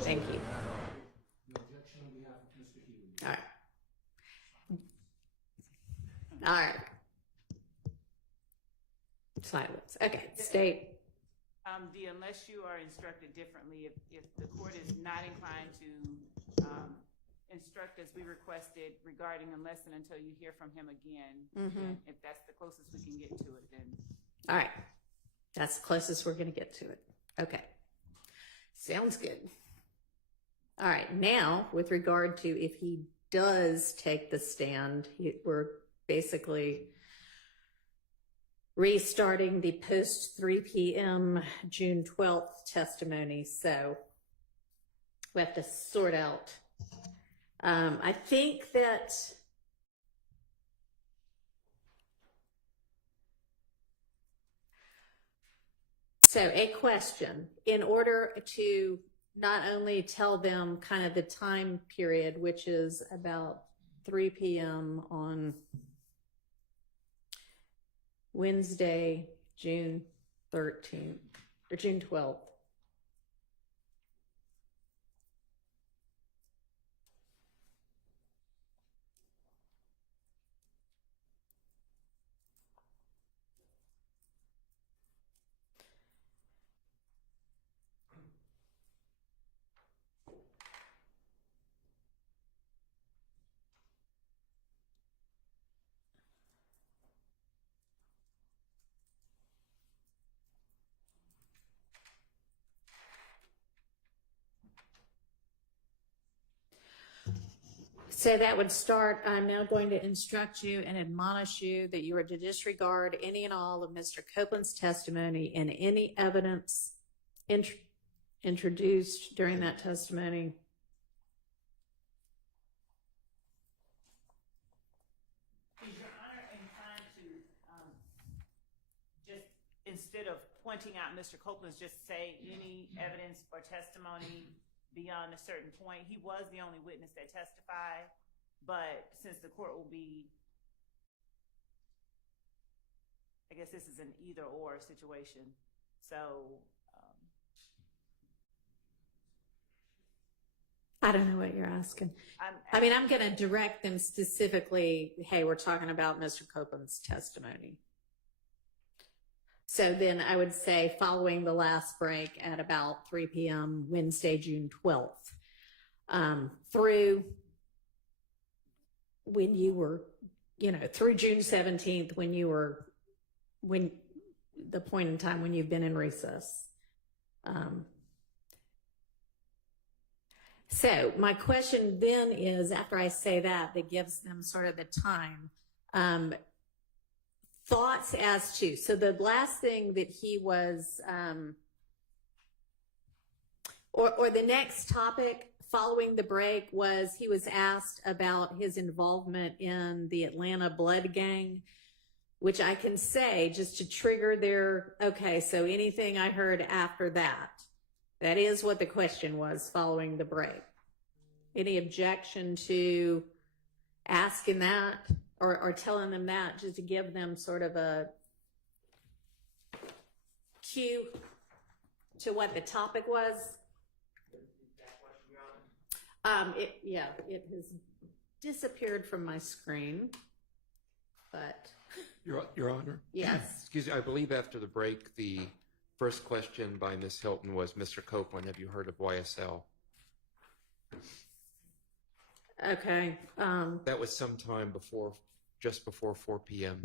Thank you. No objection on behalf of Mr. Healy. All right. All right. Silence. Okay, state. Unless you are instructed differently, if the court is not inclined to instruct as we requested regarding unless and until you hear from him again, then if that's the closest we can get to it, then. All right. That's the closest we're going to get to it. Okay. Sounds good. All right. Now, with regard to if he does take the stand, we're basically restarting the post 3 p.m. June 12th testimony. So we have to sort out. I think that so a question, in order to not only tell them kind of the time period, which is about 3 p.m. on Wednesday, June 13th or June 12th. So that would start, I'm now going to instruct you and admonish you that you are to disregard any and all of Mr. Copeland's testimony and any evidence introduced during that testimony. Is Your Honor inclined to just, instead of pointing out Mr. Copeland's, just say any evidence or testimony beyond a certain point? He was the only witness that testified, but since the court will be, I guess this is an either or situation. So, I don't know what you're asking. I mean, I'm going to direct them specifically, hey, we're talking about Mr. Copeland's testimony. So then I would say following the last break at about 3 p.m. Wednesday, June 12th, through when you were, through June 17th, when the point in time when you've been in recess. So my question then is, after I say that gives them sort of the time, thoughts as to, so the last thing that he was, or the next topic following the break was he was asked about his involvement in the Atlanta Blood Gang, which I can say just to trigger their, okay, so anything I heard after that. That is what the question was following the break. Any objection to asking that or telling them that, just to give them sort of a cue to what the topic was? It has disappeared from my screen, but. Your Honor? Yes. Excuse me, I believe after the break, the first question by Ms. Hilton was, Mr. Copeland, have you heard of YSL? Okay. That was sometime just before 4 p.m.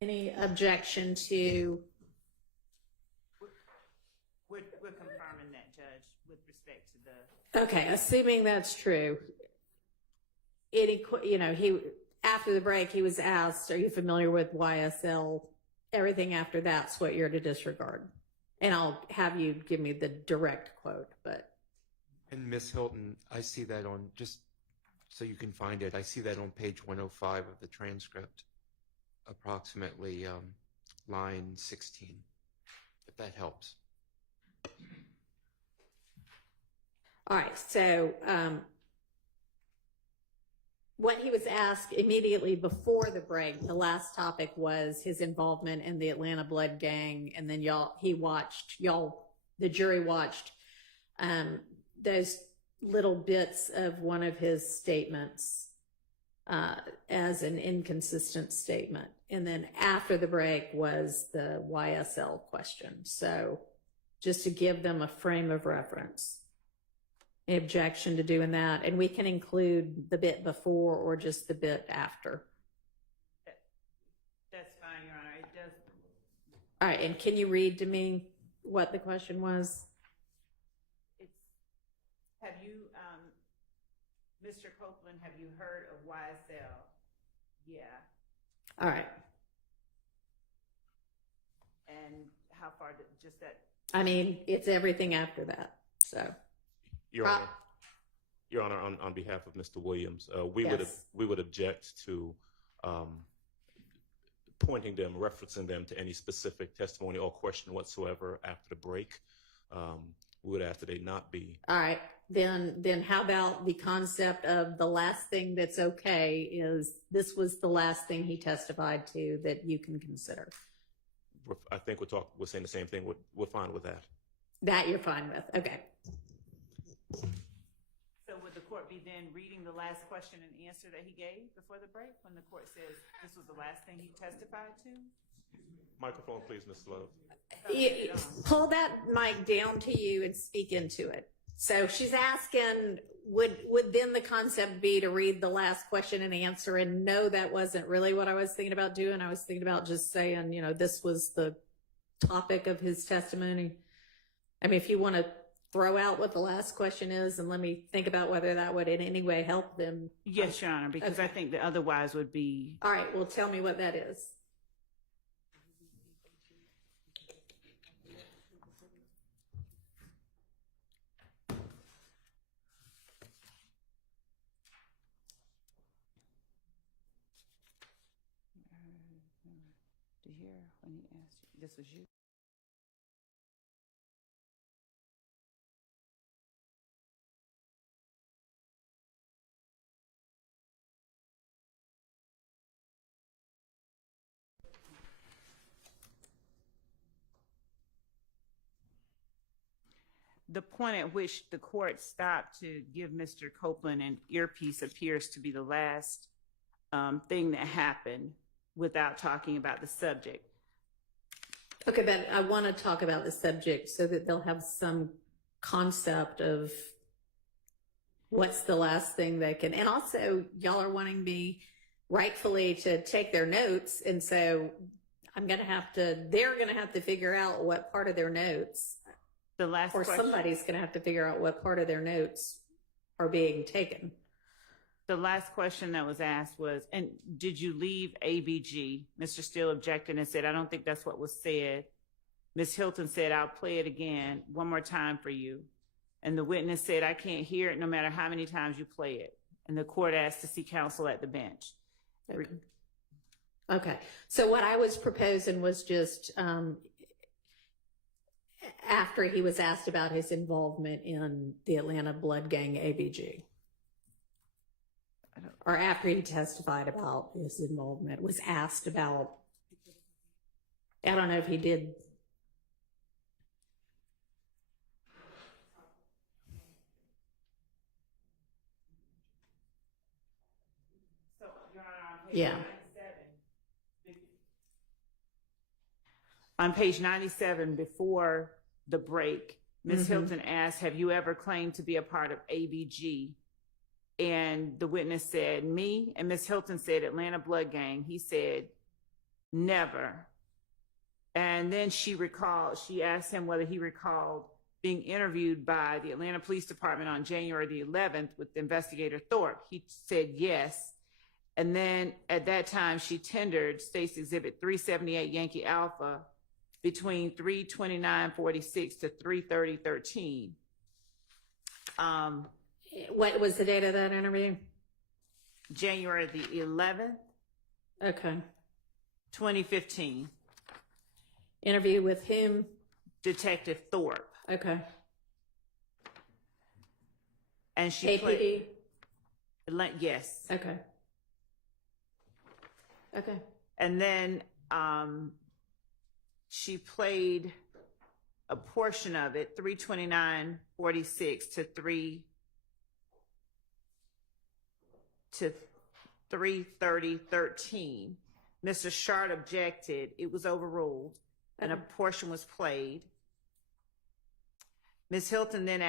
Any objection to? we're confirming that, Judge, with respect to the. Okay, assuming that's true. After the break, he was asked, "Are you familiar with YSL?" Everything after that's what you're to disregard. And I'll have you give me the direct quote, but. And Ms. Hilton, I see that on, just so you can find it, I see that on page 105 of the transcript, approximately line 16, if that helps. All right, so what he was asked immediately before the break, the last topic was his involvement in the Atlanta Blood Gang, and then the jury watched those little bits of one of his statements as an inconsistent statement. And then after the break was the YSL question. So just to give them a frame of reference. Any objection to doing that? And we can include the bit before or just the bit after. That's fine, Your Honor. It does. All right, and can you read to me what the question was? Have you, Mr. Copeland, have you heard of YSL? Yeah. All right. And how far did just that? I mean, it's everything after that. So, Your Honor, on behalf of Mr. Williams, we would object to pointing them, referencing them to any specific testimony or question whatsoever after the break. We would ask that they not be. all right. Then how about the concept of the last thing that's okay is this was the last thing he testified to that you can consider? I think we're saying the same thing. We're fine with that. That you're fine with. Okay. So would the court be then reading the last question and answer that he gave before the break when the court says this was the last thing he testified to? Microphone, please, Ms. Love. Pull that mic down to you and speak into it. So she's asking, would then the concept be to read the last question and answer? And no, that wasn't really what I was thinking about doing. I was thinking about just saying, this was the topic of his testimony. I mean, if you want to throw out what the last question is and let me think about whether that would in any way help them. Yes, Your Honor, because Okay. I think that otherwise would be. All right, well, tell me what that is. To hear when he asked you, this was you. The point at which the court stopped to give Mr. Copeland an earpiece appears to be the last thing that happened without talking about the subject. Okay, but I want to talk about the subject so that they'll have some concept of what's the last thing they can. And also, y'all are wanting me rightfully to take their notes. And so they're going to have to figure out what part of their notes, The last or question. somebody's going to have to figure out what part of their notes are being taken. The last question that was asked was, and did you leave ABG? Mr. Steele objected and said, I don't think that's what was said. Ms. Hilton said, I'll play it again one more time for you. And the witness said, I can't hear it no matter how many times you play it. And the court asked to see counsel at the bench. Okay. So what I was proposing was just after he was asked about his involvement in the Atlanta Blood Gang ABG. Or after he testified about his involvement, was asked about, I don't know if he did. So, Your Honor, on page Yeah. 97, on page 97, before the break, Ms. Hilton asked, have you ever claimed to be a part of ABG? And the witness said, me. And Ms. Hilton said, Atlanta Blood Gang. He said, never. And then she asked him whether he recalled being interviewed by the Atlanta Police Department on January the 11th with Investigator Thorpe. He said yes. And then at that time, she tendered State's Exhibit 378 Yankee Alpha between 3:29:46 to 3:30:13. What was the date of that interview? January the 11th, Okay. 2015. Interview with whom? Detective Thorpe. Okay. And she APD? played, yes. Okay. Okay. And then she played a portion of it, 3:29:46 to 3:30:13. Mr. Shard objected. It was overruled, and a portion was played. Ms. Hilton then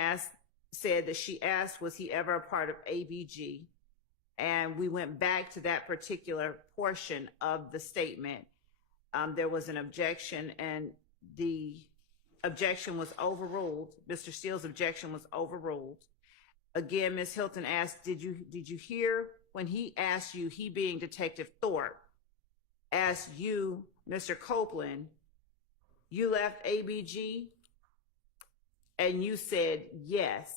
said that she asked, was he ever a part of ABG? And we went back to that particular portion of the statement. There was an objection, and the objection was overruled. Mr. Steele's objection was overruled. Again, Ms. Hilton asked, did you hear when he asked you, he being Detective Thorpe, asked you, Mr. Copeland, you left ABG? And you said yes.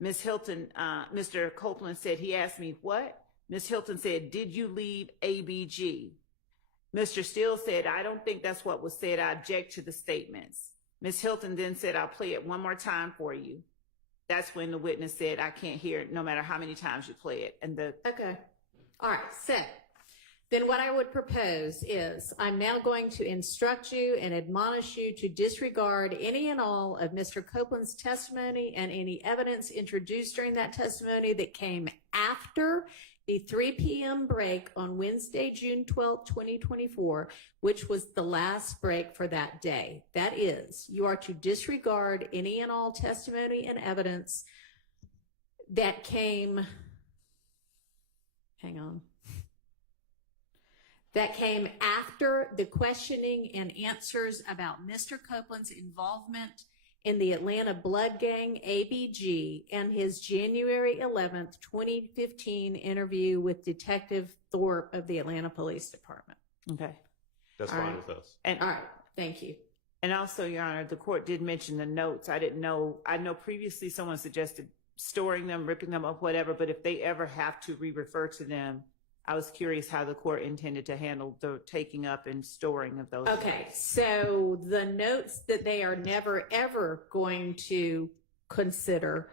Ms. Hilton, Mr. Copeland said, he asked me what? Ms. Hilton said, did you leave ABG? Mr. Steele said, I don't think that's what was said. I object to the statements. Ms. Hilton then said, I'll play it one more time for you. That's when the witness said, I can't hear it no matter how many times you play it. And Okay. All right. So then what I would propose is I'm now going to instruct you and admonish you to disregard any and all of Mr. Copeland's testimony and any evidence introduced during that testimony that came after the 3 p.m. break on Wednesday, June 12, 2024, which was the last break for that day. That is, you are to disregard any and all testimony and evidence that came, that came after the questioning and answers about Mr. Copeland's involvement in the Atlanta Blood Gang, ABG, and his January 11th, 2015 interview with Detective Thorpe of the Atlanta Police Department. okay. That's All fine right. with us. And All right, thank you. And also, Your Honor, the court did mention the notes. I didn't know, I know previously someone suggested storing them, ripping them up, whatever, but if they ever have to re-refer to them, I was curious how the court intended to handle the taking up and storing of those. Okay, so the notes that they are never, ever going to consider,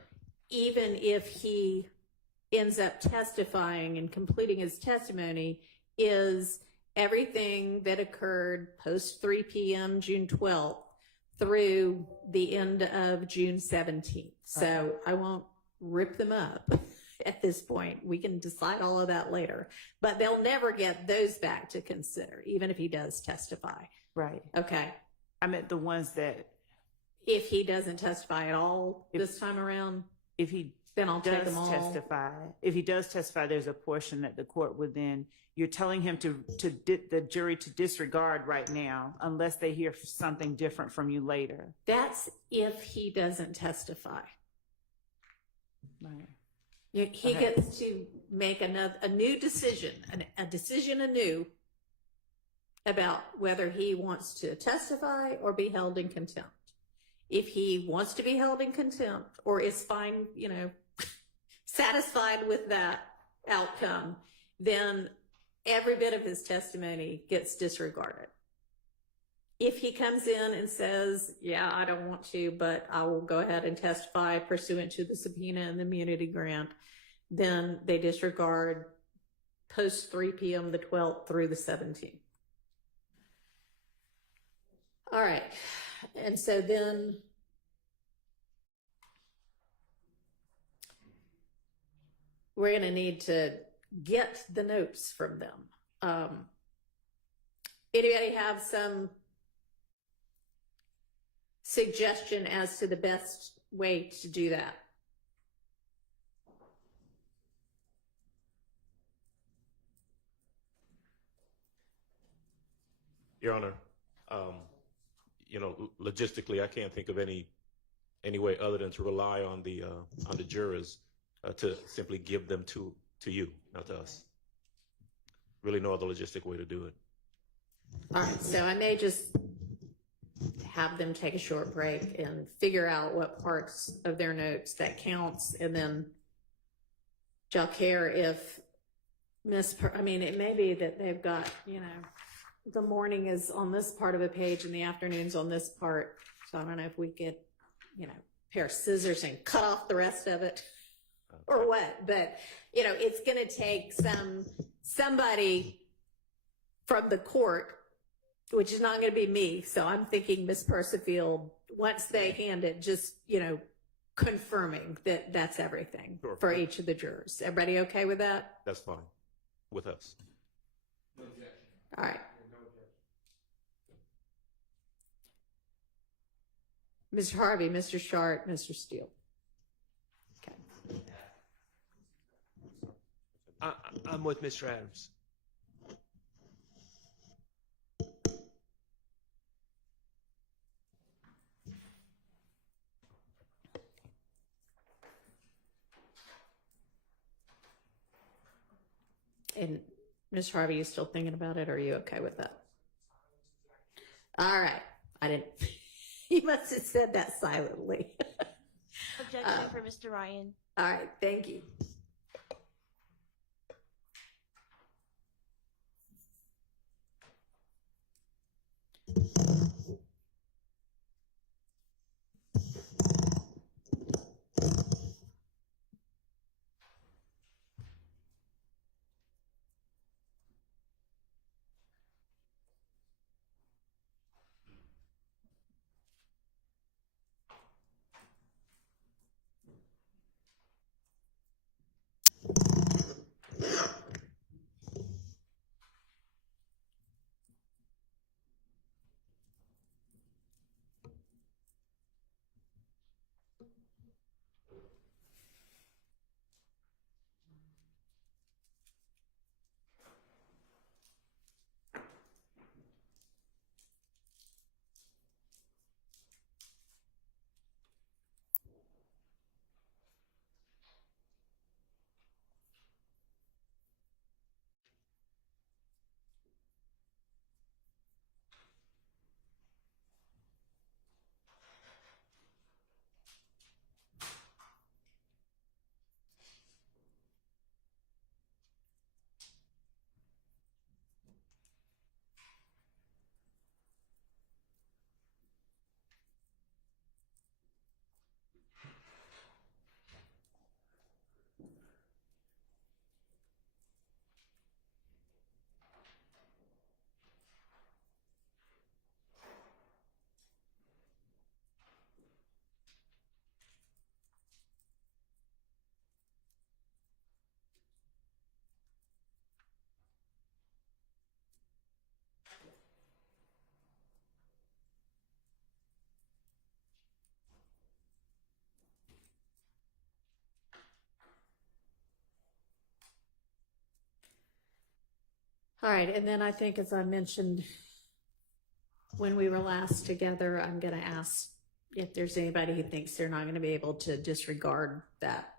even if he ends up testifying and completing his testimony, is everything that occurred post 3 p.m. June 12th through the end of June 17th. So I won't rip them up at this point. We can decide all of that later, but they'll never get those back to consider, even if he does testify. Right. Okay. I meant the ones that, If he doesn't testify at all this time around, if he then I'll take does them all. testify, if he does testify, there's a portion that the court would then, you're telling him the jury to disregard right now unless they hear something different from you later. That's if he doesn't testify. Right. He Okay. gets to make a new decision, a decision anew about whether he wants to testify or be held in contempt. If he wants to be held in contempt or is fine, satisfied with that outcome, then every bit of his testimony gets disregarded. If he comes in and says, yeah, I don't want to, but I will go ahead and testify pursuant to the subpoena and the immunity grant, then they disregard post 3 p.m. the 12th through the 17th. All right. And so then we're going to need to get the notes from them. Anybody have some suggestion as to the best way to do that? Your Honor, logistically, I can't think of any any way other than to rely on the jurors to simply give them to you, not to us. Really no other logistic way to do it. All right, so I may just have them take a short break and figure out what parts of their notes that counts, and then do y'all care if I mean, it may be that they've got, you know, the morning is on this part of a page and the afternoon's on this part. So I don't know if we could, you know, pair of scissors and cut off the rest of it or what, but you know, it's going to take somebody from the court, which is not going to be me. So I'm thinking Miss Persifield, once they hand it, just, you know, confirming that that's everything Sure. for each of the jurors. Everybody okay with that? That's fine with us. No objection. All right. No objection. Mr. Harvey, Mr. Sharp, Mr. Steele. Okay. I'm with Mr. Adams. And Ms. Harvey, you still thinking about it? Or are you okay with that? All right. I didn't, you must have said that silently. Objection for Mr. Ryan. All right. Thank you. All right, and then I think, as I mentioned when we were last together, I'm going to ask if there's anybody who thinks they're not going to be able to disregard that.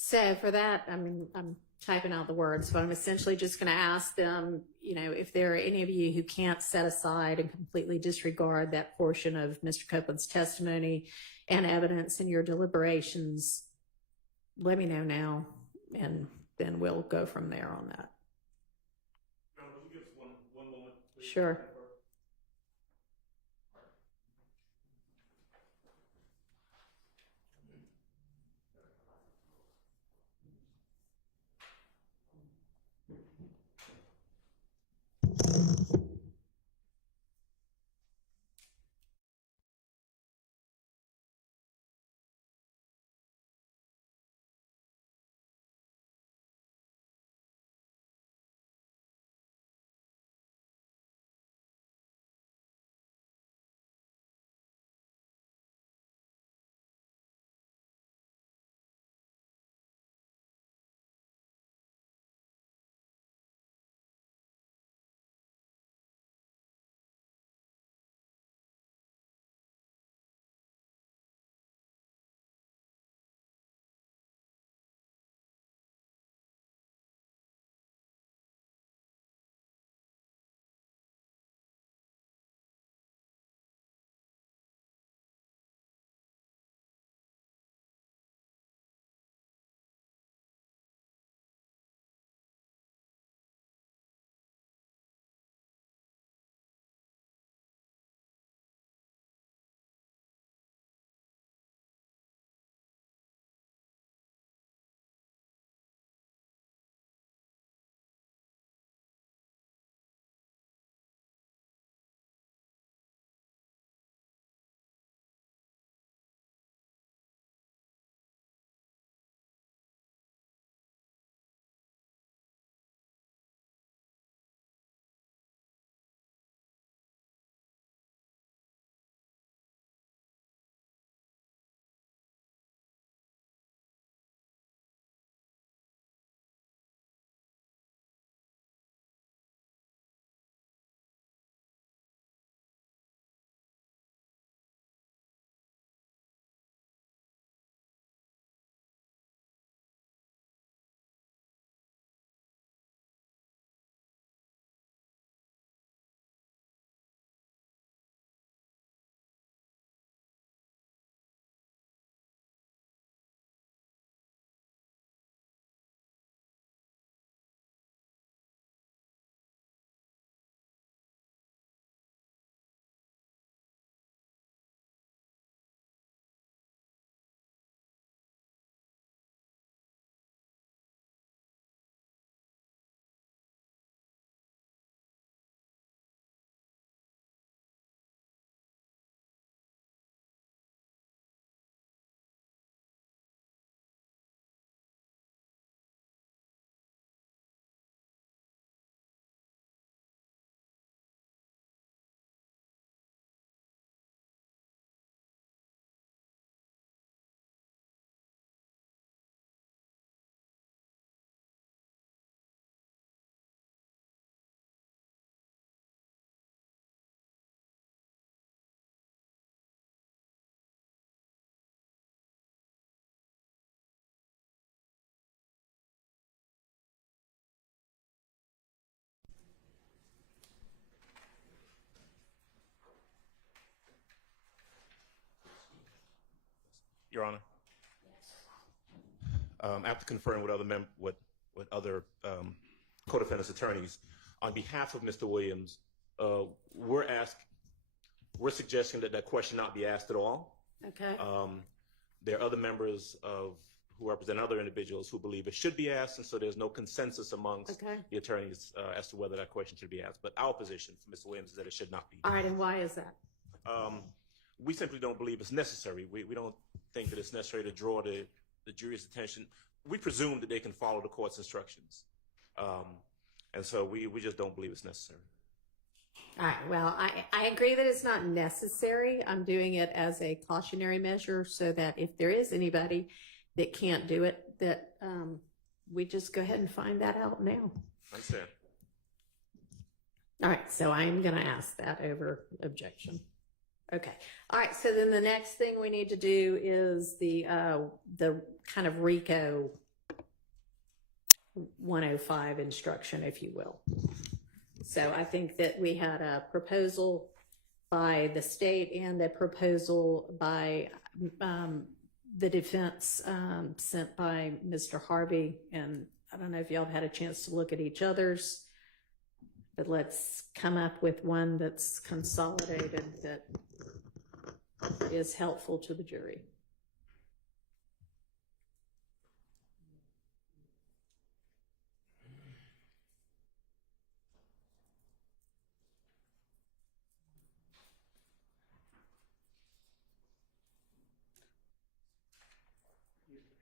So for that, I mean, I'm typing out the words, but I'm essentially just going to ask them, if there are any of you who can't set aside and completely disregard that portion of Mr. Copeland's testimony and evidence in your deliberations, let me know now, and then we'll go from there on that. Would you give us one moment, please? Sure. Your Honor. After conferring with other co-defendants attorneys, on behalf of Mr. Williams, we're suggesting that question not be asked at all. Okay. There are other members who represent other individuals who believe it should be asked, and so there's no consensus amongst the attorneys as to whether that question should be asked. But our position for Mr. Williams is that it should not be. All right, and why is that? We simply don't believe it's necessary. We don't think that it's necessary to draw the jury's attention. We presume that they can follow the court's instructions. And so we just don't believe it's necessary. All right, well, I agree that it's not necessary. I'm doing it as a cautionary measure so that if there is anybody that can't do it, that we just go ahead and find that out now. I understand. All right, so I'm going to ask that over objection. Okay. All right, so then the next thing we need to do is the kind of RICO 105 instruction, if you will. So I think that we had a proposal by the state and a proposal by the defense sent by Mr. Harvey. And I don't know if y'all have had a chance to look at each other's, but let's come up with one that's consolidated that is helpful to the jury.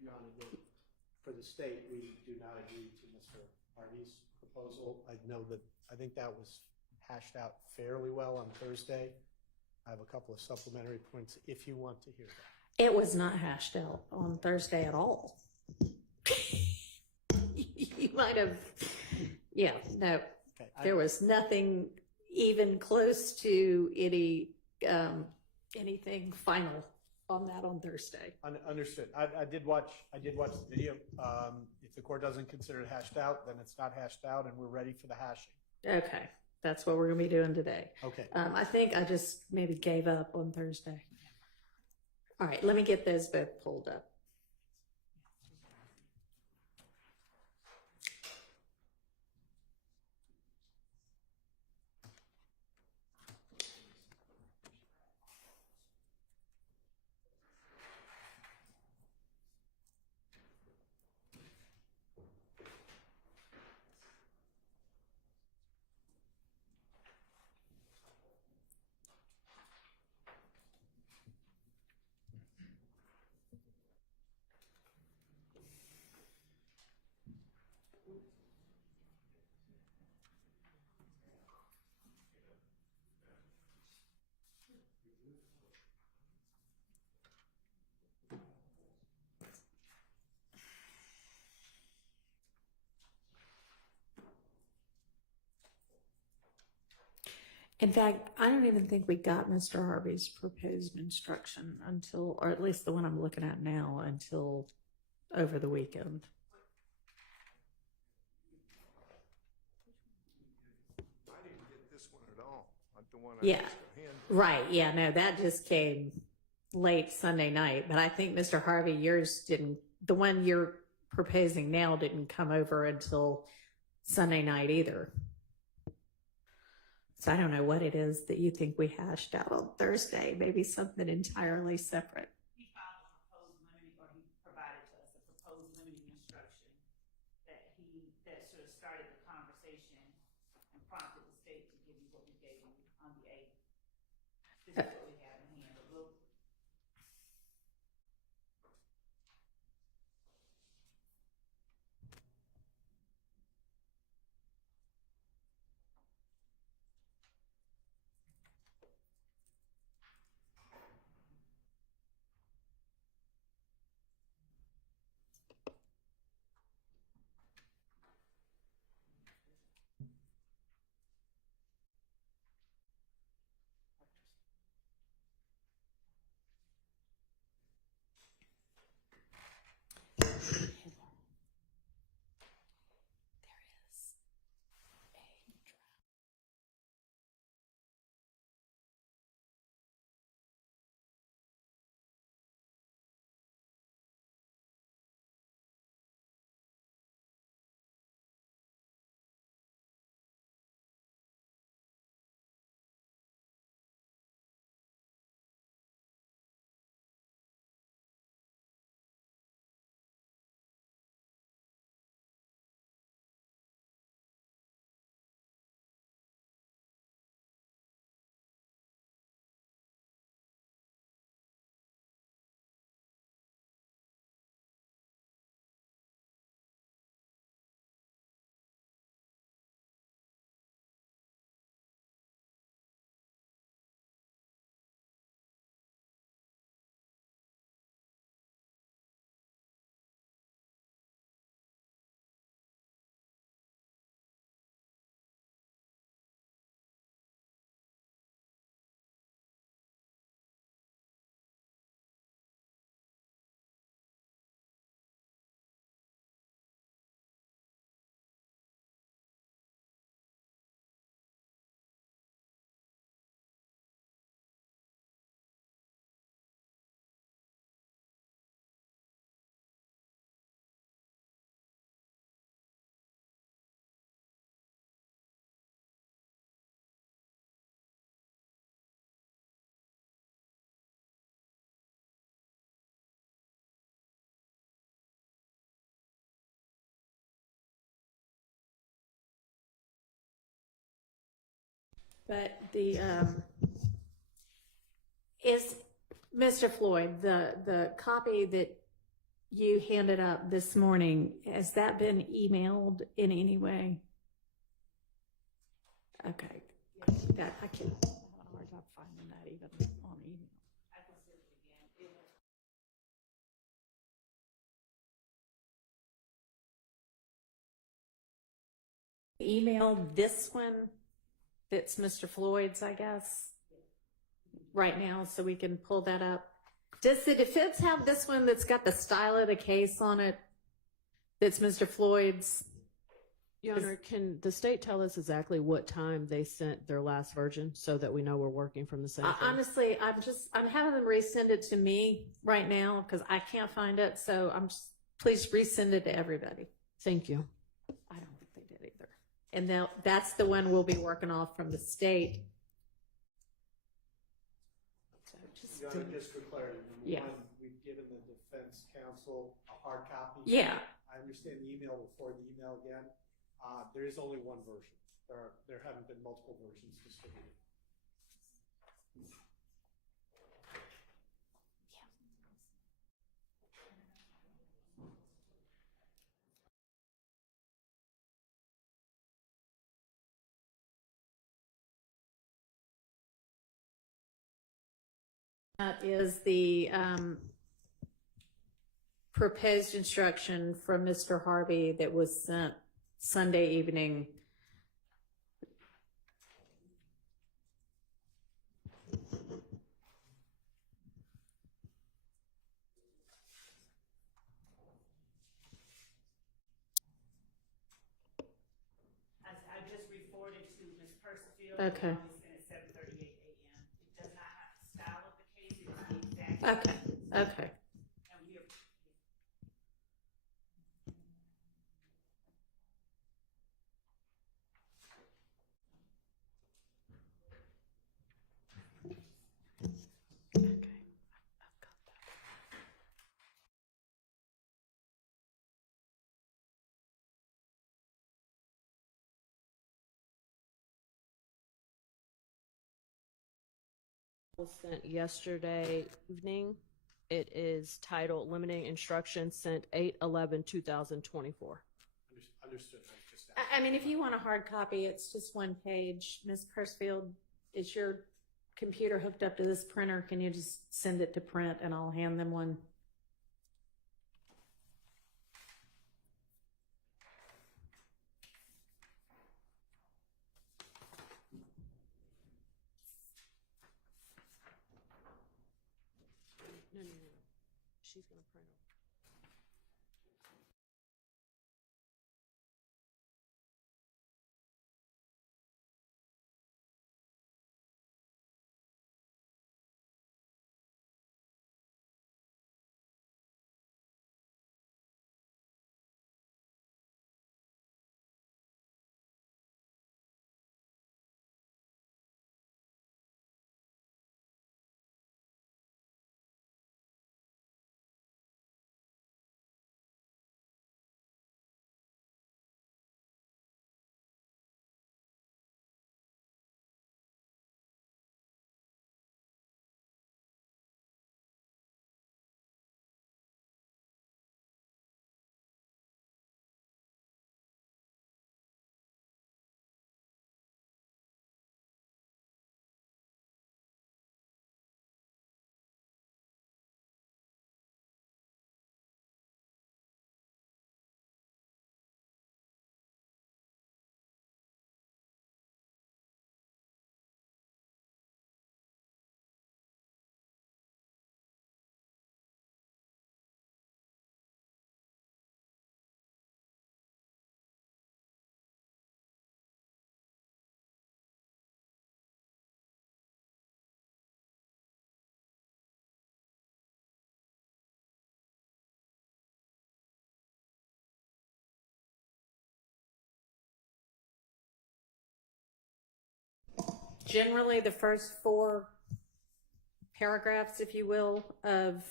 Your Honor, for the state, we do not agree to Mr. Hardy's proposal. I think that was hashed out fairly well on Thursday. I have a couple of supplementary points if you want to hear that. It was not hashed out on Thursday at all. You might have, yeah, no. Okay, There was nothing even close to anything final on that on Thursday. Understood. I did watch the video. If the court doesn't consider it hashed out, then it's not hashed out, and we're ready for the hashing. Okay, that's what we're gonna be doing today. Okay. I think I just maybe gave up on Thursday. All right, let me get those both pulled up. In fact, I don't even think we got Mr. Harvey's proposed instruction until, or at least the one I'm looking at now, until over the weekend. I didn't get this one at all. Not the one Yeah. asked to hand. Right, yeah, no, that just came late Sunday night, but I think Mr. Harvey, yours didn't, the one you're proposing now didn't come over until Sunday night either. So I don't know what it is that you think we hashed out on Thursday, maybe something entirely separate. He filed a proposed limiting, or he provided to us a proposed limiting instruction that sort of started the conversation and prompted the state to give you what we gave you on the 8th. This is what we have in hand. But we'll, But is Mr. Floyd, the copy that you handed up this morning, has that been emailed in any way? Okay. That I can have a hard time finding that even on email. I can send it again. Email this one that's Mr. Floyd's, I guess, right now, so we can pull that up. Does the defense have this one that's got the style of the case on it? That's Mr. Floyd's? Your Honor, can the state tell us exactly what time they sent their last version so that we know we're working from the same thing? Honestly, I'm having them resend it to me right now because I can't find it. So please resend it to everybody. Thank you. I don't think they did either. And now that's the one we'll be working off from the state. So Your Honor, just for clarity, number Yeah. one, we've given the defense counsel a hard copy. Yeah. I understand the email before the email again. There is only one version. There haven't been multiple versions distributed. That is the proposed instruction from Mr. Harvey that was sent Sunday evening. I just reported to Ms. Percival. Okay. It's sent at 7:38 a.m. It does not have the style of the case. It's the exact. Okay. And we are. Was sent yesterday evening. It is titled Limiting Instructions, sent 8/11/2024. Understood. I just I mean, if you want a hard copy, it's just one page. Ms. Percival, is your computer hooked up to this printer? Can you just send it to print and I'll hand them one? No. She's going to print it. Generally, the first 4 paragraphs, if you will, of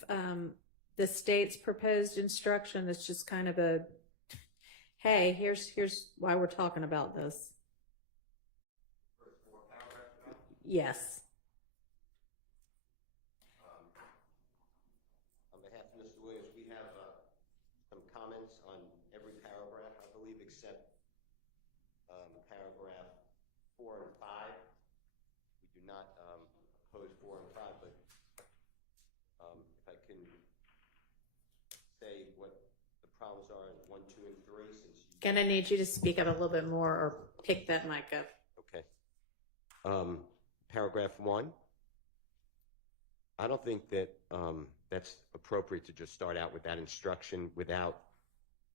the state's proposed instruction is just kind of a, hey, here's why we're talking about this. First 4 paragraphs? Yes. On behalf of Mr. Williams, we have some comments on every paragraph, I believe, except paragraph 4 and 5. We do not oppose 4 and 5, but if I can say what the problems are in 1, 2, and 3, since you... Gonna need you to speak up a little bit more or pick that mic up. Okay. Paragraph 1. I don't think that that's appropriate to just start out with that instruction without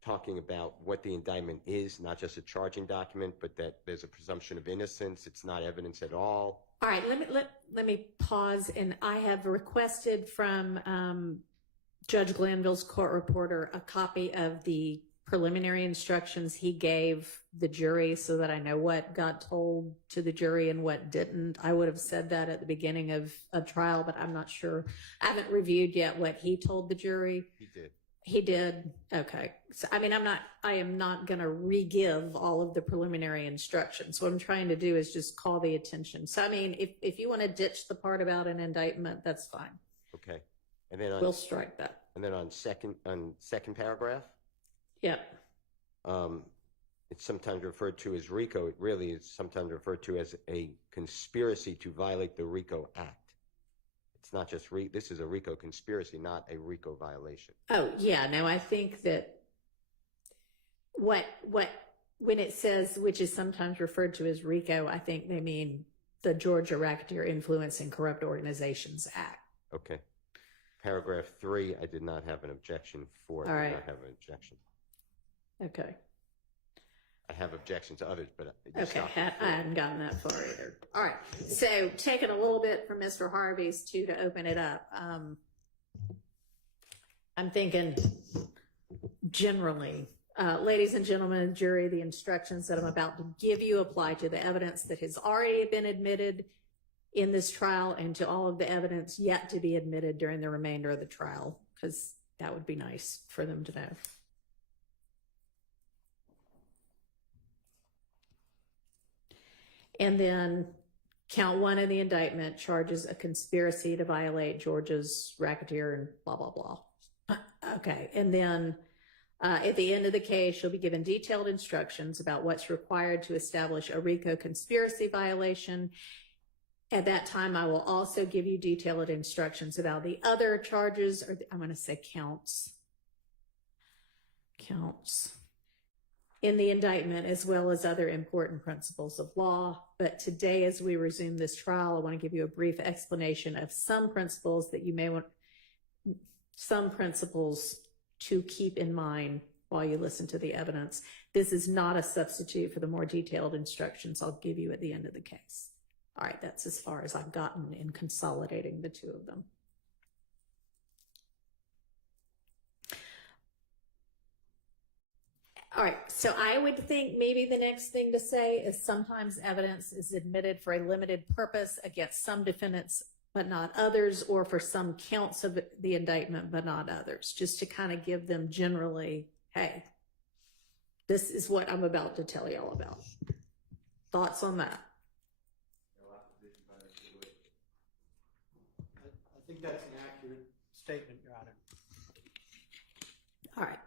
talking about what the indictment is, not just a charging document, but that there's a presumption of innocence. It's not evidence at all. All right, let me pause, and I have requested from Judge Glanville's court reporter a copy of the preliminary instructions he gave the jury so that I know what got told to the jury and what didn't. I would have said that at the beginning of a trial, but I'm not sure. I haven't reviewed yet what he told the jury. He did. He did? Okay. So, I mean, I am not going to re-give all of the preliminary instructions. What I'm trying to do is just call the attention. So, I mean, if you want to ditch the part about an indictment, that's fine. Okay. And then We'll strike that. And then on second paragraph, Yeah. it's sometimes referred to as RICO. It really is sometimes referred to as a conspiracy to violate the RICO Act. It's not just this is a RICO conspiracy, not a RICO violation. Oh, yeah. No, I think that when it says, which is sometimes referred to as RICO, I think they mean the Georgia Racketeer Influence and Corrupt Organizations Act. Okay. Paragraph 3, I did not have an objection for. All right. I did not have an objection. Okay. I have objections to others, but Okay, I hadn't gotten that far either. All right, so taking a little bit from Mr. Harvey's too to open it up. I'm thinking generally, ladies and gentlemen of the jury, the instructions that I'm about to give you apply to the evidence that has already been admitted in this trial and to all of the evidence yet to be admitted during the remainder of the trial, because that would be nice for them to know. And then count 1 of the indictment charges a conspiracy to violate Georgia's racketeer and blah, blah, blah. Okay. And then at the end of the case, you'll be given detailed instructions about what's required to establish a RICO conspiracy violation. At that time, I will also give you detailed instructions about the other charges, or I'm going to say counts in the indictment, as well as other important principles of law. But today, as we resume this trial, I want to give you a brief explanation of some principles that you may want, some principles to keep in mind while you listen to the evidence. This is not a substitute for the more detailed instructions I'll give you at the end of the case. All right, that's as far as I've gotten in consolidating the two of them. All right, so I would think maybe the next thing to say is sometimes evidence is admitted for a limited purpose against some defendants, but not others, or for some counts of the indictment, but not others, just to kind of give them generally, hey, this is what I'm about to tell y'all about. Thoughts on that? I think that's an accurate statement, Your Honor. All right.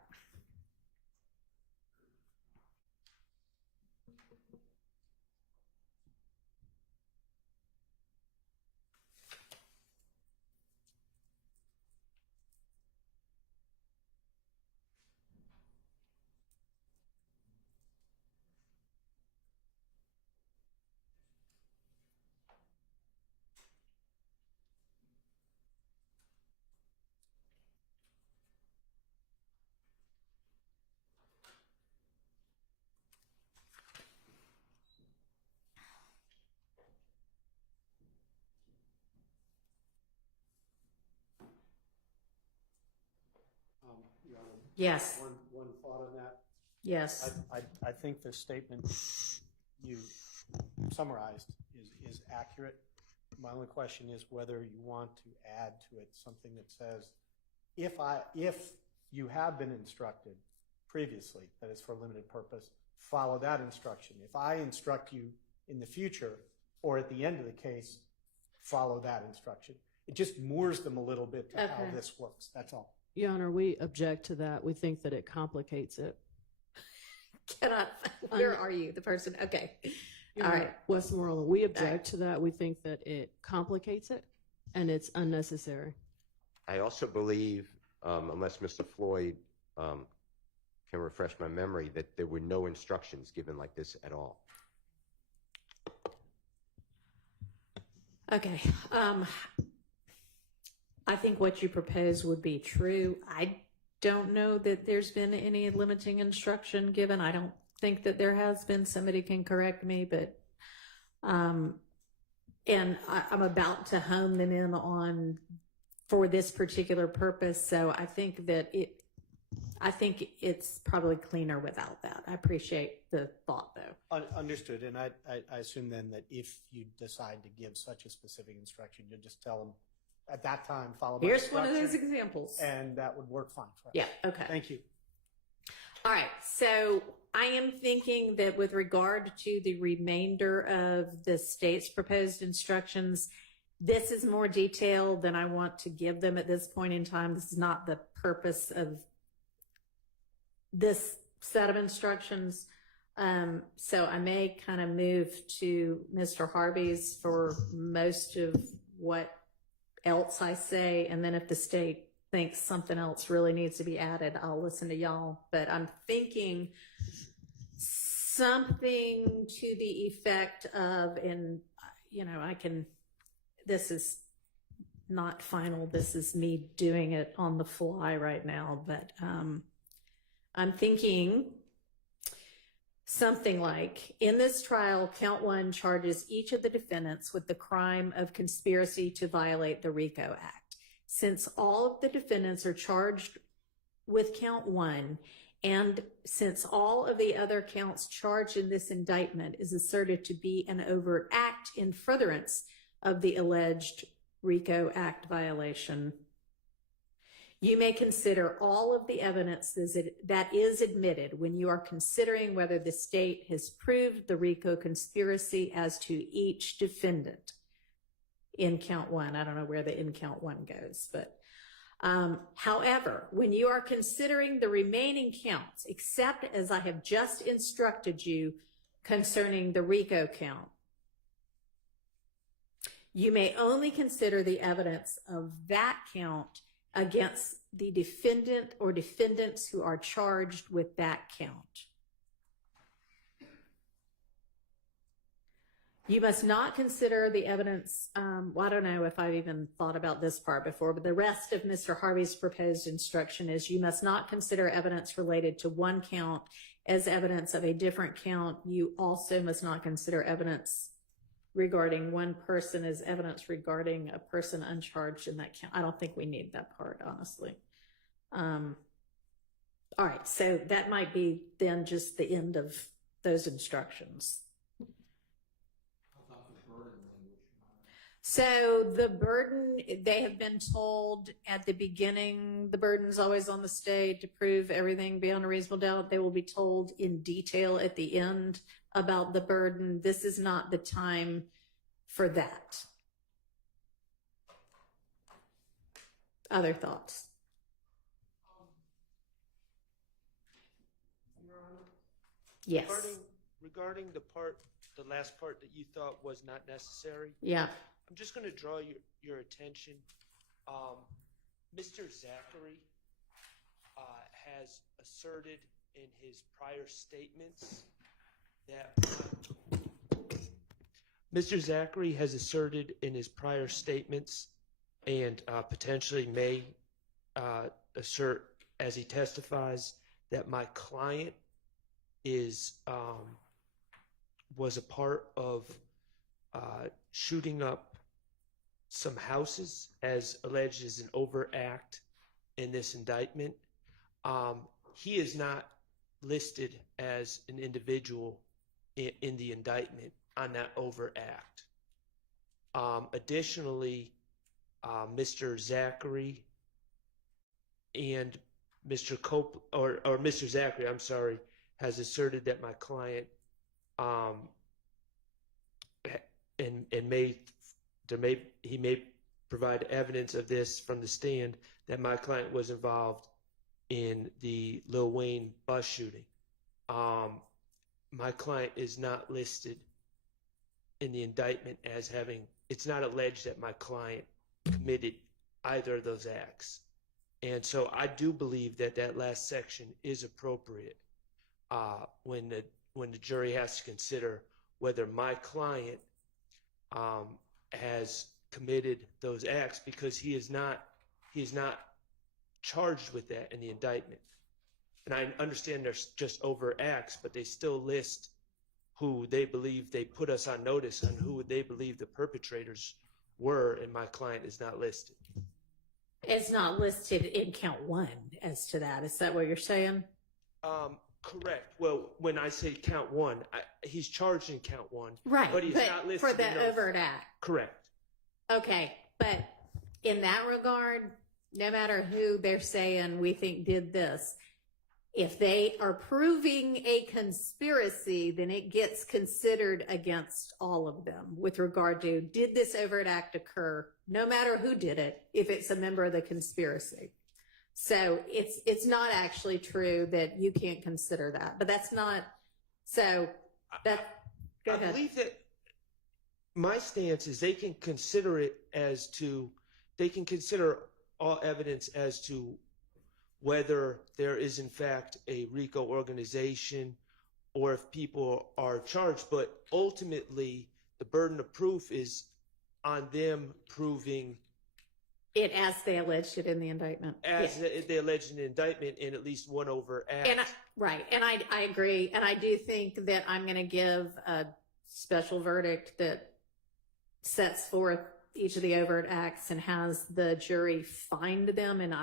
Your Honor, Yes. one thought on that. Yes. I think the statement you summarized is accurate. My only question is whether you want to add to it something that says, if you have been instructed previously that it's for a limited purpose, follow that instruction. If I instruct you in the future or at the end of the case, follow that instruction. It just moors them a little bit to how Okay. this works. That's all. Your Honor, we object to that. We think that it complicates it. Where are you? The person? Okay. Your All Honor, right. Westmoreland, we object to that. We think that it complicates it and it's unnecessary. I also believe, unless Mr. Floyd can refresh my memory, that there were no instructions given like this at all. Okay. I think what you propose would be true. I don't know that there's been any limiting instruction given. I don't think that there has been. Somebody can correct me, but and I'm about to hone them in on for this particular purpose. So I think that it's probably cleaner without that. I appreciate the thought, though. Understood. And I assume then that if you decide to give such a specific instruction, you'll just tell them at that time, follow my Here's one of those instruction, examples. and that would work fine for us. Yeah. Okay. Thank you. All right, so I am thinking that with regard to the remainder of the state's proposed instructions, this is more detailed than I want to give them at this point in time. This is not the purpose of this set of instructions. So I may kind of move to Mr. Harvey's for most of what else I say, and then if the state thinks something else really needs to be added, I'll listen to y'all. But I'm thinking something to the effect of, and this is not final, this is me doing it on the fly right now, but I'm thinking something like, in this trial, count 1 charges each of the defendants with the crime of conspiracy to violate the RICO Act. Since all of the defendants are charged with count 1, and since all of the other counts charged in this indictment is asserted to be an overt act in furtherance of the alleged RICO Act violation, you may consider all of the evidence that is admitted when you are considering whether the state has proved the RICO conspiracy as to each defendant in count 1. I don't know where the in count 1 goes, but however, when you are considering the remaining counts, except as I have just instructed you concerning the RICO count, you may only consider the evidence of that count against the defendant or defendants who are charged with that count. You must not consider the evidence, well, I don't know if I've even thought about this part before, but the rest of Mr. Harvey's proposed instruction is you must not consider evidence related to one count as evidence of a different count. You also must not consider evidence regarding one person as evidence regarding a person uncharged in that count. I don't think we need that part, honestly. All right, so that might be then just the end of those instructions. So the burden, they have been told at the beginning, the burden's always on the state to prove everything beyond a reasonable doubt. They will be told in detail at the end about the burden. This is not the time for that. Other thoughts? Yes. Regarding the last part that you thought was not necessary, Yeah. I'm just going to draw your attention. Mr. Zachary has asserted in his prior statements that and potentially may assert as he testifies that my client was a part of shooting up some houses as alleged as an overact in this indictment. He is not listed as an individual in the indictment on that overact. Additionally, Mr. Zachary and Mr. Mr. Zachary, I'm sorry, has asserted that my client and he may provide evidence of this from the stand that my client was involved in the Lil Wayne bus shooting. My client is not listed in the indictment as having, it's not alleged that my client committed either of those acts. And so I do believe that that last section is appropriate when the jury has to consider whether my client has committed those acts, because he is not charged with that in the indictment. And I understand there's just overt acts, but they still list who they believe, they put us on notice on who they believe the perpetrators were, and my client is not listed. It's not listed in count one as to that. Is that what you're saying? Correct. Well, when I say count one, he's charged in count one. Right. But he's not listed for the in those. overt act. Correct. Okay. But in that regard, no matter who they're saying we think did this, if they are proving a conspiracy, then it gets considered against all of them with regard to, did this overt act occur, no matter who did it, if it's a member of the conspiracy. So it's not actually true that you can't consider that, but that's not, so that, go I ahead. believe that my stance is they can consider it as to, they can consider all evidence as to whether there is in fact a RICO organization or if people are charged, but ultimately the burden of proof is on them proving It as they alleged it in the indictment. as Yeah. they alleged in the indictment in at least one overt act. And right. And I agree. And I do think that I'm going to give a special verdict that sets forth each of the overt acts and has the jury find them. And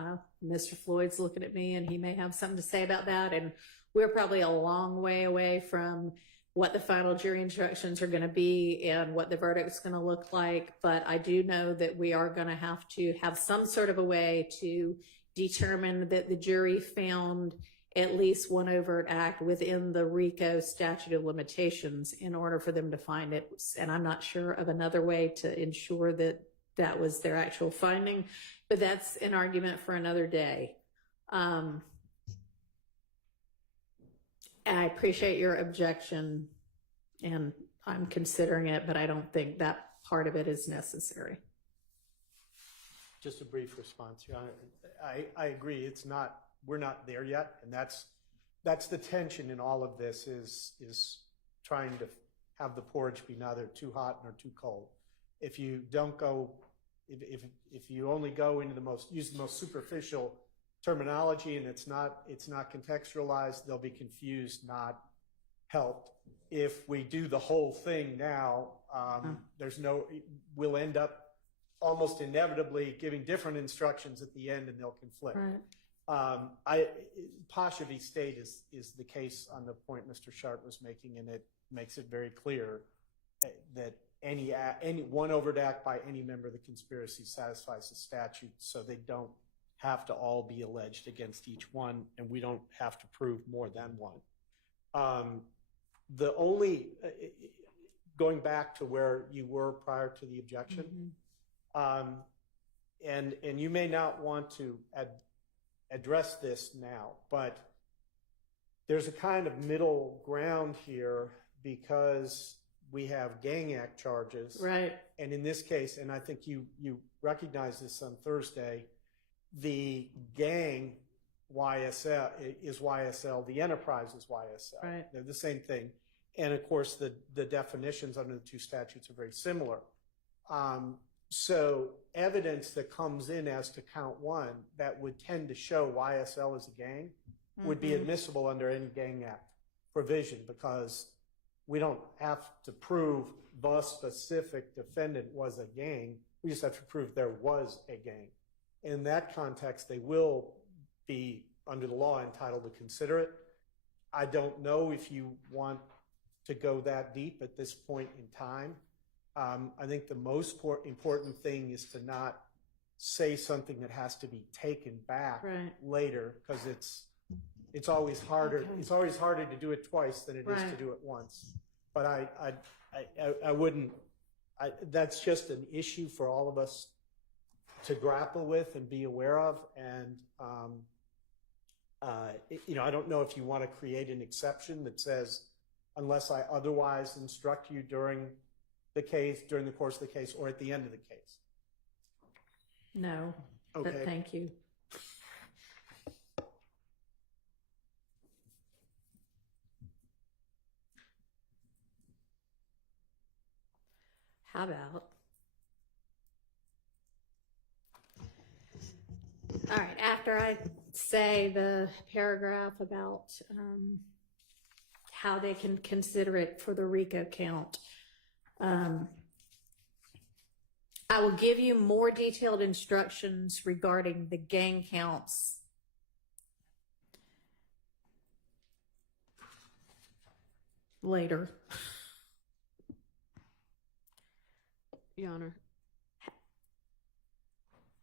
Mr. Floyd's looking at me and he may have something to say about that. And we're probably a long way away from what the final jury instructions are going to be and what the verdict's going to look like. But I do know that we are going to have some sort of a way to determine that the jury found at least one overt act within the RICO statute of limitations in order for them to find it. And I'm not sure of another way to ensure that that was their actual finding, but that's an argument for another day. And I appreciate your objection and I'm considering it, but I don't think that part of it is necessary. Just a brief response, Your Honor. I agree. We're not there yet, and that's the tension in all of this is trying to have the porridge be neither too hot nor too cold. If you don't go, if you only go into use the most superficial terminology and it's not contextualized, they'll be confused, not helped. If we do the whole thing now, we'll end up almost inevitably giving different instructions at the end and they'll conflict. Right. Pasha v. State is the case on the point Mr. Sharp was making, and it makes it very clear that any one overt act by any member of the conspiracy satisfies the statute, so they don't have to all be alleged against each one, and we don't have to prove more than one. The only, going back to where you were prior to the objection, and you may not want to address this now, but there's a kind of middle ground here because we have gang act charges. Right. And in this case, and I think you recognize this on Thursday, the gang YSL is YSL, the enterprise is YSL. Right. They're the same thing. And of course, the definitions under the two statutes are very similar. So evidence that comes in as to count one that would tend to show YSL as a gang would be admissible under any gang act provision because we don't have to prove the specific defendant was a gang. We just have to prove there was a gang. In that context, they will be, under the law, entitled to consider it. I don't know if you want to go that deep at this point in time. I think the most important thing is to not say something that has to be taken back later, because it's always harder. Okay. It's always harder to do it twice than it is to do it once. But I That's just an issue for all of us to grapple with and be aware of. And, I don't know if you want to create an exception that says, unless I otherwise instruct you during the course of the case, or at the end of the case. No, Okay. but thank you. How about? All right, after I say the paragraph about how they can consider it for the RICO count, I will give you more detailed instructions regarding the gang counts later. Your Honor.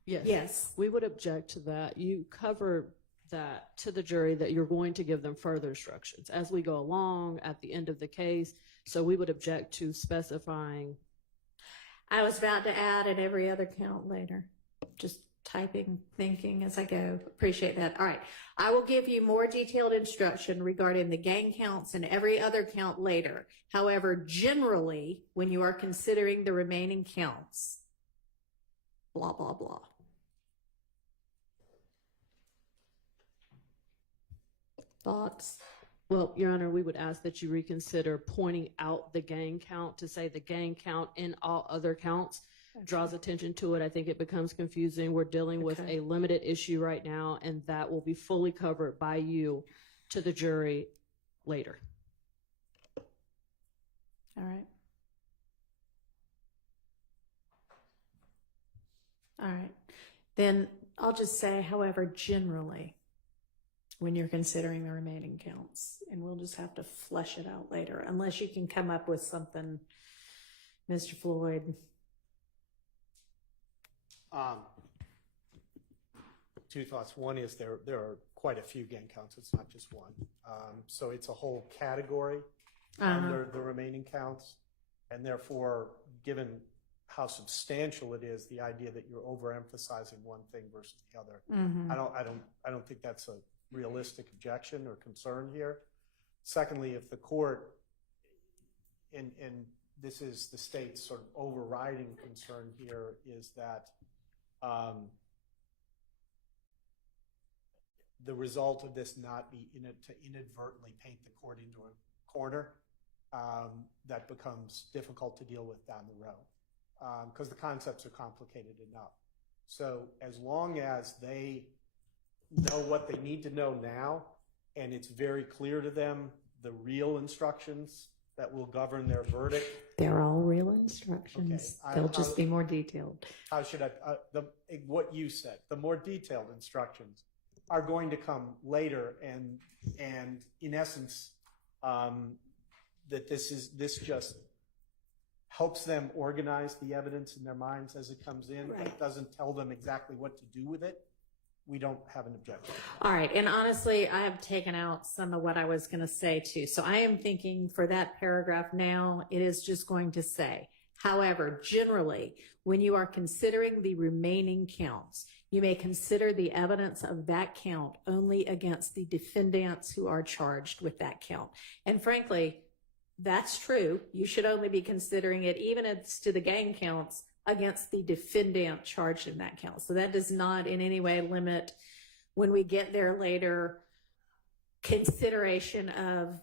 Yes. Yes. We would object to that. You cover that to the jury that you're going to give them further instructions as we go along at the end of the case. So we would object to specifying. I was about to add in every other count later. Just typing, thinking as I go. Appreciate that. All right. I will give you more detailed instruction regarding the gang counts and every other count later. However, generally, when you are considering the remaining counts, blah, blah, blah. Thoughts? Well, Your Honor, we would ask that you reconsider pointing out the gang count to say the gang count in all other counts draws attention to it. I think it becomes confusing. We're dealing with a limited issue right now, and that will be fully covered by you to the jury later. All right. All right. Then I'll just say, however, generally, when you're considering the remaining counts, and we'll just have to flesh it out later, unless you can come up with something, Mr. Floyd. Two thoughts. One is there are quite a few gang counts. It's not just one. So it's a whole category under the remaining counts, and therefore, given how substantial it is, the idea that you're overemphasizing one thing versus the other, I don't think that's a realistic objection or concern here. Secondly, if the court, and this is the state's sort of overriding concern here, is that the result of this not be to inadvertently paint the court into a corner that becomes difficult to deal with down the road, because the concepts are complicated enough. So as long as they know what they need to know now, and it's very clear to them the real instructions that will govern their verdict. They're all real instructions. Okay. They'll just be more detailed. How should I, what you said, the more detailed instructions are going to come later, and in essence, that this just helps them organize the evidence in their minds as it comes in, but it doesn't tell them exactly what to do with it. We don't have an objection. All right. And honestly, I have taken out some of what I was going to say too. So I am thinking for that paragraph now, it is just going to say, however, generally, when you are considering the remaining counts, you may consider the evidence of that count only against the defendants who are charged with that count. And frankly, that's true. You should only be considering it, even as to the gang counts, against the defendant charged in that count. So that does not in any way limit, when we get there later, consideration of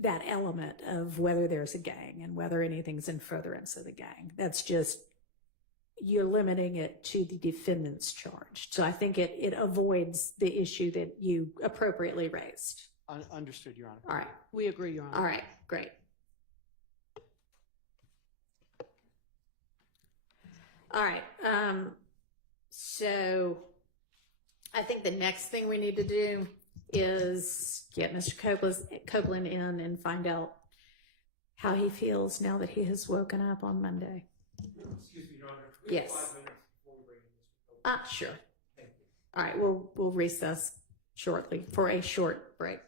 that element of whether there's a gang and whether anything's in furtherance of the gang. That's just, you're limiting it to the defendants charged. So I think it avoids the issue that you appropriately raised. Understood, Your Honor. All right. We agree, Your Honor. All right, great. All right. So I think the next thing we need to do is get Mr. Copeland in and find out how he feels now that he has woken up on Monday. Excuse me, Your Honor. Yes. 5 minutes before we bring in Mr. Copeland. Sure. All right, we'll recess shortly for a short break.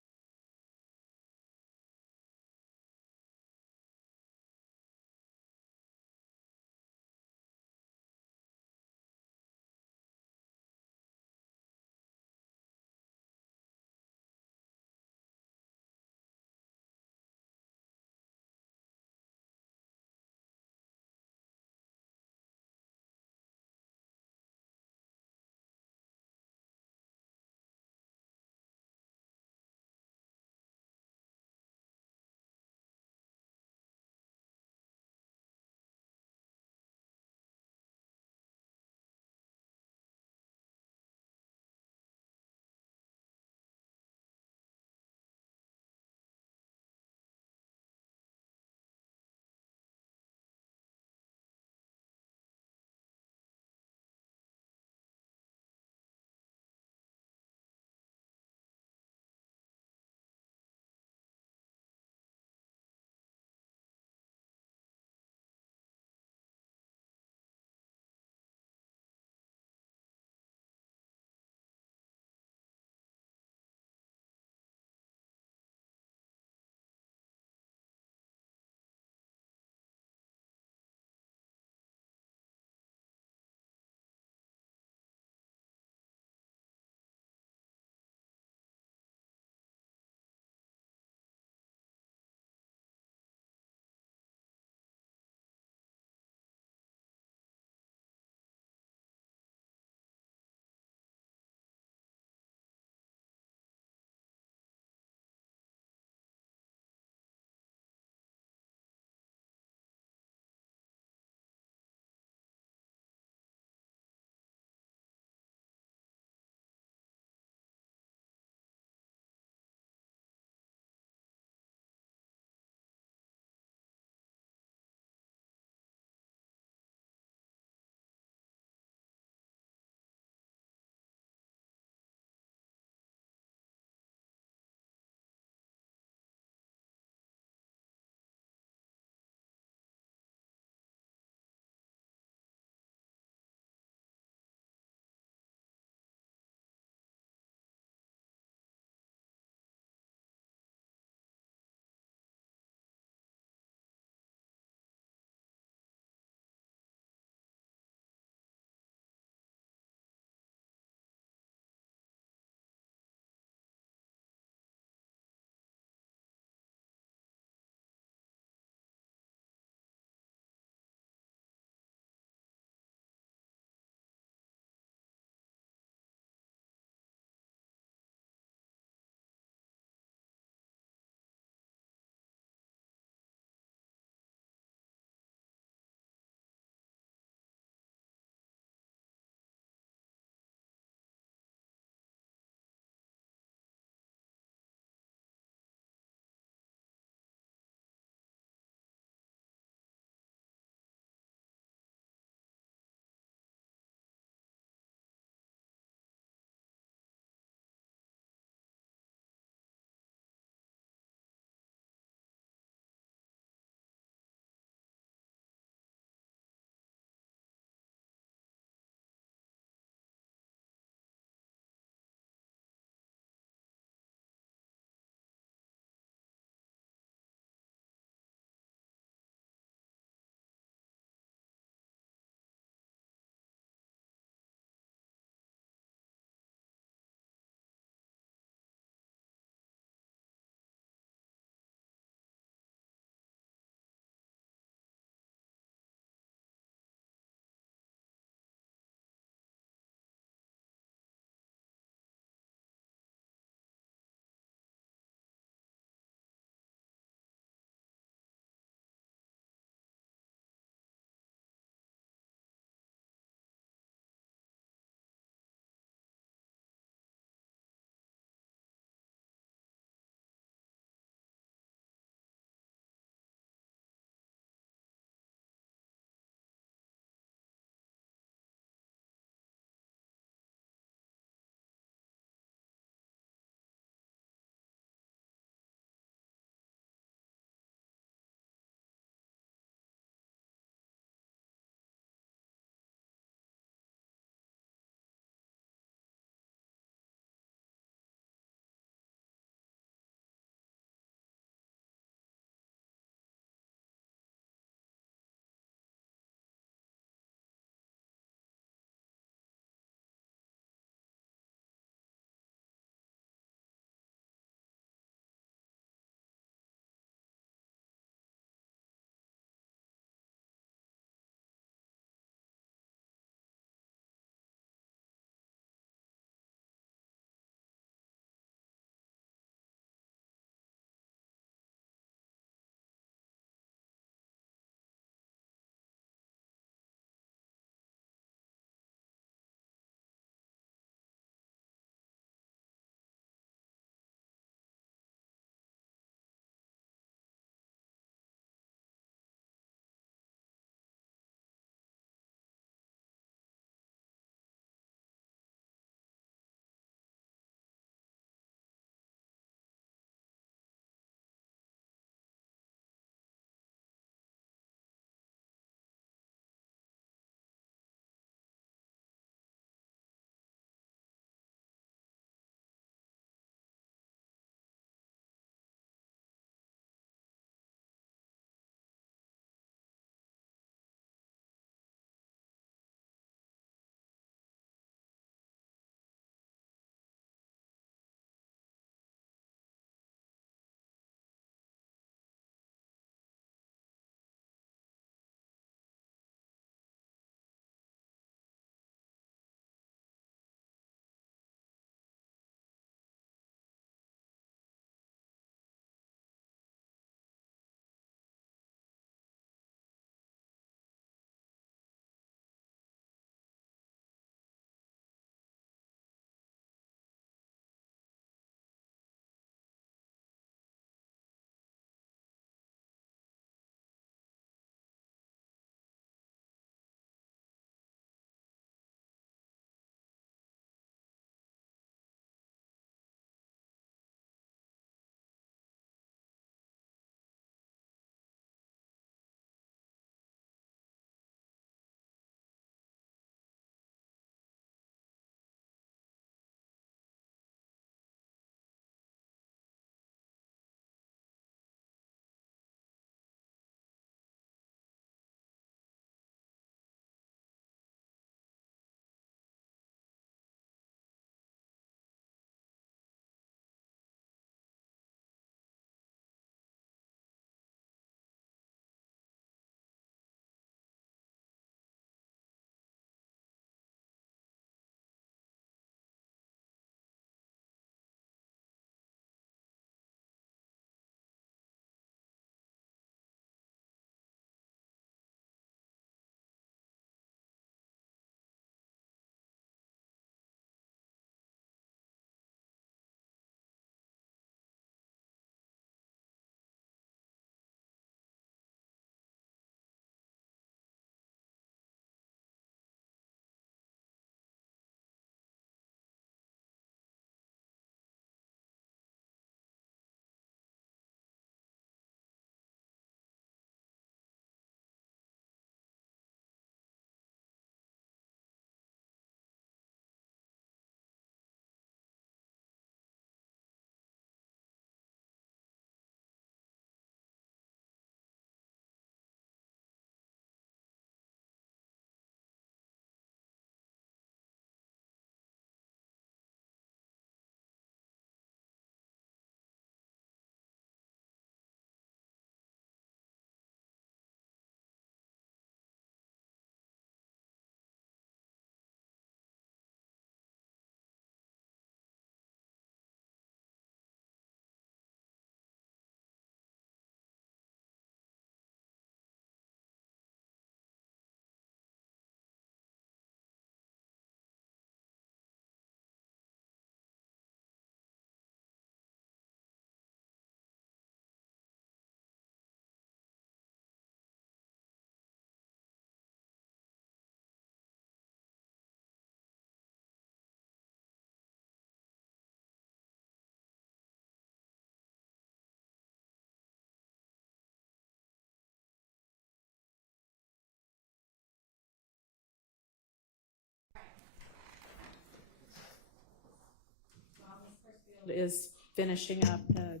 is finishing up the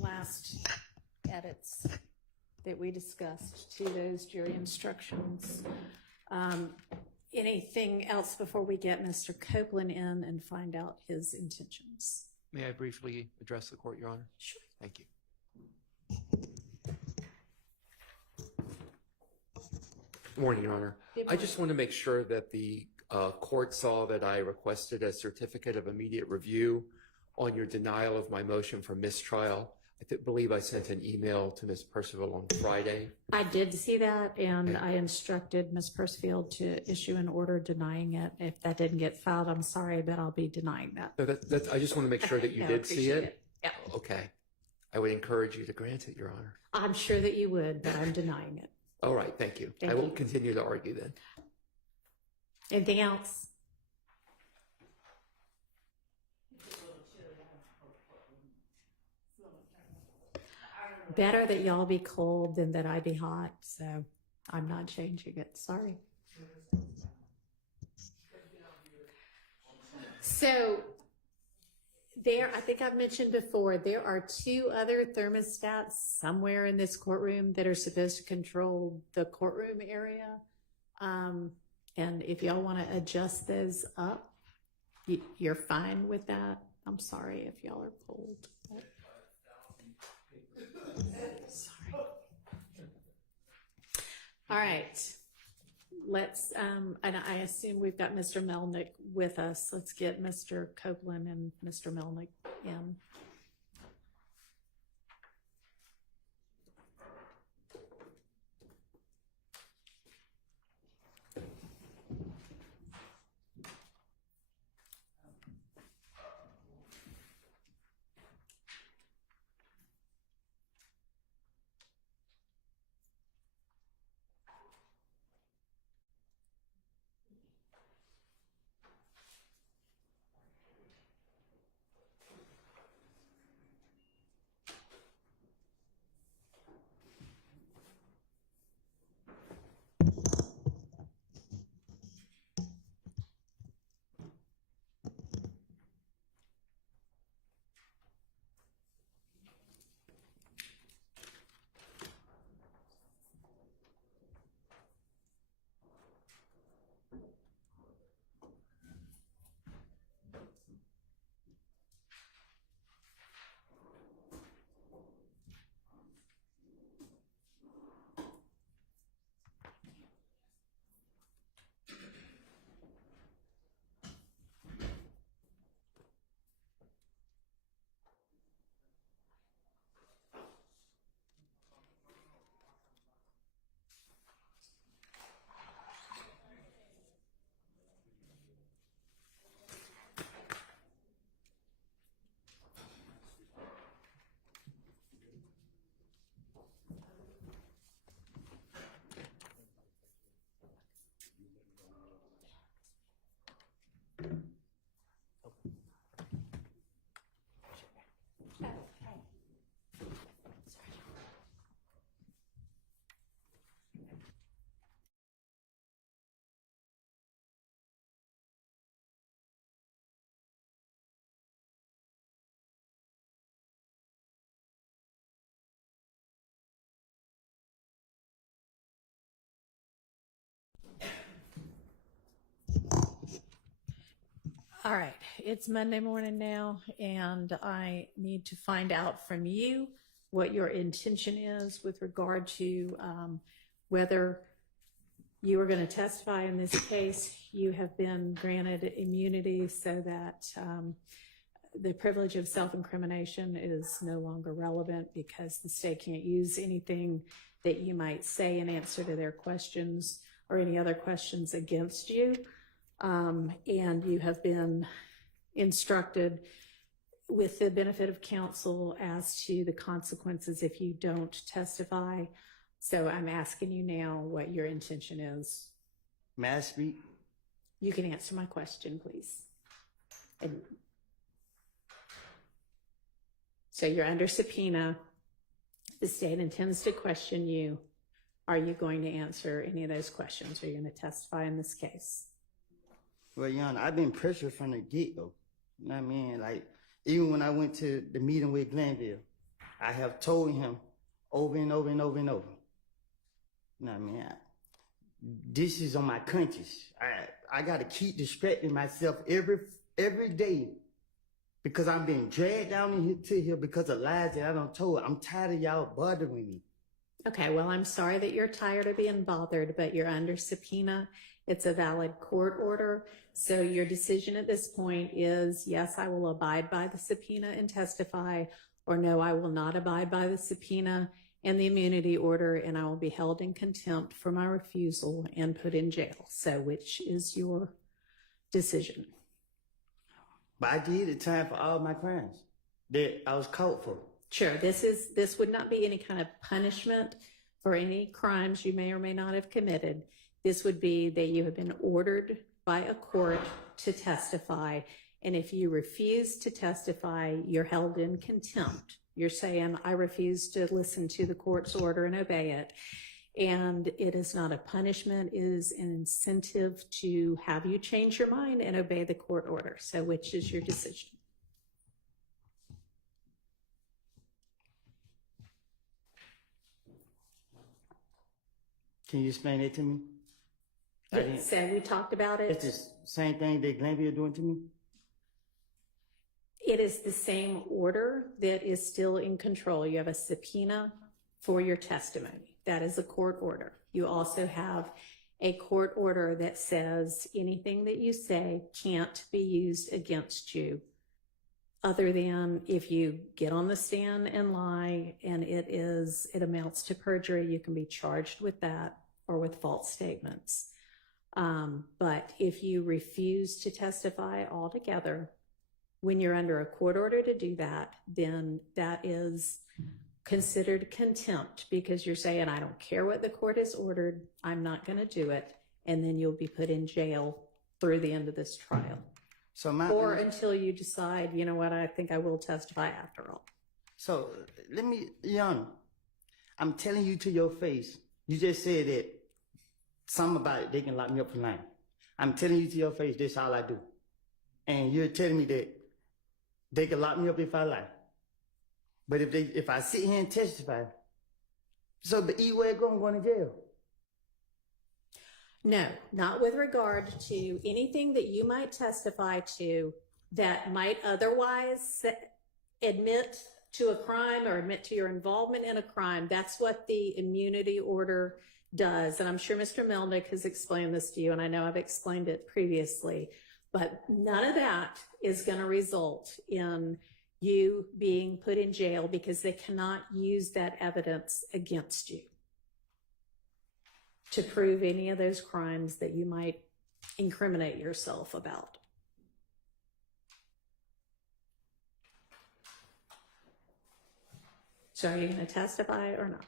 last edits that we discussed to those jury instructions. Anything else before we get Mr. Copeland in and find out his intentions? May I briefly address the court, Your Honor? Sure. Thank you. Good morning, Your Honor. Good I just want to make sure that the court saw that I requested a certificate of immediate review on your denial of my motion for mistrial. I believe I sent an email to Ms. Percival on Friday. I did see that, and Okay. I instructed Ms. Percival to issue an order denying it. If that didn't get filed, I'm sorry, but I'll be denying that. So I just want to make sure that you No, did see appreciate it. Yeah, Okay. I would encourage you to grant it, Your Honor. I'm sure that you would, but I'm denying it. All right, thank you. Thank I you. won't continue to argue then. Anything else? Better that y'all be cold than that I be hot, so I'm not changing it. Sorry. So I think I've mentioned before, there are 2 other thermostats somewhere in this courtroom that are supposed to control the courtroom area. And if y'all want to adjust those up, you're fine with that. I'm sorry if y'all are cold. Sorry. All right. Let's, and I assume we've got Mr. Melnick with us. Let's get Mr. Copeland and Mr. Melnick in. All right, it's Monday morning now, and I need to find out from you what your intention is with regard to whether you are going to testify in this case. You have been granted immunity so that the privilege of self-incrimination is no longer relevant because the state can't use anything that you might say in answer to their questions or any other questions against you. And you have been instructed with the benefit of counsel as to the consequences if you don't testify. So I'm asking you now what your intention is. May I speak? You can answer my question, please. And so you're under subpoena. The state intends to question you. Are you going to answer any of those questions? Are you going to testify in this case? Well, Your Honor, I've been pressured from the get-go. You know what I mean? Like, Even when I went to the meeting with Glenville, I have told him over and over and over and over. You know what I mean? This is on my conscience. I got to keep distracting myself every day because I'm being dragged down to here because of lies that I don't told. I'm tired of y'all bothering me. Okay, well, I'm sorry that you're tired of being bothered, but you're under subpoena. It's a valid court order. So your decision at this point is, yes, I will abide by the subpoena and testify, or no, I will not abide by the subpoena and the immunity order, and I will be held in contempt for my refusal and put in jail. So which is your decision? But I did the time for all my crimes that I was caught for. Sure, this would not be any kind of punishment for any crimes you may or may not have committed. This would be that you have been ordered by a court to testify, and if you refuse to testify, you're held in contempt. You're saying, I refuse to listen to the court's order and obey it. And it is not a punishment, it is an incentive to have you change your mind and obey the court order. So which is your decision? Can you explain it to me? So we talked about it. It's the same thing that Glenville doing to me? It is the same order that is still in control. You have a subpoena for your testimony. That is a court order. You also have a court order that says anything that you say can't be used against you other than if you get on the stand and lie and it amounts to perjury, you can be charged with that or with false statements. But if you refuse to testify altogether, when you're under a court order to do that, then that is considered contempt because you're saying, I don't care what the court has ordered, I'm not going to do it, and then you'll be put in jail through the end of this trial. Or until you decide, you know what, I think I will testify after all. So let me, Your Honor, I'm telling you to your face, you just said that something about it, they can lock me up for lying. I'm telling you to your face, this is all I do. And you're telling me that they can lock me up if I lie. But if I sit here and testify, so the either go, I'm going to jail. No, not with regard to anything that you might testify to that might otherwise admit to a crime or admit to your involvement in a crime. That's what the immunity order does. And I'm sure Mr. Melnick has explained this to you, and I know I've explained it previously, but none of that is going to result in you being put in jail because they cannot use that evidence against you to prove any of those crimes that you might incriminate yourself about. So are you going to testify or not?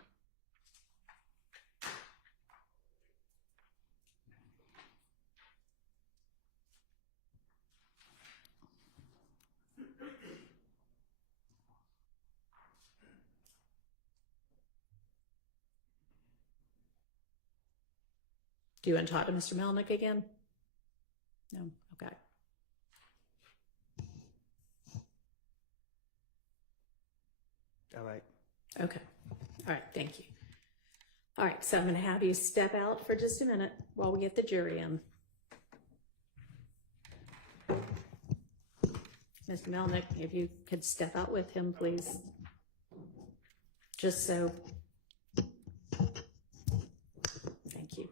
Do you want to talk to Mr. Melnick again? No? Okay. All right. Okay. All right. Thank you. All right. So I'm going to have you step out for just a minute while we get the jury in. Mr. Melnick, if you could step out with him, please. Just so. Thank you.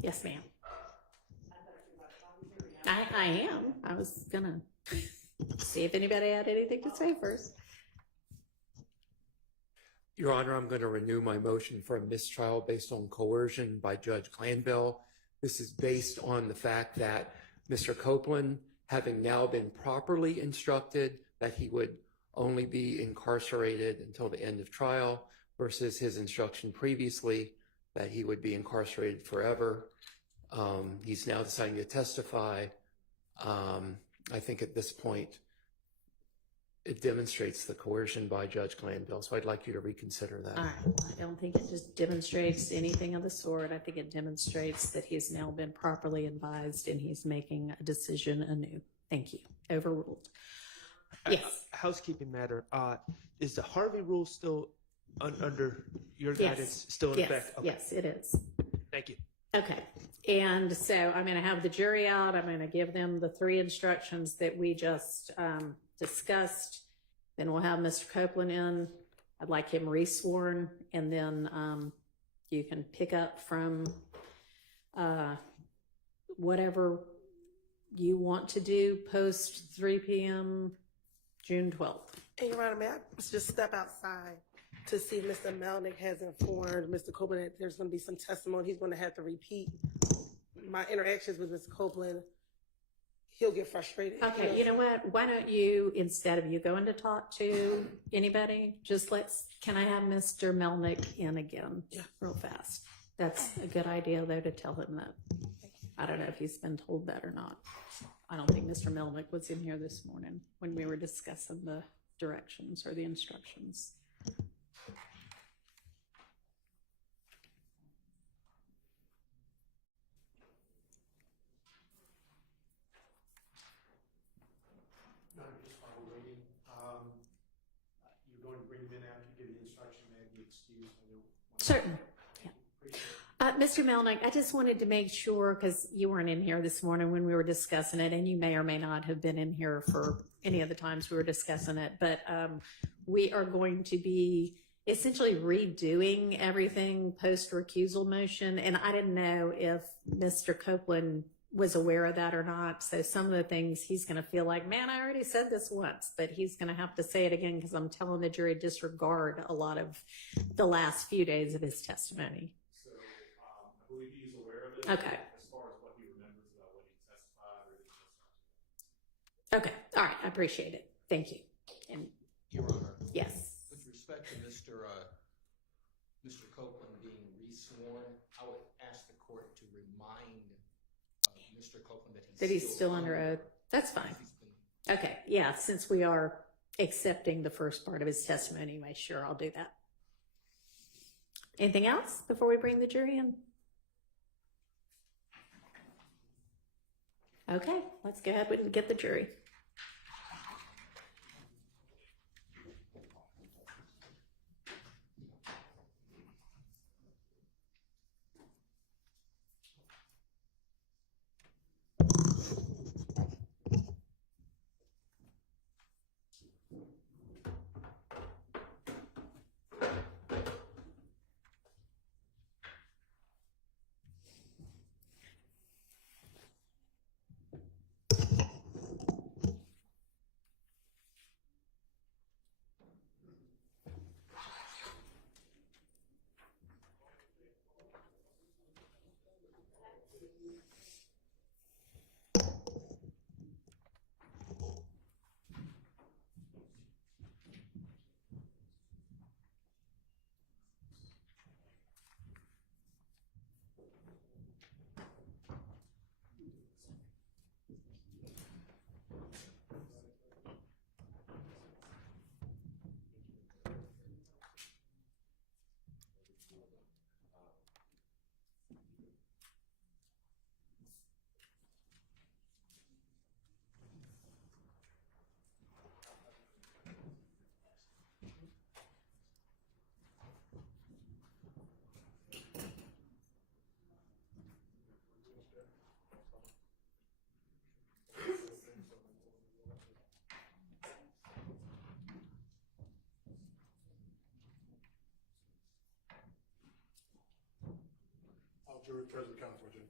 Yes, ma'am. I am. I was gonna see if anybody had anything to say first. Your Honor, I'm going to renew my motion for a mistrial based on coercion by Judge Glanville. This is based on the fact that Mr. Copeland, having now been properly instructed that he would only be incarcerated until the end of trial versus his instruction previously that he would be incarcerated forever. He's now deciding to testify. I think at this point, It demonstrates the coercion by Judge Glanville, so I'd like you to reconsider that. All right. I don't think it just demonstrates anything of the sort. I think it demonstrates that he's now been properly advised and he's making a decision anew. Thank you. Overruled. Yes. Housekeeping matter. Is the Harvey rule still under your guidance? Still in Yes. effect? Okay. Yes, it is. Thank you. Okay. And so I'm going to have the jury out. I'm going to give them the 3 instructions that we just discussed. Then we'll have Mr. Copeland in. I'd like him resworn. And then you can pick up from whatever you want to do post 3 p.m. June 12th. And Your Honor, may I just step outside to see if Mr. Melnick has informed Mr. Copeland that there's going to be some testimony he's going to have to repeat. My interactions with Mr. Copeland, he'll get frustrated. Okay, you know what? Why don't you, instead of you going to talk to anybody, just can I have Mr. Melnick in again? Yeah. Real fast. That's a good idea, though, to tell him that. I don't know if he's been told that or not. I don't think Mr. Melnick was in here this morning when we were discussing the directions or the instructions. Just while we're waiting, you're going to bring them in after you give the instruction, maybe excuse. Certainly. Mr. Melnick, I just wanted to make sure, because you weren't in here this morning when we were discussing it, and you may or may not have been in here for any of the times we were discussing it, but we are going to be essentially redoing everything post-recusal motion, and I didn't know if Mr. Copeland was aware of that or not, so some of the things he's going to feel like, man, I already said this once, but he's going to have to say it again because I'm telling the jury disregard a lot of the last few days of his testimony. I believe he's aware of it. Okay. As far as what he remembers about when he testified or didn't testify. Okay. All right. I appreciate it. Thank you. And Your Honor. yes. With respect to Mr. Copeland being resworn, I would ask the court to remind Mr. Copeland That he's still under oath. That's fine. Okay. Yeah. Since we are accepting the first part of his testimony anyway, sure, I'll do that. Anything else before we bring the jury in? Okay, let's go ahead and get the jury.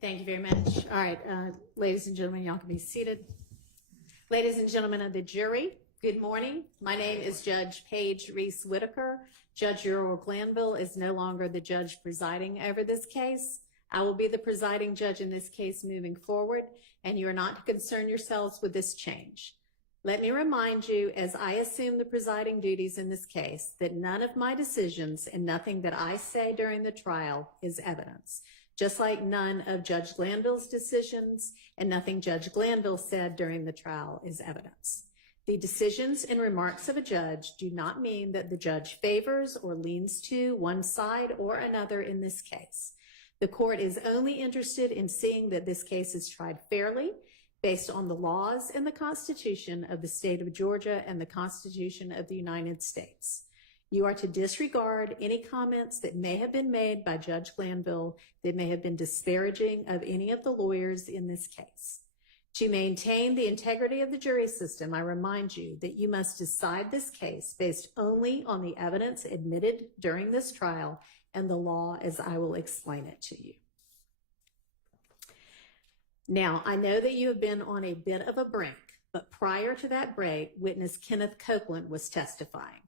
Thank you very much. All right, ladies and gentlemen, y'all can be seated. Ladies and gentlemen of the jury, good morning. My name is Judge Paige Reese Whitaker. Judge Earl Glanville is no longer the judge presiding over this case. I will be the presiding judge in this case moving forward, and you are not to concern yourselves with this change. Let me remind you, as I assume the presiding duties in this case, that none of my decisions and nothing that I say during the trial is evidence, just like none of Judge Glanville's decisions and nothing Judge Glanville said during the trial is evidence. The decisions and remarks of a judge do not mean that the judge favors or leans to one side or another in this case. The court is only interested in seeing that this case is tried fairly, based on the laws and the Constitution of the state of Georgia and the Constitution of the United States. You are to disregard any comments that may have been made by Judge Glanville that may have been disparaging of any of the lawyers in this case. To maintain the integrity of the jury system, I remind you that you must decide this case based only on the evidence admitted during this trial and the law as I will explain it to you. Now, I know that you have been on a bit of a break, but prior to that break, witness Kenneth Copeland was testifying.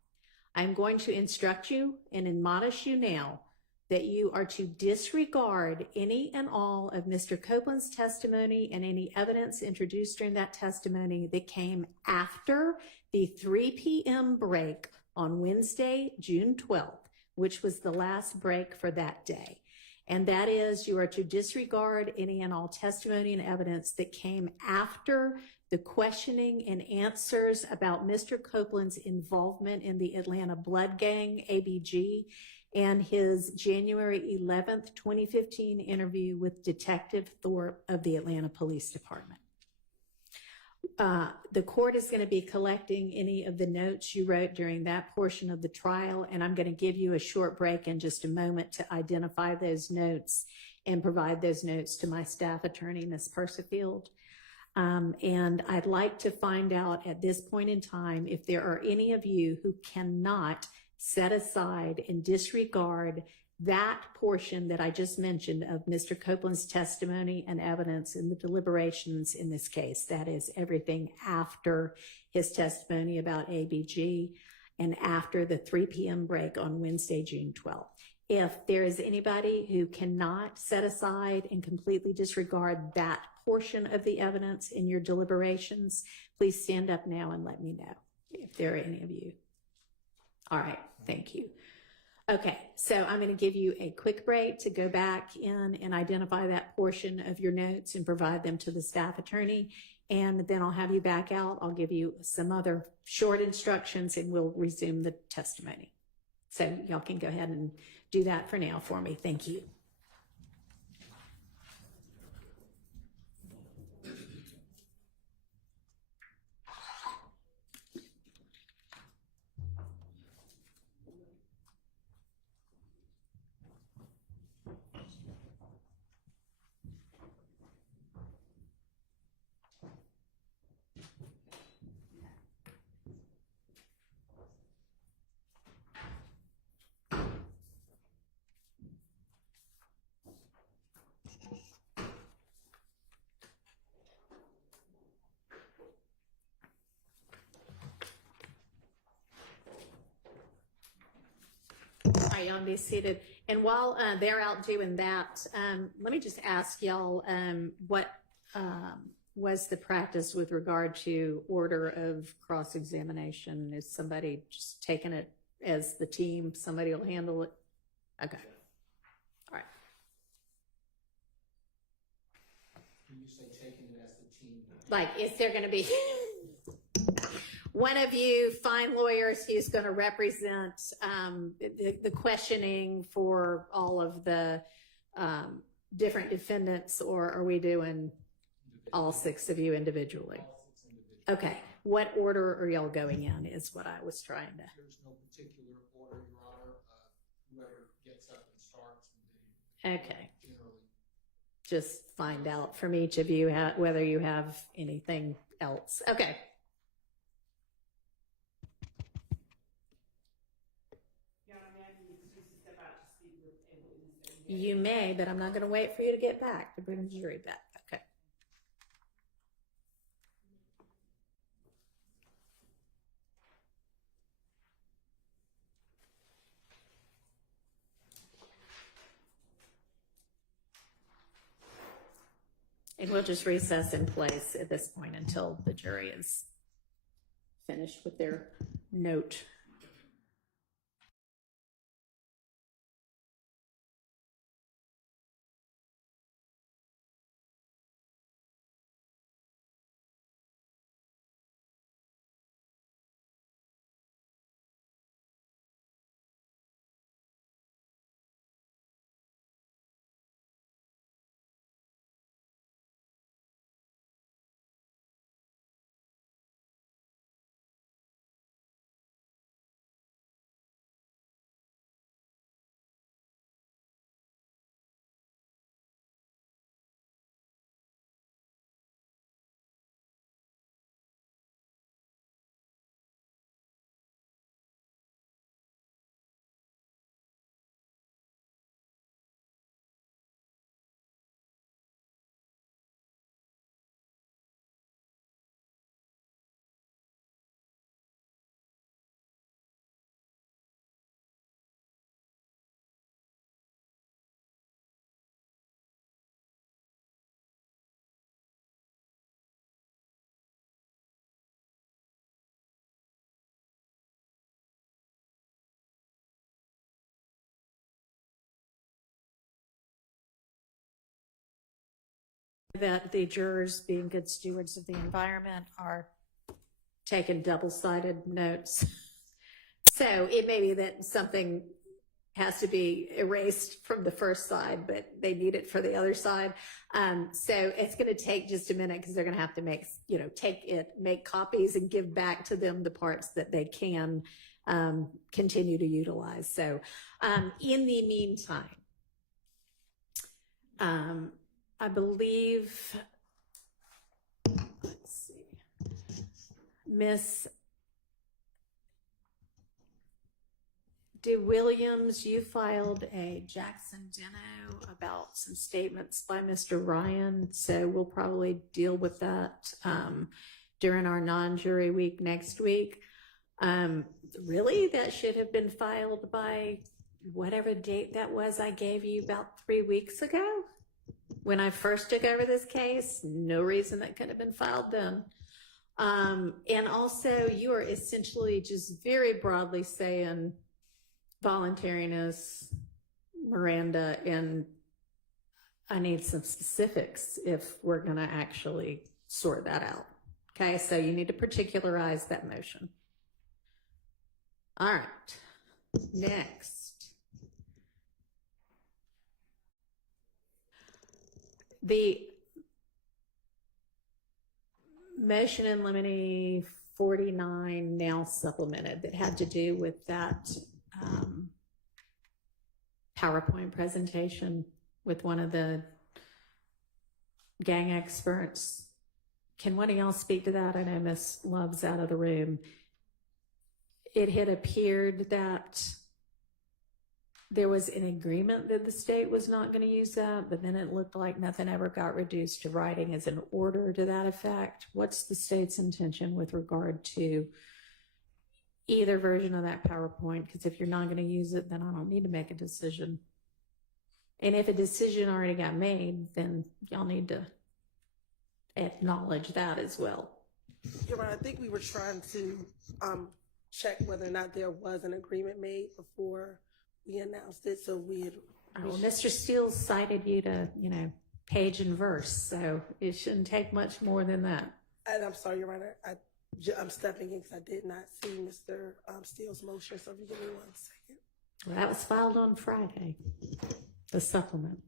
I'm going to instruct you and admonish you now that you are to disregard any and all of Mr. Copeland's testimony and any evidence introduced during that testimony that came after the 3 p.m. break on Wednesday, June 12th, which was the last break for that day. And that is, you are to disregard any and all testimony and evidence that came after the questioning and answers about Mr. Copeland's involvement in the Atlanta Blood Gang, ABG, and his January 11th, 2015 interview with Detective Thorpe of the Atlanta Police Department. The court is going to be collecting any of the notes you wrote during that portion of the trial, and I'm going to give you a short break in just a moment to identify those notes and provide those notes to my staff attorney, Ms. Persifield. And I'd like to find out at this point in time if there are any of you who cannot set aside and disregard that portion that I just mentioned of Mr. Copeland's testimony and evidence in the deliberations in this case. That is everything after his testimony about ABG and after the 3 p.m. break on Wednesday, June 12th. If there is anybody who cannot set aside and completely disregard that portion of the evidence in your deliberations, please stand up now and let me know if there are any of you. All right, thank you. Okay, so I'm going to give you a quick break to go back in and identify that portion of your notes and provide them to the staff attorney. And then I'll have you back out. I'll give you some other short instructions and we'll resume the testimony. So y'all can go ahead and do that for now for me. Thank you. Y'all be seated. And while they're out doing that, let me just ask y'all what was the practice with regard to order of cross-examination? Is somebody just taking it as the team? Somebody will handle it? Okay. All right. When you say taking it as the team? Like, is there going to be one of you fine lawyers who's going to represent the questioning for all of the different defendants, or are we doing all 6 of you individually? Okay. What order are y'all going in is what I was trying to. There's no particular order, Your Honor. Whoever gets up and starts. Okay. Generally. Just find out from each of you whether you have anything else. Okay. You may, but I'm not going to wait for you to get back to bring the jury back. Okay. And we'll just recess in place at this point until the jury is finished with their note. that the jurors, being good stewards of the environment, are taking double-sided notes. So it may be that something has to be erased from the first side, but they need it for the other side. So it's going to take just a minute because they're going to have to make copies and give back to them the parts that they can continue to utilize. So in the meantime, I believe, let's see, Miss DeWilliams, you filed a Jackson Deno about some statements by Mr. Ryan, so we'll probably deal with that during our non-jury week next week. Really, that should have been filed by whatever date that was I gave you about 3 weeks ago when I first took over this case. No reason that could have been filed then. And also, you are essentially just very broadly saying voluntariness, Miranda, and I need some specifics if we're going to actually sort that out. Okay, so you need to particularize that motion. All right, next. The motion in limine 49 now supplemented that had to do with that PowerPoint presentation with one of the gang experts. Can one of y'all speak to that? I know Miss Love's out of the room. It had appeared that there was an agreement that the state was not going to use that, but then it looked like nothing ever got reduced to writing as an order to that effect. What's the state's intention with regard to either version of that PowerPoint? Because if you're not going to use it, then I don't need to make a decision. And if a decision already got made, then y'all need to acknowledge that as well. You're right. I think we were trying to check whether or not there was an agreement made before we announced it. So well, Mr. Steele cited you to, page and verse, so it shouldn't take much more than that. And I'm sorry, Your Honor. I'm stepping in because I did not see Mr. Steele's motion. So if you give me 1 second. Well, that was filed on Friday, the supplement.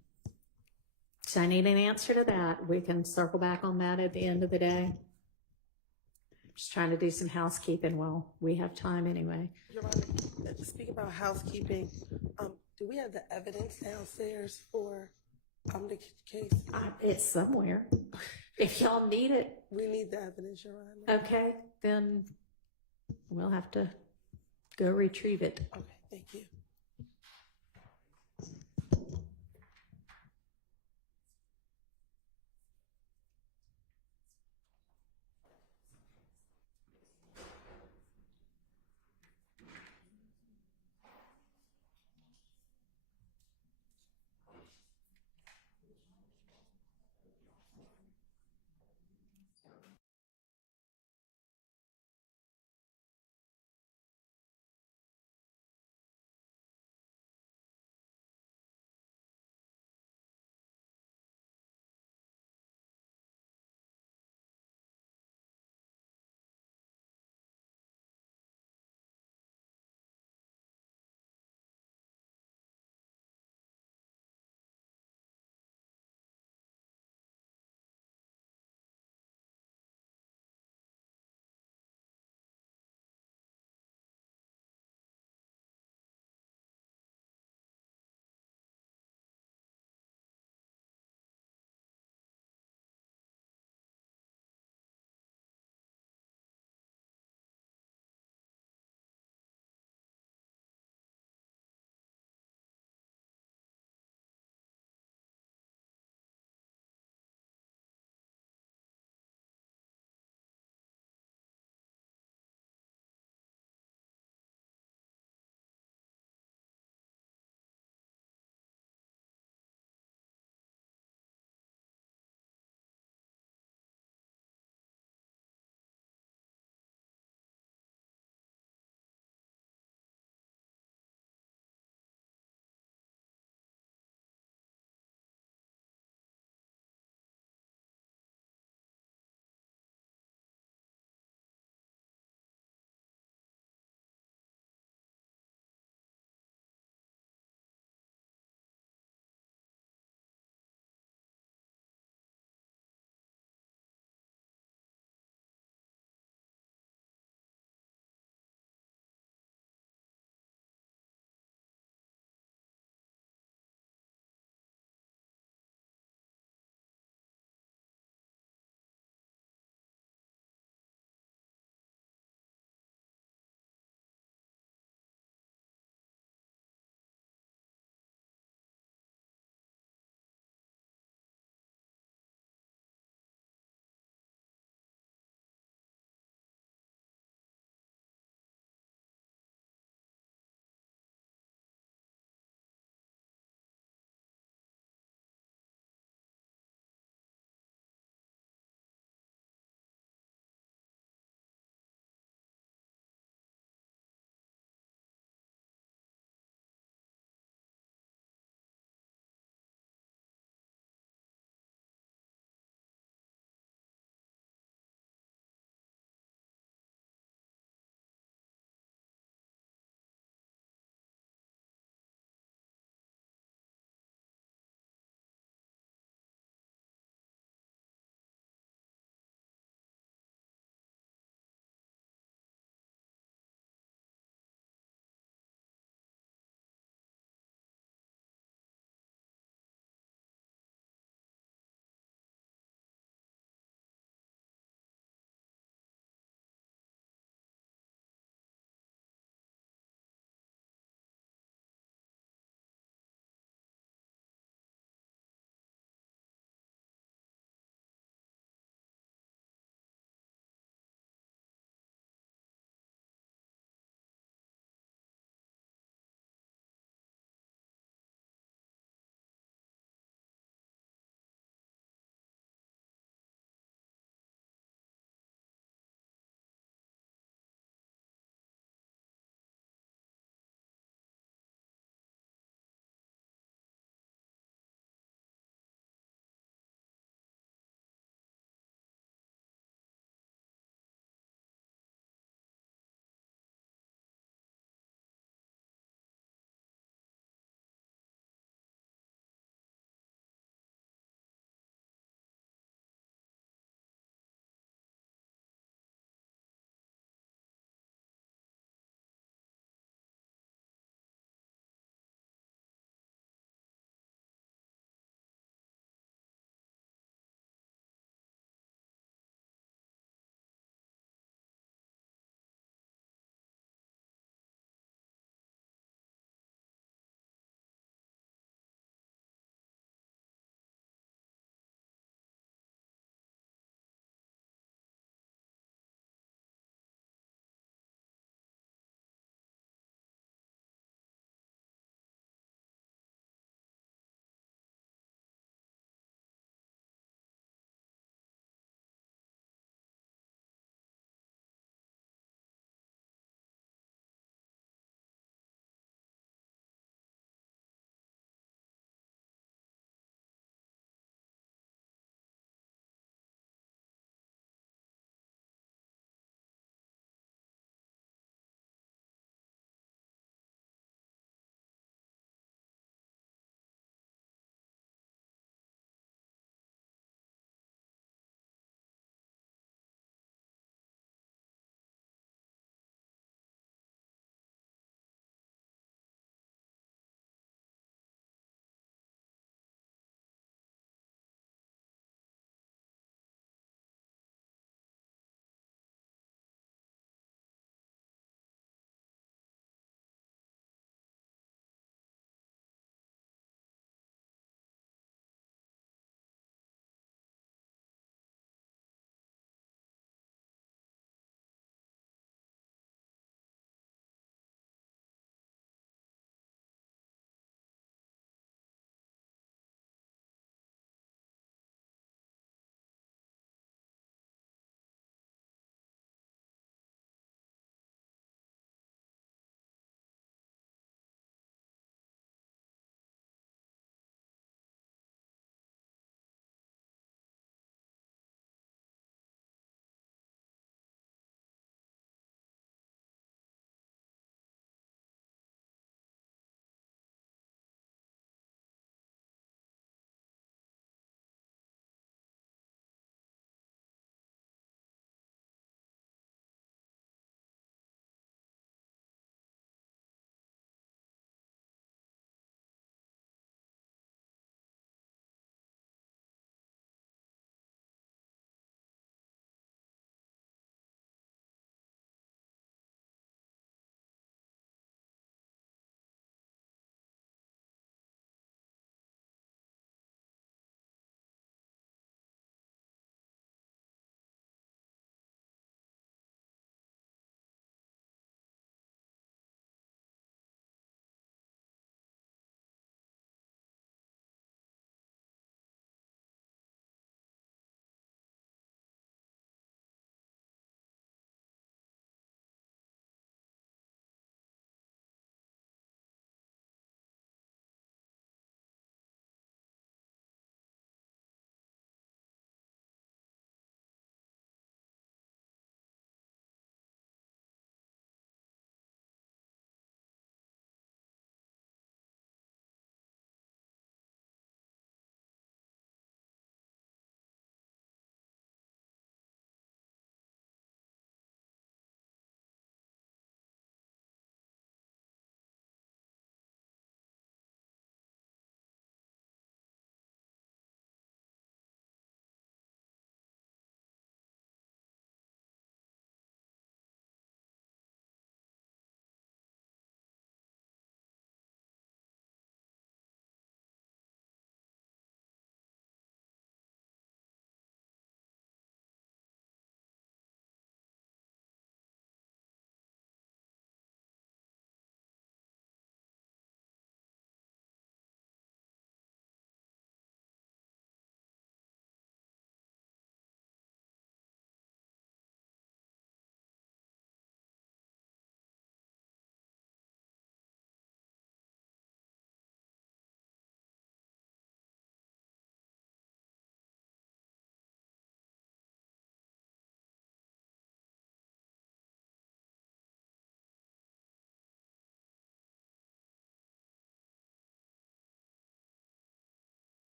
So I need an answer to that. We can circle back on that at the end of the day. Just trying to do some housekeeping while we have time anyway. Your Honor, speaking about housekeeping, do we have the evidence downstairs for the case? It's somewhere. If y'all need it. We need the evidence, Your Honor. Okay, then we'll have to go retrieve it. Okay, thank you.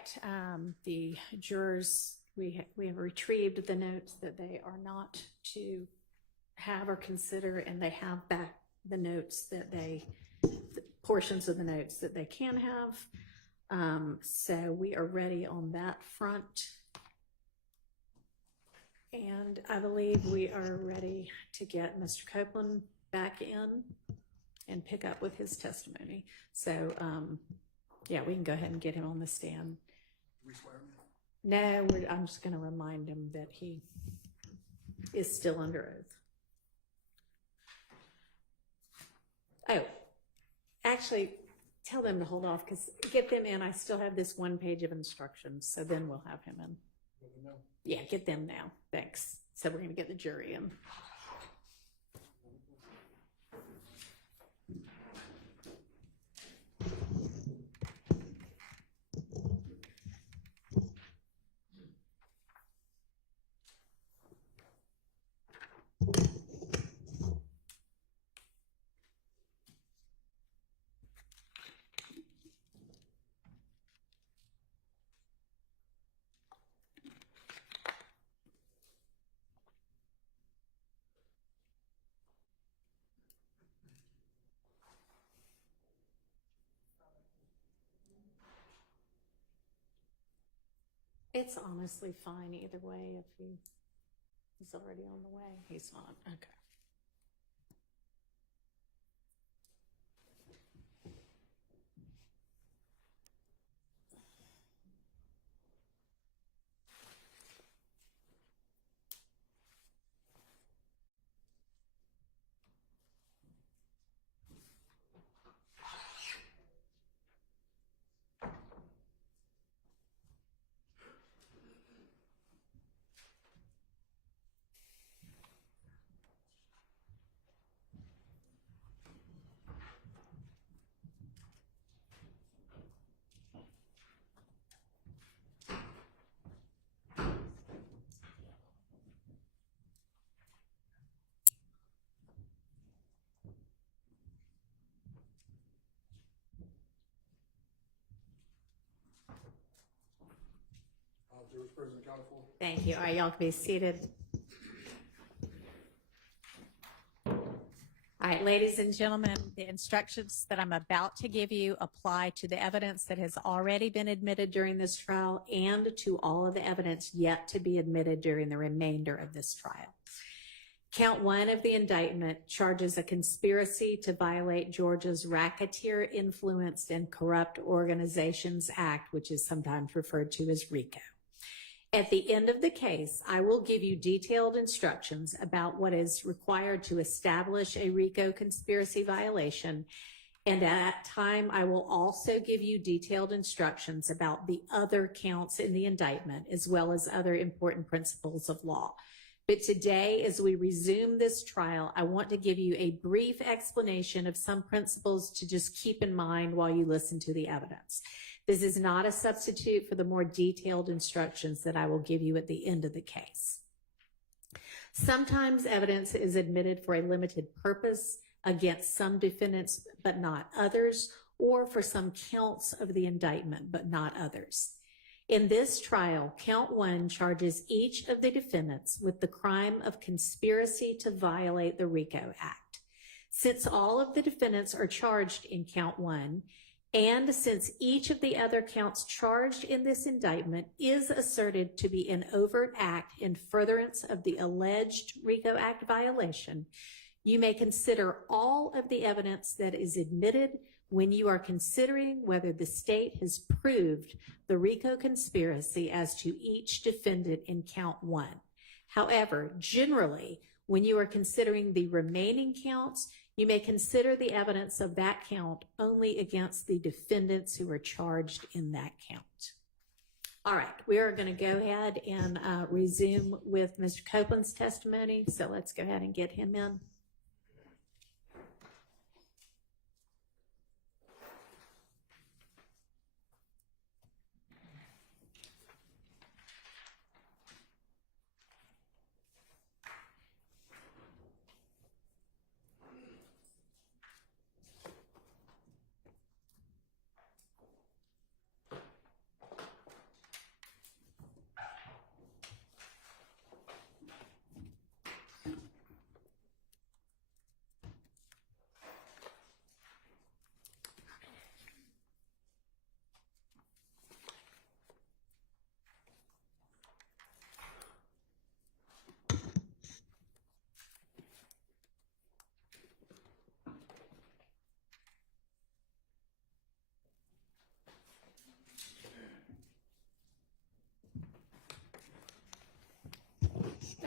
right, the jurors, we have retrieved the notes that they are not to have or consider, and they have back the notes that the portions of the notes that they can have. So we are ready on that front. And I believe we are ready to get Mr. Copeland back in and pick up with his testimony. So, yeah, we can go ahead and get him on the stand. We swear him No, I'm just going to remind him that he is still under oath. Oh, actually, tell them to hold off, because get them in. I still have this one page of instructions, so then we'll have him in. Yeah, get them now. Thanks. So we're going to get the jury in. It's honestly fine either way if he's already on the way. He's not. Okay. Jurors present accounted for. Thank you. All right, y'all can be seated. All right, ladies and gentlemen, the instructions that I'm about to give you apply to the evidence that has already been admitted during this trial and to all of the evidence yet to be admitted during the remainder of this trial. Count 1 of the indictment charges a conspiracy to violate Georgia's Racketeer Influenced and Corrupt Organizations Act, which is sometimes referred to as RICO. At the end of the case, I will give you detailed instructions about what is required to establish a RICO conspiracy violation, and at that time, I will also give you detailed instructions about the other counts in the indictment, as well as other important principles of law. But today, as we resume this trial, I want to give you a brief explanation of some principles to just keep in mind while you listen to the evidence. This is not a substitute for the more detailed instructions that I will give you at the end of the case. Sometimes evidence is admitted for a limited purpose against some defendants, but not others, or for some counts of the indictment, but not others. In this trial, count 1 charges each of the defendants with the crime of conspiracy to violate the RICO Act. Since all of the defendants are charged in count 1, and since each of the other counts charged in this indictment is asserted to be an overt act in furtherance of the alleged RICO Act violation, you may consider all of the evidence that is admitted when you are considering whether the state has proved the RICO conspiracy as to each defendant in count 1. However, generally, when you are considering the remaining counts, you may consider the evidence of that count only against the defendants who are charged in that count. All right, we are going to go ahead and resume with Mr. Copeland's testimony. So let's go ahead and get him in.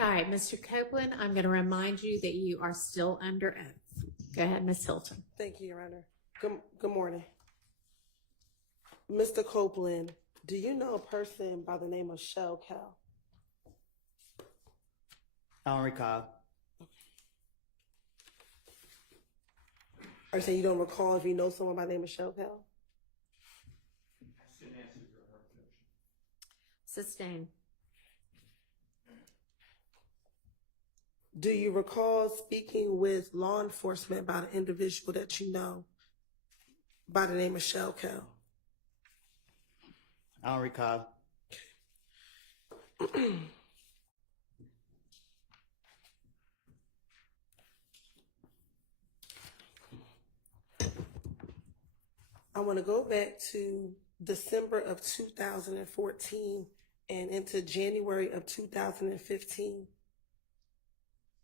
All right, Mr. Copeland, I'm going to remind you that you are still under oath. Go ahead, Ms. Hilton. Thank you, Your Honor. Good morning. Mr. Copeland, do you know a person by the name of Shell Cal? I don't recall. Are you saying you don't recall if you know someone by the name of Shell Cal? Sustain. Do you recall speaking with law enforcement about an individual that you know by the name of Shell Cal? I don't recall. I want to go back to December of 2014 and into January of 2015.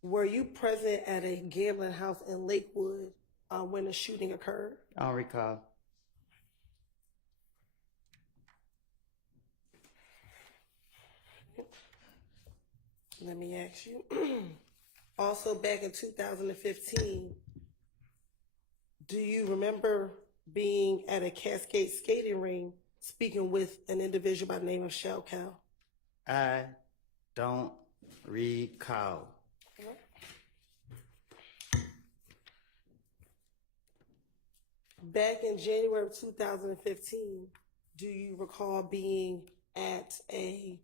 Were you present at a gambling house in Lakewood when the shooting occurred? I don't recall. Let me ask you. Also, back in 2015, do you remember being at a Cascade skating ring speaking with an individual by the name of Shell Cal? I don't recall. Back in January of 2015, do you recall being at a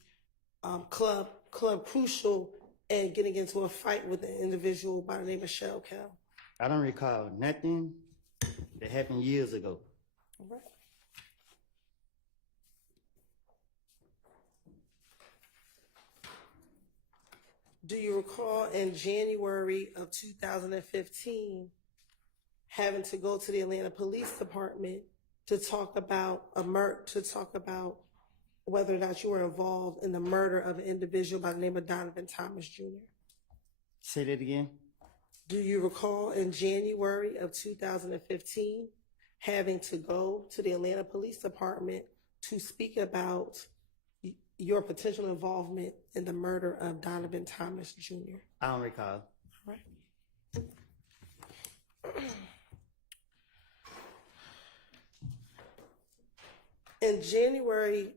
Club Crucial and getting into a fight with an individual by the name of Shell Cal? I don't recall nothing that happened years ago. All right. Do you recall in January of 2015 having to go to the Atlanta Police Department to talk about whether or not you were involved in the murder of an individual by the name of Donovan Thomas Jr.? Say that again. Do you recall in January of 2015 having to go to the Atlanta Police Department to speak about your potential involvement in the murder of Donovan Thomas Jr.? I don't recall. All right. On January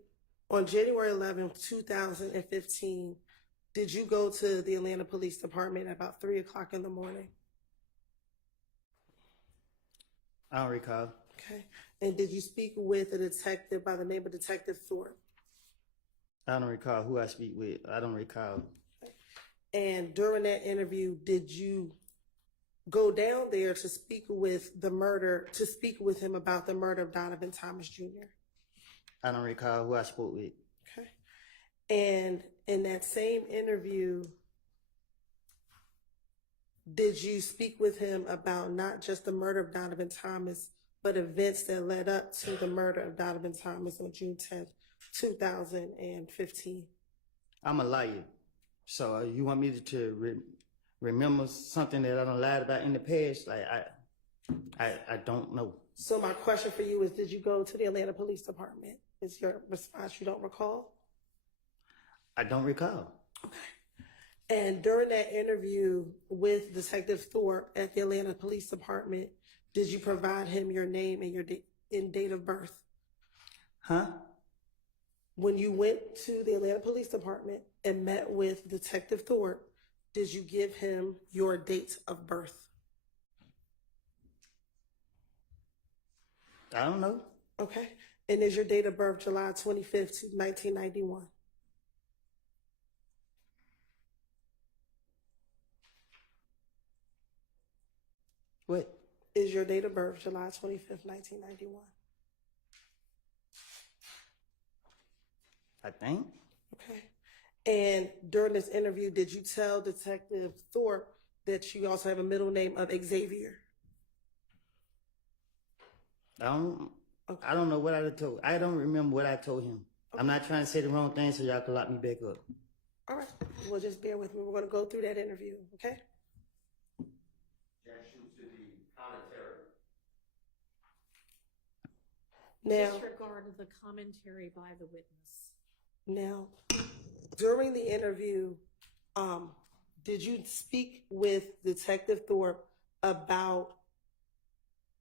11th, 2015, did you go to the Atlanta Police Department at about 3 o'clock in the morning? I don't recall. Okay. And did you speak with a detective by the name of Detective Thorpe? I don't recall who I speak with. I don't recall. And during that interview, did you go down there to speak with him about the murder of Donovan Thomas Jr.? I don't recall who I spoke with. Okay. And in that same interview, did you speak with him about not just the murder of Donovan Thomas, but events that led up to the murder of Donovan Thomas on June 10th, 2015? I'm a liar. So you want me to remember something that I done lied about in the past? Like, I don't know. So my question for you is, did you go to the Atlanta Police Department? Is your response you don't recall? I don't recall. Okay. And during that interview with Detective Thorpe at the Atlanta Police Department, did you provide him your name and your date of birth? Huh? When you went to the Atlanta Police Department and met with Detective Thorpe, did you give him your date of birth? I don't know. Okay. And is your date of birth July 25th, 1991? What? Is your date of birth July 25th, 1991? I think. Okay. And during this interview, did you tell Detective Thorpe that you also have a middle name of Xavier? I don't know what I told. I don't remember what I told him. Okay. I'm not trying to say the wrong thing so y'all can lock me back up. All right. Well, just bear with me. We're going to go through that interview, okay? Objection to the commentary. Now, Disregard the commentary by the witness. Now, during the interview, Did you speak with Detective Thorpe about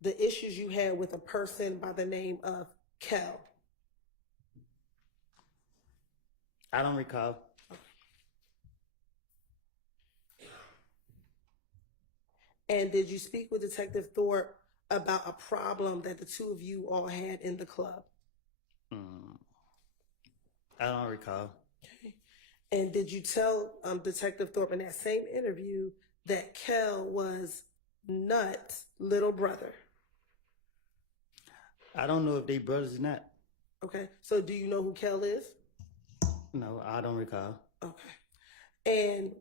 the issues you had with a person by the name of Kel? I don't recall. And did you speak with Detective Thorpe about a problem that the two of you all had in the club? I don't recall. Okay. And did you tell Detective Thorpe in that same interview that Kel was Nut's little brother? I don't know if they brothers or not. Okay. So do you know who Kel is? No, I don't recall. Okay. And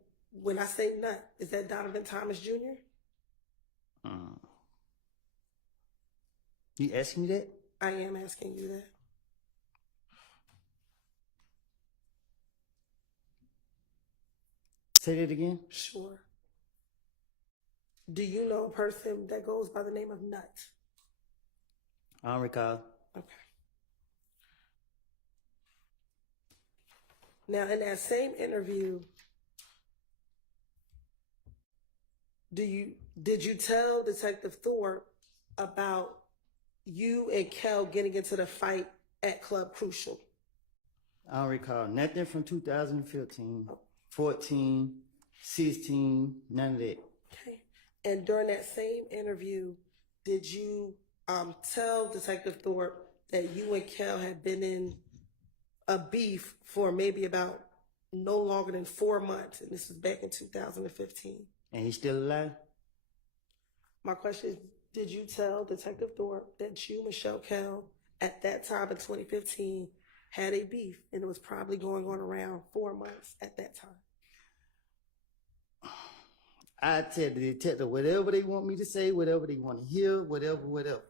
when I say Nut, is that Donovan Thomas Jr.? You asking me that? I am asking you that. Say that again? Sure. Do you know a person that goes by the name of Nut? I don't recall. Okay. Now, in that same interview, did you tell Detective Thorpe about you and Kel getting into the fight at Club Crucial? I don't recall nothing from 2015, 14, 16, none of that. Okay. And during that same interview, did you tell Detective Thorpe that you and Kel had been in a beef for maybe about no longer than 4 months, and this was back in 2015? And he's still alive? My question is, did you tell Detective Thorpe that you, Michelle Kel, at that time in 2015, had a beef, and it was probably going on around 4 months at that time? I tell the detective whatever they want me to say, whatever they want to hear, whatever.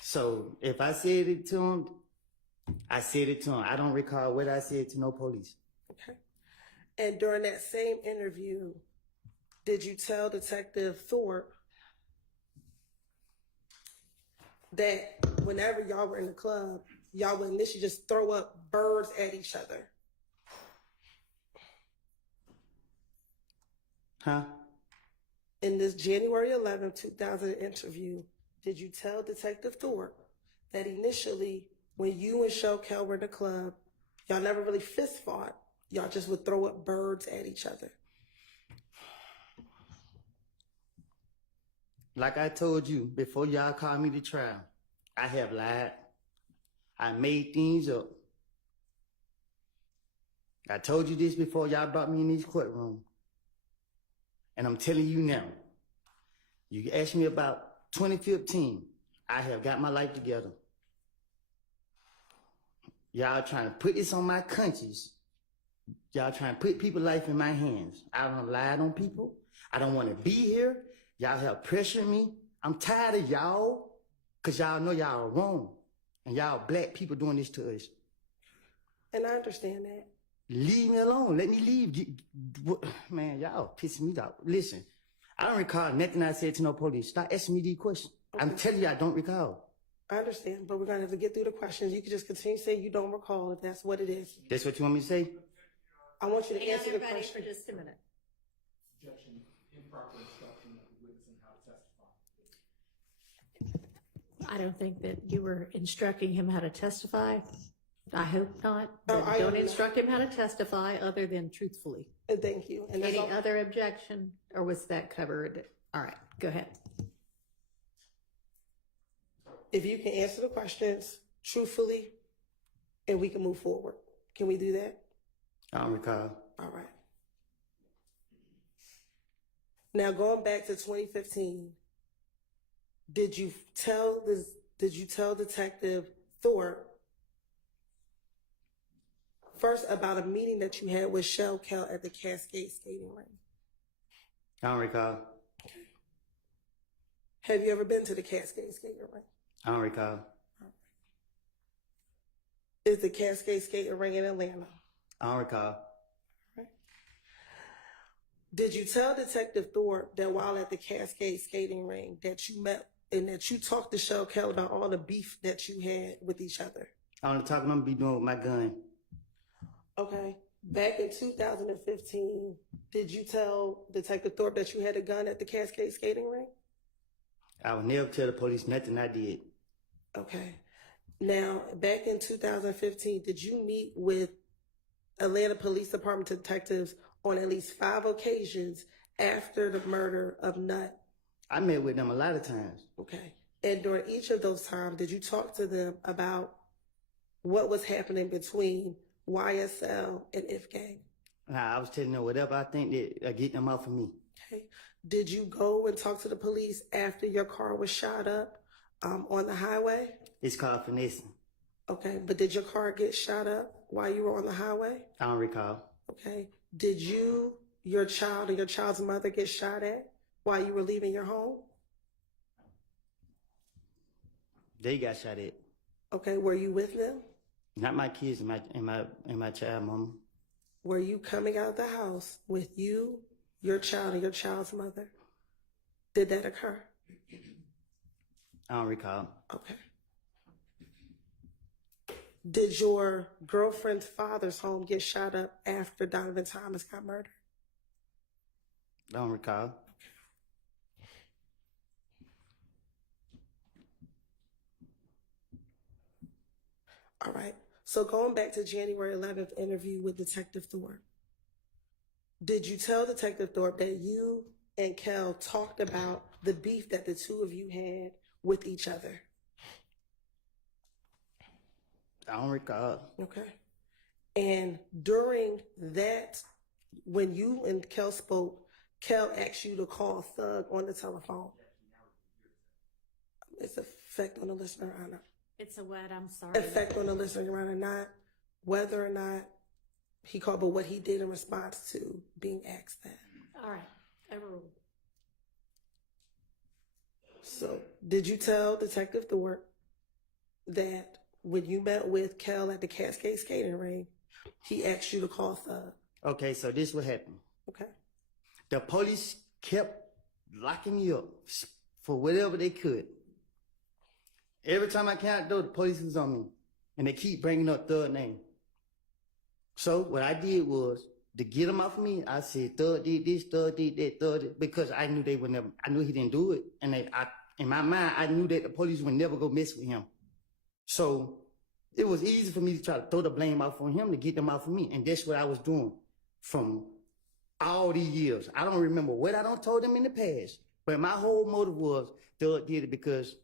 So if I said it to him, I said it to him. I don't recall what I said to no police. Okay. And during that same interview, did you tell Detective Thorpe that whenever y'all were in the club, y'all would initially just throw up birds at each other? Huh? In this January 11, 2000 interview, did you tell Detective Thorpe that initially, when you and Michelle Kel were in the club, y'all never really fist fought, y'all just would throw up birds at each other? Like I told you, before y'all called me to trial, I have lied. I made things up. I told you this before y'all brought me in this courtroom. And I'm telling you now, you asked me about 2015, I have got my life together. Y'all trying to put this on my conscience. Y'all trying to put people's life in my hands. I don't lie on people. I don't want to be here. Y'all have pressured me. I'm tired of y'all, because y'all know y'all are wrong. And y'all black people doing this to us. And I understand that. Leave me alone. Let me leave. Man, y'all pissing me off. Listen, I don't recall nothing I said to no police. Stop asking me these questions. Okay. I'm telling you, I don't recall. I understand, but we're going to have to get through the questions. You can just continue to say you don't recall if that's what it is. That's what you want me to say? I want you to answer the everybody question. for just a minute. Objection, improper instruction of the witness on how to testify. I don't think that you were instructing him how to testify. I hope not. No, But I don't am instruct him how to testify other than truthfully. Thank you. And that's Any all. other objection, or was that covered? All right, go ahead. If you can answer the questions truthfully, and we can move forward. Can we do that? I don't recall. All right. Now, going back to 2015, did you tell Detective Thorpe first about a meeting that you had with Michelle Kel at the Cascade skating rink? I don't recall. Have you ever been to the Cascade skating rink? I don't recall. Is the Cascade skating rink in Atlanta? I don't recall. Right. Did you tell Detective Thorpe that while at the Cascade skating rink that you met and that you talked to Michelle Kel about all the beef that you had with each other? I want to talk I'm going to be doing with my gun. Okay. Back in 2015, did you tell Detective Thorpe that you had a gun at the Cascade skating rink? I would never tell the police nothing I did. Okay. Now, back in 2015, did you meet with Atlanta Police Department detectives on at least 5 occasions after the murder of Nutt? I met with them a lot of times. Okay. And during each of those times, did you talk to them about what was happening between YSL and If Gang? Nah, I was telling them whatever I think that get them off of me. Okay. Did you go and talk to the police after your car was shot up on the highway? It's called finessing. Okay. But did your car get shot up while you were on the highway? I don't recall. Okay. Did you, your child, and your child's mother get shot at while you were leaving your home? They got shot at. Okay. Were you with them? Not my kids and my child, mama. Were you coming out of the house with you, your child, and your child's mother? Did that occur? I don't recall. Okay. Did your girlfriend's father's home get shot up after Donovan Thomas got murdered? I don't recall. All right. So going back to January 11th interview with Detective Thorpe, did you tell Detective Thorpe that you and Kel talked about the beef that the two of you had with each other? I don't recall. Okay. And during that, when you and Kel spoke, Kel asked you to call Thug on the telephone. It's effect on the listener, Anna. It's a what? I'm sorry. Effect on the listener, Your Honor, not whether or not he called, but what he did in response to being asked that. All right. Overruled. So, did you tell Detective Thorpe that when you met with Kel at the Cascade skating ring, he asked you to call Thug? Okay, so this what happened. Okay. The police kept locking me up for whatever they could. Every time I came out the door, the police was on me. And they keep bringing up Thug's name. So what I did was, to get him off of me, I said, Thug did this, Thug did that, Thug did, because I knew they would never, I knew he didn't do it. And in my mind, I knew that the police would never go mess with him. So it was easy for me to try to throw the blame off on him to get them off of me. And that's what I was doing from all these years. I don't remember what I don't told them in the past. But my whole motive was, Thug did it because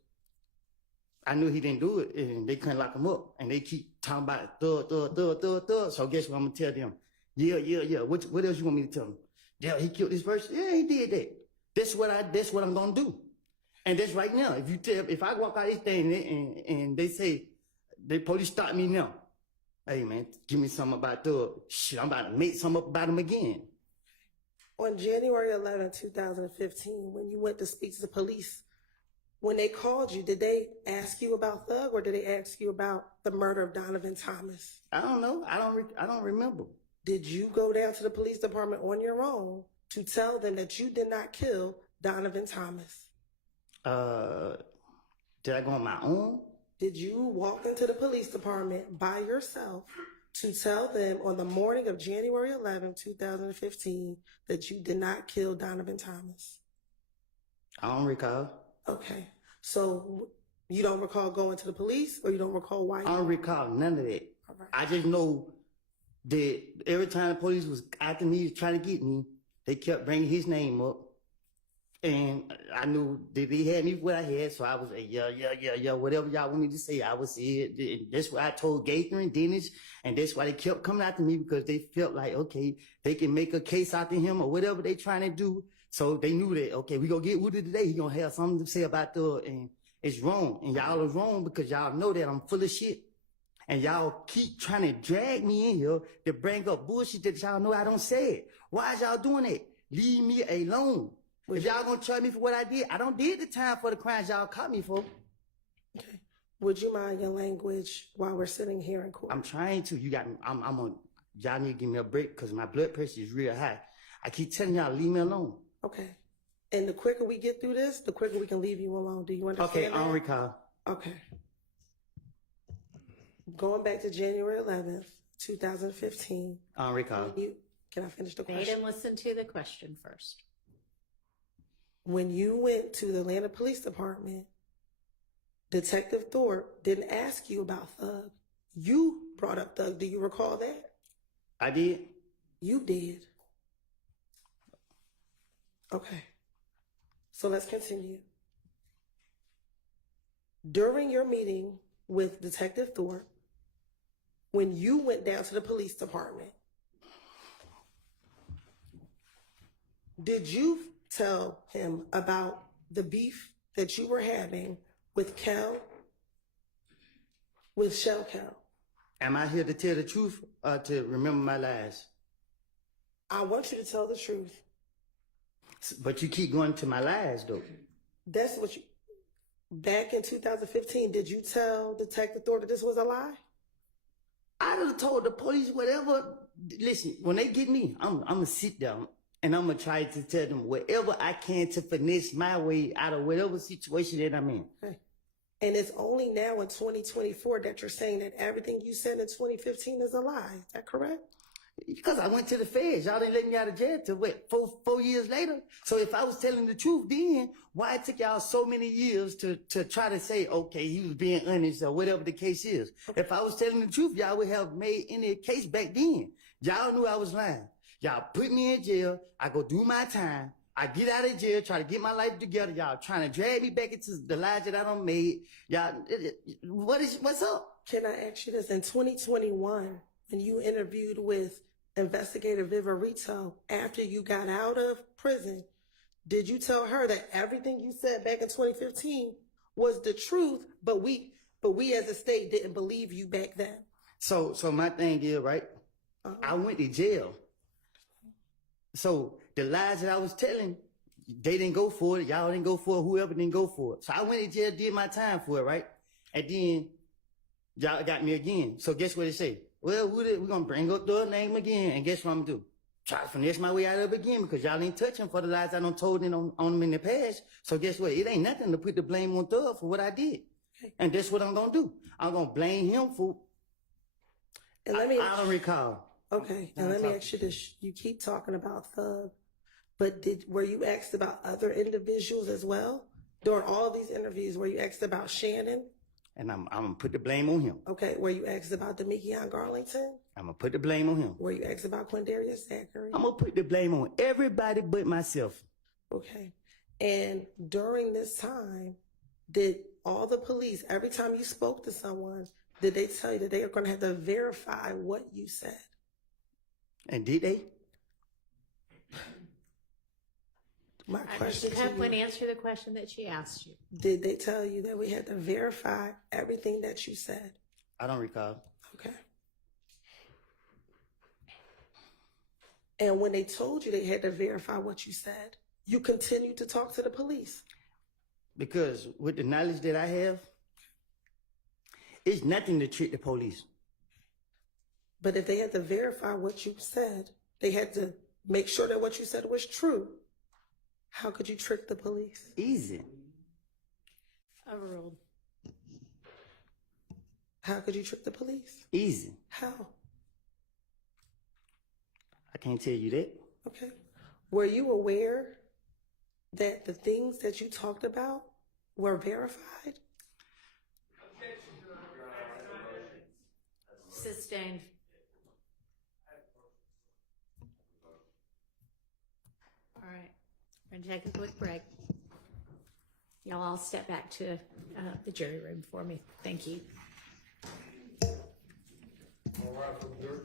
I knew he didn't do it, and they couldn't lock him up. And they keep talking about Thug. So guess what I'm going to tell them? Yeah. What else you want me to tell them? Yeah, he killed this person. Yeah, he did that. That's what I'm going to do. And that's right now. If I walk out this thing and they say, the police stop me now. Hey, man, give me something about Thug. Shit, I'm about to make something up about him again. On January 11, 2015, when you went to speak to the police, when they called you, did they ask you about Thug or did they ask you about the murder of Donovan Thomas? I don't know. I don't remember. Did you go down to the police department on your own to tell them that you did not kill Donovan Thomas? Did I go on my own? Did you walk into the police department by yourself to tell them on the morning of January 11, 2015, that you did not kill Donovan Thomas? I don't recall. Okay. So you don't recall going to the police or you don't recall why? I don't recall none of that. All right. I just know that every time the police was after me, trying to get me, they kept bringing his name up. And I knew that they had me what I had, so I was like, yeah, whatever y'all want me to say, I would say it. And that's why I told Gaither and Dennis, and that's why they kept coming after me, because they felt like, okay, they can make a case out to him or whatever they trying to do. So they knew that, okay, we gonna get Woody today, he gonna have something to say about Thug, and it's wrong. And y'all is wrong because y'all know that I'm full of shit. And y'all keep trying to drag me in here to bring up bullshit that y'all know I don't say it. Why is y'all doing that? Leave me alone. If y'all gonna charge me for what I did, I don't did the time for the crimes y'all caught me for. Okay. Would you mind your language while we're sitting here in court? I'm trying to. Y'all need to give me a break because my blood pressure is real high. I keep telling y'all, leave me alone. Okay. And the quicker we get through this, the quicker we can leave you alone. Do you understand? Okay, that? I don't recall. Okay. Going back to January 11th, 2015. I don't recall. Can I finish the Wait question? and listen to the question first. When you went to the Atlanta Police Department, Detective Thorpe didn't ask you about Thug. You brought up Thug. Do you recall that? I did. You did. Okay. So let's continue. During your meeting with Detective Thorpe, when you went down to the police department, did you tell him about the beef that you were having with Shell Cal? Am I here to tell the truth or to remember my lies? I want you to tell the truth. But you keep going to my lies, though. That's what you. Back in 2015, did you tell Detective Thorpe that this was a lie? I'd have told the police whatever. Listen, when they get me, I'm gonna sit down and I'm gonna try to tell them whatever I can to finesse my way out of whatever situation that I'm in. Okay. And it's only now in 2024 that you're saying that everything you said in 2015 is a lie. Is that correct? Because I went to the feds. Y'all didn't let me out of jail till what, four years later? So if I was telling the truth then, why it took y'all so many years to try to say, okay, he was being honest or whatever the case is? If I was telling the truth, y'all would have made any case back then. Y'all knew I was lying. Y'all put me in jail. I go do my time. I get out of jail, try to get my life together. Y'all trying to drag me back into the lies that I done made. Y'all, what's up? Can I ask you this? In 2021, when you interviewed with Investigator Viverito after you got out of prison, did you tell her that everything you said back in 2015 was the truth, but we as a state didn't believe you back then? So my thing is, right? I went to jail. So the lies that I was telling, they didn't go for it. Y'all didn't go for it. Whoever didn't go for it. So I went to jail, did my time for it, right? And then y'all got me again. So guess what they say? Well, we're going to bring up the name again. And guess what I'm going to do? Try to finesse my way out of it again because y'all ain't touching for the lies I done told on them in the past. So guess what? It ain't nothing to put the blame on Thug for what I did. Okay. And that's what I'm going to do. I'm going to blame him for... And let me I don't recall. Okay, and let me ask you this. You keep talking about Thug, but were you asked about other individuals as well? During all these interviews, were you asked about Shannon? And I'm going to put the blame on him. Okay, were you asked about Demekion Garlington? I'm going to put the blame on him. Were you asked about Quindarius Zachary? I'm going to put the blame on everybody but myself. Okay, and during this time, did all the police, every time you spoke to someone, did they tell you that they are going to have to verify what you said? And did they? My question to you, When answer the question that she asked you. did they tell you that we had to verify everything that you said? I don't recall. Okay. And when they told you they had to verify what you said, you continued to talk to the police. Because with the knowledge that I have, it's nothing to trick the police. But if they had to verify what you said, they had to make sure that what you said was true. How could you trick the police? Easy. Overruled. How could you trick the police? Easy. How? I can't tell you that. Okay. Were you aware that the things that you talked about were verified? Sustained. All right. We're going to take a quick break. Y'all all step back to the jury room for me. Thank you. All right, from here.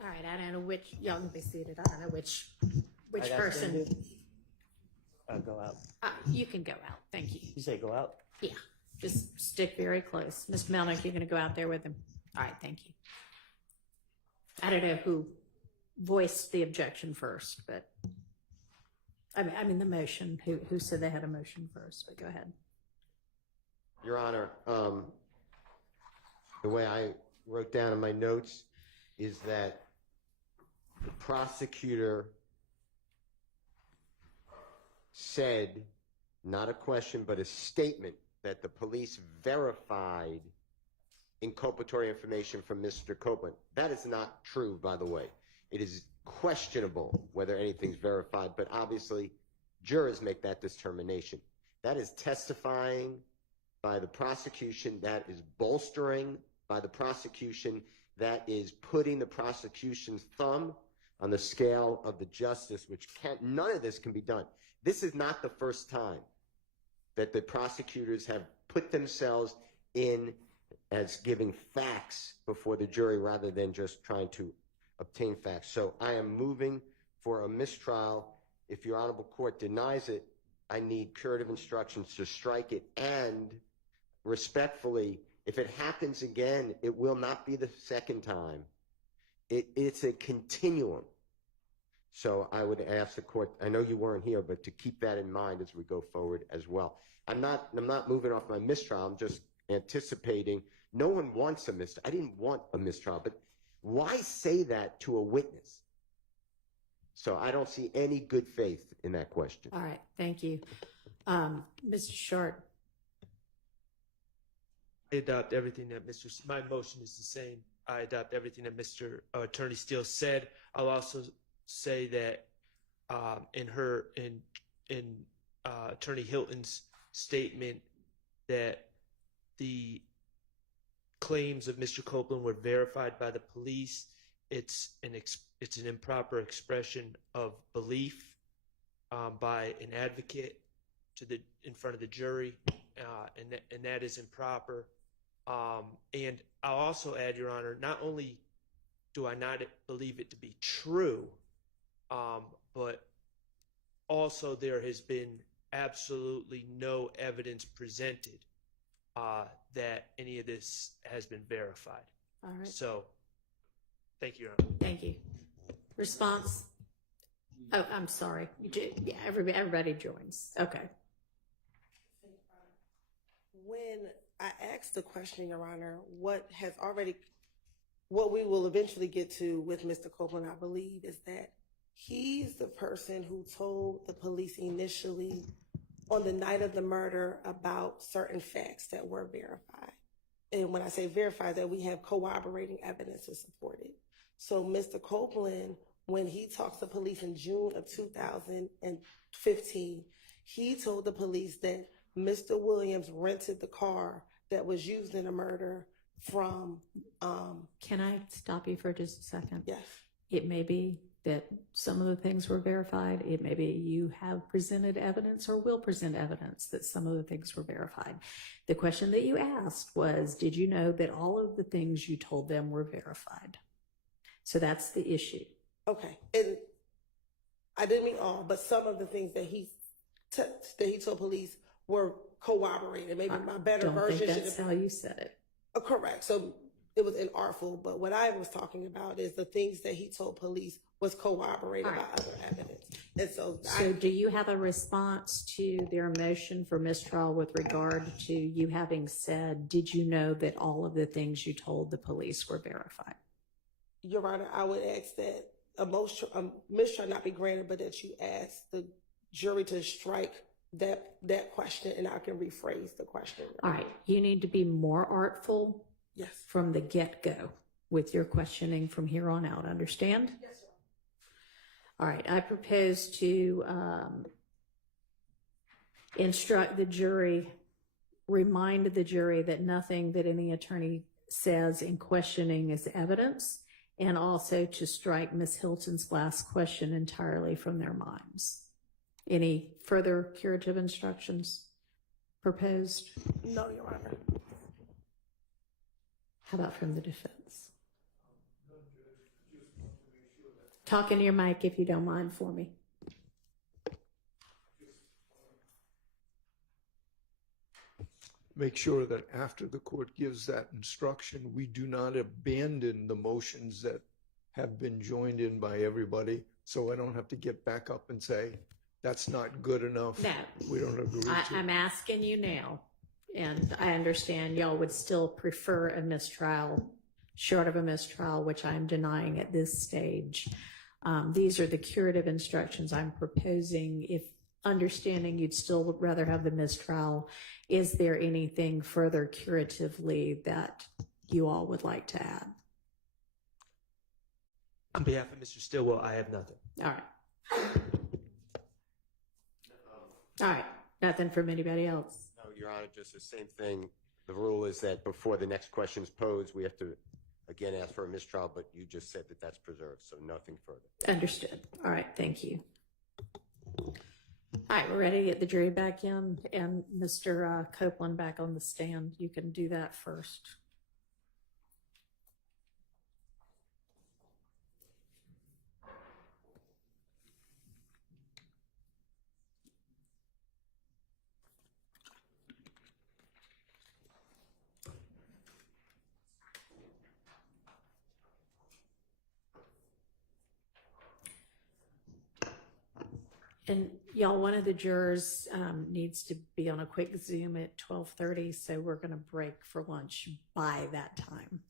All right. I don't know which, y'all can be seated. I don't know which I got person. standing. go out. You can go out. Thank you. You say go out? Yeah, just stick very close. Mr. Melnick, you're going to go out there with him? All right, thank you. I don't know who voiced the objection first, but I mean the motion. Who said they had a motion first? But go ahead. Your Honor, the way I wrote down in my notes is that the prosecutor said, not a question, but a statement, that the police verified inculpatory information from Mr. Copeland. That is not true, by the way. It is questionable whether anything's verified, but obviously jurors make that determination. That is testifying by the prosecution, that is bolstering by the prosecution, that is putting the prosecution's thumb on the scale of the justice, which none of this can be done. This is not the first time that the prosecutors have put themselves in as giving facts before the jury rather than just trying to obtain facts. So I am moving for a mistrial. If your honorable court denies it, I need curative instructions to strike it, and respectfully, if it happens again, it will not be the second time. It's a continuum. So I would ask the court, I know you weren't here, but to keep that in mind as we go forward as well. I'm not moving off my mistrial. I'm just anticipating. No one wants a mistrial. I didn't want a mistrial, but why say that to a witness? So I don't see any good faith in that question. All right, thank you. Mr. Short. I adopt everything that my motion is the same. I adopt everything that Mr. Attorney Steele said. I'll also say that in Attorney Hilton's statement that the claims of Mr. Copeland were verified by the police, it's an improper expression of belief by an advocate in front of the jury, and that is improper. And I'll also add, Your Honor, not only do I not believe it to be true, but also there has been absolutely no evidence presented that any of this has been verified. All right. So, thank you, Your Honor. Thank you. Response? Oh, I'm sorry. Yeah, everybody joins. Okay. When I asked the question, Your Honor, what we will eventually get to with Mr. Copeland, I believe, is that he's the person who told the police initially on the night of the murder about certain facts that were verified. And when I say verified, that we have corroborating evidence to support it. So Mr. Copeland, when he talks to police in June of 2015, he told the police that Mr. Williams rented the car that was used in the murder from... Can I stop you for just a second? Yes. It may be that some of the things were verified. It may be you have presented evidence or will present evidence that some of the things were verified. The question that you asked was, did you know that all of the things you told them were verified? So that's the issue. Okay. And I didn't mean all, but some of the things that he told police were corroborated. Maybe my better version should have... That's how you said it. Correct. So it was inartful, but what I was talking about is the things that he told police was corroborated by other evidence. And so do you have a response to their motion for mistrial with regard to you having said, did you know that all of the things you told the police were verified? Your Honor, I would ask that a mistrial not be granted, but that you ask the jury to strike that question, and I can rephrase the question. All right. You need to be more artful. Yes. From the get-go with your questioning from here on out. Understand? Yes, sir. All right. I propose to instruct the jury, remind the jury that nothing that any attorney says in questioning is evidence, and also to strike Ms. Hilton's last question entirely from their minds. Any further curative instructions proposed? No, Your Honor. How about from the defense? Talk into your mic if you don't mind for me. make sure that after the court gives that instruction, we do not abandon the motions that have been joined in by everybody, so I don't have to get back up and say, that's not good enough. No. We don't agree to. I'm asking you now, and I understand y'all would still prefer a mistrial, short of a mistrial, which I'm denying at this stage. These are the curative instructions I'm proposing. If understanding you'd still rather have the mistrial, is there anything further curatively that you all would like to add? On behalf of Mr. Stillwell, I have nothing. All right. All right. Nothing from anybody else. No, Your Honor, just the same thing. The rule is that before the next question is posed, we have to, again, ask for a mistrial, but you just said that that's preserved, so nothing further. Understood. All right. Thank you. All right. We're ready to get the jury back in and Mr. Copeland back on the stand. You can do that first. And y'all, one of the jurors needs to be on a quick Zoom at 12:30, so we're going to break for lunch by that time.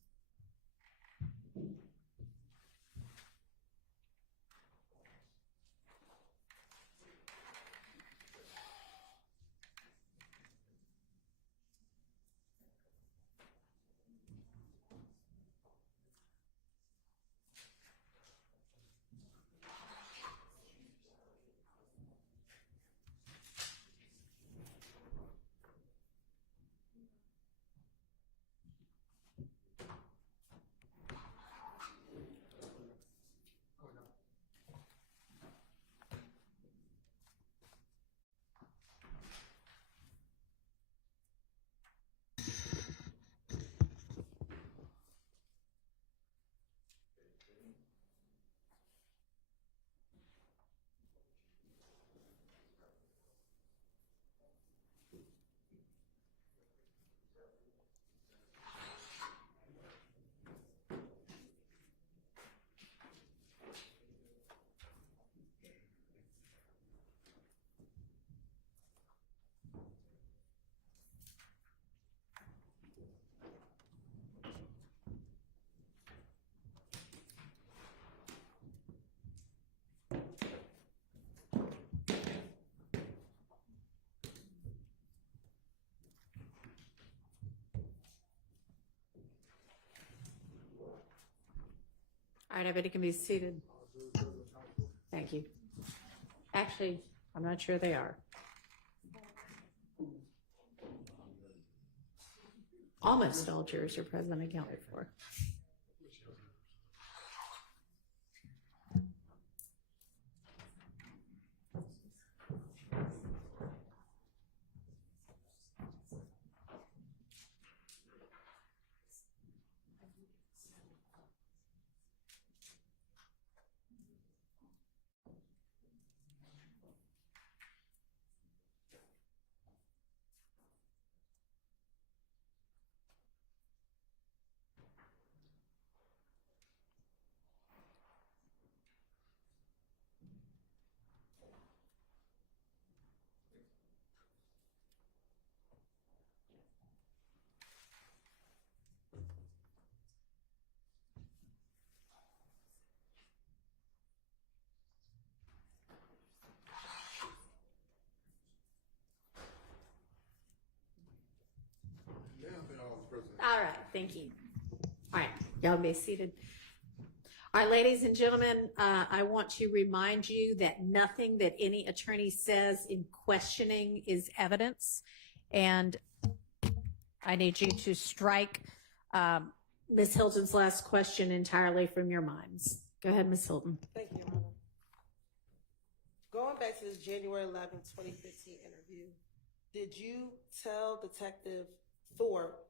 All right, everybody can be seated. Thank you. Actually, I'm not sure they are. Almost all jurors are present and accounted for. All right, thank you. All right, y'all be seated. All right, ladies and gentlemen, I want to remind you that nothing that any attorney says in questioning is evidence, and I need you to strike Ms. Hilton's last question entirely from your minds. Go ahead, Ms. Hilton. Thank you, Your Honor. Going back to this January 11, 2015 interview, did you tell Detective Thorpe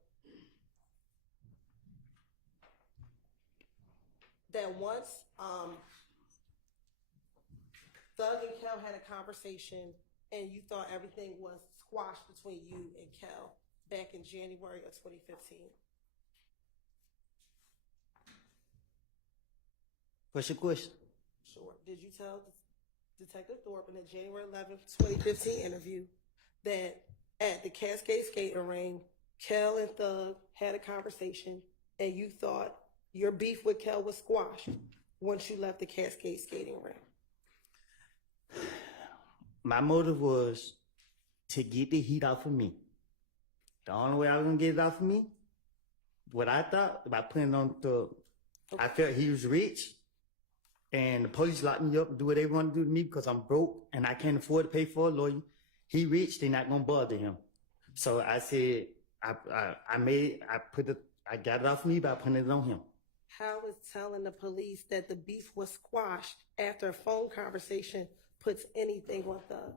that once Thug and Kel had a conversation and you thought everything was squashed between you and Kel, back in January of 2015? What's your question? Sure. Did you tell Detective Thorpe in the January 11th, 2015 interview that at the Cascade skating ring, Kel and Thug had a conversation and you thought your beef with Kel was squashed once you left the Cascade skating ring? My motive was to get the heat off of me. The only way I was gonna get it off of me, what I thought, by putting on the, I felt he was rich, and the police locked me up and do what they want to do to me because I'm broke and I can't afford to pay for a lawyer. He rich, they not gonna bother him. So I said, I got it off me by putting it on him. How is telling the police that the beef was squashed after a phone conversation puts anything on Thug?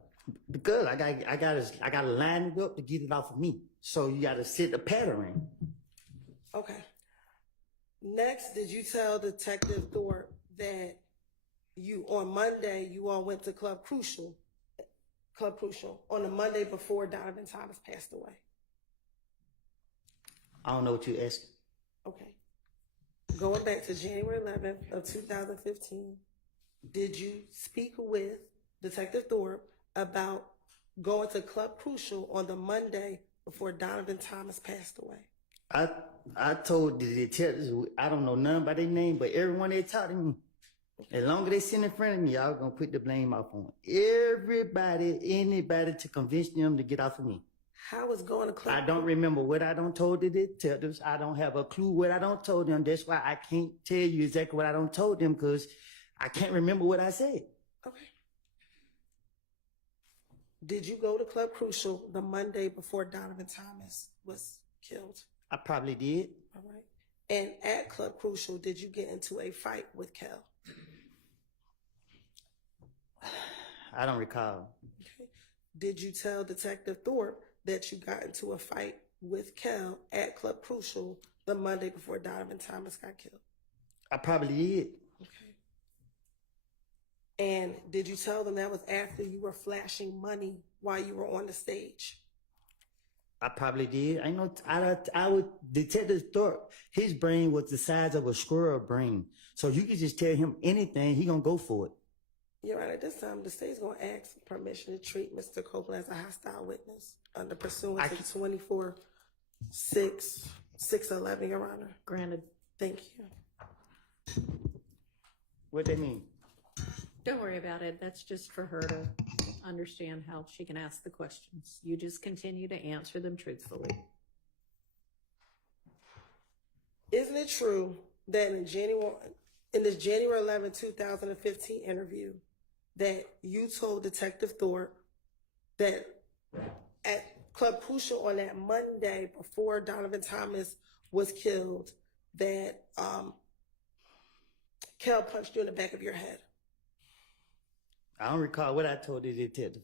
Because I gotta line it up to get it off of me. So you gotta set the pattern. Okay. Next, did you tell Detective Thorpe that you, on Monday, you all went to Club Crucial on the Monday before Donovan Thomas passed away? I don't know what you asked. Okay. Going back to January 11th of 2015, did you speak with Detective Thorpe about going to Club Crucial on the Monday before Donovan Thomas passed away? I told the detectives, I don't know none by their name, but everyone they talked to me, as long as they sit in front of me, I was gonna put the blame off on everybody, anybody to convince them to get off of me. How is going to Club? I don't remember what I don't told the detectives. I don't have a clue what I don't told them. That's why I can't tell you exactly what I don't told them, because I can't remember what I said. Okay. Did you go to Club Crucial the Monday before Donovan Thomas was killed? I probably did. All right. And at Club Crucial, did you get into a fight with Kel? I don't recall. Okay. Did you tell Detective Thorpe that you got into a fight with Kel at Club Crucial the Monday before Donovan Thomas got killed? I probably did. Okay. And did you tell them that was after you were flashing money while you were on the stage? I probably did. I know. I would. Detective Thorpe, his brain was the size of a squirrel brain. So you could just tell him anything, he gonna go for it. Your Honor, at this time, the state's going to ask for permission to treat Mr. Copeland as a hostile witness under pursuant to 24-611, Your Honor. Granted. Thank you. What that mean? Don't worry about it. That's just for her to understand how she can ask the questions. You just continue to answer them truthfully. Isn't it true that in this January 11, 2015 interview, that you told Detective Thorpe that at Club Crucial on that Monday before Donovan Thomas was killed, that Kel punched you in the back of your head? I don't recall what I told the detective.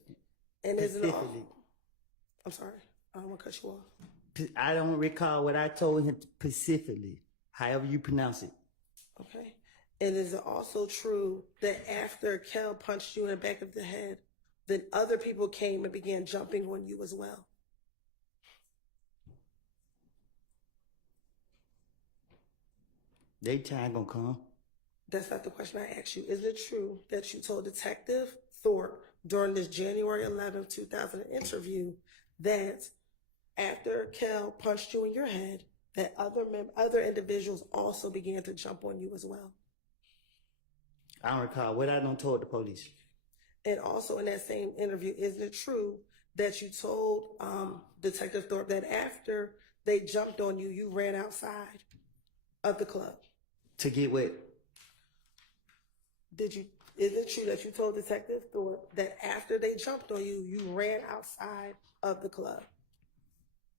And isn't it all? I'm sorry, I don't want to cut you off. I don't recall what I told him specifically, however you pronounce it. Okay. And is it also true that after Kel punched you in the back of the head, then other people came and began jumping on you as well? They time gonna come. That's not the question I asked you. Is it true that you told Detective Thorpe during this January 11, 2000 interview that after Kel punched you in your head, that other individuals also began to jump on you as well? I don't recall what I done told the police. And also in that same interview, isn't it true that you told Detective Thorpe that after they jumped on you, you ran outside of the club? To get what? Is it true that you told Detective Thorpe that after they jumped on you, you ran outside of the club?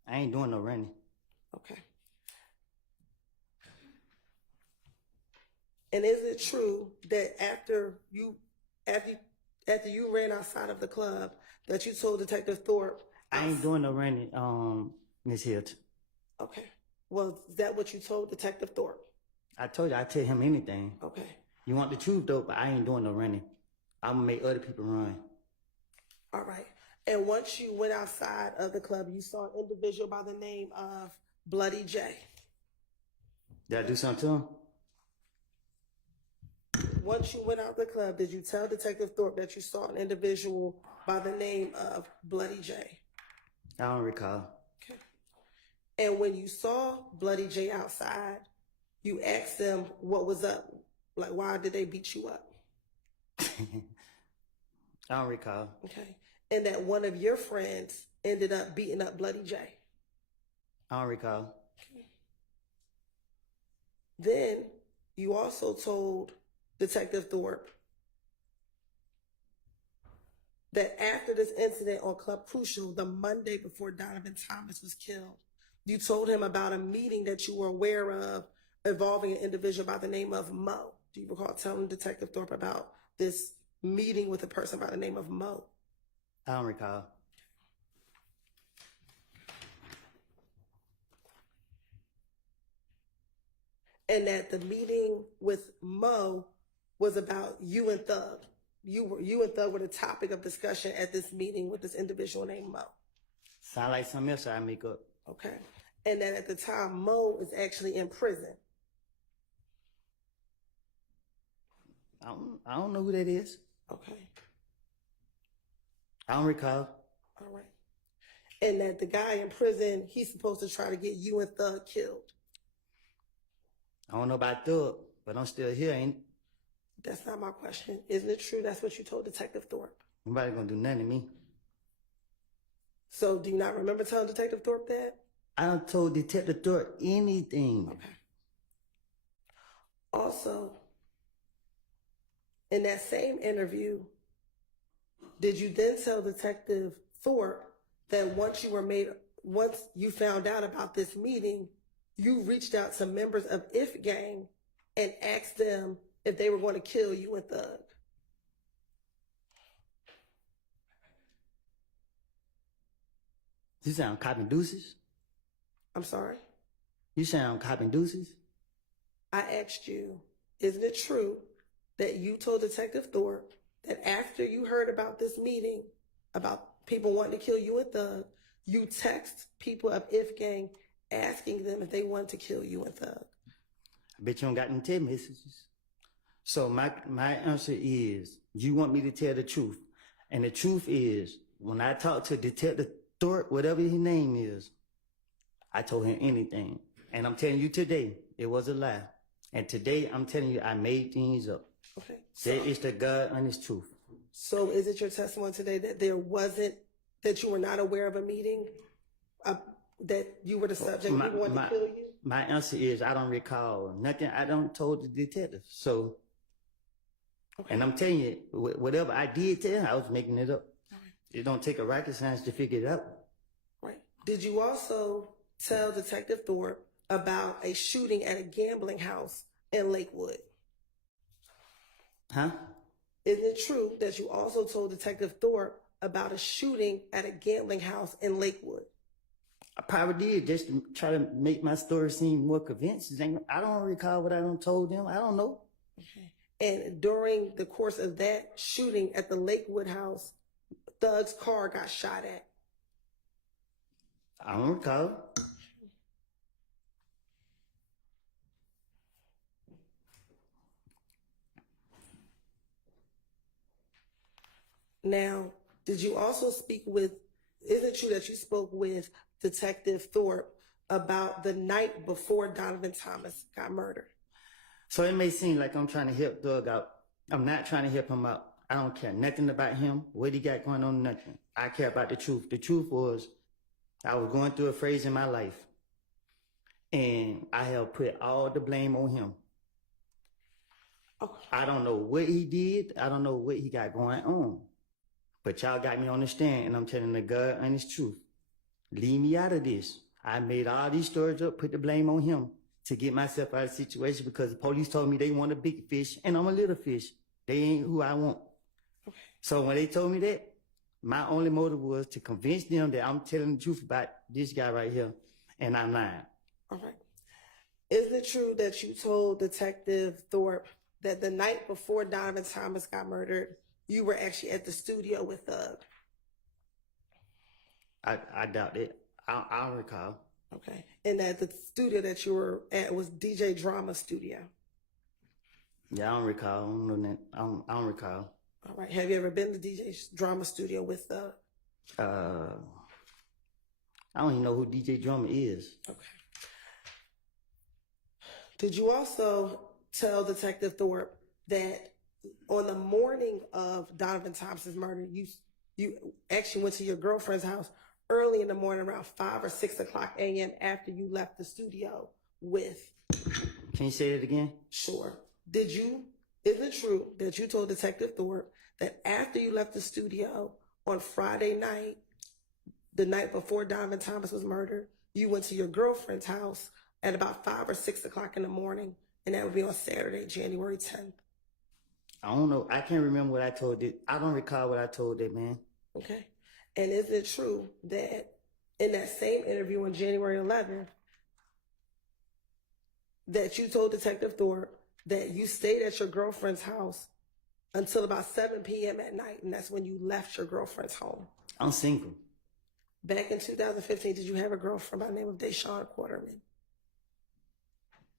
I ain't doing no running. Okay. And is it true that after you ran outside of the club, that you told Detective Thorpe? I ain't doing no running, Miss Hilton. Okay. Well, is that what you told Detective Thorpe? I told you I tell him anything. Okay. You want the truth though, but I ain't doing no running. I'm gonna make other people run. All right. And once you went outside of the club, you saw an individual by the name of Bloody J. Did I do something to him? Once you went out the club, did you tell Detective Thorpe that you saw an individual by the name of Bloody J? I don't recall. Okay. And when you saw Bloody J outside, you asked them what was up. Like, why did they beat you up? I don't recall. Okay. And that one of your friends ended up beating up Bloody J. I don't recall. Okay. Then you also told Detective Thorpe that after this incident on Club Crucial, the Monday before Donovan Thomas was killed, you told him about a meeting that you were aware of involving an individual by the name of Mo. Do you recall telling Detective Thorpe about this meeting with a person by the name of Mo? I don't recall. And that the meeting with Mo was about you and Thug. You and Thug were the topic of discussion at this meeting with this individual named Mo. Sound like something else I make up. Okay. And that at the time, Mo is actually in prison. I don't know who that is. Okay. I don't recall. All right. And that the guy in prison, he's supposed to try to get you and Thug killed. I don't know about Thug, but I'm still here, ain't it? That's not my question. Isn't it true that's what you told Detective Thorpe? Nobody gonna do nothing to me. So do you not remember telling Detective Thorpe that? I done told Detective Thorpe anything. Okay. Also, in that same interview, did you then tell Detective Thorpe that once you found out about this meeting, you reached out to members of If Gang and asked them if they were going to kill you and Thug? You sound copping deuces? I'm sorry? You sound copping deuces? I asked you, isn't it true that you told Detective Thorpe that after you heard about this meeting, about people wanting to kill you and Thug, you text people of If Gang asking them if they wanted to kill you and Thug? I bet you don't got any text messages. So my answer is, you want me to tell the truth. And the truth is, when I talked to Detective Thorpe, whatever his name is, I told him anything. And I'm telling you today, it was a lie. And today, I'm telling you, I made things up. Okay. That is the God honest truth. So is it your testimony today that that you were not aware of a meeting, that you were the subject, you wanted to kill you? My answer is, I don't recall nothing. I don't told the detective. So, okay. And I'm telling you, whatever I did tell him, I was making it up. Right. It don't take a rocket science to figure it out. Right. Did you also tell Detective Thorpe about a shooting at a gambling house in Lakewood? Huh? Isn't it true that you also told Detective Thorpe about a shooting at a gambling house in Lakewood? I probably did, just to try to make my story seem more convincing. I don't recall what I done told them. I don't know. Okay. And during the course of that shooting at the Lakewood house, Thug's car got shot at. I don't recall. Now, did you also speak with, isn't it true that you spoke with Detective Thorpe about the night before Donovan Thomas got murdered? So it may seem like I'm trying to help Thug out. I'm not trying to help him out. I don't care nothing about him, what he got going on, nothing. I care about the truth. The truth was, I was going through a phase in my life, and I have put all the blame on him. Okay. I don't know what he did. I don't know what he got going on. But y'all got me on the stand, and I'm telling the God honest truth. Leave me out of this. I made all these stories up, put the blame on him to get myself out of the situation because the police told me they want a big fish, and I'm a little fish. They ain't who I want. Okay. So when they told me that, my only motive was to convince them that I'm telling the truth about this guy right here, and I'm lying. All right. Isn't it true that you told Detective Thorpe that the night before Donovan Thomas got murdered, you were actually at the studio with Thug? I doubt it. I don't recall. Okay. And that the studio that you were at was DJ Drama Studio. Yeah, I don't recall. I don't know that. I don't recall. All right. Have you ever been to DJ Drama Studio with I don't even know who DJ Drummer is. Okay. Did you also tell Detective Thorpe that on the morning of Donovan Thompson's murder, you actually went to your girlfriend's house early in the morning, around 5 or 6 o'clock a.m. after you left the studio with? Can you say it again? Sure. Isn't it true that you told Detective Thorpe that after you left the studio on Friday night, the night before Donovan Thomas was murdered, you went to your girlfriend's house at about 5 or 6 o'clock in the morning, and that would be on Saturday, January 10th? I don't know. I can't remember what I told it. I don't recall what I told that man. Okay. And is it true that in that same interview on January 11th, that you told Detective Thorpe that you stayed at your girlfriend's house until about 7 p.m. at night, and that's when you left your girlfriend's home? I'm single. Back in 2015, did you have a girlfriend by the name of Deshawn Quarterman?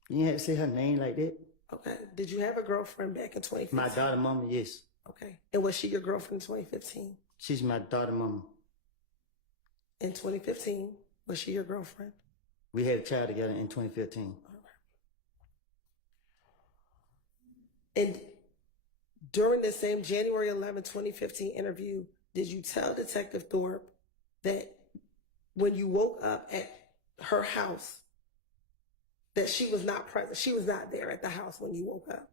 You had to say her name like that? Okay. Did you have a girlfriend back in 2015? My daughter mama, yes. Okay. And was she your girlfriend in 2015? She's my daughter mama. In 2015, was she your girlfriend? We had a child together in 2015. And during the same January 11, 2015 interview, did you tell Detective Thorpe that when you woke up at her house, that she was not present? She was not there at the house when you woke up?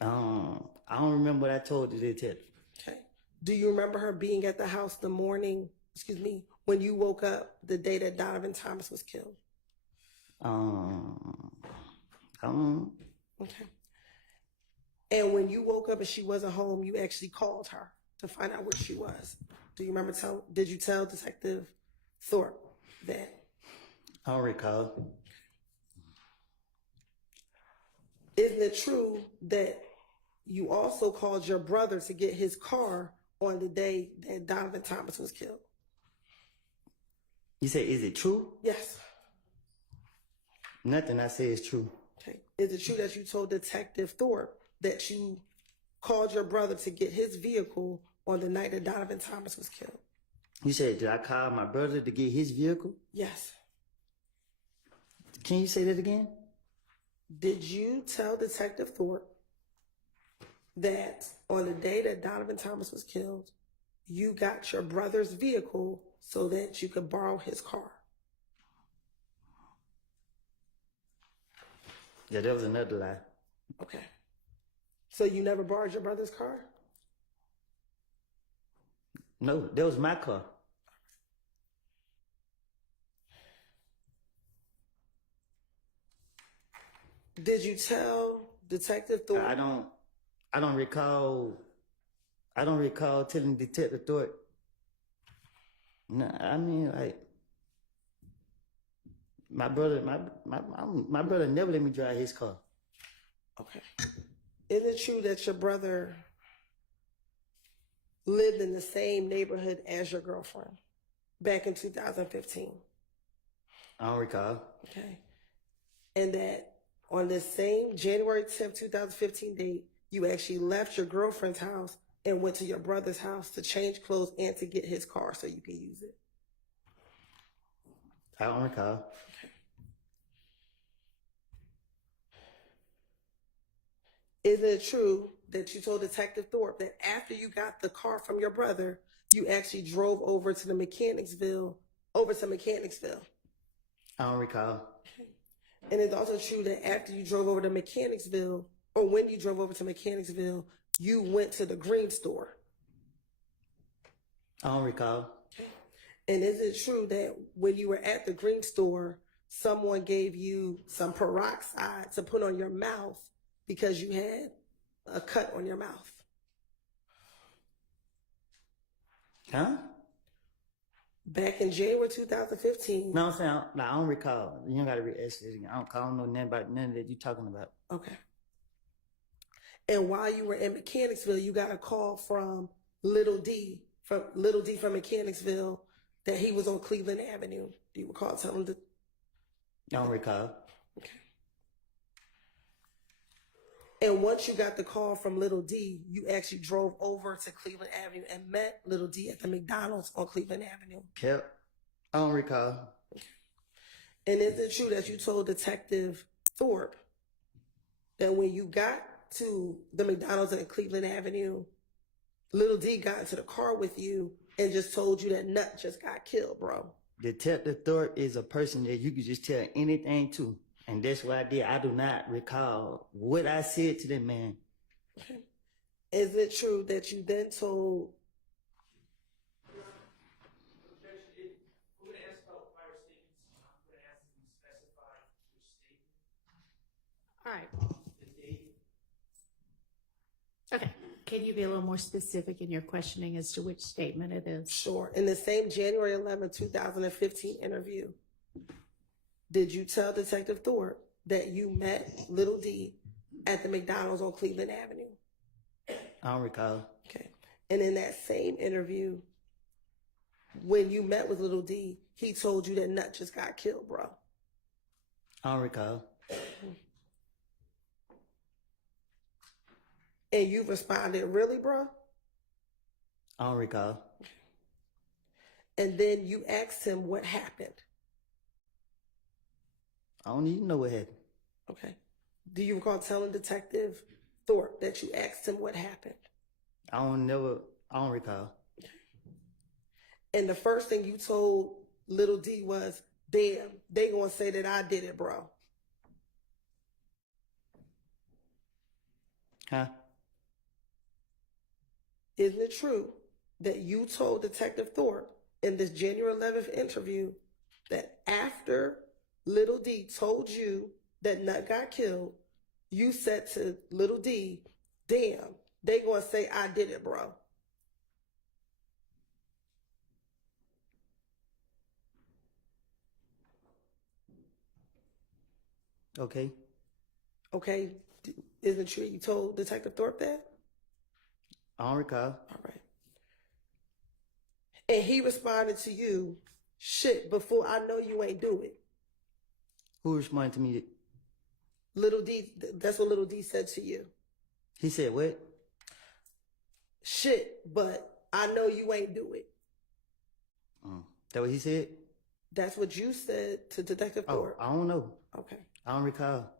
I don't remember what I told the detective. Okay. Do you remember her being at the house when you woke up the day that Donovan Thomas was killed? Okay. And when you woke up and she wasn't home, you actually called her to find out where she was. Do you remember did you tell Detective Thorpe that? I don't recall. Isn't it true that you also called your brother to get his car on the day that Donovan Thomas was killed? You say, is it true? Yes. Nothing I say is true. Okay. Is it true that you told Detective Thorpe that you called your brother to get his vehicle on the night that Donovan Thomas was killed? You said, did I call my brother to get his vehicle? Yes. Can you say that again? Did you tell Detective Thorpe that on the day that Donovan Thomas was killed, you got your brother's vehicle so that you could borrow his car? Yeah, that was another lie. Okay. So you never borrowed your brother's car? No, that was my car. Did you tell Detective Thorpe? I don't recall telling Detective Thorpe. No, I mean, like, my brother never let me drive his car. Okay. Is it true that your brother lived in the same neighborhood as your girlfriend back in 2015? I don't recall. Okay. And that on this same January 10th, 2015 date, you actually left your girlfriend's house and went to your brother's house to change clothes and to get his car so you can use it? I don't recall. Okay. Is it true that you told Detective Thorpe that after you got the car from your brother, you actually drove over to Mechanicsville? I don't recall. Okay. And it's also true that after you drove over to Mechanicsville, or when you drove over to Mechanicsville, you went to the green store? I don't recall. Okay. And is it true that when you were at the green store, someone gave you some peroxide to put on your mouth because you had a cut on your mouth? Huh? Back in January 2015. No, I'm saying, I don't recall. You don't got to re-ask it again. I don't know nothing about none of that you're talking about. Okay. And while you were in Mechanicsville, you got a call from Little D from Mechanicsville that he was on Cleveland Avenue? Do you recall telling the? I don't recall. Okay. And once you got the call from Little D, you actually drove over to Cleveland Avenue and met Little D at the McDonald's on Cleveland Avenue. Yep. I don't recall. And is it true that you told Detective Thorpe that when you got to the McDonald's at Cleveland Avenue, Little D got into the car with you and just told you that Nut just got killed, bro? Detective Thorpe is a person that you could just tell anything to. And that's what I did. I do not recall what I said to that man. Okay. Is it true that you then told? All right. Okay. Can you be a little more specific in your questioning as to which statement it is? Sure. In the same January 11, 2015 interview, did you tell Detective Thorpe that you met Little D at the McDonald's on Cleveland Avenue? I don't recall. Okay. And in that same interview, when you met with Little D, he told you that Nut just got killed, bro? I don't recall. And you responded, really, bro? I don't recall. And then you asked him what happened. I don't even know what happened. Okay. Do you recall telling Detective Thorpe that you asked him what happened? I don't recall. And the first thing you told Little D was, damn, they gonna say that I did it, bro. Huh? Isn't it true that you told Detective Thorpe in this January 11th interview that after Little D told you that Nut got killed, you said to Little D, damn, they gonna say I did it, bro? Okay. Okay. Isn't it true you told Detective Thorpe that? I don't recall. All right. And he responded to you, shit, before I know you ain't do it. Who responded to me? Little D, that's what Little D said to you. He said what? Shit, but I know you ain't do it. That what he said? That's what you said to Detective Thorpe. I don't know. Okay. I don't recall.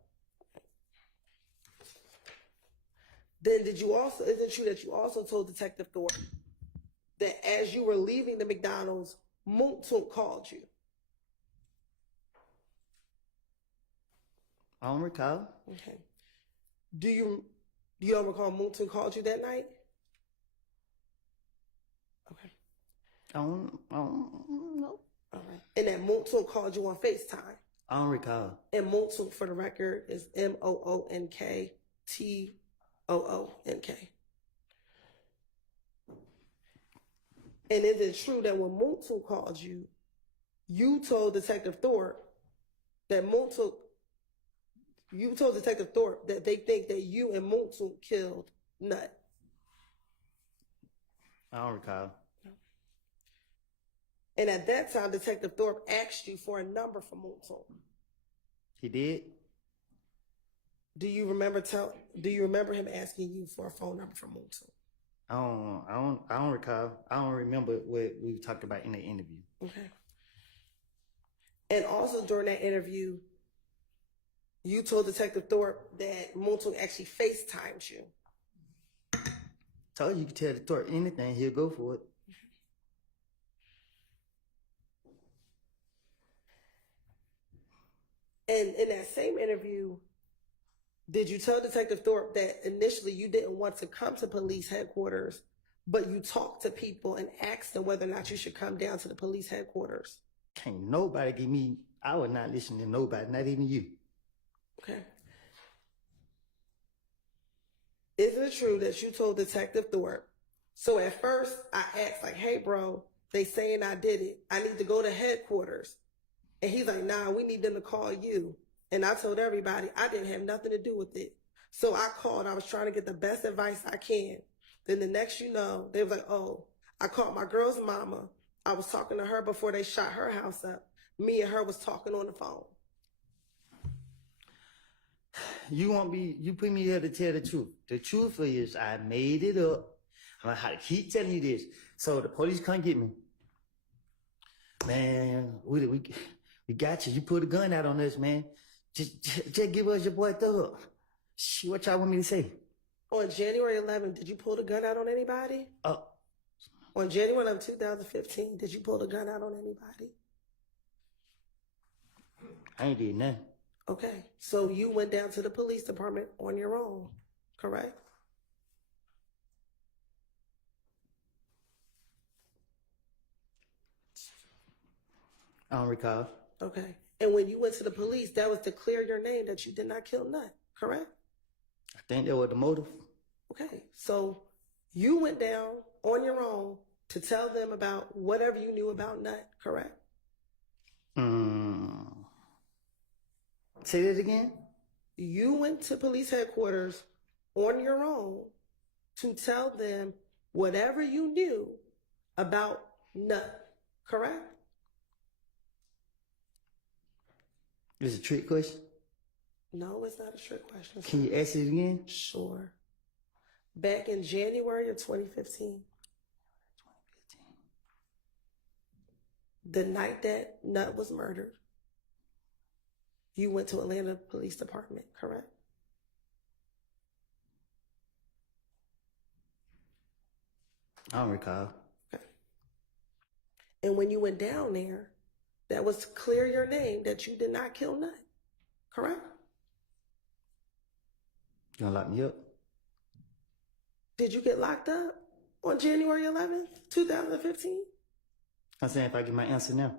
Then isn't it true that you also told Detective Thorpe that as you were leaving the McDonald's, Moontook called you? I don't recall. Okay. You don't recall Moontook called you that night? Okay. I don't know. All right. And that Moontook called you on FaceTime? I don't recall. And Moontook, for the record, is MOONKTOONK. And is it true that when Moontook called you, you told Detective Thorpe that you told Detective Thorpe that they think that you and Moontook killed Nut? I don't recall. And at that time, Detective Thorpe asked you for a number for Moontook. He did? Do you remember him asking you for a phone number for Moontook? I don't recall. I don't remember what we talked about in the interview. Okay. And also during that interview, you told Detective Thorpe that Moontook actually FaceTimed you. Told you could tell the Thorpe anything, he'll go for it. And in that same interview, did you tell Detective Thorpe that initially you didn't want to come to police headquarters, but you talked to people and asked them whether or not you should come down to the police headquarters? Can't nobody give me, I would not listen to nobody, not even you. Okay. Isn't it true that you told Detective Thorpe? So at first I asked like, hey bro, they saying I did it. I need to go to headquarters. And he's like, nah, we need them to call you. And I told everybody I didn't have nothing to do with it. So I called. I was trying to get the best advice I can. Then the next you know, they was like, oh, I called my girl's mama. I was talking to her before they shot her house up. Me and her was talking on the phone. You put me here to tell the truth. The truth is I made it up. I had to keep telling you this. So the police can't get me. Man, we got you. You put a gun out on us, man. Just give us your boy Thug. Shit, what y'all want me to say? On January 11th, did you pull the gun out on anybody? On January 11th, 2015, did you pull the gun out on anybody? I ain't did nothing. Okay, so you went down to the police department on your own, correct? I don't recall. Okay, and when you went to the police, that was to clear your name that you did not kill Nut, correct? I think that was the motive. Okay, so you went down on your own to tell them about whatever you knew about Nut, correct? Say that again? You went to police headquarters on your own to tell them whatever you knew about Nut, correct? Is it a trick question? No, it's not a trick question. Can you ask it again? Sure. Back in January of 2015. The night that Nut was murdered, you went to Atlanta Police Department, correct? I don't recall. Okay. And when you went down there, that was to clear your name that you did not kill Nut, correct? You gonna lock me up? Did you get locked up on January 11th, 2015? I'm saying if I get my answer now.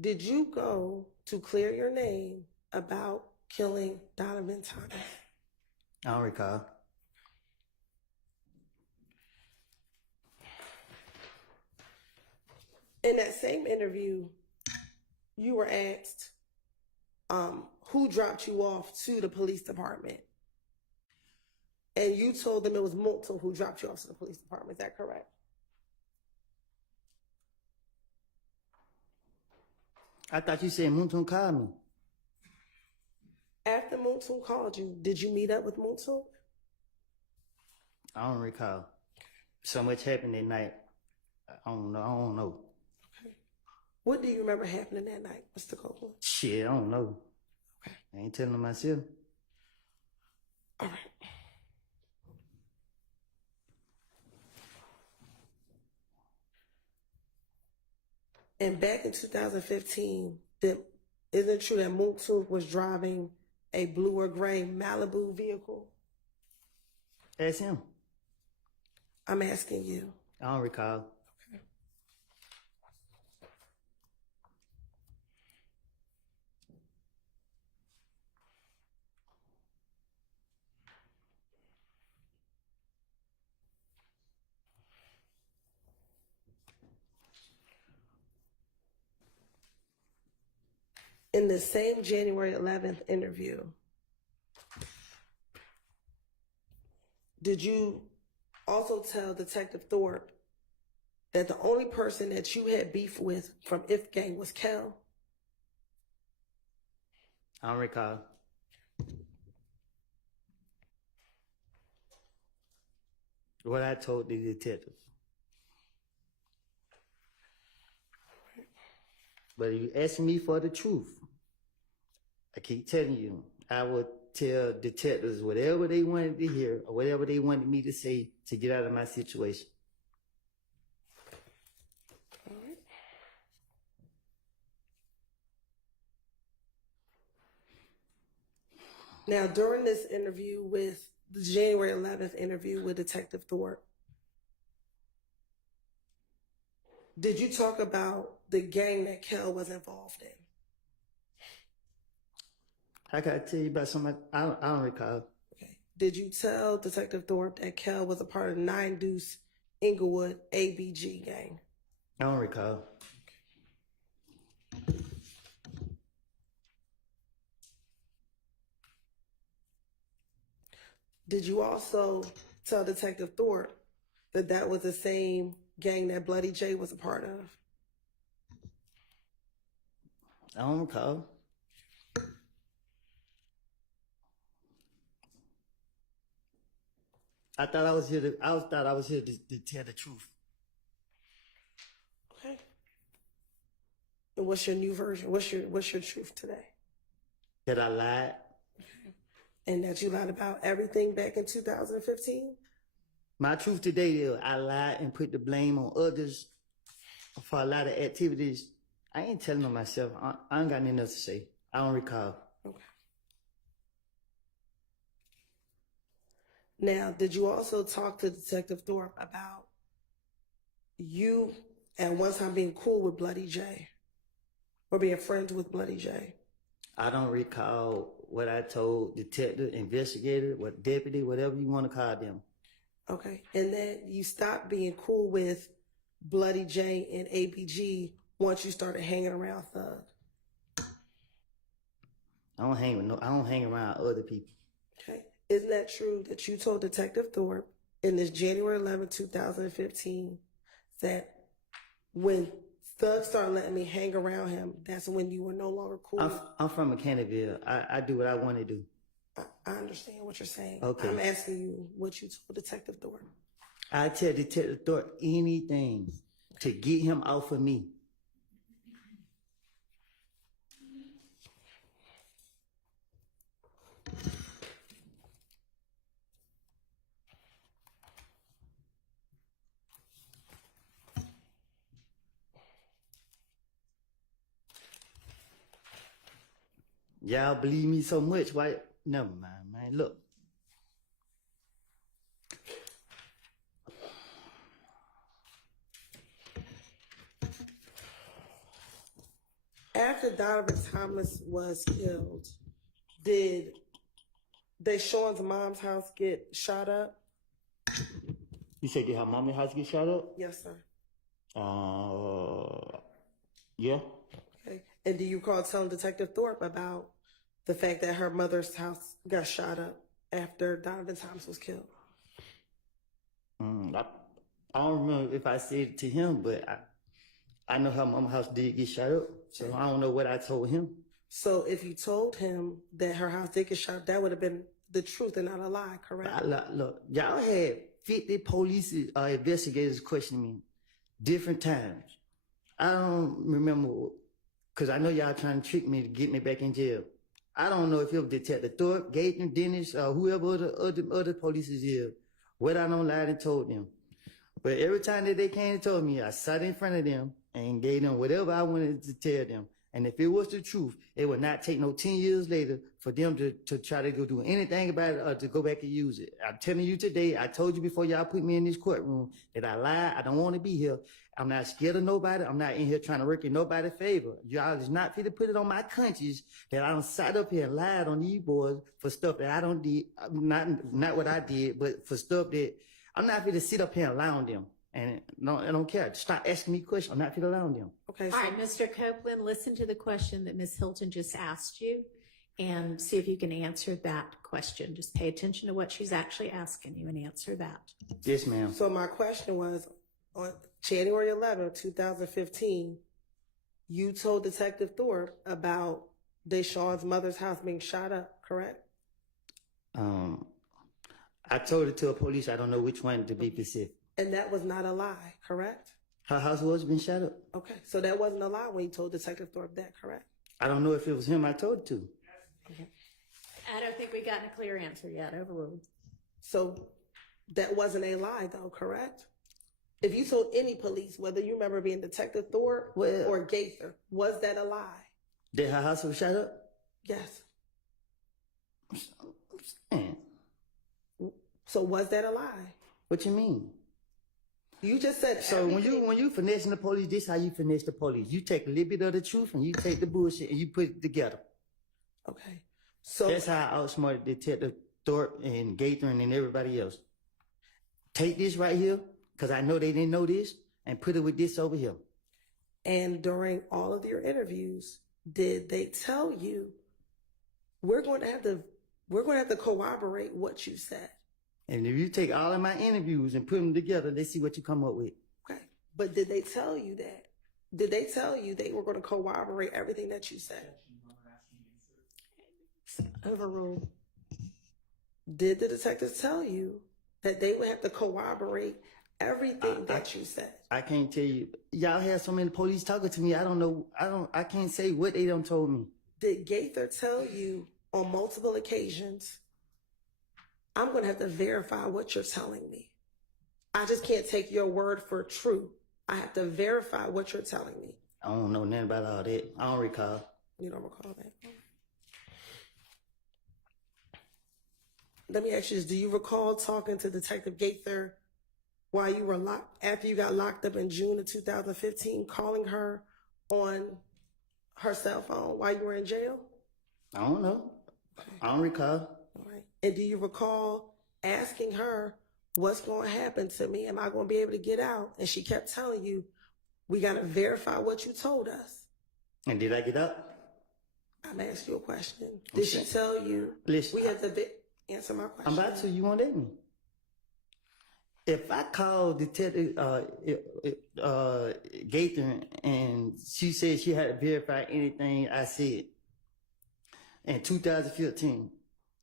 Did you go to clear your name about killing Donovan Thomas? I don't recall. In that same interview, you were asked who dropped you off to the police department. And you told them it was Multo who dropped you off to the police department. Is that correct? I thought you said Moonton called me. After Multo called you, did you meet up with Multo? I don't recall. So much happened that night. I don't know. Okay. What do you remember happening that night, Mr. Copeland? Shit, I don't know. Okay. I ain't telling myself. All right. And back in 2015, isn't it true that Multo was driving a blue or gray Malibu vehicle? Ask him. I'm asking you. I don't recall. Okay. In the same January 11th interview, did you also tell Detective Thorpe that the only person that you had beef with from If Gang was Kel? I don't recall. What I told the detective. But if you asking me for the truth, I keep telling you, I would tell detectives whatever they wanted to hear or whatever they wanted me to say to get out of my situation. All right. Now, during this interview with the January 11th interview with Detective Thorpe, did you talk about the gang that Kel was involved in? How can I tell you about something? I don't recall. Okay. Did you tell Detective Thorpe that Kel was a part of 9 Deuce Inglewood ABG gang? I don't recall. Did you also tell Detective Thorpe that that was the same gang that Bloody J was a part of? I don't recall. I thought I was here to tell the truth. Okay. And what's your new version? What's your truth today? That I lied. And that you lied about everything back in 2015? My truth today is I lied and put the blame on others for a lot of activities. I ain't telling on myself. I ain't got nothing else to say. I don't recall. Okay. Now, did you also talk to Detective Thorpe about you at one time being cool with Bloody J or being friends with Bloody J? I don't recall what I told detective, investigator, what deputy, whatever you want to call them. Okay. And then you stopped being cool with Bloody J and ABG once you started hanging around Thug. I don't hang around other people. Okay. Isn't that true that you told Detective Thorpe in this January 11, 2015, that when Thug started letting me hang around him, that's when you were no longer cool? I'm from Mechanicsville. I do what I want to do. I understand what you're saying. Okay. I'm asking you what you told Detective Thorpe. I tell Detective Thorpe anything to get him off of me. Y'all believe me so much, why? Never mind, man. Look. After Donovan Thomas was killed, did Deshaun's mom's house get shot up? You said did her mama's house get shot up? Yes, sir. Yeah. Okay. And do you recall telling Detective Thorpe about the fact that her mother's house got shot up after Donovan Thomas was killed? I don't remember if I said it to him, but I know her mama's house did get shot up, so I don't know what I told him. So if you told him that her house did get shot up, that would have been the truth and not a lie, correct? Look, y'all had 50 police investigators questioning me different times. I don't remember, because I know y'all trying to trick me to get me back in jail. I don't know if it was Detective Thorpe, Gaten, Dennis, or whoever other police is here. What I don't lied and told them. But every time that they came and told me, I sat in front of them and gave them whatever I wanted to tell them. And if it was the truth, it would not take no 10 years later for them to try to go do anything about it or to go back and use it. I'm telling you today, I told you before y'all put me in this courtroom that I lied. I don't want to be here. I'm not scared of nobody. I'm not in here trying to work in nobody's favor. Y'all is not fit to put it on my conscience that I don't sat up here and lied on these boys for stuff that I don't did. Not what I did, but for stuff that I'm not fit to sit up here and lie on them. And no, I don't care. Stop asking me questions. I'm not fit to lie on them. Okay. All right, Mr. Copeland, listen to the question that Ms. Hilton just asked you and see if you can answer that question. Just pay attention to what she's actually asking you and answer that. Yes, ma'am. So my question was, on January 11, 2015, you told Detective Thorpe about Deshaun's mother's house being shot up, correct? I told it to a police. I don't know which one to be specific. And that was not a lie, correct? Her house was been shot up. Okay, so that wasn't a lie when you told Detective Thorpe that, correct? I don't know if it was him I told it to. Okay. I don't think we got a clear answer yet. Overruled. So that wasn't a lie, though, correct? If you told any police, whether you remember being Detective Thorpe or Gaither, was that a lie? That her house was shot up? Yes. Man, So was that a lie? what you mean? You just said So when you finessing the police, this how you finesse the police. You take a little bit of the truth and you take the bullshit and you put it together. Okay. So that's how I outsmarted Detective Thorpe and Gaither and everybody else. Take this right here, because I know they didn't know this, and put it with this over here. And during all of your interviews, did they tell you we're going to have to corroborate what you said? And if you take all of my interviews and put them together, let's see what you come up with. Okay. But did they tell you that? Did they tell you they were going to corroborate everything that you said? Overruled. Did the detectives tell you that they would have to corroborate everything that you said? I can't tell you. Y'all have so many police talking to me. I don't know. I can't say what they done told me. Did Gaither tell you on multiple occasions, I'm going to have to verify what you're telling me? I just can't take your word for true. I have to verify what you're telling me. I don't know nothing about all that. I don't recall. You don't recall that? Let me ask you this. Do you recall talking to Detective Gaither while you were locked, after you got locked up in June of 2015, calling her on her cell phone while you were in jail? I don't know. I don't recall. All right. And do you recall asking her, what's going to happen to me? Am I going to be able to get out? And she kept telling you, we got to verify what you told us. And did I get up? I'm asking you a question. Did she tell you? Listen, we have to answer my question. I'm about to. You want me? If I call Detective Gaither and she said she had to verify anything I said in 2015.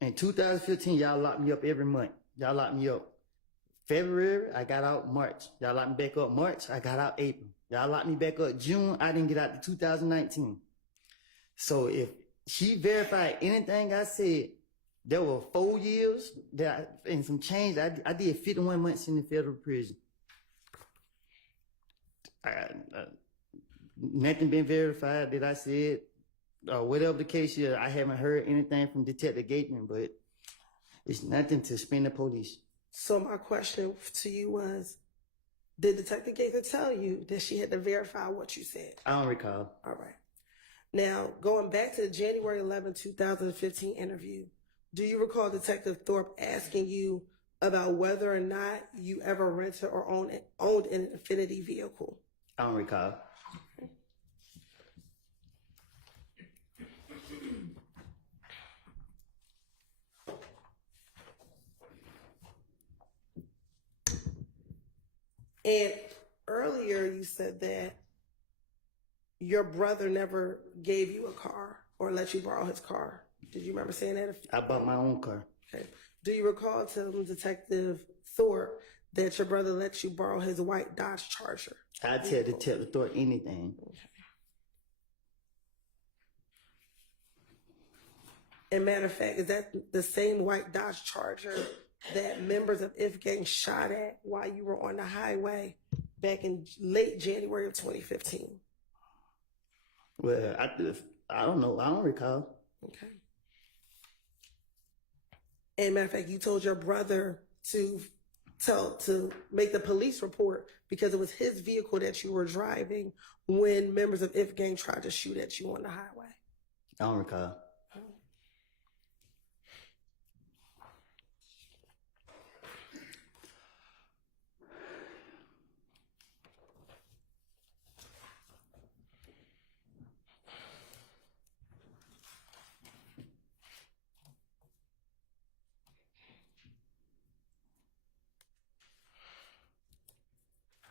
In 2015, y'all locked me up every month. Y'all locked me up. February, I got out March. Y'all locked me back up March, I got out April. Y'all locked me back up June, I didn't get out to 2019. So if she verified anything I said, there were 4 years and some change. I did 51 months in the federal prison. Nothing been verified that I said. Whatever the case is, I haven't heard anything from Detective Gateman, but it's nothing to spin the police. So my question to you was, did Detective Gaither tell you that she had to verify what you said? I don't recall. All right. Now, going back to the January 11, 2015 interview, do you recall Detective Thorpe asking you about whether or not you ever rented or owned an Infinity vehicle? I don't recall. And earlier you said that your brother never gave you a car or let you borrow his car. Did you remember saying that? I bought my own car. Okay. Do you recall telling Detective Thorpe that your brother let you borrow his white Dodge Charger? I tell Detective Thorpe anything. Okay. And matter of fact, is that the same white Dodge Charger that members of If Gang shot at while you were on the highway back in late January of 2015? Well, I don't know. I don't recall. Okay. And matter of fact, you told your brother to make the police report because it was his vehicle that you were driving when members of If Gang tried to shoot at you on the highway. I don't recall.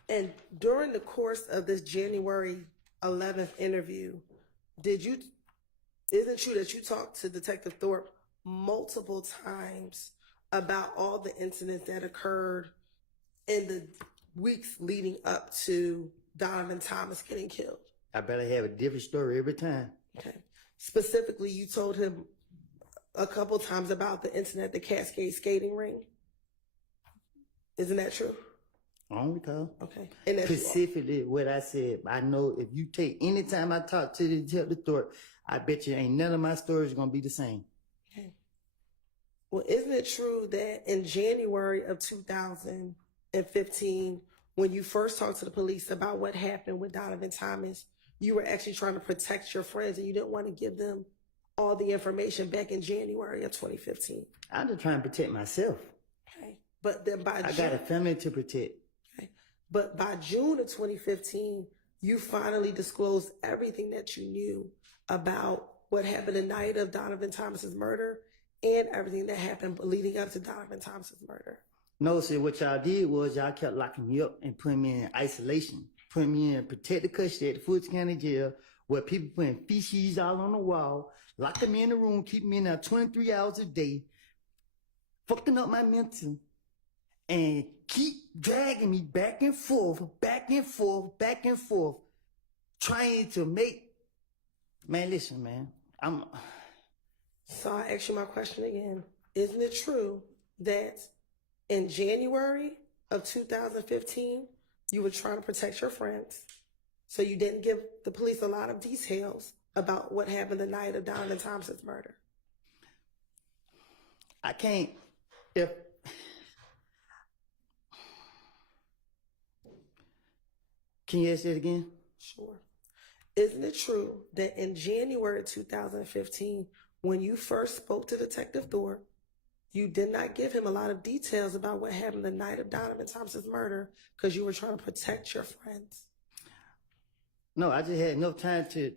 And during the course of this January 11th interview, isn't it true that you talked to Detective Thorpe multiple times about all the incidents that occurred in the weeks leading up to Donovan Thomas getting killed? I better have a different story every time. Okay. Specifically, you told him a couple times about the incident at the Cascade skating ring. Isn't that true? I don't recall. Okay. And that's specifically what I said. I know if you take any time I talk to the Detective Thorpe, I bet you ain't none of my stories gonna be the same. Okay. Well, isn't it true that in January of 2015, when you first talked to the police about what happened with Donovan Thomas, you were actually trying to protect your friends and you didn't want to give them all the information back in January of 2015? I'm just trying to protect myself. Okay. But then I got a family to protect. But by June of 2015, you finally disclosed everything that you knew about what happened the night of Donovan Thomas's murder and everything that happened leading up to Donovan Thomas's murder? No, see, what y'all did was y'all kept locking me up and putting me in isolation, putting me in protected custody at the Fulton County jail, where people putting feces all on the wall, locking me in the room, keeping me in there 23 hours a day, fucking up my mental, and keep dragging me back and forth, back and forth, back and forth, trying to make, man, listen, man, So I ask you my question again. Isn't it true that in January of 2015, you were trying to protect your friends, so you didn't give the police a lot of details about what happened the night of Donovan Thomas's murder? I can't, can you ask that again? Sure. Isn't it true that in January 2015, when you first spoke to Detective Thorpe, you did not give him a lot of details about what happened the night of Donovan Thomas's murder because you were trying to protect your friends? No, I just had enough time to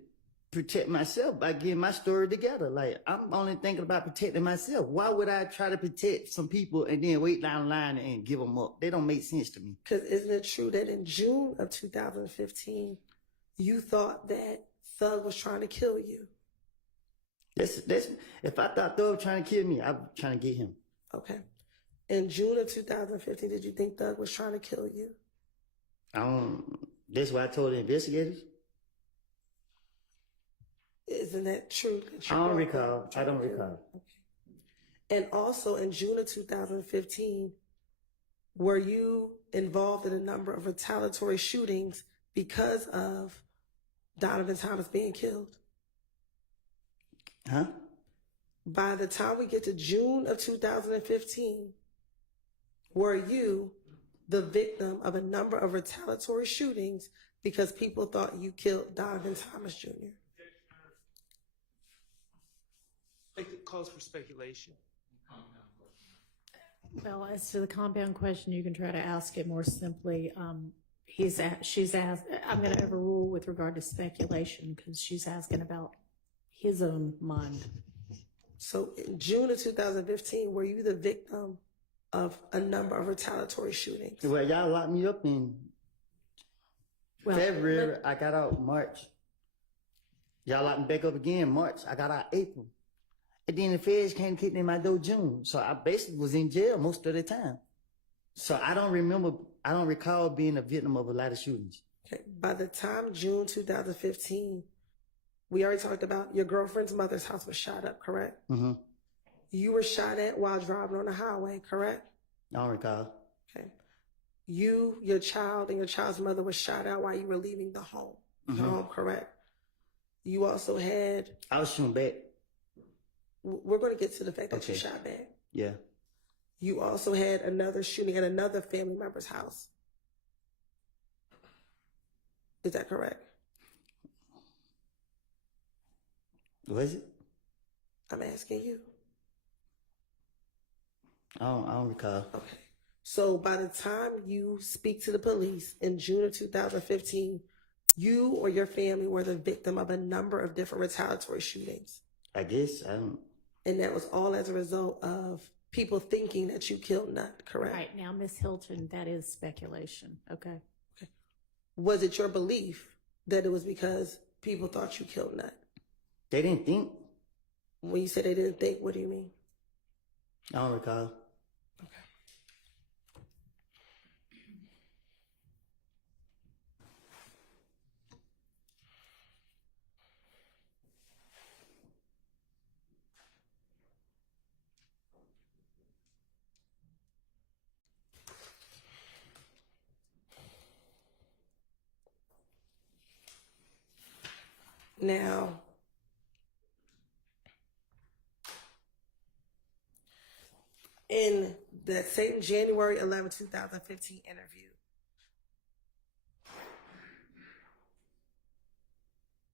protect myself by getting my story together. Like, I'm only thinking about protecting myself. Why would I try to protect some people and then wait down the line and give them up? They don't make sense to me. Because isn't it true that in June of 2015, you thought that Thug was trying to kill you? That's if I thought Thug was trying to kill me, I was trying to get him. Okay. In June of 2015, did you think Thug was trying to kill you? That's what I told the investigators. Isn't that true? I don't recall. I don't recall. Okay. And also in June of 2015, were you involved in a number of retaliatory shootings because of Donovan Thomas being killed? Huh? By the time we get to June of 2015, were you the victim of a number of retaliatory shootings because people thought you killed Donovan Thomas Jr.? It calls for speculation. Well, as to the compound question, you can try to ask it more simply. She's asked, I'm going to overrule with regard to speculation because she's asking about his own mind. So in June of 2015, were you the victim of a number of retaliatory shootings? Well, y'all locked me up in February. I got out March. Y'all locked me back up again March. I got out April. And then the feds came to kick me in my door June. So I basically was in jail most of the time. So I don't recall being a victim of a lot of shootings. Okay. By the time June 2015, we already talked about your girlfriend's mother's house was shot up, correct? Mm-hmm. You were shot at while driving on the highway, correct? I don't recall. Okay. You, your child, and your child's mother was shot at while you were leaving the home. Mm-hmm. The home, correct? You also had... I was shooting back. We're going to get to the fact that Okay. you shot back. Yeah. You also had another shooting at another family member's house. Is that correct? Was it? I'm asking you. I don't recall. Okay. So by the time you speak to the police in June of 2015, you or your family were the victim of a number of different retaliatory shootings. I guess. I don't... And that was all as a result of people thinking that you killed Nut, correct? Right. Now, Ms. Hilton, that is speculation. Okay. Okay. Was it your belief that it was because people thought you killed Nut? They didn't think. When you say they didn't think, what do you mean? I don't recall. Okay. Now, in that same January 11, 2015 interview,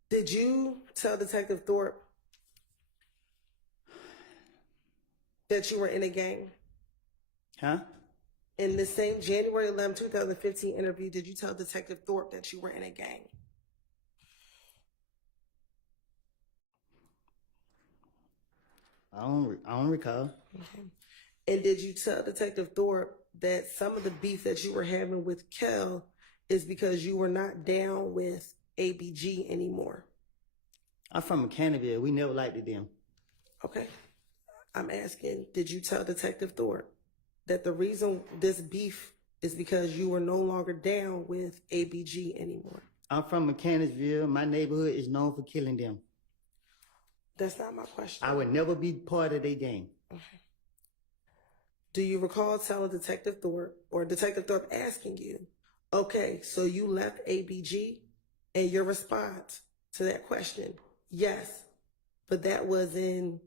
did you tell Detective Thorpe that you were in a gang? Huh? In the same January 11, 2015 interview, did you tell Detective Thorpe that you were in a gang? I don't recall. And did you tell Detective Thorpe that some of the beef that you were having with Kel is because you were not down with ABG anymore? I'm from Mechanicsville. We never liked it them. Okay. I'm asking, did you tell Detective Thorpe that the reason this beef is because you were no longer down with ABG anymore? I'm from Mechanicsville. My neighborhood is known for killing them. That's not my question. I would never be part of their game. Okay. Do you recall telling Detective Thorpe or Detective Thorpe asking you, okay, so you left ABG, and your response to that question, yes, but that was in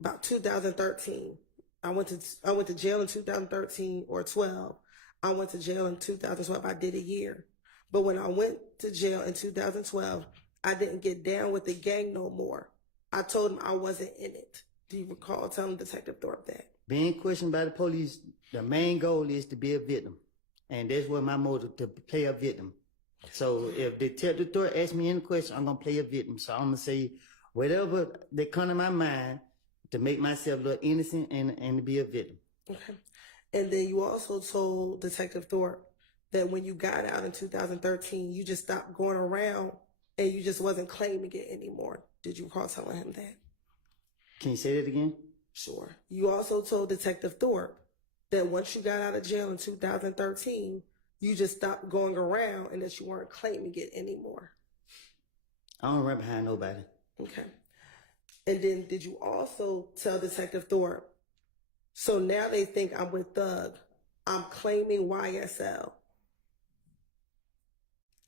about 2013. I went to jail in 2013 or 12. I went to jail in 2012. I did a year. But when I went to jail in 2012, I didn't get down with the gang no more. I told him I wasn't in it. Do you recall telling Detective Thorpe that? Being questioned by the police, the main goal is to be a victim. And that's what my motive, to play a victim. So if Detective Thorpe asks me any question, I'm going to play a victim. So I'm going to say whatever that come to my mind to make myself look innocent and to be a victim. Okay. And then you also told Detective Thorpe that when you got out in 2013, you just stopped going around and you just wasn't claiming it anymore. Did you recall telling him that? Can you say that again? Sure. You also told Detective Thorpe that once you got out of jail in 2013, you just stopped going around and that you weren't claiming it anymore. I don't run behind nobody. Okay. And then did you also tell Detective Thorpe, so now they think I'm with Thug, I'm claiming YSL?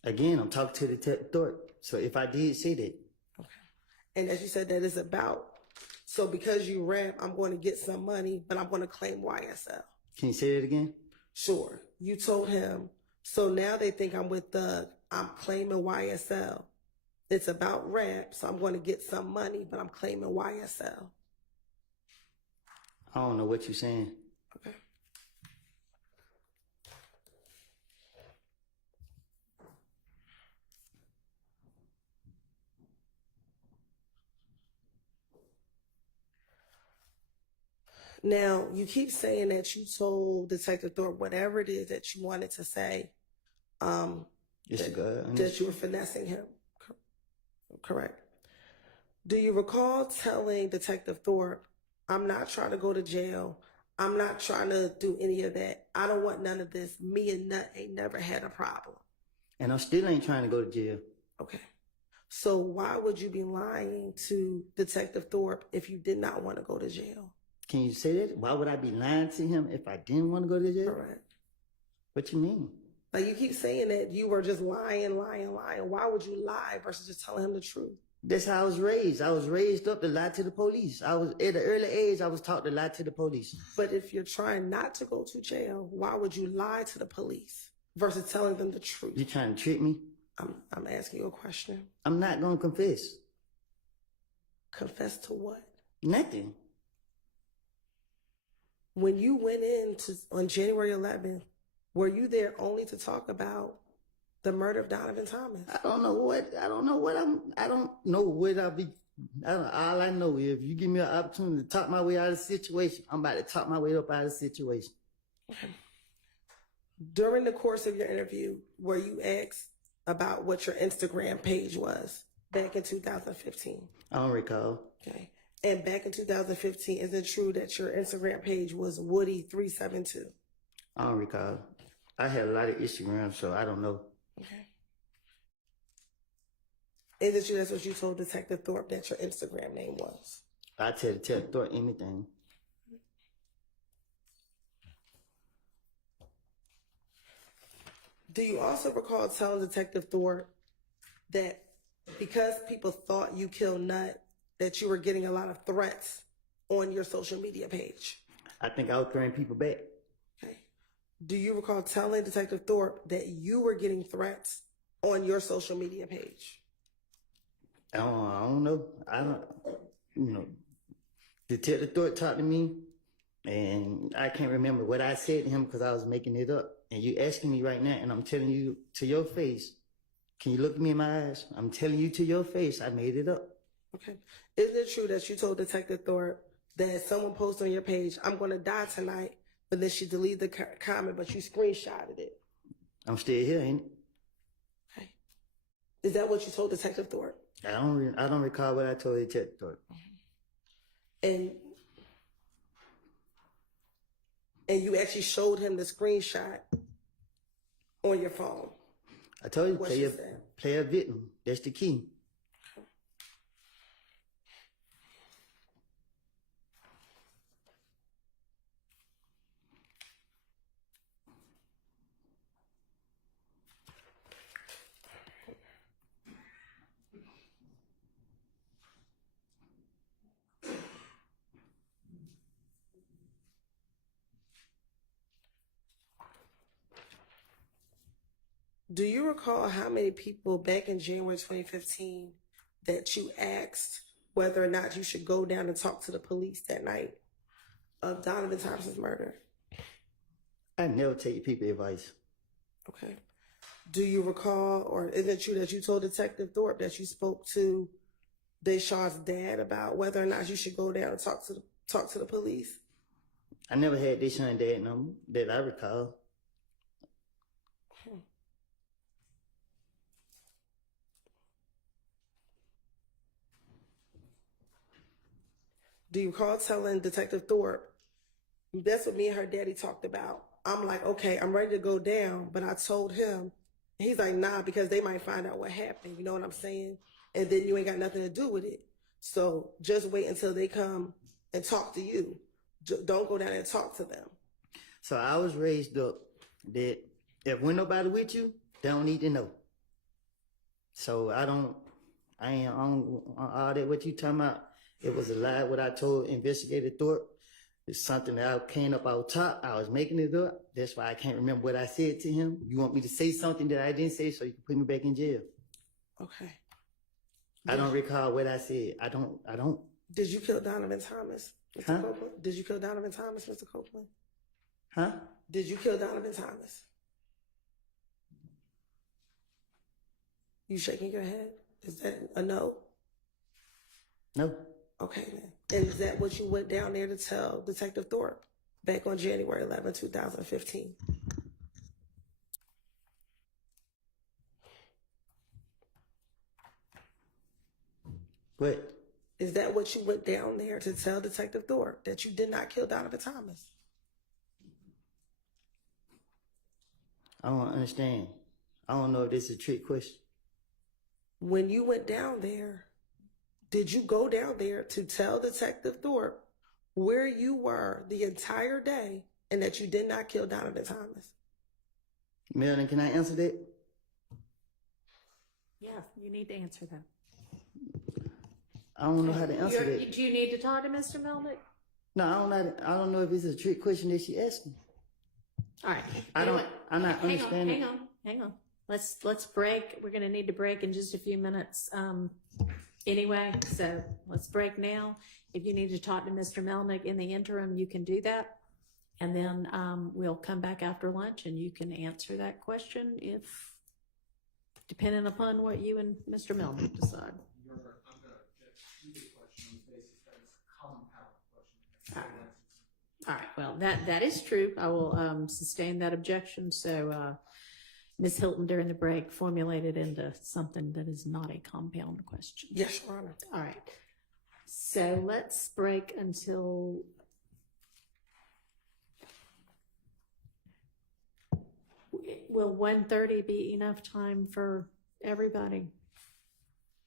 Again, I'm talking to Detective Thorpe. So if I did say that. Okay. And as you said, that is about, so because you rap, I'm going to get some money, but I'm going to claim YSL. Can you say that again? Sure. You told him, so now they think I'm with Thug, I'm claiming YSL. It's about rap, so I'm going to get some money, but I'm claiming YSL. I don't know what you're saying. Okay. Now, you keep saying that you told Detective Thorpe whatever it is that you wanted to say, that you were finessing him. Correct. Do you recall telling Detective Thorpe, I'm not trying to go to jail. I'm not trying to do any of that. I don't want none of this. Me and Nut ain't never had a problem. And I still ain't trying to go to jail. Okay. So why would you be lying to Detective Thorpe if you did not want to go to jail? Can you say that? Why would I be lying to him if I didn't want to go to jail? Correct. What you mean? Like you keep saying that you were just lying. Why would you lie versus just telling him the truth? That's how I was raised. I was raised up to lie to the police. I was at an early age, I was taught to lie to the police. But if you're trying not to go to jail, why would you lie to the police versus telling them the truth? You trying to trick me? I'm asking you a question. I'm not going to confess. Confess to what? Nothing. When you went in on January 11th, were you there only to talk about the murder of Donovan Thomas? I don't know what I'll be. All I know is if you give me an opportunity to talk my way out of the situation, I'm about to talk my way up out of the situation. Okay. During the course of your interview, were you asked about what your Instagram page was back in 2015? I don't recall. Okay. And back in 2015, is it true that your Instagram page was Woody372? I don't recall. I had a lot of Instagram, so I don't know. Okay. Is it true that's what you told Detective Thorpe that your Instagram name was? I tell Thorpe anything. Do you also recall telling Detective Thorpe that because people thought you killed Nut, that you were getting a lot of threats on your social media page? I think I was throwing people back. Okay. Do you recall telling Detective Thorpe that you were getting threats on your social media page? I don't know. Detective Thorpe talked to me, and I can't remember what I said to him because I was making it up. And you asking me right now, and I'm telling you to your face. Can you look at me in my eyes? I'm telling you to your face, I made it up. Okay. Is it true that you told Detective Thorpe that someone posted on your page, "I'm going to die tonight," but then she deleted the comment, but you screenshotted it? I'm still here, ain't it? Okay. Is that what you told Detective Thorpe? I don't recall what I told Detective Thorpe. And you actually showed him the screenshot on your phone. I told you, What she said. play a victim. That's the key. Do you recall how many people back in January 2015 that you asked whether or not you should go down and talk to the police that night of Donovan Thompson's murder? I never take people advice. Okay. Do you recall, or is it true that you told Detective Thorpe that you spoke to Deshawn's dad about whether or not you should go down and talk to the police? I never had Deshaun's dad number that I recall. Do you recall telling Detective Thorpe, that's what me and her daddy talked about? I'm like, okay, I'm ready to go down, but I told him, he's like, nah, because they might find out what happened. You know what I'm saying? And then you ain't got nothing to do with it. So just wait until they come and talk to you. Don't go down and talk to them. So I was raised up that if when nobody with you, they don't need to know. So I ain't on all that what you talking about. It was a lie what I told Investigator Thorpe. It's something that I came up out top. I was making it up. That's why I can't remember what I said to him. You want me to say something that I didn't say so you can put me back in jail? Okay. I don't recall what I said. I don't. Did you kill Donovan Thomas, Mr. Huh? Copeland? Did you kill Donovan Thomas, Mr. Copeland? Huh? Did you kill Donovan Thomas? You shaking your head? Is that a no? No. Okay, then. And is that what you went down there to tell Detective Thorpe back on January 11, 2015? What? Is that what you went down there to tell Detective Thorpe, that you did not kill Donovan Thomas? I don't understand. I don't know if this is a trick question. When you went down there, did you go down there to tell Detective Thorpe where you were the entire day and that you did not kill Donovan Thomas? Melanie, can I answer that? Yeah, you need to answer that. I don't know how to answer that. Do you need to talk to Mr. Melnick? No, I don't know if it's a trick question that she asked me. All right. I'm not understanding. Hang on. Let's break. We're going to need to break in just a few minutes. Anyway, so let's break now. If you need to talk to Mr. Melnick in the interim, you can do that. And then we'll come back after lunch and you can answer that question depending upon what you and Mr. Melnick decide. Your Honor, I'm going to object to the question on the basis that it's a compound question. All right. Well, that is true. I will sustain that objection. So Ms. Hilton, during the break, formulated into something that is not a compound question. Yes, Your Honor. All right. So let's break until will 1:30 be enough time for everybody?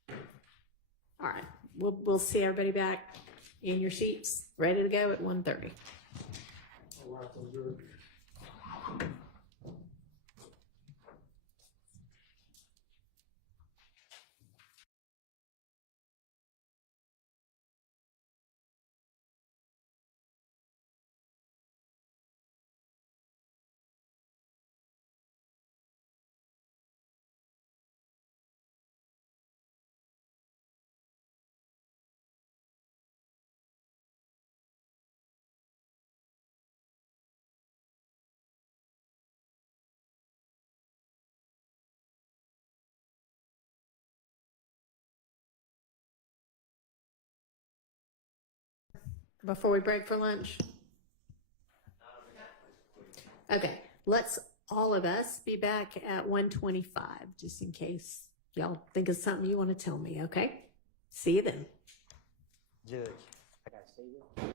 All right. We'll see everybody back in your seats, ready to go at 1:30. before we break for lunch? Okay, let's all of us be back at 1:25, just in case y'all think of something you want to tell me, okay? See you then. Judge, I gotta say this.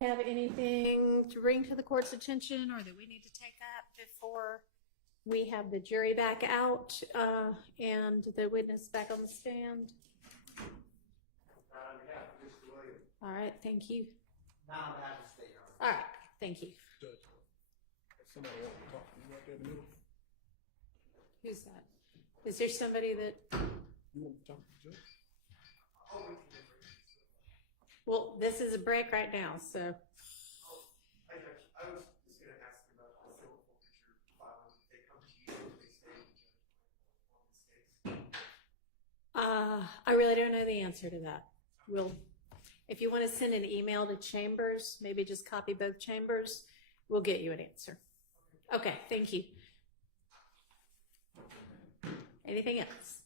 Have anything to bring to the court's attention or that we need to take up before we have the jury back out and the witness back on the stand? All right, thank you. Now I have to stay on. All right, thank you. Somebody else talking right there in the middle. Who's that? Is there somebody that, You want to talk to the judge? well, this is a break right now, so. I was just gonna ask about the civil forfeiture filing. They come to you, they stay with the judge on mistakes. I really don't know the answer to that. If you want to send an email to Chambers, maybe just copy both chambers, we'll get you an answer. Okay, thank you. Anything else?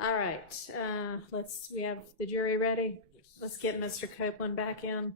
All right, we have the jury ready. Let's get Mr. Copeland back in.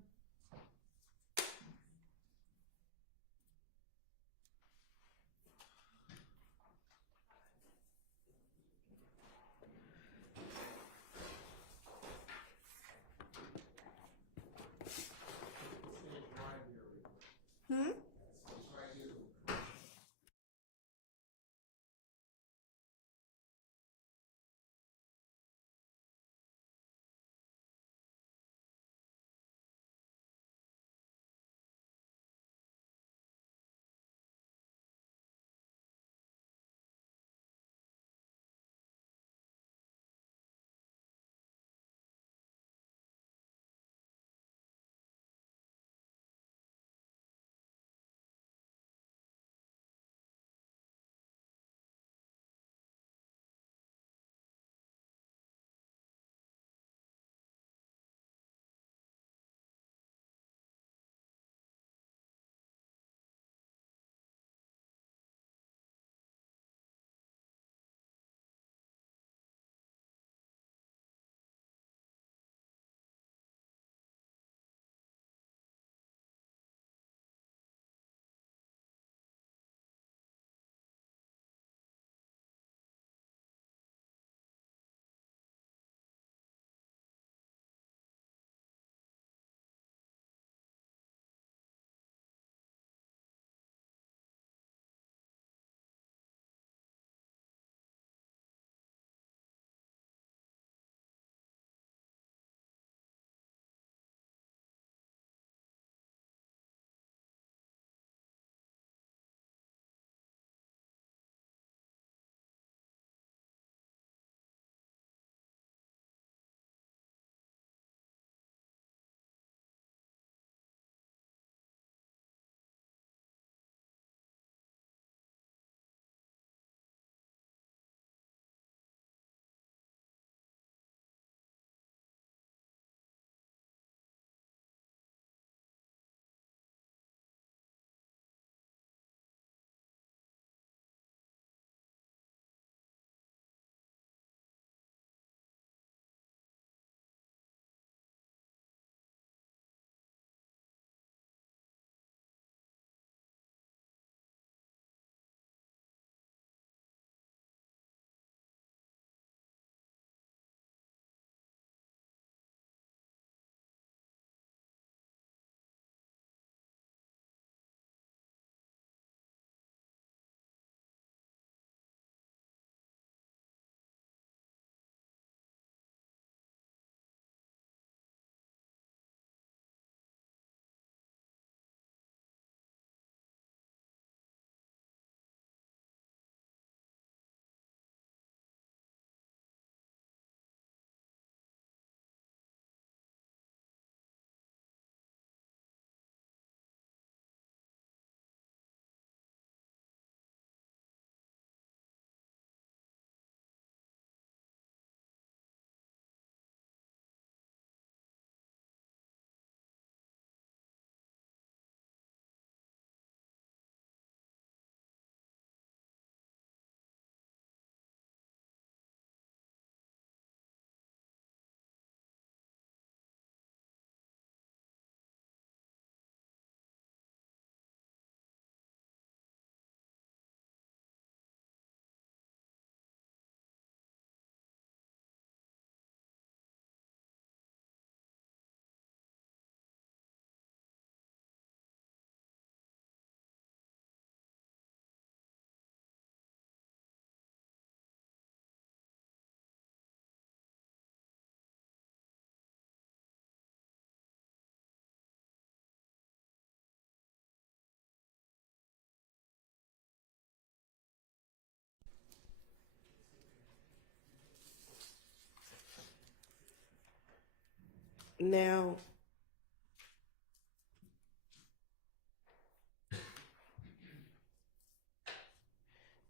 Now,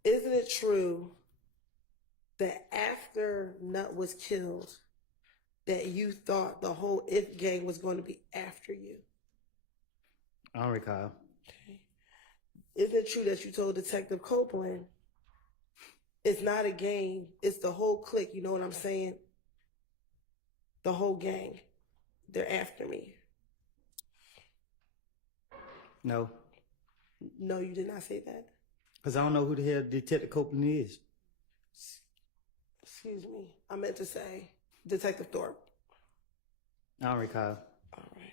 isn't it true that after Nut was killed, that you thought the whole If gang was going to be after you? I don't recall. Okay. Isn't it true that you told Detective Copeland it's not a gang, it's the whole clique, you know what I'm saying? The whole gang. They're after me. No, No, you did not say that. because I don't know who the hell Detective Copeland is. Excuse me. I meant to say Detective Thorpe. I don't recall. All right.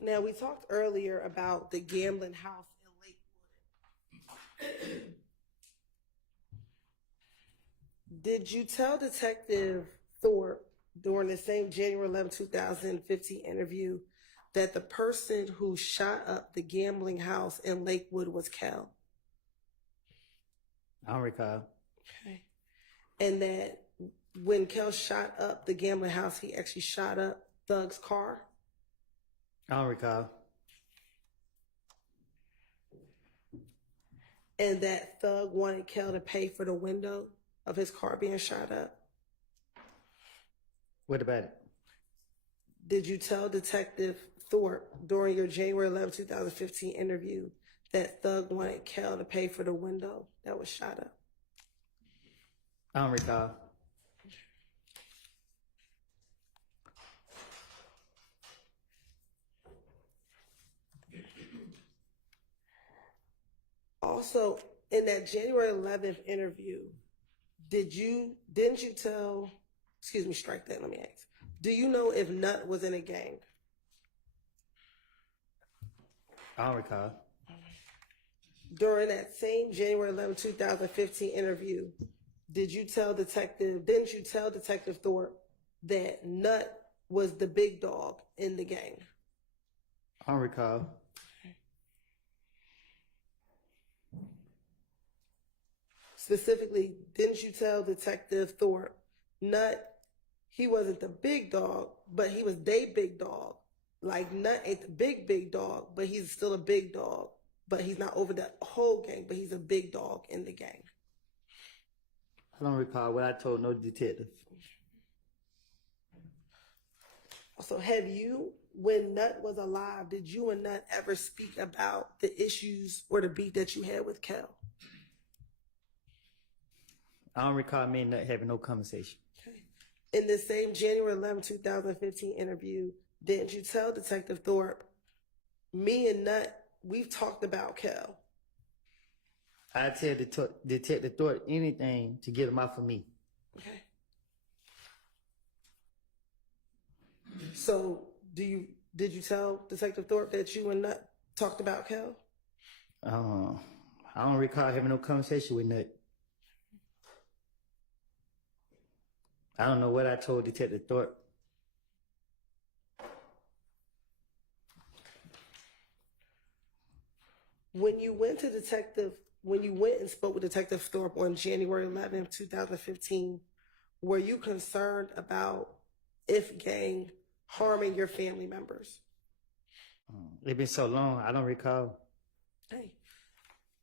Now, we talked earlier about the gambling house in Lakewood. Did you tell Detective Thorpe during the same January 11, 2015 interview that the person who shot up the gambling house in Lakewood was Cal? I don't recall. Okay. And that when Kel shot up the gambling house, he actually shot up Thug's car? I don't recall. And that Thug wanted Kel to pay for the window of his car being shot up? What about it? Did you tell Detective Thorpe during your January 11, 2015 interview that Thug wanted Kel to pay for the window that was shot up? I don't recall. Also, in that January 11th interview, didn't you tell, excuse me, strike that, let me ask. Do you know if Nut was in a gang? I don't recall. During that same January 11, 2015 interview, didn't you tell Detective Thorpe that Nut was the big dog in the gang? I don't recall. Specifically, didn't you tell Detective Thorpe Nut, he wasn't the big dog, but he was they big dog? Like Nut ain't the big dog, but he's still a big dog. But he's not over the whole gang, but he's a big dog in the gang. I don't recall what I told no detective. So have you, when Nut was alive, did you and Nut ever speak about the issues or the beat that you had with Kel? I don't recall me and Nut having no conversation. Okay. In the same January 11, 2015 interview, didn't you tell Detective Thorpe, me and Nut, we've talked about Kel? I tell Detective Thorpe anything to get him out for me. Okay. So did you tell Detective Thorpe that you and Nut talked about Kel? I don't recall having no conversation with Nut. I don't know what I told Detective Thorpe. When you went and spoke with Detective Thorpe on January 11, 2015, were you concerned about If gang harming your family members? It's been so long, I don't recall. Hey,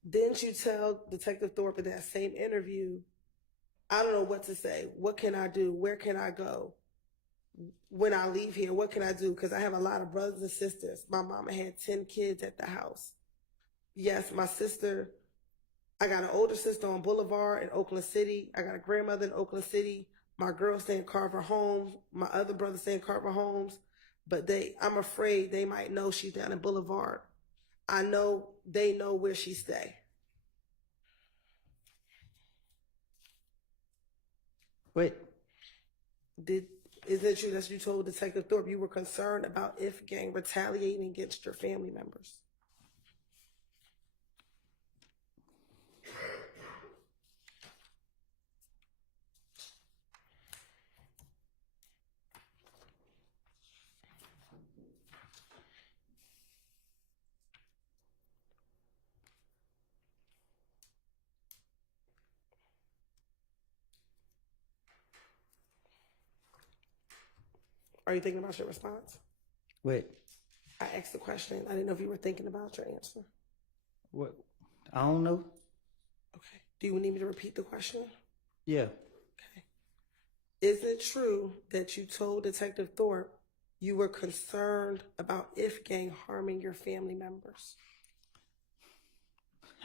didn't you tell Detective Thorpe in that same interview, I don't know what to say. What can I do? Where can I go? When I leave here, what can I do? Because I have a lot of brothers and sisters. My mama had 10 kids at the house. Yes, my sister, I got an older sister on Boulevard in Oakland City. I got a grandmother in Oakland City. My girls stay in Carver Homes. My other brothers stay in Carver Homes. But I'm afraid they might know she's down in Boulevard. I know they know where she stay. Wait. Is it true that you told Detective Thorpe you were concerned about If gang retaliating against your family members? Are you thinking about your response? Wait, I asked the question. I didn't know if you were thinking about your answer. what? I don't know. Okay. Do you need me to repeat the question? Yeah. Okay. Is it true that you told Detective Thorpe you were concerned about if gang harming your family members?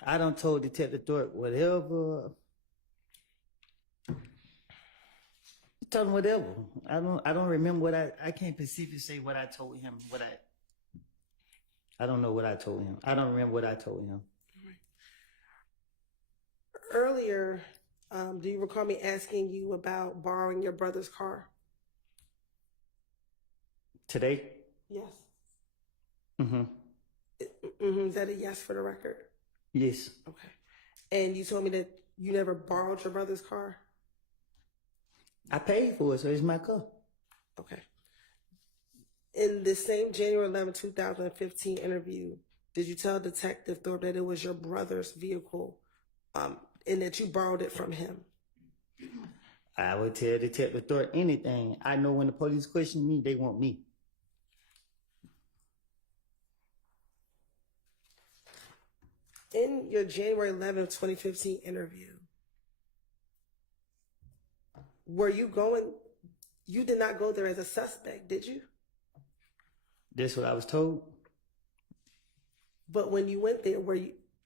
I done told Detective Thorpe whatever. Told him whatever. I don't remember what I can't specifically say what I told him. I don't know what I told him. I don't remember what I told him. Earlier, do you recall me asking you about borrowing your brother's car? Today? Yes. Mm-hmm. Is that a yes for the record? Yes. Okay. And you told me that you never borrowed your brother's car? I paid for it, so it's my car. Okay. In the same January 11, 2015 interview, did you tell Detective Thorpe that it was your brother's vehicle and that you borrowed it from him? I would tell Detective Thorpe anything. I know when the police question me, they want me. In your January 11, 2015 interview, you did not go there as a suspect, did you? That's what I was told. But when you went there,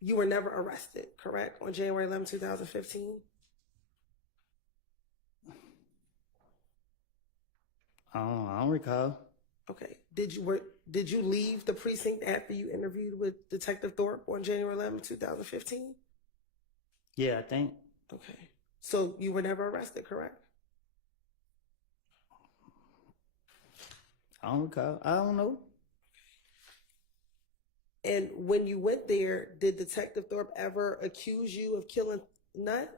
you were never arrested, correct? On January 11, 2015? I don't recall. Okay. Did you leave the precinct after you interviewed with Detective Thorpe on January 11, 2015? Yeah, I think. Okay. So you were never arrested, correct? I don't recall. I don't know. And when you went there, did Detective Thorpe ever accuse you of killing Nutt?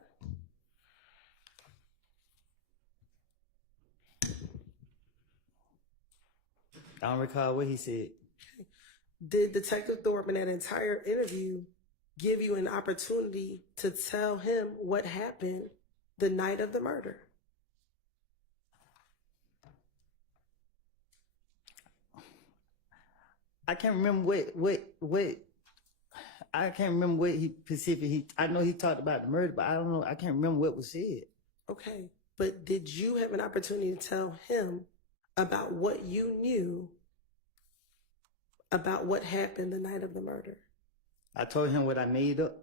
I don't recall what he said. Did Detective Thorpe in that entire interview give you an opportunity to tell him what happened the night of the murder? I can't remember what I can't remember what he specifically. I know he talked about the murder, but I don't know. I can't remember what was said. Okay, but did you have an opportunity to tell him about what you knew about what happened the night of the murder? I told him what I made up.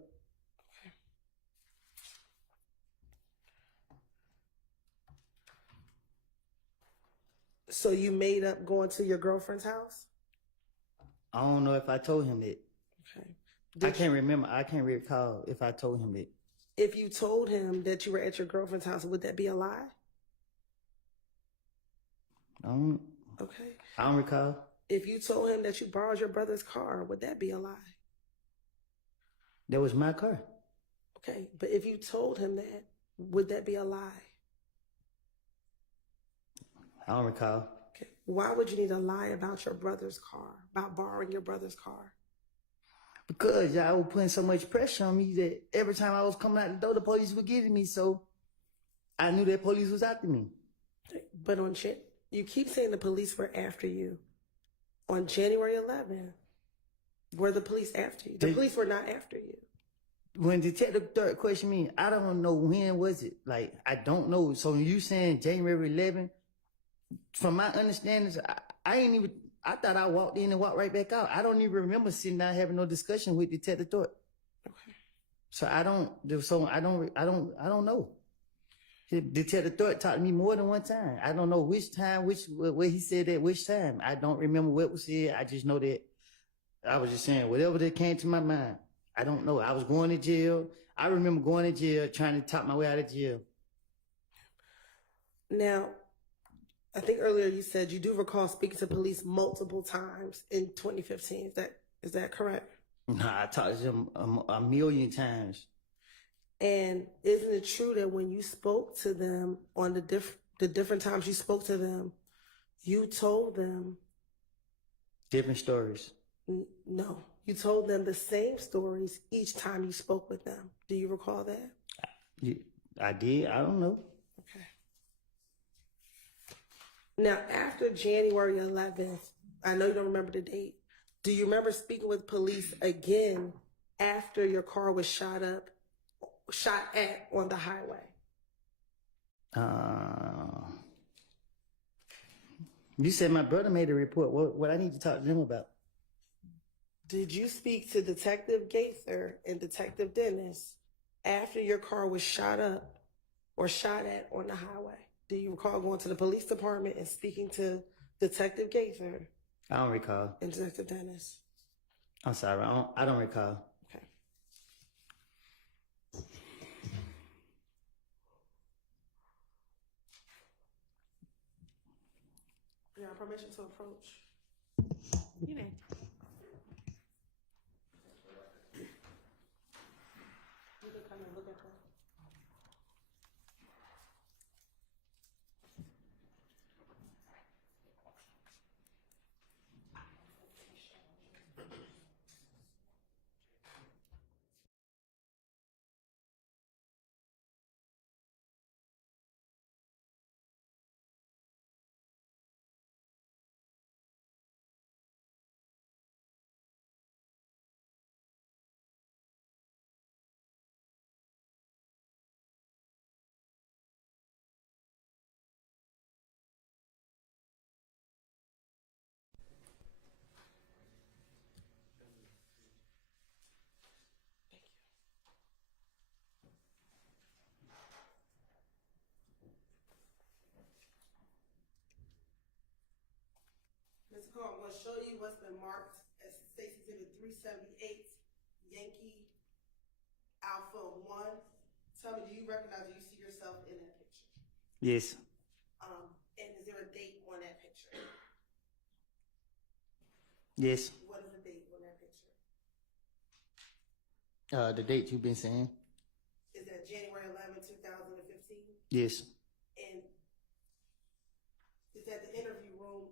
So you made up going to your girlfriend's house? I don't know if I told him that. Okay. I can't remember. I can't recall if I told him that. If you told him that you were at your girlfriend's house, would that be a lie? Okay. I don't recall. If you told him that you borrowed your brother's car, would that be a lie? That was my car. Okay, but if you told him that, would that be a lie? I don't recall. Okay. Why would you need to lie about your brother's car, about borrowing your brother's car? Because y'all was putting so much pressure on me that every time I was coming out the door, the police were getting me. So I knew that police was after me. But you keep saying the police were after you. On January 11th, were the police after you? The police were not after you. When Detective Third questioned me, I don't know when was it. Like, I don't know. So you saying January 11th, from my understanding, I thought I walked in and walked right back out. I don't even remember sitting down having no discussion with Detective Thorpe. Okay. So I don't know. Detective Thorpe talked to me more than one time. I don't know which time, what he said at which time. I don't remember what was said. I just know that I was just saying whatever that came to my mind. I don't know. I was going to jail. I remember going to jail, trying to talk my way out of jail. Now, I think earlier you said you do recall speaking to police multiple times in 2015. Is that correct? Nah, I talked to them a million times. And isn't it true that when you spoke to them on the different times you spoke to them, you told them different stories? No, you told them the same stories each time you spoke with them. Do you recall that? I did. I don't know. Okay. Now, after January 11th, I know you don't remember the date. Do you remember speaking with police again after your car was shot at on the highway? You said my brother made a report. What I need to talk to them about? Did you speak to Detective Gaither and Detective Dennis after your car was shot up or shot at on the highway? Do you recall going to the police department and speaking to Detective Gaither I don't recall. and Detective Dennis? I'm sorry. I don't recall. Okay. You have permission to approach? You may. You can come and look at them. Mr. Cole, I'm going to show you what's been marked as State Exhibit 378, Yankee Alpha 1. Tell me, do you recognize, do you see yourself in that picture? Yes. And is there a date on that picture? Yes. What is the date on that picture? The date you've been saying? Is that January 11, 2015? Yes. And is that the interview room?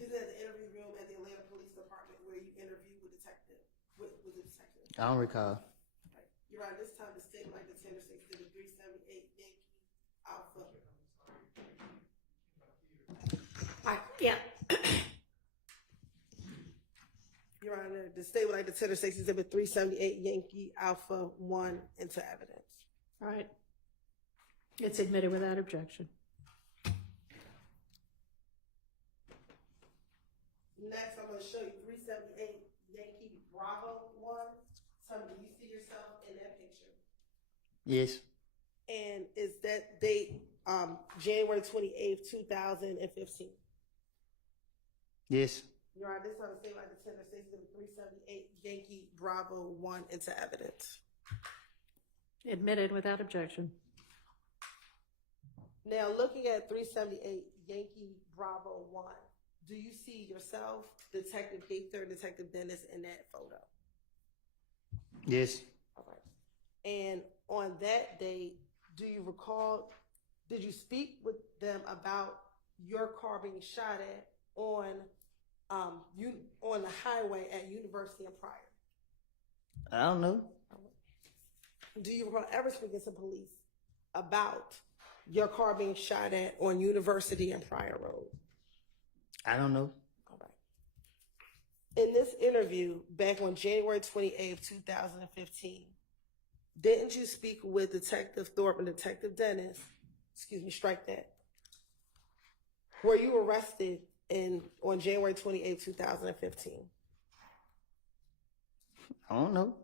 Is that the interview room at the Atlanta Police Department where you interviewed with the detective? I don't recall. Right. You're right. This time the state like the tender state exhibit 378 Yankee Alpha. Yeah. Your Honor, the state would like to tender state exhibit 378 Yankee Alpha 1 into evidence. All right. It's admitted without objection. Next, I'm going to show you 378 Yankee Bravo 1. Tell me, do you see yourself in that picture? Yes. And is that date January 28th, 2015? Yes. Your Honor, this time the state would like to tender state exhibit 378 Yankee Bravo 1 into evidence. Admitted without objection. Now, looking at 378 Yankee Bravo 1, do you see yourself, Detective Gaither, and Detective Dennis in that photo? Yes. All right. And on that date, do you recall, did you speak with them about your car being shot at on the highway at University and Pryor? I don't know. Do you recall ever speaking to police about your car being shot at on University and Pryor Road? I don't know. All right. In this interview back on January 28th, 2015, didn't you speak with Detective Thorpe and Detective Dennis? Excuse me, strike that. Were you arrested on January 28th, 2015? I don't know.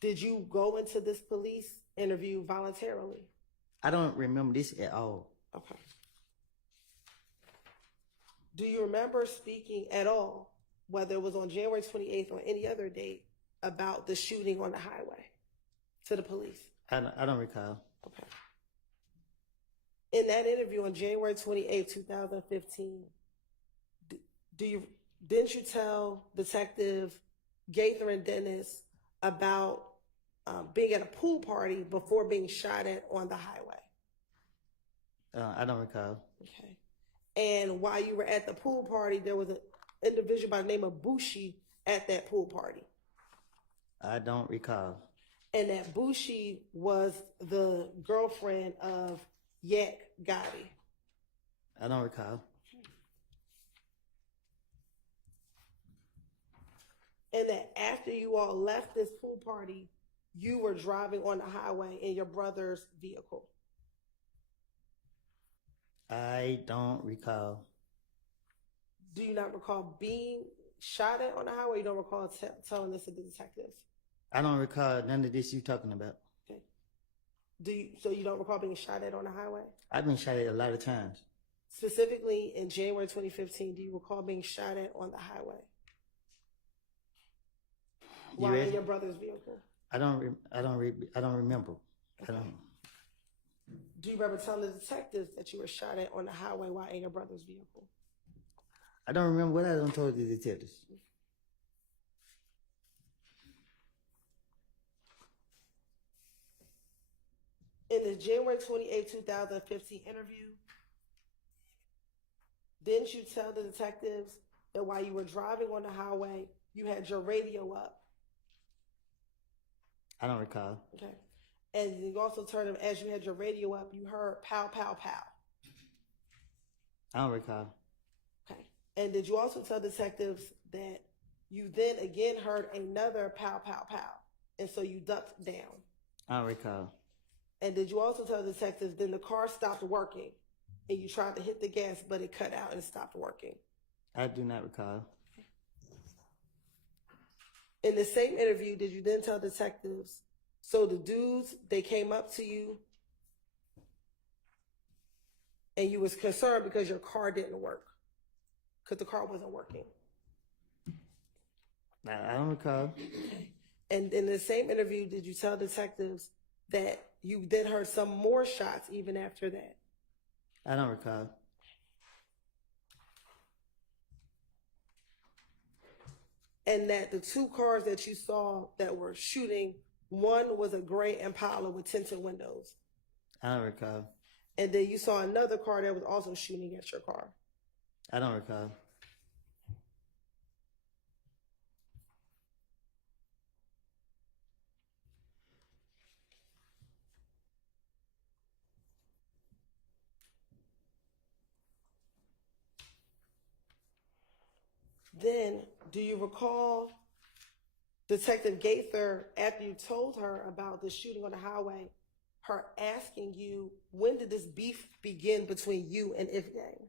Did you go into this police interview voluntarily? I don't remember this at all. Okay. Do you remember speaking at all, whether it was on January 28th or any other date, about the shooting on the highway to the police? I don't recall. Okay. In that interview on January 28th, 2015, didn't you tell Detective Gaither and Dennis about being at a pool party before being shot at on the highway? I don't recall. Okay. And while you were at the pool party, there was an individual by the name of Bushi at that pool party. I don't recall. And that Bushi was the girlfriend of Yak Gotti. I don't recall. And that after you all left this pool party, you were driving on the highway in your brother's vehicle. I don't recall. Do you not recall being shot at on the highway? You don't recall telling this to the detectives? I don't recall none of this you talking about. Okay. So you don't recall being shot at on the highway? I've been shot at a lot of times. Specifically in January 2015, do you recall being shot at on the highway? While in your brother's vehicle? I don't remember. I don't. Do you remember telling the detectives that you were shot at on the highway while in your brother's vehicle? I don't remember what I done told the detectives. In the January 28, 2015 interview, didn't you tell the detectives that while you were driving on the highway, you had your radio up? I don't recall. Okay. And you also told them as you had your radio up, you heard pow, pow, pow. I don't recall. Okay. And did you also tell detectives that you then again heard another pow, pow, pow, and so you ducked down? I don't recall. And did you also tell detectives then the car stopped working and you tried to hit the gas, but it cut out and stopped working? I do not recall. In the same interview, did you then tell detectives, so the dudes, they came up to you and you was concerned because your car didn't work, because the car wasn't working? I don't recall. And in the same interview, did you tell detectives that you then heard some more shots even after that? I don't recall. And that the two cars that you saw that were shooting, one was a gray Impala with tinted windows. I don't recall. And then you saw another car that was also shooting at your car. I don't recall. Then, do you recall Detective Gaither, after you told her about the shooting on the highway, her asking you, when did this beef begin between you and If Gang?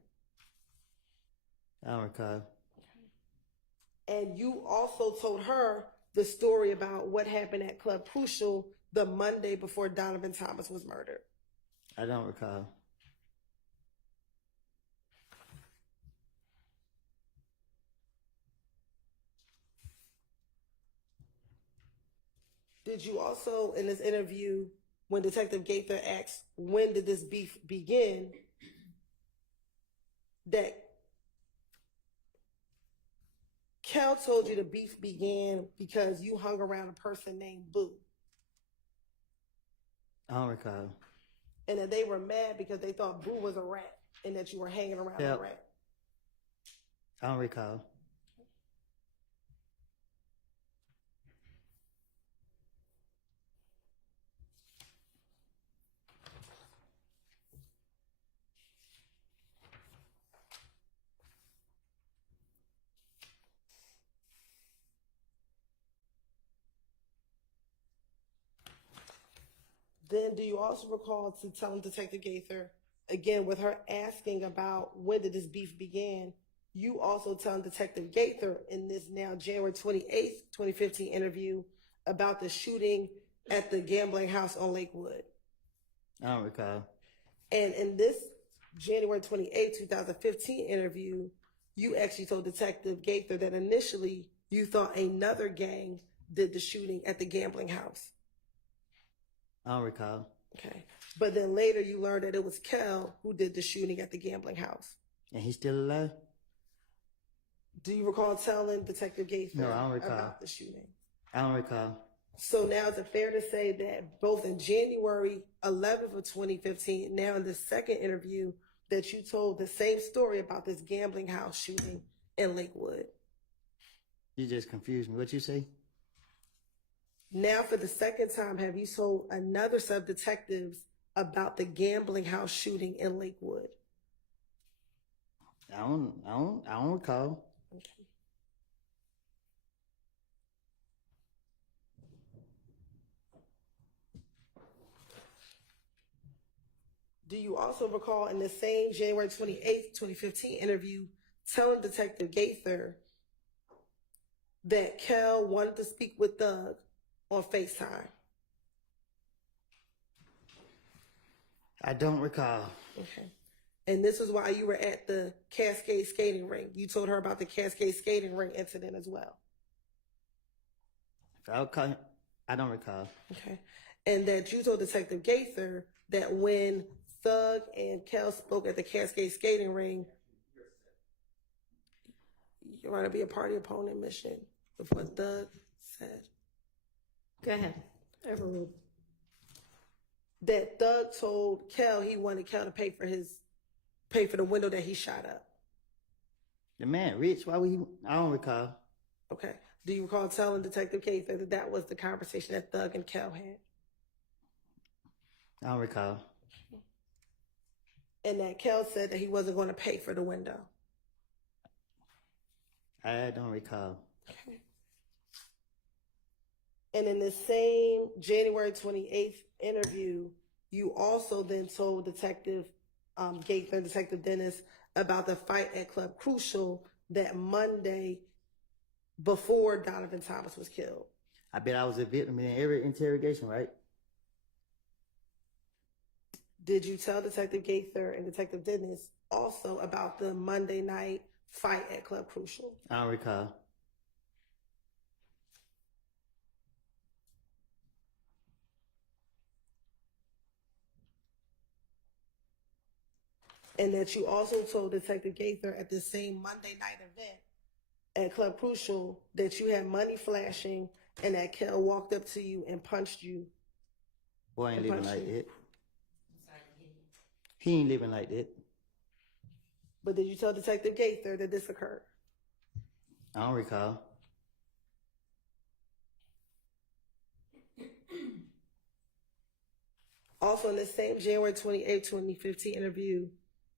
I don't recall. And you also told her the story about what happened at Club Crucial the Monday before Donovan Thomas was murdered. I don't recall. Did you also, in this interview, when Detective Gaither asked, when did this beef begin, that Cal told you the beef began because you hung around a person named Boo, I don't recall. and that they were mad because they thought Boo was a rat and that you were hanging around a rat? I don't recall. Then do you also recall to telling Detective Gaither, again, with her asking about when did this beef begin, you also telling Detective Gaither in this now January 28th, 2015 interview about the shooting at the gambling house on Lakewood? I don't recall. And in this January 28th, 2015 interview, you actually told Detective Gaither that initially you thought another gang did the shooting at the gambling house. I don't recall. Okay. But then later you learned that it was Kel who did the shooting at the gambling house. And he's still alive? Do you recall telling Detective Gaither No, I don't recall. about the shooting? I don't recall. So now is it fair to say that both in January 11th of 2015, now in the second interview, that you told the same story about this gambling house shooting in Lakewood? You just confused me. What you say? Now for the second time, have you told another sub-detectives about the gambling house shooting in Lakewood? I don't recall. Okay. Do you also recall in the same January 28th, 2015 interview telling Detective Gaither that Kel wanted to speak with Doug on FaceTime? I don't recall. Okay. And this is why you were at the Cascade skating rink. You told her about the Cascade skating rink incident as well. I don't recall. Okay. And that you told Detective Gaither that when Thug and Kel spoke at the Cascade skating ring, you're going to be a party opponent mission with what Thug said. Go ahead. Overruled. That Thug told Kel he wanted Kel to pay for the window that he shot up. The man rich. Why would he? I don't recall. Okay. Do you recall telling Detective Gaither that that was the conversation that Thug and Kel had? I don't recall. And that Kel said that he wasn't going to pay for the window. I don't recall. Okay. And in the same January 28th interview, you also then told Detective Gaither and Detective Dennis about the fight at Club Crucial that Monday before Donovan Thomas was killed. I bet I was a victim in every interrogation, right? Did you tell Detective Gaither and Detective Dennis also about the Monday night fight at Club Crucial? I don't recall. And that you also told Detective Gaither at the same Monday night event at Club Crucial that you had money flashing and that Kel walked up to you and punched you. Boy ain't living like that. He ain't living like that. But did you tell Detective Gaither that this occurred? I don't recall. Also in the same January 28, 2015 interview,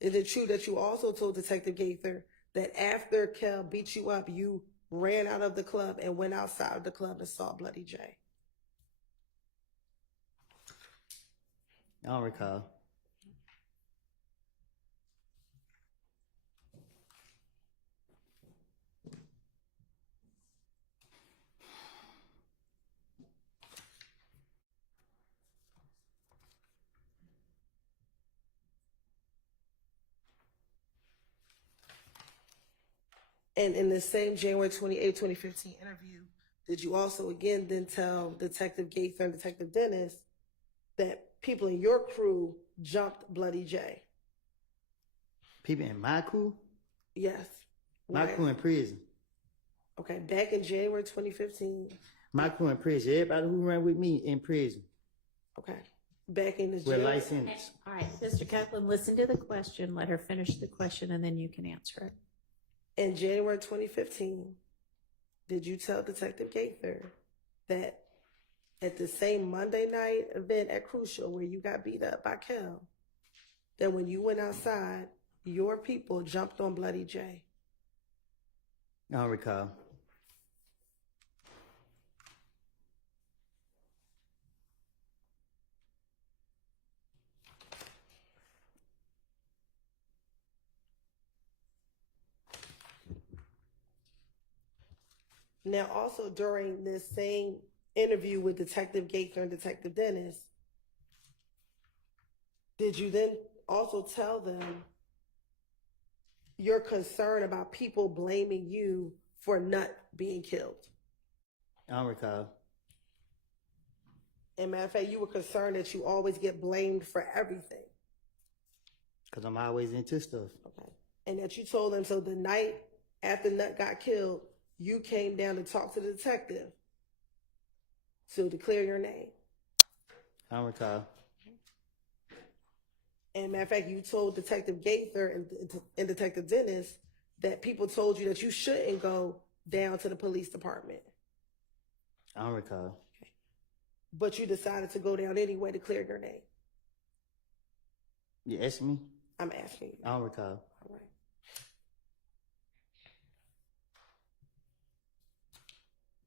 is it true that you also told Detective Gaither that after Kel beat you up, you ran out of the club and went outside of the club and saw Bloody J? I don't recall. And in the same January 28, 2015 interview, did you also again then tell Detective Gaither and Detective Dennis that people in your crew jumped Bloody J? People in my crew? Yes. My Right. crew in prison. Okay, back in January 2015. My crew in prison. Everybody who ran with me in prison. Okay. Back in the With January. license. All right, Mr. Kaplan, listen to the question. Let her finish the question, and then you can answer it. In January 2015, did you tell Detective Gaither that at the same Monday night event at Crucial where you got beat up by Kel, that when you went outside, your people jumped on Bloody J? I don't recall. Now, also during this same interview with Detective Gaither and Detective Dennis, did you then also tell them your concern about people blaming you for Nut being killed? I don't recall. And matter of fact, you were concerned that you always get blamed for everything. Because I'm always into stuff. Okay. And that you told them, so the night after Nut got killed, you came down to talk to the detective to declare your name. I don't recall. And matter of fact, you told Detective Gaither and Detective Dennis that people told you that you shouldn't go down to the police department. I don't recall. But you decided to go down anyway to clear your name. You asking me? I'm asking you. I don't recall. All right.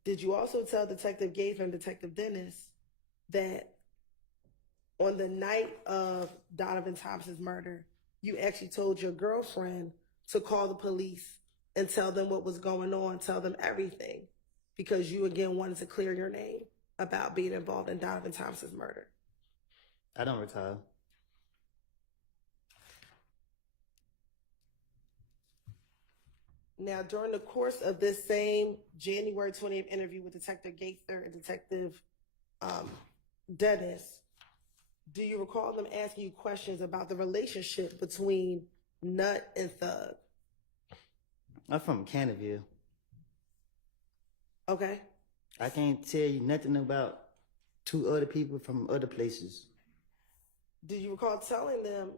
Did you also tell Detective Gaither and Detective Dennis that on the night of Donovan Thompson's murder, you actually told your girlfriend to call the police and tell them what was going on, tell them everything, because you again wanted to clear your name about being involved in Donovan Thompson's murder? I don't recall. Now, during the course of this same January 20th interview with Detective Gaither and Detective Dennis, do you recall them asking you questions about the relationship between Nut and Thug? I'm from Canterville. Okay. I can't tell you nothing about two other people from other places. Do you recall telling them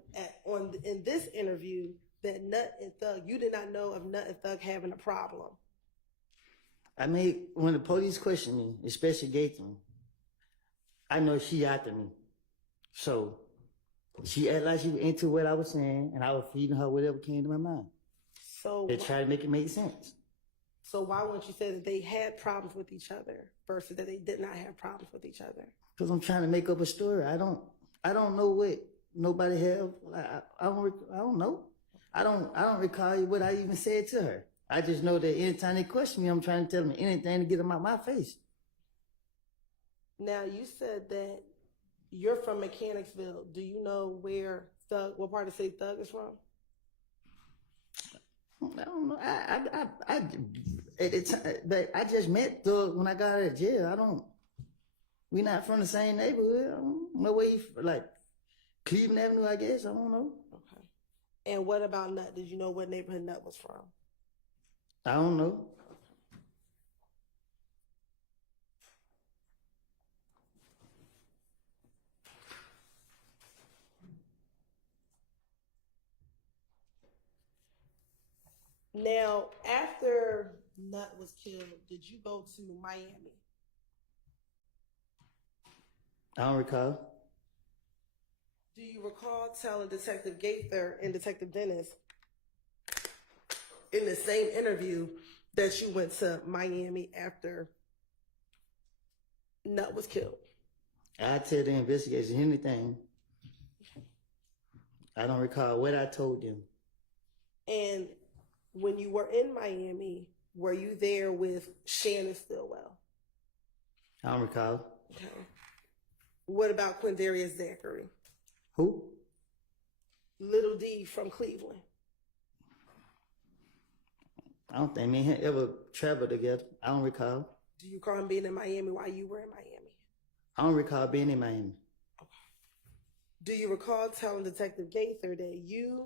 in this interview that Nut and Thug, you did not know of Nut and Thug having a problem? I mean, when the police questioned me, especially Gaither, I know she after me. So she acted like she was into what I was saying, and I was feeding her whatever came to my mind. So they tried to make it make sense. So why wouldn't you say that they had problems with each other versus that they did not have problems with each other? Because I'm trying to make up a story. I don't know what nobody have. I don't know. I don't recall what I even said to her. I just know that anytime they question me, I'm trying to tell them anything to get them out my face. Now, you said that you're from Mechanicsville. Do you know where Thug, what part of the state Thug is from? I don't know. I just met Thug when I got out of jail. We not from the same neighborhood. I don't know where you, like, Cleveland Avenue, I guess. I don't know. Okay. And what about Nut? Did you know what neighborhood Nut was from? I don't know. Now, after Nut was killed, did you go to Miami? I don't recall. Do you recall telling Detective Gaither and Detective Dennis in the same interview that you went to Miami after Nut was killed? I tell the investigators anything. I don't recall what I told them. And when you were in Miami, were you there with Shannon Stillwell? I don't recall. Okay. What about Quindarius Zachary? Who? Little D from Cleveland. I don't think me and him ever traveled together. I don't recall. Do you recall him being in Miami while you were in Miami? I don't recall being in Miami. Do you recall telling Detective Gaither that you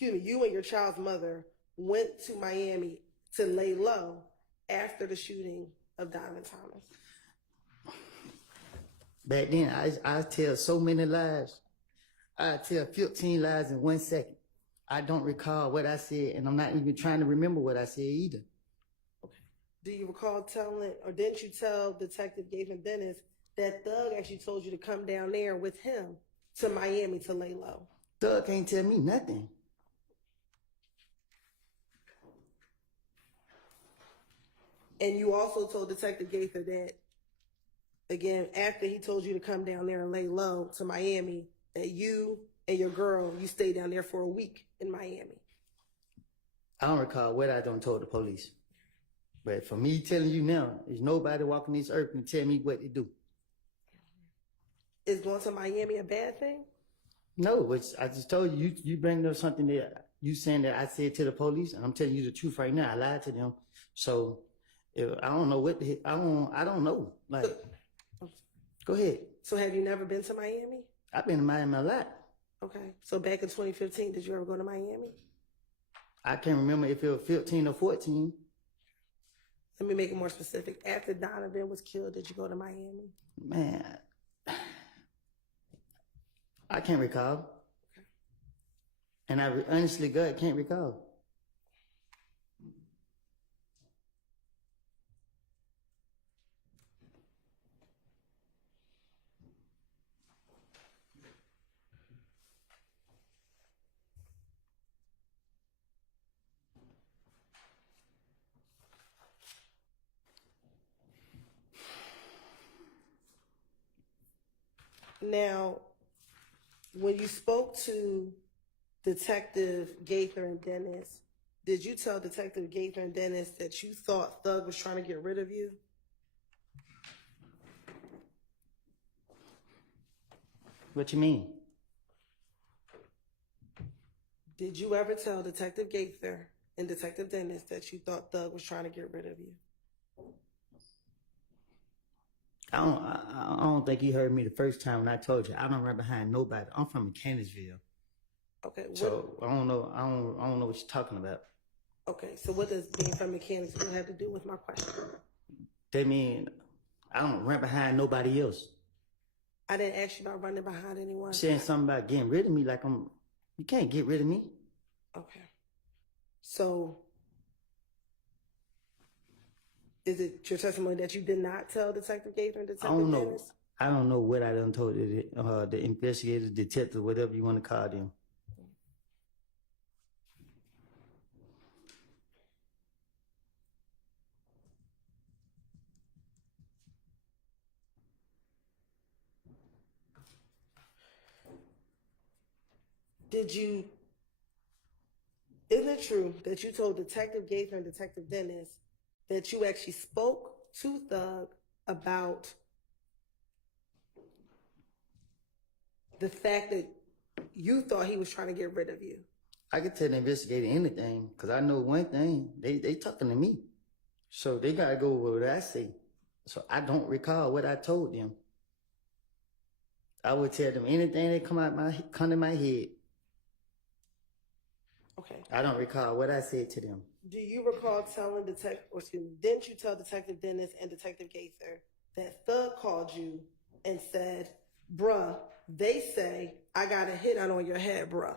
and your child's mother went to Miami to lay low after the shooting of Donovan Thomas? Back then, I tell so many lies. I tell 15 lies in 1 second. I don't recall what I said, and I'm not even trying to remember what I said either. Okay. Do you recall didn't you tell Detective Gaither Dennis that Thug actually told you to come down there with him to Miami to lay low? Thug can't tell me nothing. And you also told Detective Gaither that, again, after he told you to come down there and lay low to Miami, that you and your girl, you stayed down there for a week in Miami. I don't recall what I done told the police. But for me telling you now, there's nobody walking this earth and tell me what to do. Is going to Miami a bad thing? No, which I just told you, you bring up something that you saying that I said to the police, and I'm telling you the truth right now. I lied to them. So I don't know what I don't know. Like, go ahead. So have you never been to Miami? I've been to Miami a lot. Okay. So back in 2015, did you ever go to Miami? I can't remember if it was 15 or 14. Let me make it more specific. After Donovan was killed, did you go to Miami? Man, I can't recall. Okay. And I honestly, God, can't recall. Now, when you spoke to Detective Gaither and Dennis, did you tell Detective Gaither and Dennis that you thought Thug was trying to get rid of you? What you mean? Did you ever tell Detective Gaither and Detective Dennis that you thought Thug was trying to get rid of you? I don't think you heard me the first time when I told you I don't run behind nobody. I'm from Mechanicsville. Okay. So I don't know. I don't know what you're talking about. Okay. So what does being from Mechanicsville have to do with my question? That mean I don't run behind nobody else. I didn't ask you about running behind anyone. Saying something about getting rid of me, like you can't get rid of me. Okay. So, is it your testimony that you did not tell Detective Gaither and Detective I don't know. Dennis? I don't know what I done told the investigators, detectives, whatever you want to call them. Isn't it true that you told Detective Gaither and Detective Dennis that you actually spoke to Thug about the fact that you thought he was trying to get rid of you? I could tell the investigator anything because I know one thing. They talking to me. So they got to go with what I say. So I don't recall what I told them. I would tell them anything that come to my head. Okay. I don't recall what I said to them. Do you recall telling didn't you tell Detective Dennis and Detective Gaither that Thug called you and said, bruh, they say I got a hit out on your head, bruh?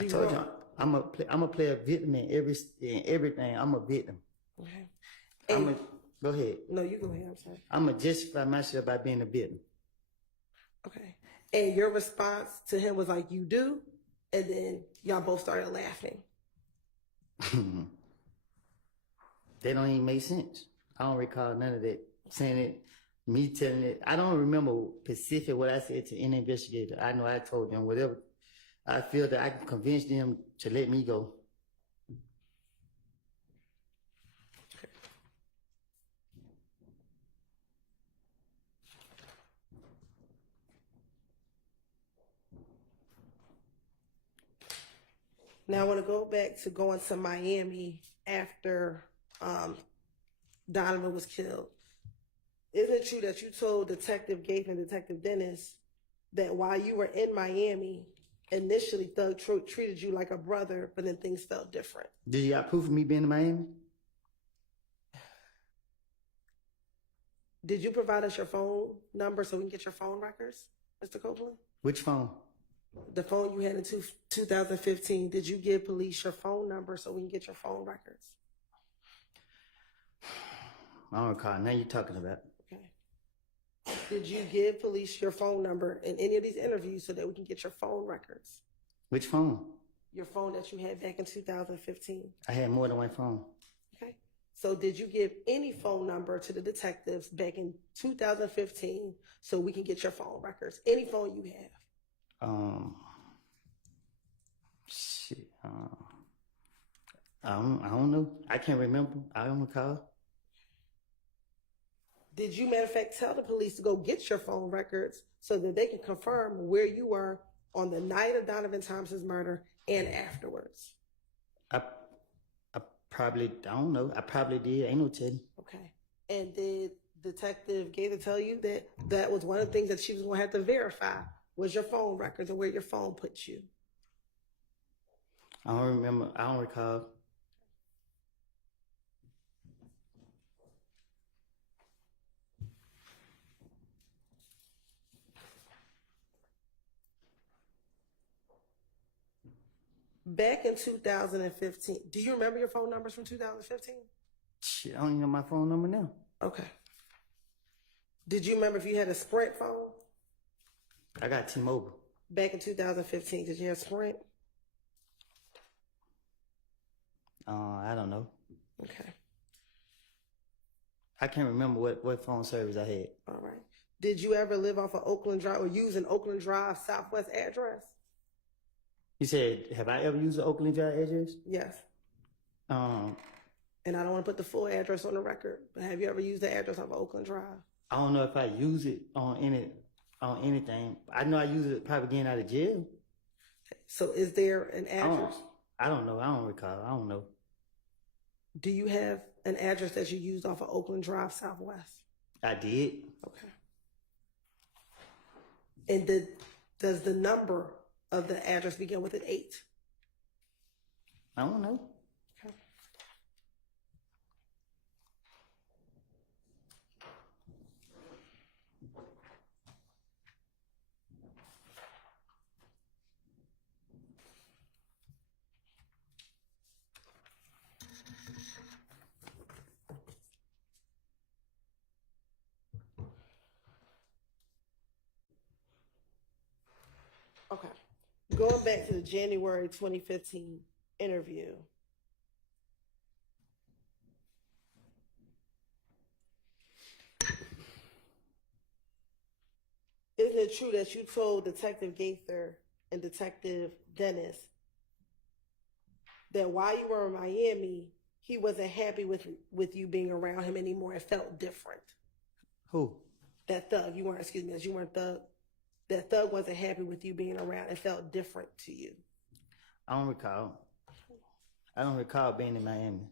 I told you, I'm a player victim in everything. I'm a victim. Okay. Go ahead. No, you go ahead. I'm sorry. I'm gonna justify myself by being a victim. Okay. And your response to him was like, you do? And then y'all both started laughing. They don't even make sense. I don't recall none of that. Saying it, me telling it. I don't remember specific what I said to any investigator. I know I told them whatever. I feel that I can convince them to let me go. Now I want to go back to going to Miami after Donovan was killed. Isn't it true that you told Detective Gaither and Detective Dennis that while you were in Miami, initially Thug treated you like a brother, but then things felt different? Do you got proof of me being in Miami? Did you provide us your phone number so we can get your phone records, Mr. Copeland? Which phone? The phone you had in 2015. Did you give police your phone number so we can get your phone records? I don't recall. Now you're talking about. Okay. Did you give police your phone number in any of these interviews so that we can get your phone records? Which phone? Your phone that you had back in 2015. I had more than one phone. Okay. So did you give any phone number to the detectives back in 2015 so we can get your phone records? Any phone you have? Shit. I don't know. I can't remember. I don't recall. Did you, matter of fact, tell the police to go get your phone records so that they can confirm where you were on the night of Donovan Thompson's murder and afterwards? I probably, I don't know. I probably did. Ain't no telling. Okay. And did Detective Gaither tell you that that was one of the things that she was going to have to verify was your phone records and where your phone put you? I don't remember. I don't recall. Back in 2015, do you remember your phone numbers from 2015? Shit, I don't even know my phone number now. Okay. Did you remember if you had a Sprint phone? I got T-Mobile. Back in 2015, did you have Sprint? I don't know. Okay. I can't remember what phone service I had. All right. Did you ever live off of Oakland Drive or use an Oakland Drive Southwest address? You said, have I ever used the Oakland Drive address? Yes. Um, And I don't want to put the full address on the record, but have you ever used the address of Oakland Drive? I don't know if I use it on anything. I know I use it probably getting out of jail. So is there an I don't, address? I don't know. I don't recall. I don't know. Do you have an address that you used off of Oakland Drive Southwest? I did. Okay. And does the number of the address begin with an 8? I don't know. Okay. Okay. Going back to the January 2015 interview. Isn't it true that you told Detective Gaither and Detective Dennis that while you were in Miami, he wasn't happy with you being around him anymore? It felt different. Who? That thug, you weren't, excuse me, you weren't thug. That thug wasn't happy with you being around. It felt different to you. I don't recall. I don't recall being in Miami.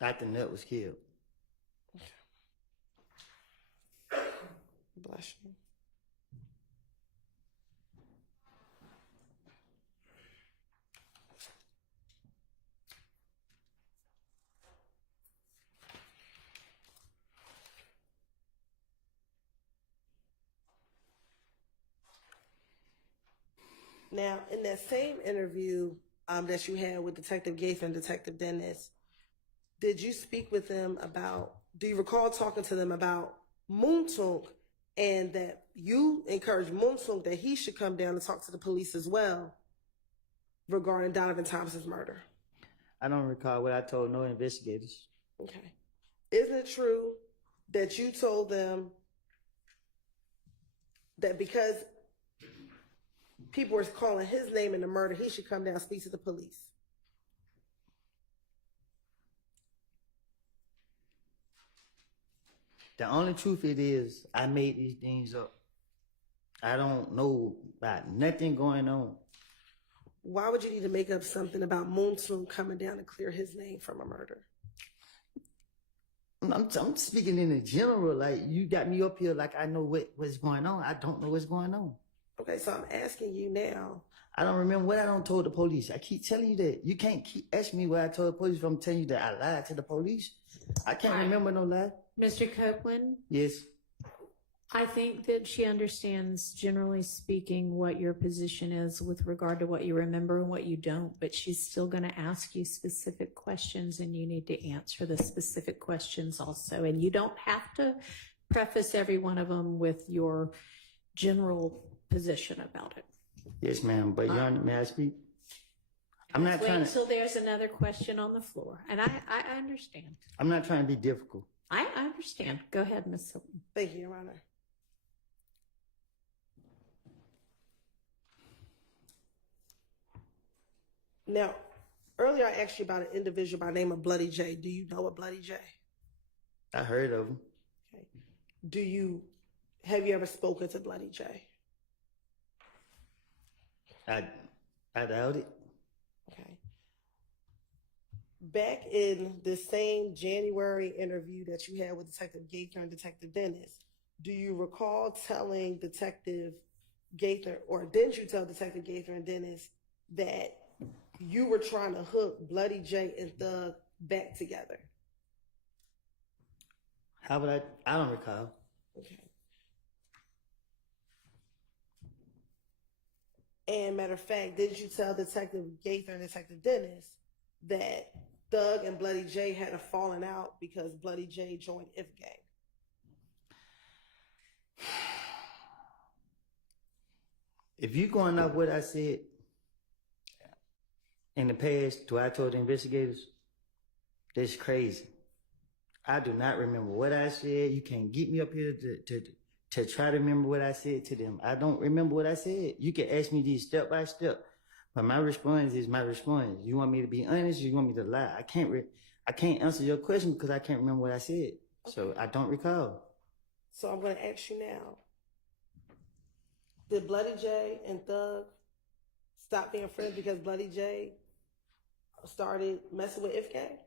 After Nut was killed. Bless you. Now, in that same interview that you had with Detective Gaither and Detective Dennis, did you speak with them about, do you recall talking to them about Moontunk and that you encouraged Moontunk that he should come down and talk to the police as well regarding Donovan Thompson's murder? I don't recall what I told no investigators. Okay. Isn't it true that you told them that because people were calling his name in the murder, he should come down and speak to the police? The only truth it is, I made these things up. I don't know about nothing going on. Why would you need to make up something about Moonsoon coming down to clear his name from a murder? I'm speaking in a general, like you got me up here like I know what's going on. I don't know what's going on. Okay, so I'm asking you now. I don't remember what I don't told the police. I keep telling you that. You can't keep asking me what I told the police if I'm telling you that I lied to the police. I can't remember no lie. Mr. Copeland, Yes. I think that she understands, generally speaking, what your position is with regard to what you remember and what you don't, but she's still going to ask you specific questions and you need to answer the specific questions also. And you don't have to preface every one of them with your general position about it. Yes, ma'am. But Your Honor, may I speak? I'm not Wait trying until there's another question on the floor. And I understand. I'm not trying to be difficult. I understand. Go ahead, Ms. Hilton. Thank you, Your Honor. Now, earlier I asked you about an individual by the name of Bloody J. Do you know a Bloody J? I heard of him. Okay. Have you ever spoken to Bloody J? I doubt it. Okay. Back in the same January interview that you had with Detective Gaither and Detective Dennis, do you recall telling Detective Gaither, or didn't you tell Detective Gaither and Dennis that you were trying to hook Bloody J and Thug back together? How would I don't recall. Okay. And matter of fact, didn't you tell Detective Gaither and Detective Dennis that Thug and Bloody J had a falling out because Bloody J joined If Gang? If you going off what I said in the past, to what I told the investigators, This crazy. I do not remember what I said. You can't get me up here to try to remember what I said to them. I don't remember what I said. You can ask me these step by step, but my response is my response. You want me to be honest? Or you want me to lie? I can't answer your question because I can't remember what I said. So I don't recall. So I'm going to ask you now. Did Bloody J and Thug stop being friends because Bloody J started messing with Ifgay?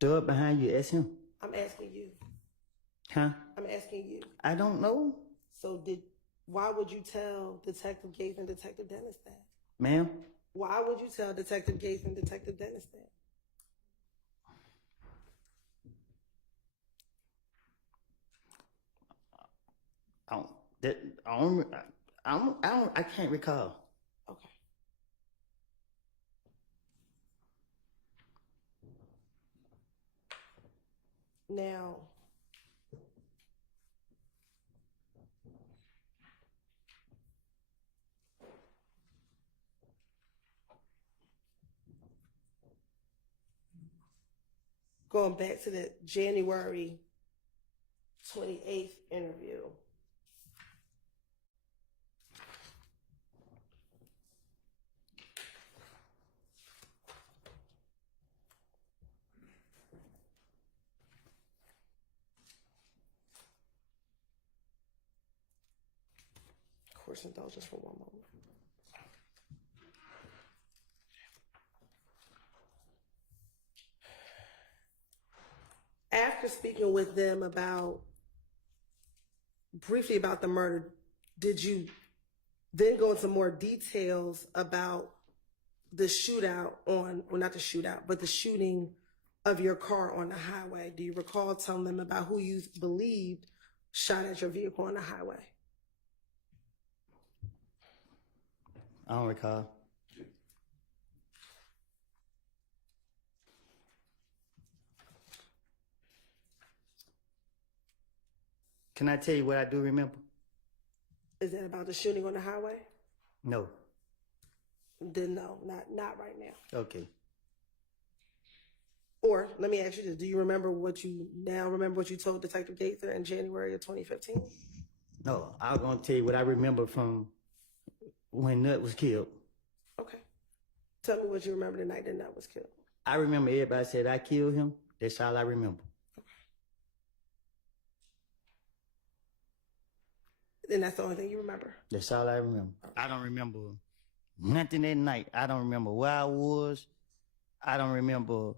Thug behind you, ask him. I'm asking you. Huh? I'm asking you. I don't know. So why would you tell Detective Gates and Detective Dennis that? Ma'am? Why would you tell Detective Gates and Detective Dennis that? I can't recall. Okay. Now, going back to the January 28th interview. Of course, indulgence for one moment. After speaking with them briefly about the murder, did you then go into more details about the shootout not the shootout, but the shooting of your car on the highway? Do you recall telling them about who you believed shot at your vehicle on the highway? I don't recall. Can I tell you what I do remember? Is that about the shooting on the highway? No. Then no, not right now. Okay. Or let me ask you this: do you remember what you told Detective Gaither in January of 2015? No, I was gonna tell you what I remember from when Nut was killed. Okay. Tell me what you remember the night that Nut was killed. I remember everybody said I killed him. That's all I remember. Then that's the only thing you remember. That's all I remember. I don't remember nothing that night. I don't remember where I was. I don't remember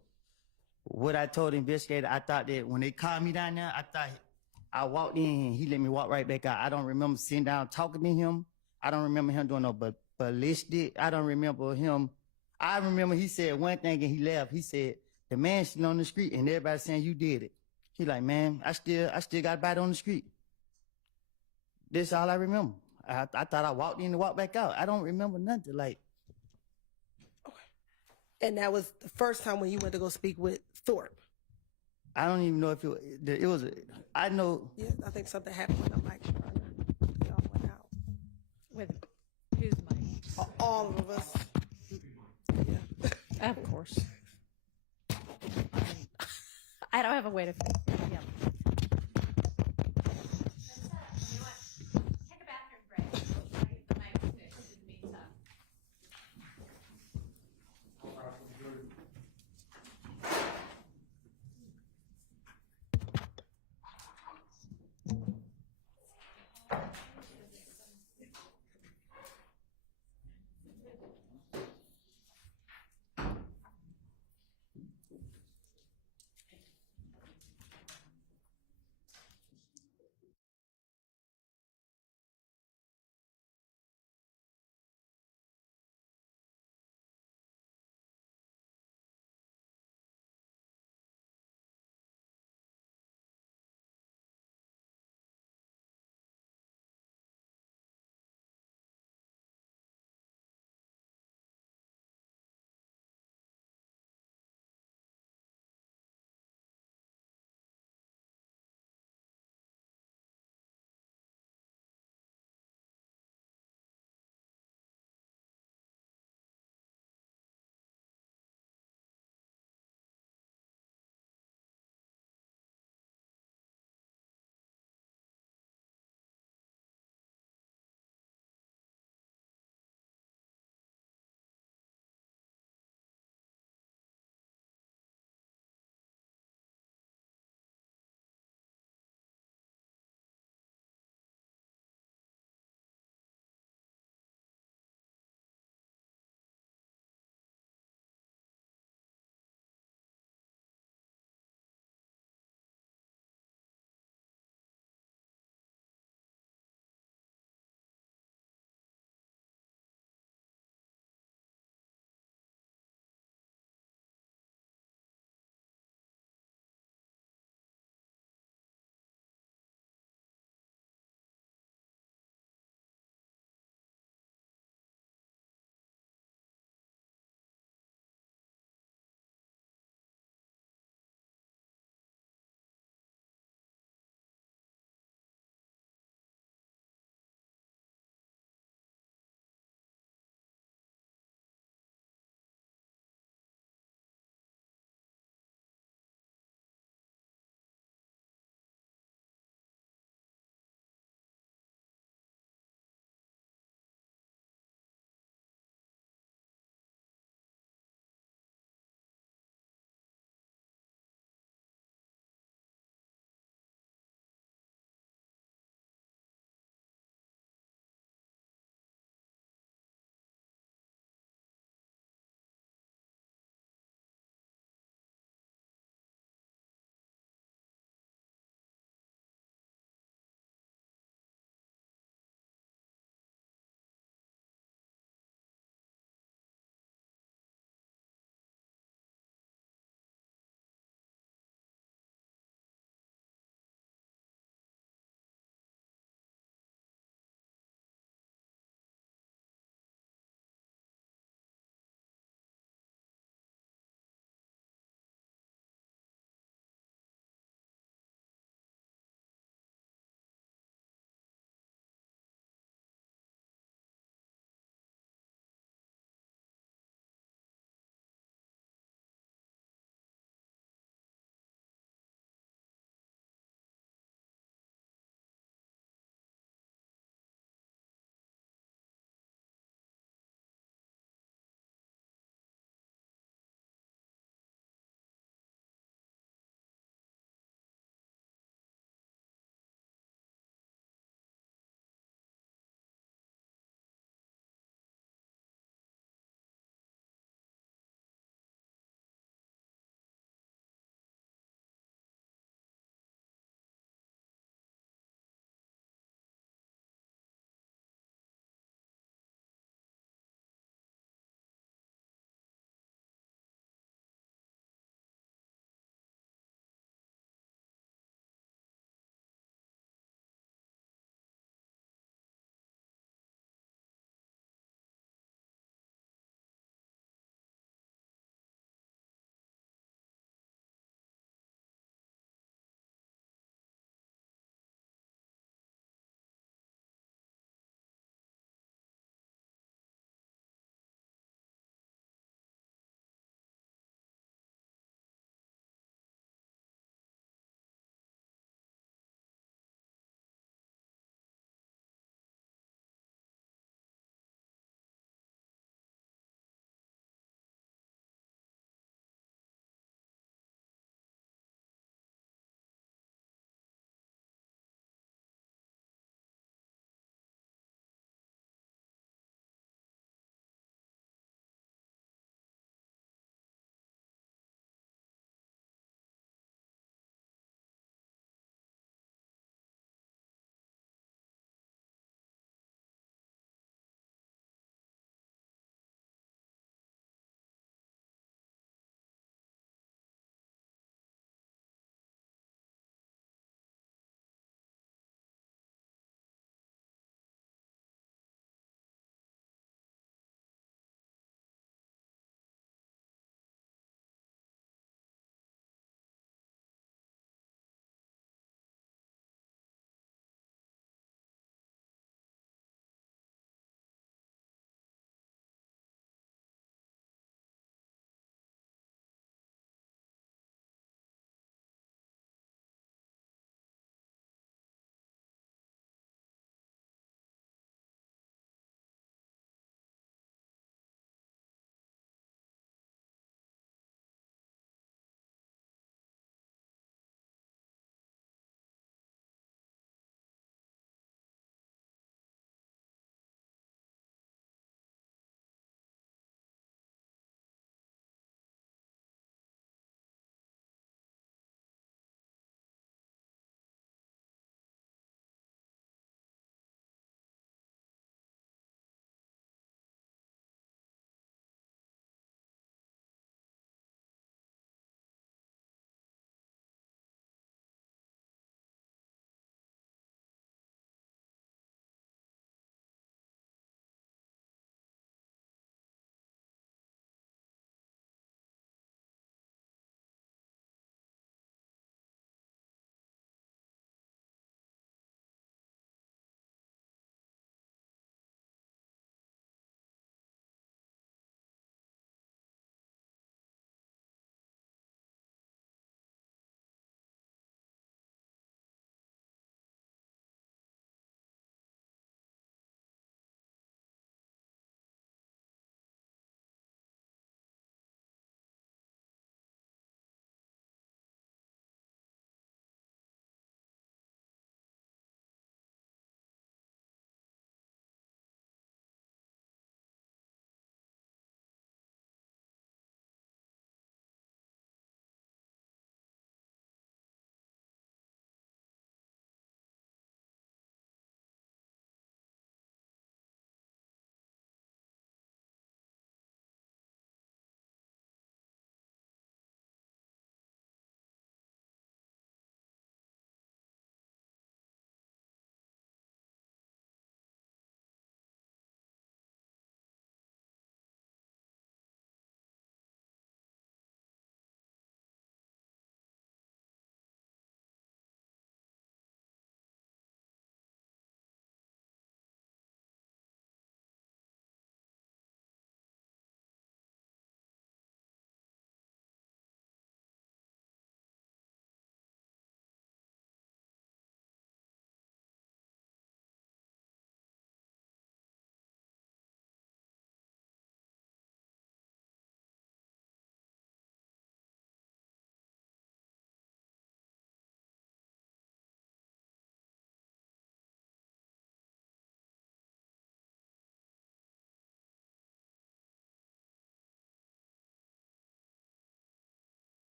what I told the investigator. I thought that when they called me down there, I thought I walked in and he let me walk right back out. I don't remember sitting down talking to him. I don't remember him doing no ballistic. I don't remember him. I remember he said one thing and he left. He said, the man sitting on the street and everybody saying you did it. He like, man, I still got a bite on the street. That's all I remember. I thought I walked in and walked back out. I don't remember nothing. Like, okay. And that was the first time when you went to go speak with Thorpe. I don't even know if it was. I know. Yeah, I think something happened with the mic. They all went out. With whose mic? All of us. Yeah. Of course. I don't have a way to. Yeah.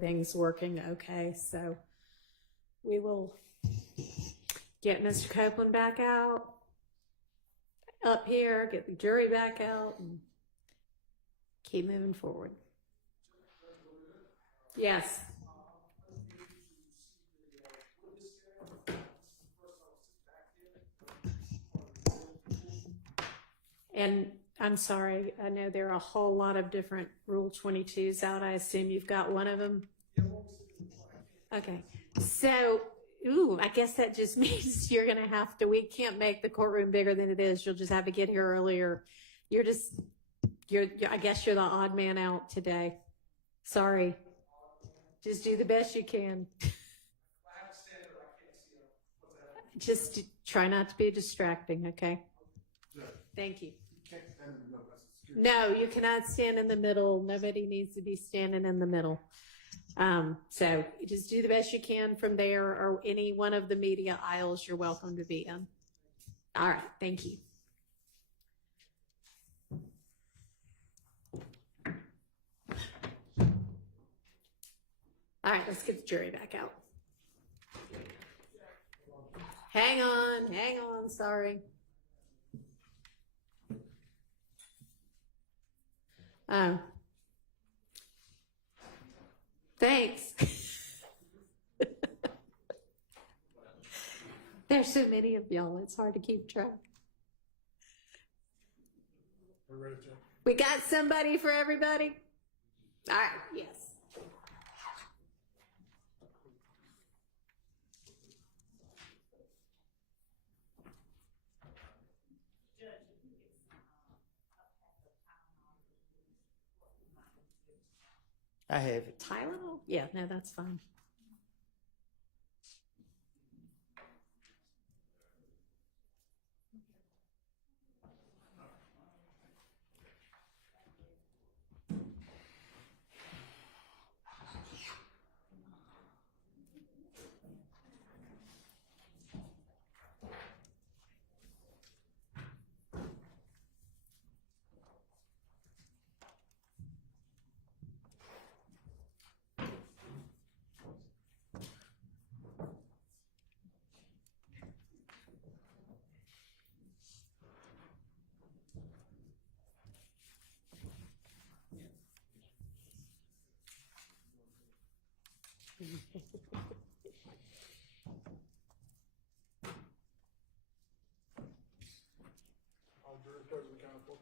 things working okay. So we will get Mr. Copeland back out up here, get the jury back out, and keep moving forward. Yes. And I'm sorry, I know there are a whole lot of different Rule 22s out. I assume you've got one of them? Okay. So, I guess that just means you're going to have to, we can't make the courtroom bigger than it is. You'll just have to get here earlier. I guess you're the odd man out today. Sorry. Just do the best you can. Just try not to be distracting, okay? Thank you. No, you cannot stand in the middle. Nobody needs to be standing in the middle. So just do the best you can from there, or any one of the media aisles you're welcome to be in. All right, thank you. All right, let's get the jury back out. Hang on, sorry. Thanks. There's so many of y'all, it's hard to keep track. We got somebody for everybody? All right, yes. I have it. Tylenol? Yeah, no, that's fine.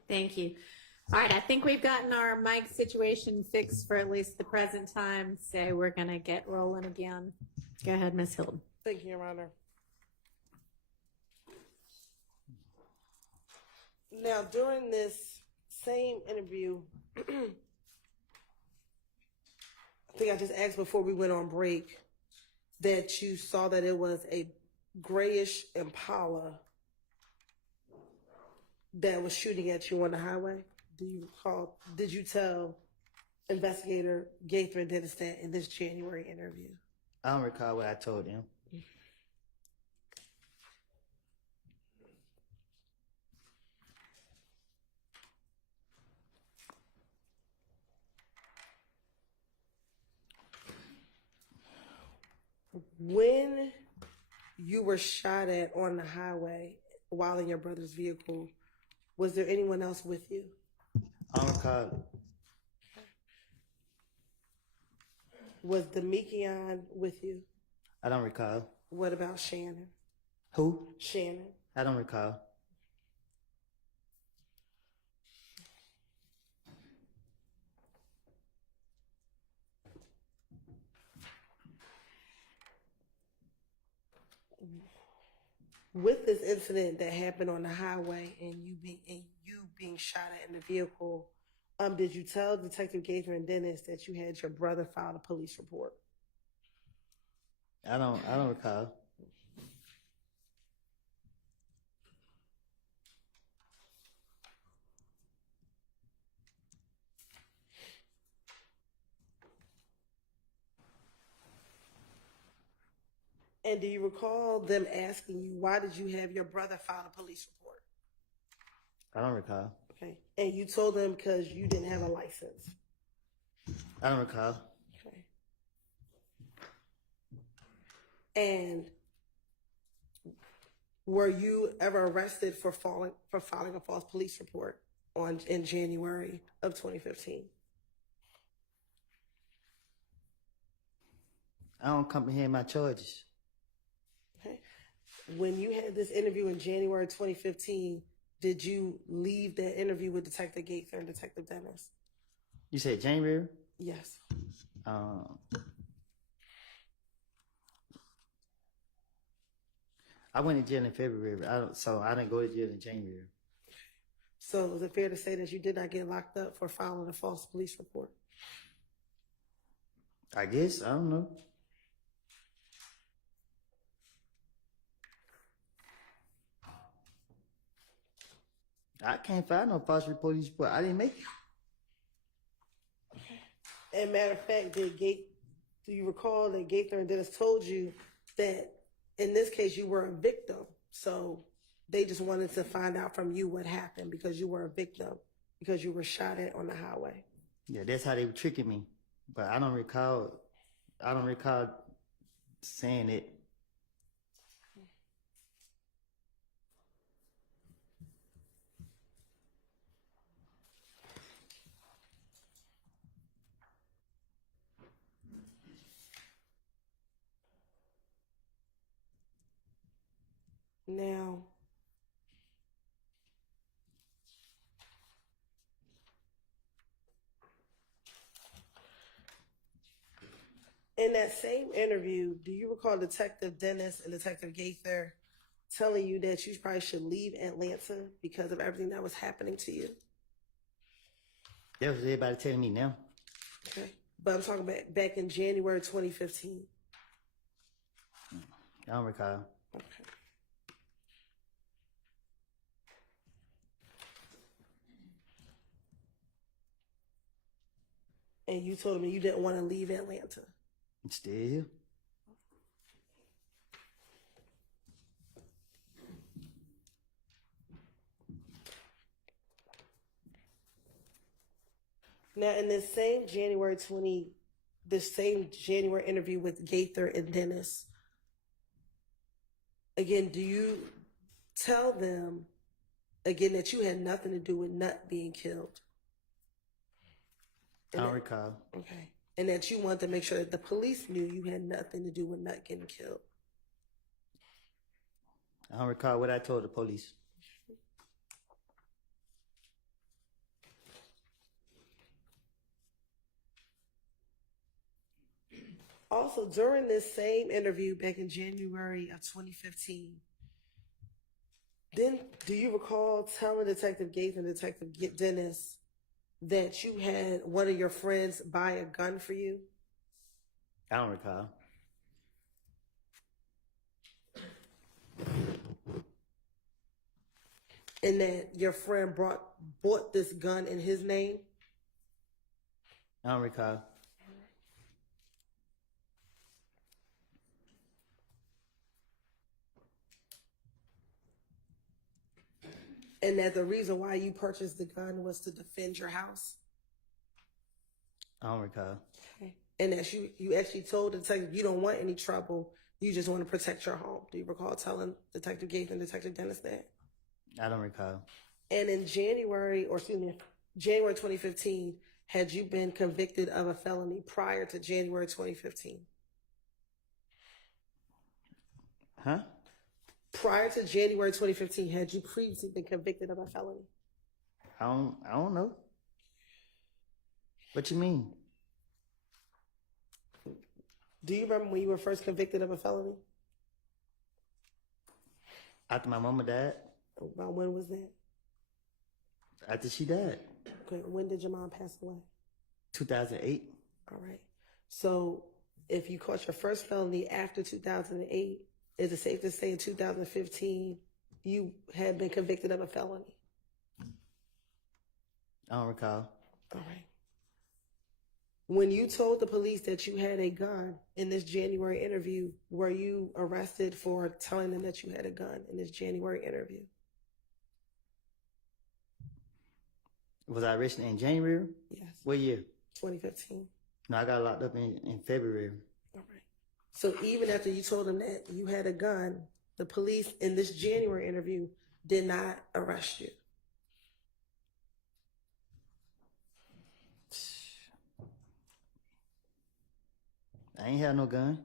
Thank you. All right, I think we've gotten our mic situation fixed for at least the present time, so we're going to get rolling again. Go ahead, Ms. Hilton. Thank you, Your Honor. Now, during this same interview, I think I just asked before we went on break that you saw that it was a grayish Impala that was shooting at you on the highway. Do you recall? Did you tell investigator Gaither and Dennis that in this January interview? I don't recall what I told him. When you were shot at on the highway while in your brother's vehicle, was there anyone else with you? I don't recall. Was Demekion with you? I don't recall. What about Shannon? Who? Shannon. I don't recall. With this incident that happened on the highway and you being shot at in the vehicle, did you tell Detective Gaither and Dennis that you had your brother file a police report? I don't recall. And do you recall them asking you, why did you have your brother file a police report? I don't recall. Okay. And you told them because you didn't have a license. I don't recall. Okay. And were you ever arrested for filing a false police report in January of 2015? I don't comprehend my charges. Okay. When you had this interview in January 2015, did you leave that interview with Detective Gaither and Detective Dennis? You said January? Yes. I went to jail in February, so I didn't go to jail in January. So is it fair to say that you did not get locked up for filing a false police report? I guess, I don't know. I can't find no false police report. I didn't make it. And matter of fact, do you recall that Gaither and Dennis told you that in this case you were a victim? So they just wanted to find out from you what happened because you were a victim, because you were shot at on the highway. Yeah, that's how they were tricking me. But I don't recall saying it. Now, in that same interview, do you recall Detective Dennis and Detective Gaither telling you that you probably should leave Atlanta because of everything that was happening to you? That was everybody telling me now. Okay. But I'm talking about back in January 2015. I don't recall. Okay. And you told me you didn't want to leave Atlanta. I'm still here. Now, in this same January interview with Gaither and Dennis, again, do you tell them again that you had nothing to do with Nut being killed? I don't recall. Okay. And that you wanted to make sure that the police knew you had nothing to do with Nut getting killed. I don't recall what I told the police. Also, during this same interview back in January of 2015, then do you recall telling Detective Gates and Detective Dennis that you had one of your friends buy a gun for you? I don't recall. And that your friend bought this gun in his name? I don't recall. And that the reason why you purchased the gun was to defend your house? I don't recall. Okay. And that you actually told the detective you don't want any trouble, you just want to protect your home. Do you recall telling Detective Gates and Detective Dennis that? I don't recall. And in January 2015, had you been convicted of a felony prior to January 2015? Huh? Prior to January 2015, had you previously been convicted of a felony? I don't know. What you mean? Do you remember when you were first convicted of a felony? After my mama died. About when was that? After she died. Okay, when did your mom pass away? 2008. All right. So if you caught your first felony after 2008, is it safe to say in 2015 you had been convicted of a felony? I don't recall. All right. When you told the police that you had a gun in this January interview, were you arrested for telling them that you had a gun in this January interview? Was I arrested in January? Yes. What year? 2015. No, I got locked up in February. All right. So even after you told them that you had a gun, the police in this January interview did not arrest you. I ain't had no gun.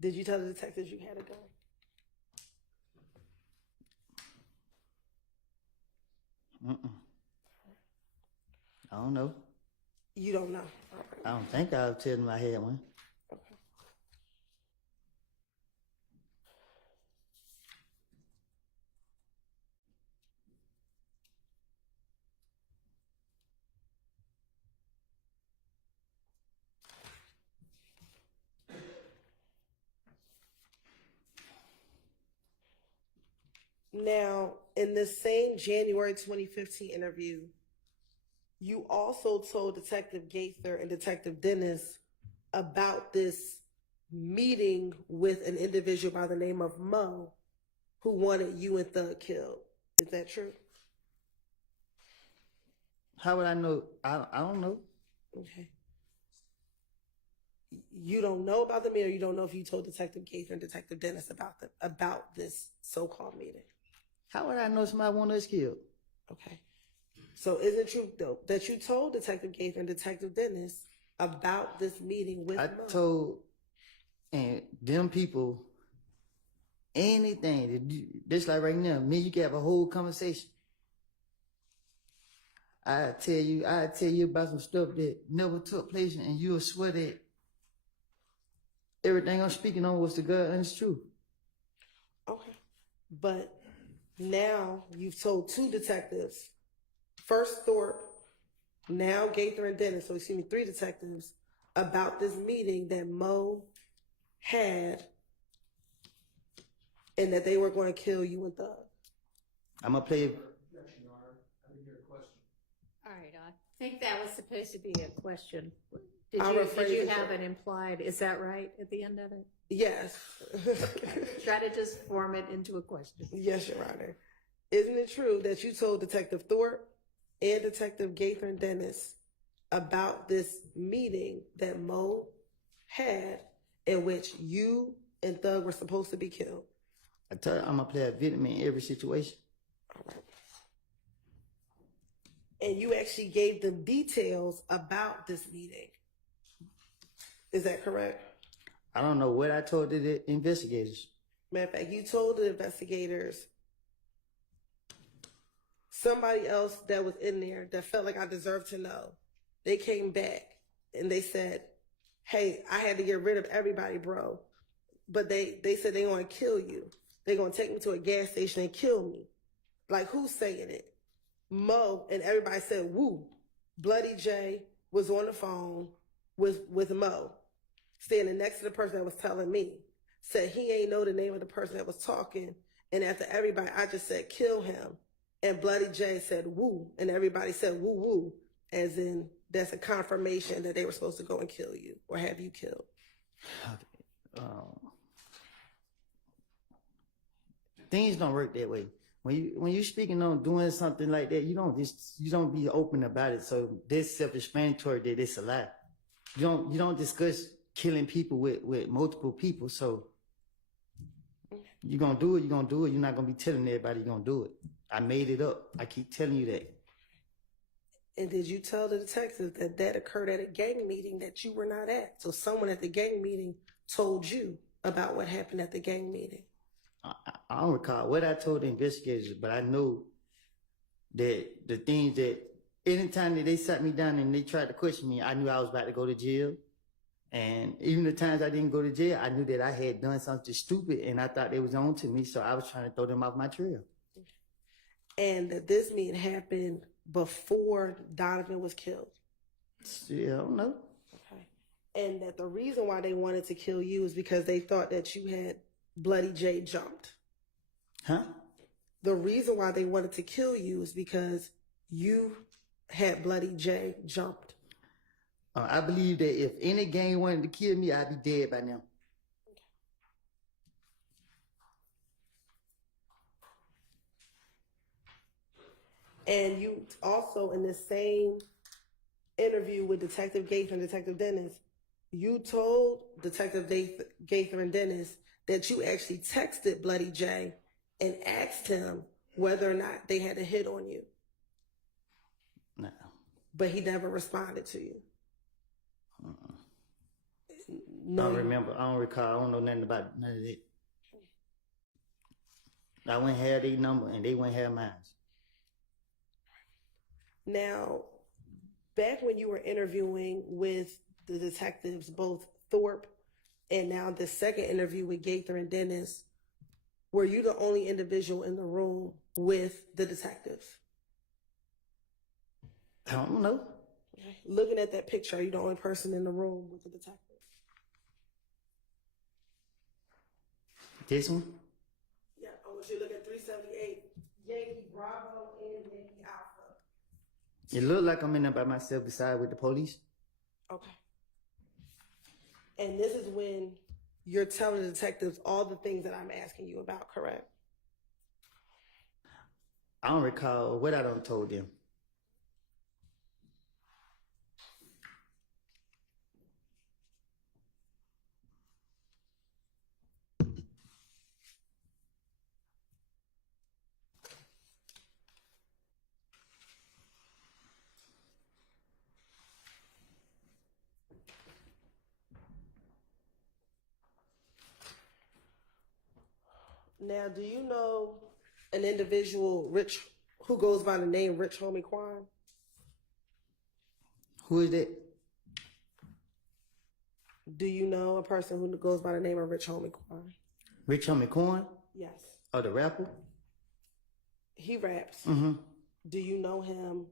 Did you tell the detectives you had a gun? I don't know. You don't know. I don't think I'll tell them I had one. Now, in the same January 2015 interview, you also told Detective Gaither and Detective Dennis about this meeting with an individual by the name of Mo who wanted you and Thug killed. Is that true? How would I know? I don't know. Okay. You don't know about the meeting, or you don't know if you told Detective Gaither and Detective Dennis about this so-called meeting? How would I know somebody wanted us killed? Okay. So is it true, though, that you told Detective Gaither and Detective Dennis about this meeting with I Mo? told and them people anything. Just like right now, me, you can have a whole conversation. I tell you about some stuff that never took place, and you'll swear that everything I'm speaking on was the God and it's true. Okay. But now you've told two detectives, first Thorpe, now Gaither and Dennis, so excuse me, three detectives, about this meeting that Mo had and that they were going to kill you and Thug. I'm going to play All right, I think that was supposed to be a question. Did I'll you rephrase have it. it implied? Is that right at the end of it? Yes. Try to just form it into a question. Yes, Your Honor. Isn't it true that you told Detective Thorpe and Detective Gaither and Dennis about this meeting that Mo had in which you and Thug were supposed to be killed? I tell you, I'm going to play a victim in every situation. And you actually gave them details about this meeting. Is that correct? I don't know what I told the investigators. Matter of fact, you told the investigators somebody else that was in there that felt like I deserved to know. They came back and they said, hey, I had to get rid of everybody, bro. But they said they're going to kill you. They're going to take me to a gas station and kill me. Like, who's saying it? Mo, and everybody said, woo. Bloody J was on the phone with Mo, standing next to the person that was telling me. Said he ain't know the name of the person that was talking. And after everybody, I just said, kill him. And Bloody J said, woo. And everybody said, woo, woo. As in, that's a confirmation that they were supposed to go and kill you or have you killed. Things don't work that way. When you speaking on doing something like that, you don't be open about it. So this self-explanatory that it's a lie. You don't discuss killing people with multiple people. So you're gonna do it. You're not gonna be telling everybody you're gonna do it. I made it up. I keep telling you that. And did you tell the detectives that occurred at a gang meeting that you were not at? So someone at the gang meeting told you about what happened at the gang meeting. I don't recall what I told the investigators, but I know that the things that anytime that they sat me down and they tried to question me, I knew I was about to go to jail. And even the times I didn't go to jail, I knew that I had done something stupid and I thought they was on to me. So I was trying to throw them off my trail. And that this meeting happened before Donovan was killed. Yeah, I don't know. Okay. And that the reason why they wanted to kill you is because they thought that you had Bloody J jumped. Huh? The reason why they wanted to kill you is because you had Bloody J jumped. I believe that if any gang wanted to kill me, I'd be dead by now. And you also, in the same interview with Detective Gates and Detective Dennis, you told Detective Gaither and Dennis that you actually texted Bloody J and asked him whether or not they had a hit on you. No. But he never responded to you. I No, don't remember. I don't recall. I don't know nothing about none of that. I wouldn't have their number and they wouldn't have mine. Now, back when you were interviewing with the detectives, both Thorpe and now the second interview with Gaither and Dennis, were you the only individual in the room with the detectives? I don't know. Looking at that picture, are you the only person in the room with the detectives? This one? Yeah, I want you to look at 378, Yankee Bravo and Yankee Alpha. It looked like I'm in there by myself beside with the police. Okay. And this is when you're telling the detectives all the things that I'm asking you about, correct? I don't recall what I done told them. Now, do you know an individual who goes by the name Rich Homie Quan? Who is that? Do you know a person who goes by the name of Rich Homie Quan? Rich Homie Coin? Yes. Oh, the rapper? He raps. Mm-hmm. Do you know him?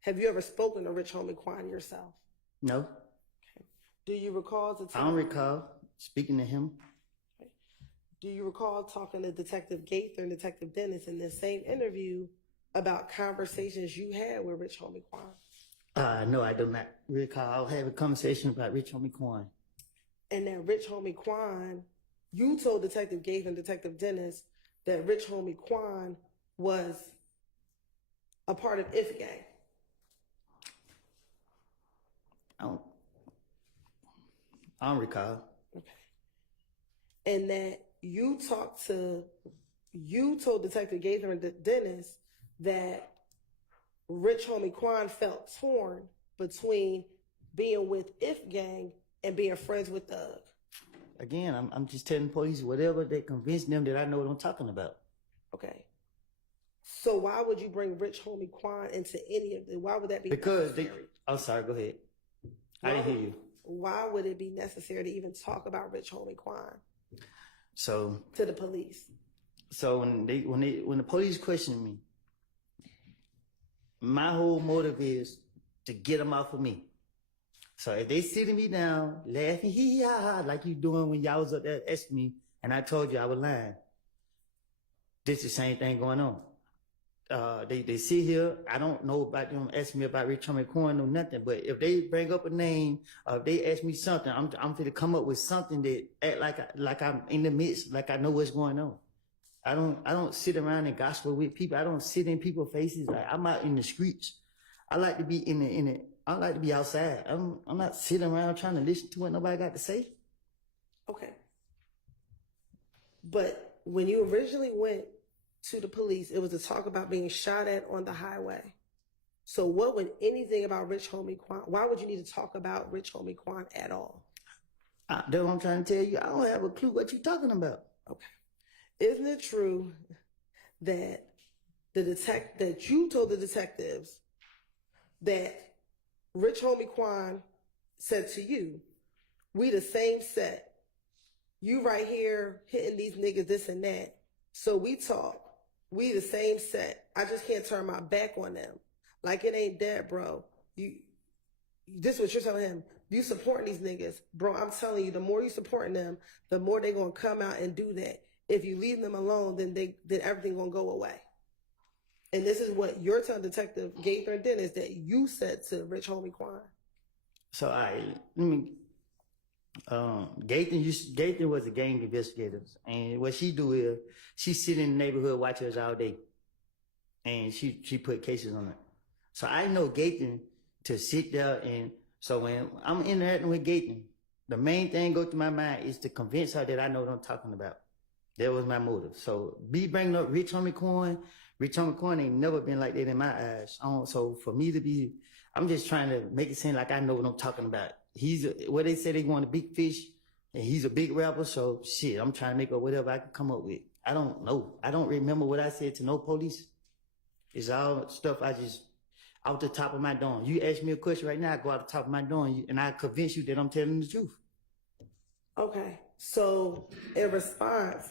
Have you ever spoken to Rich Homie Quan yourself? No. Do you recall the time? I don't recall speaking to him. Do you recall talking to Detective Gaither and Detective Dennis in this same interview about conversations you had with Rich Homie Quan? No, I do not recall. I'll have a conversation about Rich Homie Coin. And that Rich Homie Quan, you told Detective Gaither and Detective Dennis that Rich Homie Quan was a part of If Gang. I don't recall. Okay. And that you told Detective Gaither and Dennis that Rich Homie Quan felt torn between being with If Gang and being friends with Thug. Again, I'm just telling police whatever that convinced them that I know what I'm talking about. Okay. So why would you bring Rich Homie Quan into any of it? Why would that be Because necessary? I'm sorry, go ahead. I didn't hear you. Why would it be necessary to even talk about Rich Homie Quan So to the police? So when the police question me, my whole motive is to get them off of me. So if they sitting me down, laughing, hee ha ha, like you doing when y'all was up there asking me, and I told you I was lying, this is the same thing going on. They sit here, I don't know about them asking me about Rich Homie Coin or nothing, but if they bring up a name, if they ask me something, I'm finna come up with something that act like I'm in the midst, like I know what's going on. I don't sit around and gospel with people. I don't sit in people's faces. Like I'm out in the streets. I like to be I like to be outside. I'm not sitting around trying to listen to what nobody got to say. Okay. But when you originally went to the police, it was to talk about being shot at on the highway. So what would anything about Rich Homie Quan, why would you need to talk about Rich Homie Quan at all? That's what I'm trying to tell you. I don't have a clue what you're talking about. Okay. Isn't it true that that you told the detectives that Rich Homie Quan said to you, we the same set. You right here hitting these niggas this and that. So we talk. We the same set. I just can't turn my back on them. Like it ain't that, bro. This is what you're telling him. You supporting these niggas. Bro, I'm telling you, the more you supporting them, the more they gonna come out and do that. If you leave them alone, then everything gonna go away. And this is what you're telling Detective Gaither and Dennis that you said to Rich Homie Quan. So Gaither was a gang investigator, and what she do is she sit in the neighborhood watch us all day, and she put cases on it. So I know Gaither to sit there and So when I'm interacting with Gaten, the main thing go through my mind is to convince her that I know what I'm talking about. That was my motive. So be bringing up Rich Homie Coin ain't never been like that in my eyes. So for me to be, I'm just trying to make it seem like I know what I'm talking about. What they say they want a big fish, and he's a big rapper. So shit, I'm trying to make up whatever I can come up with. I don't know. I don't remember what I said to no police. It's all stuff I just out the top of my dome. You ask me a question right now, I go out the top of my dome, and I convince you that I'm telling the truth. Okay. So in response,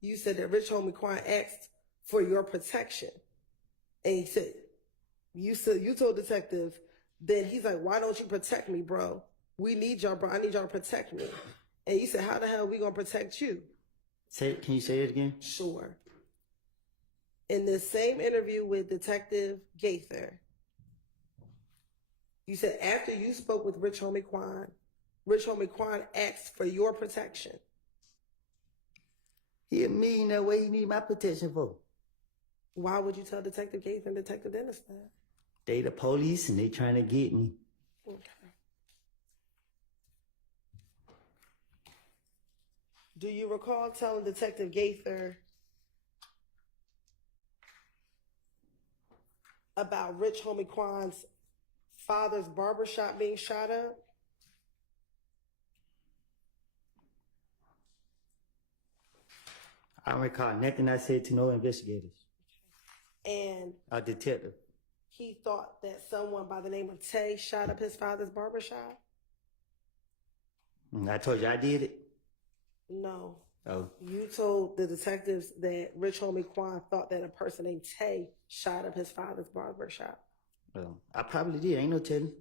you said that Rich Homie Quan asked for your protection. And he said, you told detective, then he's like, why don't you protect me, bro? We need y'all, bro. I need y'all to protect me. And you said, how the hell are we going to protect you? Can you say it again? Sure. In the same interview with Detective Gaither, you said after you spoke with Rich Homie Quan asked for your protection. He a millionaire. What he need my protection for? Why would you tell Detective Gaither and Detective Dennis that? They the police and they trying to get me. Okay. Do you recall telling Detective Gaither about Rich Homie Quan's father's barbershop being shot up? I don't recall nothing I said to no investigators. And A detective. he thought that someone by the name of Tay shot up his father's barbershop? I told you I did it. No. Oh, You told the detectives that Rich Homie Quan thought that a person named Tay shot up his father's barbershop. well, I probably did. Ain't no telling.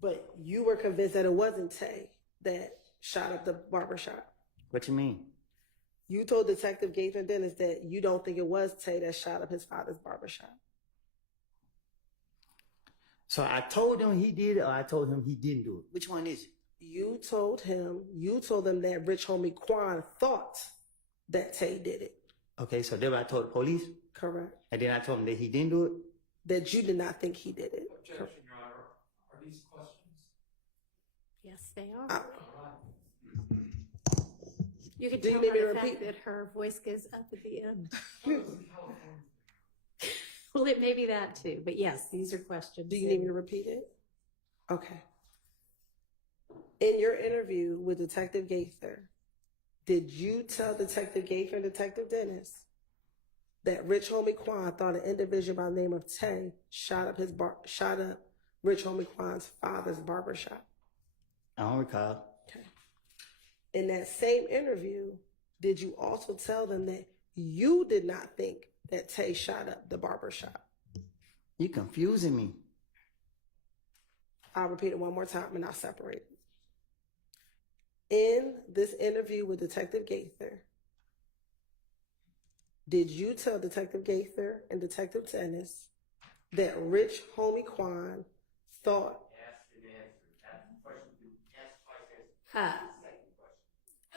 But you were convinced that it wasn't Tay that shot up the barbershop. What you mean? You told Detective Gaither and Dennis that you don't think it was Tay that shot up his father's barbershop. So I told him he did it, or I told him he didn't do it. Which one is it? You told them that Rich Homie Quan thought that Tay did it. Okay, so then I told the police, Correct. and then I told him that he didn't do it. That you did not think he did it. Objection, Your Honor. Are these questions? Yes, they are. All You can Do you tell need me by to the fact repeat? that her voice goes up at the end. right. Well, it may be that too, but yes, these are questions. Do you need me to repeat it? Okay. In your interview with Detective Gaither, did you tell Detective Gaither and Detective Dennis that Rich Homie Quan thought an individual by the name of Tay shot up Rich Homie Quan's father's barbershop? I don't recall. Okay. In that same interview, did you also tell them that you did not think that Tay shot up the barbershop? You confusing me. I'll repeat it one more time and I'll separate it. In this interview with Detective Gaither, did you tell Detective Gaither and Detective Dennis that Rich Homie Quan thought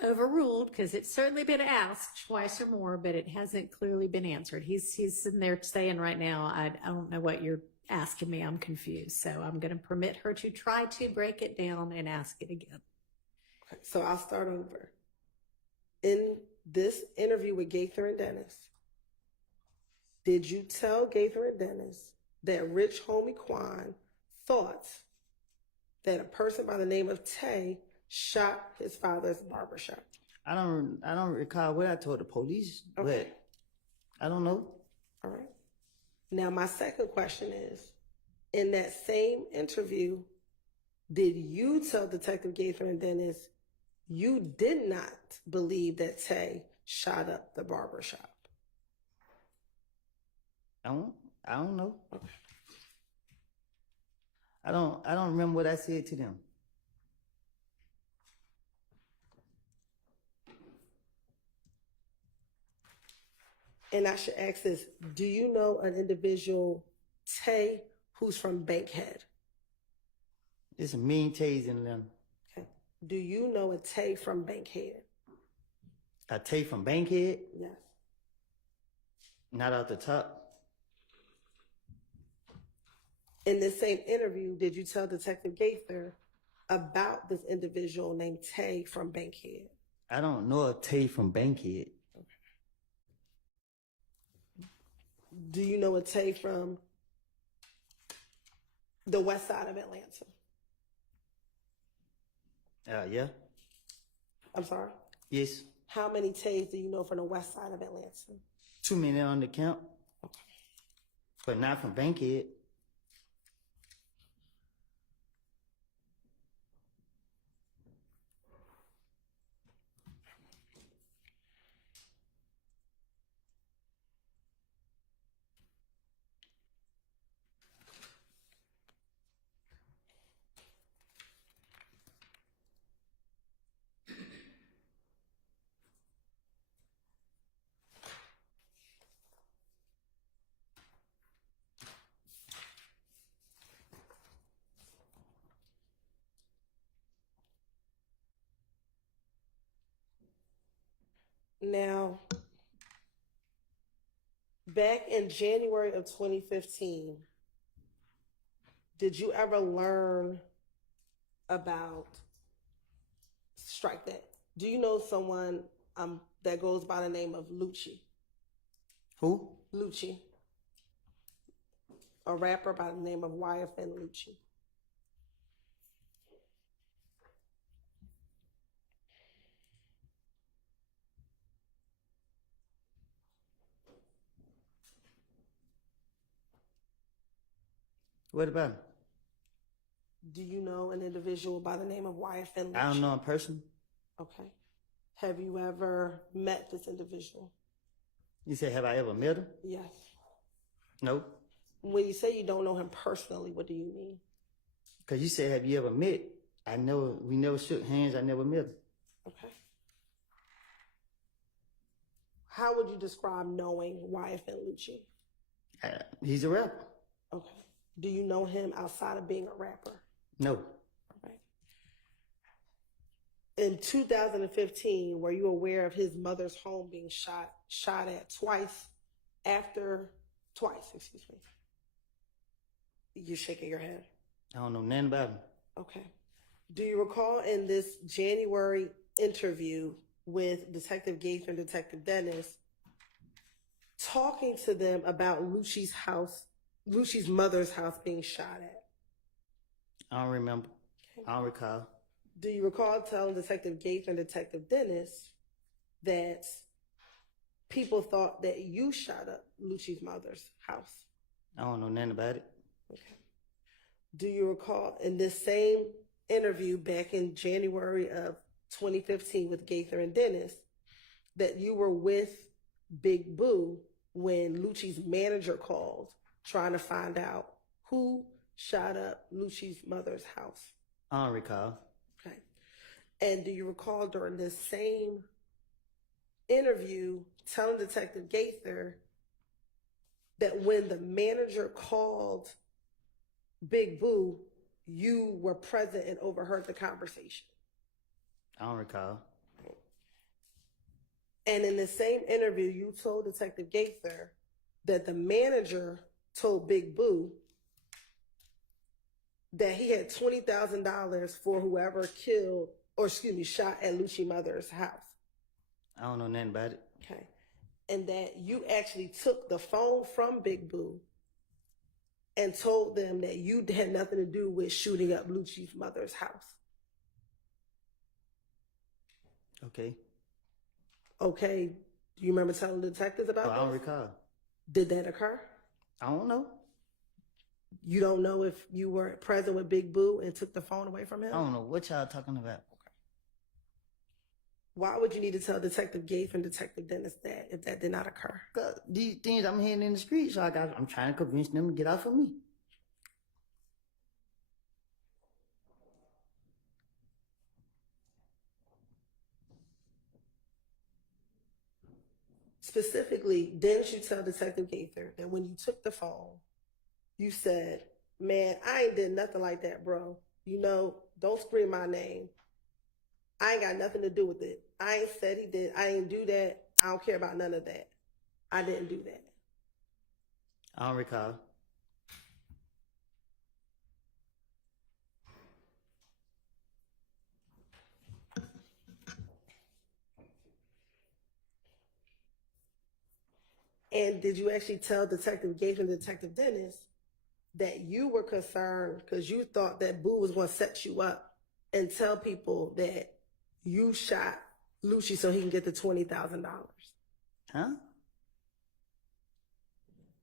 Overruled, because it's certainly been asked twice or more, but it hasn't clearly been answered. He's sitting there saying right now, I don't know what you're asking me. I'm confused. So I'm going to permit her to try to break it down and ask it again. So I'll start over. In this interview with Gaither and Dennis, did you tell Gaither and Dennis that Rich Homie Quan thought that a person by the name of Tay shot his father's barbershop? I don't recall what I told the police, Okay. but I don't know. All right. Now my second question is, in that same interview, did you tell Detective Gaither and Dennis you did not believe that Tay shot up the barbershop? I don't know. Okay. I don't remember what I said to them. And I should ask this, do you know an individual, Tay, who's from Bankhead? There's a mean Tays in them. Okay. Do you know a Tay from Bankhead? A Tay from Bankhead? Yes. Not out the top. In this same interview, did you tell Detective Gaither about this individual named Tay from Bankhead? I don't know a Tay from Bankhead. Do you know a Tay from the west side of Atlanta? Yeah. I'm sorry? Yes. How many Tays do you know from the west side of Atlanta? Too many on the count. But not from Bankhead. Now, back in January of 2015, did you ever learn about, strike that, do you know someone that goes by the name of Lucci? Who? Lucci. A rapper by the name of YSL Lucci. What about him? Do you know an individual by the name of YSL Lucci? I don't know a person. Okay. Have you ever met this individual? You said, have I ever met him? Yes. No. When you say you don't know him personally, what do you mean? Because you said, have you ever met? We never shook hands. I never met him. Okay. How would you describe knowing YSL Lucci? He's a rapper. Okay. Do you know him outside of being a rapper? No. Okay. In 2015, were you aware of his mother's home being shot at twice? Excuse me. You're shaking your head. I don't know nothing about him. Okay. Do you recall in this January interview with Detective Gaither and Detective Dennis talking to them about Lucci's mother's house being shot at? I don't remember. Okay. I don't recall. Do you recall telling Detective Gaither and Detective Dennis that people thought that you shot up Lucci's mother's house? I don't know nothing about it. Okay. Do you recall in this same interview back in January of 2015 with Gaither and Dennis that you were with Big Boo when Lucci's manager called trying to find out who shot up Lucci's mother's house? I don't recall. Okay. And do you recall during this same interview telling Detective Gaither that when the manager called Big Boo, you were present and overheard the conversation? I don't recall. And in the same interview, you told Detective Gaither that the manager told Big Boo that he had $20,000 for whoever shot at Lucci's mother's house. I don't know nothing about it. Okay. And that you actually took the phone from Big Boo and told them that you had nothing to do with shooting up Lucci's mother's house. Okay. Okay. Do you remember telling the detectives about I don't this? recall. Did that occur? I don't know. You don't know if you were present with Big Boo and took the phone away from him? I don't know what y'all talking about. Why would you need to tell Detective Gaither and Detective Dennis that if that did not occur? Cause these things I'm hearing in the street, so I'm trying to convince them to get off of me. Specifically, didn't you tell Detective Gaither that when you took the phone, you said, man, I ain't did nothing like that, bro. You know, don't scream my name. I ain't got nothing to do with it. I ain't said he did. I ain't do that. I don't care about none of that. I didn't do that. I don't recall. And did you actually tell Detective Gates and Detective Dennis that you were concerned because you thought that Boo was going to set you up and tell people that you shot Lucci so he can get the $20,000? Huh?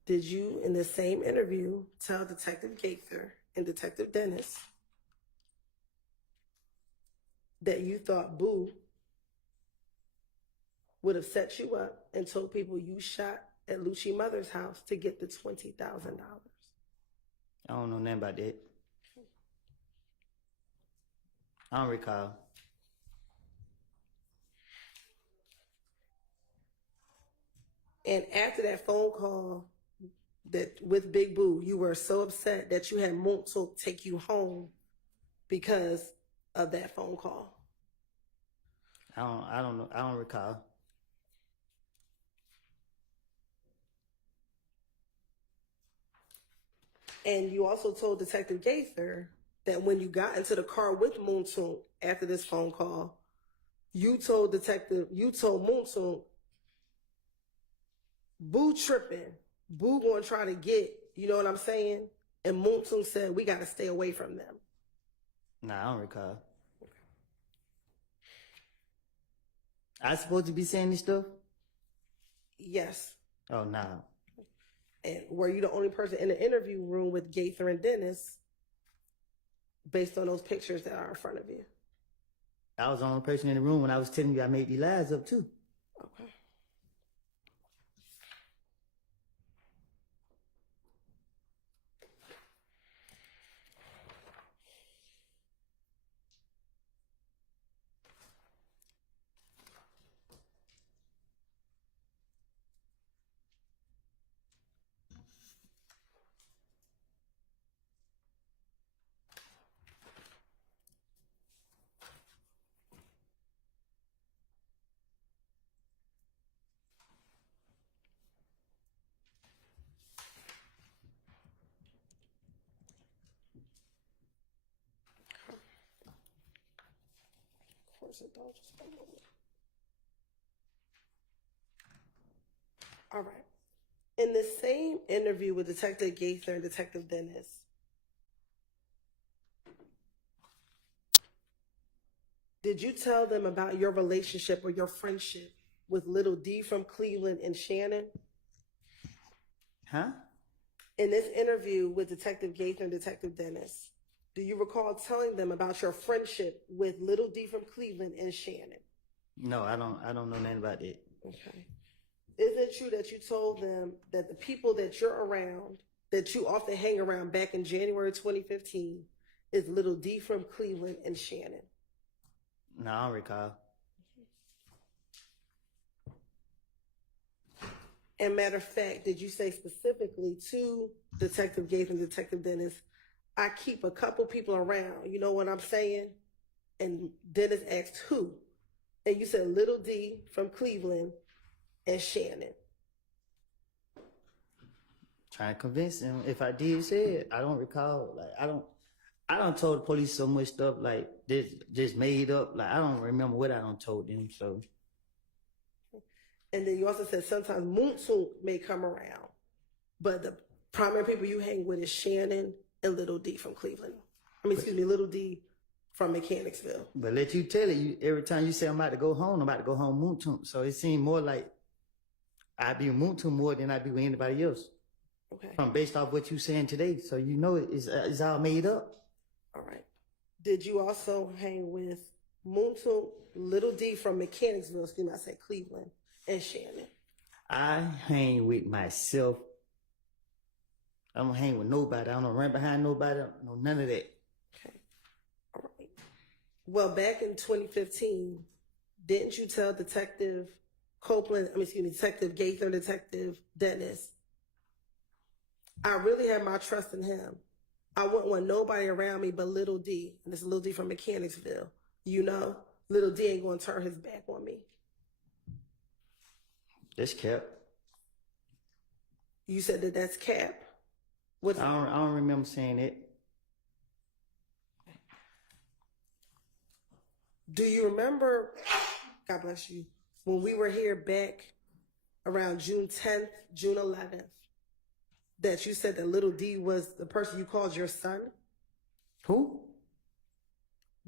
Did you, in the same interview, tell Detective Gaither and Detective Dennis that you thought Boo would have set you up and told people you shot at Lucci's mother's house to get the $20,000? I don't know nothing about that. I don't recall. And after that phone call that with Big Boo, you were so upset that you had Montel take you home because of that phone call. I don't know. I don't recall. And you also told Detective Gaither that when you got into the car with Montel after this phone call, you told Montel, Boo tripping. Boo gonna try to get, you know what I'm saying? And Montel said, we gotta stay away from them. Nah, I don't recall. I supposed to be saying this stuff? Yes. Oh, nah. And were you the only person in the interview room with Gaither and Dennis based on those pictures that are in front of you? I was the only person in the room when I was telling you I made these lies up too. Okay. Of course it don't. Just one moment. All right. In the same interview with Detective Gaither and Detective Dennis, did you tell them about your relationship or your friendship with Little D from Cleveland and Shannon? Huh? In this interview with Detective Gaither and Detective Dennis, do you recall telling them about your friendship with Little D from Cleveland and Shannon? No, I don't know nothing about that. Okay. Is it true that you told them that the people that you're around, that you often hang around back in January 2015, is Little D from Cleveland and Shannon? No, I don't recall. And matter of fact, did you say specifically to Detective Gates and Detective Dennis, I keep a couple people around, you know what I'm saying? And Dennis asked who? And you said Little D from Cleveland and Shannon. Trying to convince him. If I did say it, I don't recall. Like I don't told the police so much stuff like this just made up. Like I don't remember what I don't told them. So. And then you also said sometimes Moonsoon may come around, but the primary people you hang with is Shannon and Little D from Cleveland. Little D from Mechanicsville. But let you tell it, every time you say I'm about to go home Moontoon. So it seemed more like I be Moontoon more than I be with anybody else. Okay. From based off what you saying today. So you know it's all made up. All right. Did you also hang with Moontoon, Little D from Mechanicsville, I said Cleveland, and Shannon? I hang with myself. I don't hang with nobody. I don't run behind nobody. I don't know none of that. Okay. All right. Well, back in 2015, didn't you tell Detective Gaither and Detective Dennis, I really have my trust in him. I wouldn't want nobody around me but Little D. And this is Little D from Mechanicsville. You know, Little D ain't going to turn his back on me. That's cap. You said that that's cap. I don't remember saying it. Do you remember, God bless you, when we were here back around June 10th, June 11th, that you said that little D was the person you called your son? Who?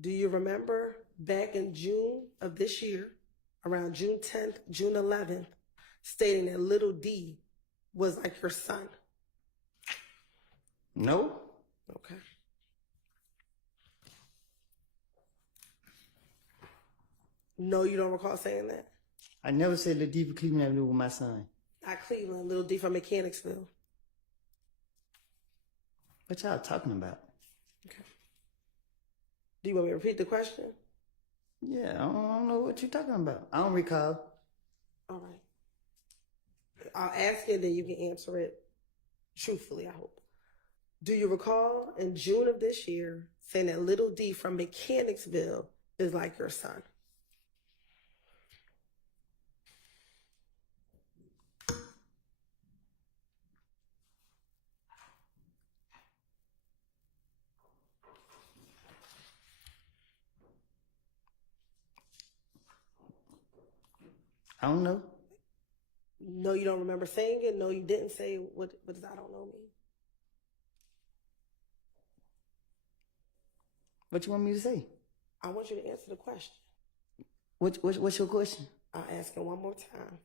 Do you remember back in June of this year, around June 10th, June 11th, stating that little D was like your son? No. Okay. No, you don't recall saying that? I never said Lil D from Cleveland Avenue with my son. Not Cleveland, little D from Mechanicsville. What y'all talking about? Okay. Do you want me to repeat the question? Yeah, I don't know what you're talking about. I don't recall. All right. I'll ask it, then you can answer it truthfully, I hope. Do you recall in June of this year saying that little D from Mechanicsville is like your son? I don't know. No, you don't remember saying it? No, you didn't say it. What does I don't know mean? What you want me to say? I want you to answer the question. What's your question? I'll ask it one more time.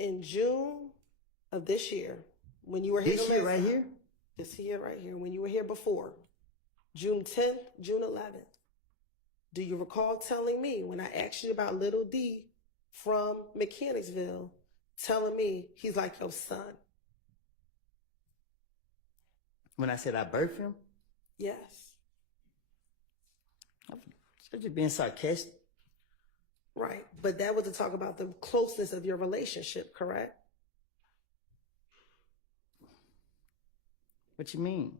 In June of this year, when you were here, This year right here? This year right here, when you were here before, June 10th, June 11th, do you recall telling me when I asked you about little D from Mechanicsville, telling me he's like your son? When I said I birthed him? Yes. I'm just being sarcastic. Right. But that was to talk about the closeness of your relationship, correct? What you mean?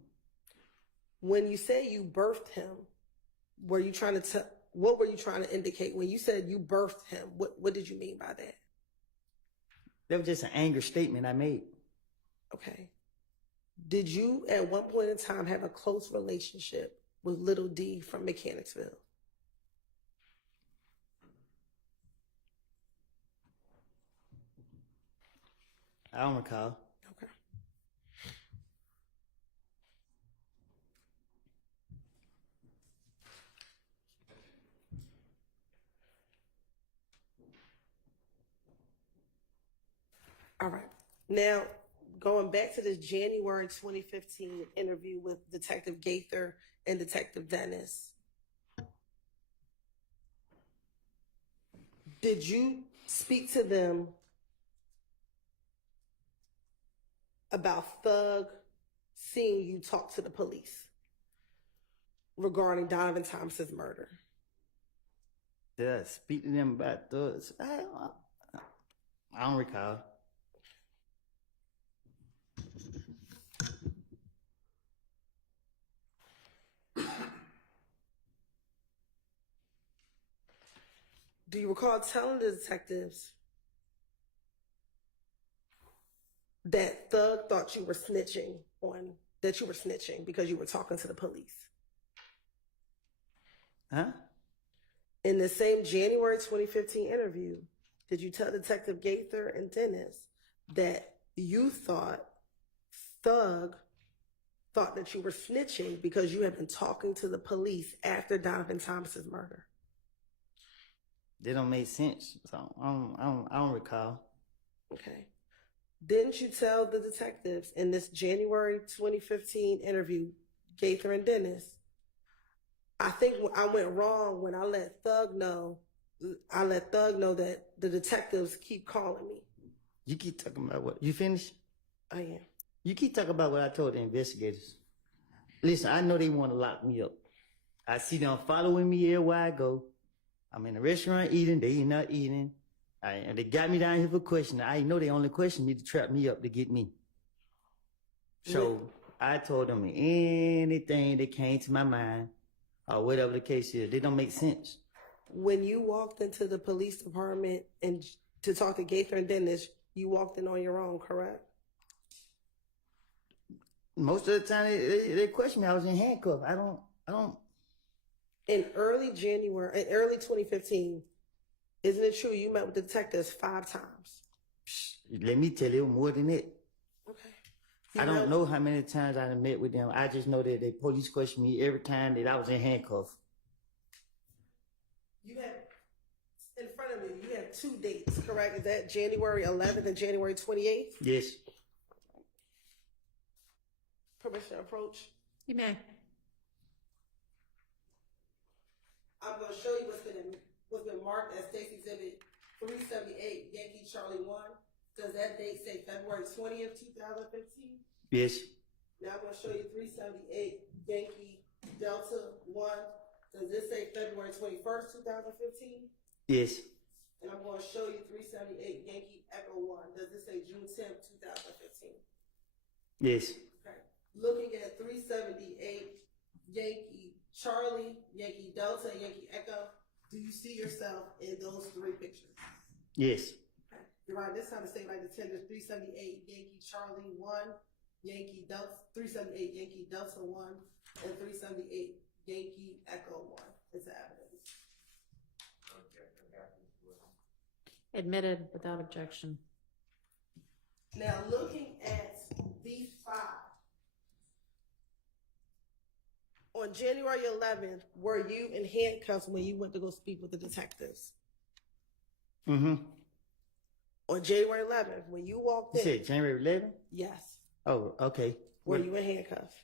When you say you birthed him, were you trying to what were you trying to indicate when you said you birthed him? What did you mean by that? That was just an anger statement I made. Okay. Did you at one point in time have a close relationship with little D from Mechanicsville? I don't recall. Okay. All right. Now, going back to this January 2015 interview with Detective Gaither and Detective Dennis, did you speak to them about Thug seeing you talk to the police regarding Donovan Thomas's murder? Did I speak to them about thugs? I don't recall. Do you recall telling the detectives that Thug thought you were snitching because you were talking to the police? Huh? In the same January 2015 interview, did you tell Detective Gaither and Dennis that you thought Thug thought that you were snitching because you had been talking to the police after Donovan Thomas's murder? They don't make sense. So I don't recall. Okay. Didn't you tell the detectives in this January 2015 interview, Gaither and Dennis, I think I went wrong when I let Thug know that the detectives keep calling me. You keep talking about what? You finished? I am. You keep talking about what I told the investigators. Listen, I know they want to lock me up. I see them following me everywhere I go. I'm in the restaurant eating, they not eating. And they got me down here for questioning. I know they only question me to trap me up to get me. So I told them anything that came to my mind, or whatever the case is, they don't make sense. When you walked into the police department and to talk to Gaither and Dennis, you walked in on your own, correct? Most of the time they question me. I was in handcuffs. I don't. In early 2015, isn't it true you met with the detectives 5 times? Let me tell you more than that. Okay. I don't know how many times I done met with them. I just know that the police questioned me every time that I was in handcuffs. You have, in front of you, you have 2 dates, correct? Is that January 11th and January 28th? Yes. Permission to approach? You may. I'm going to show you what's been marked as State's Exhibit 378, Yankee Charlie 1. Does that date say February 20th, 2015? Yes. Now I'm going to show you 378, Yankee Delta 1. Does this say February 21st, 2015? Yes. And I'm going to show you 378, Yankee Echo 1. Does this say June 10th, 2015? Yes. Okay. Looking at 378, Yankee Charlie, Yankee Delta, Yankee Echo, do you see yourself in those 3 pictures? Yes. Okay. You're right. This time the state like to tell you 378, Yankee Charlie 1, Yankee Delta, 378, Yankee Delta 1, and 378, Yankee Echo 1 is the evidence. Admitted without objection. Now, looking at these 5, on January 11th, were you in handcuffs when you went to go speak with the detectives? Mm-hmm. On January 11th, when you walked You in, said January 11th? yes, Oh, okay. were you in handcuffs?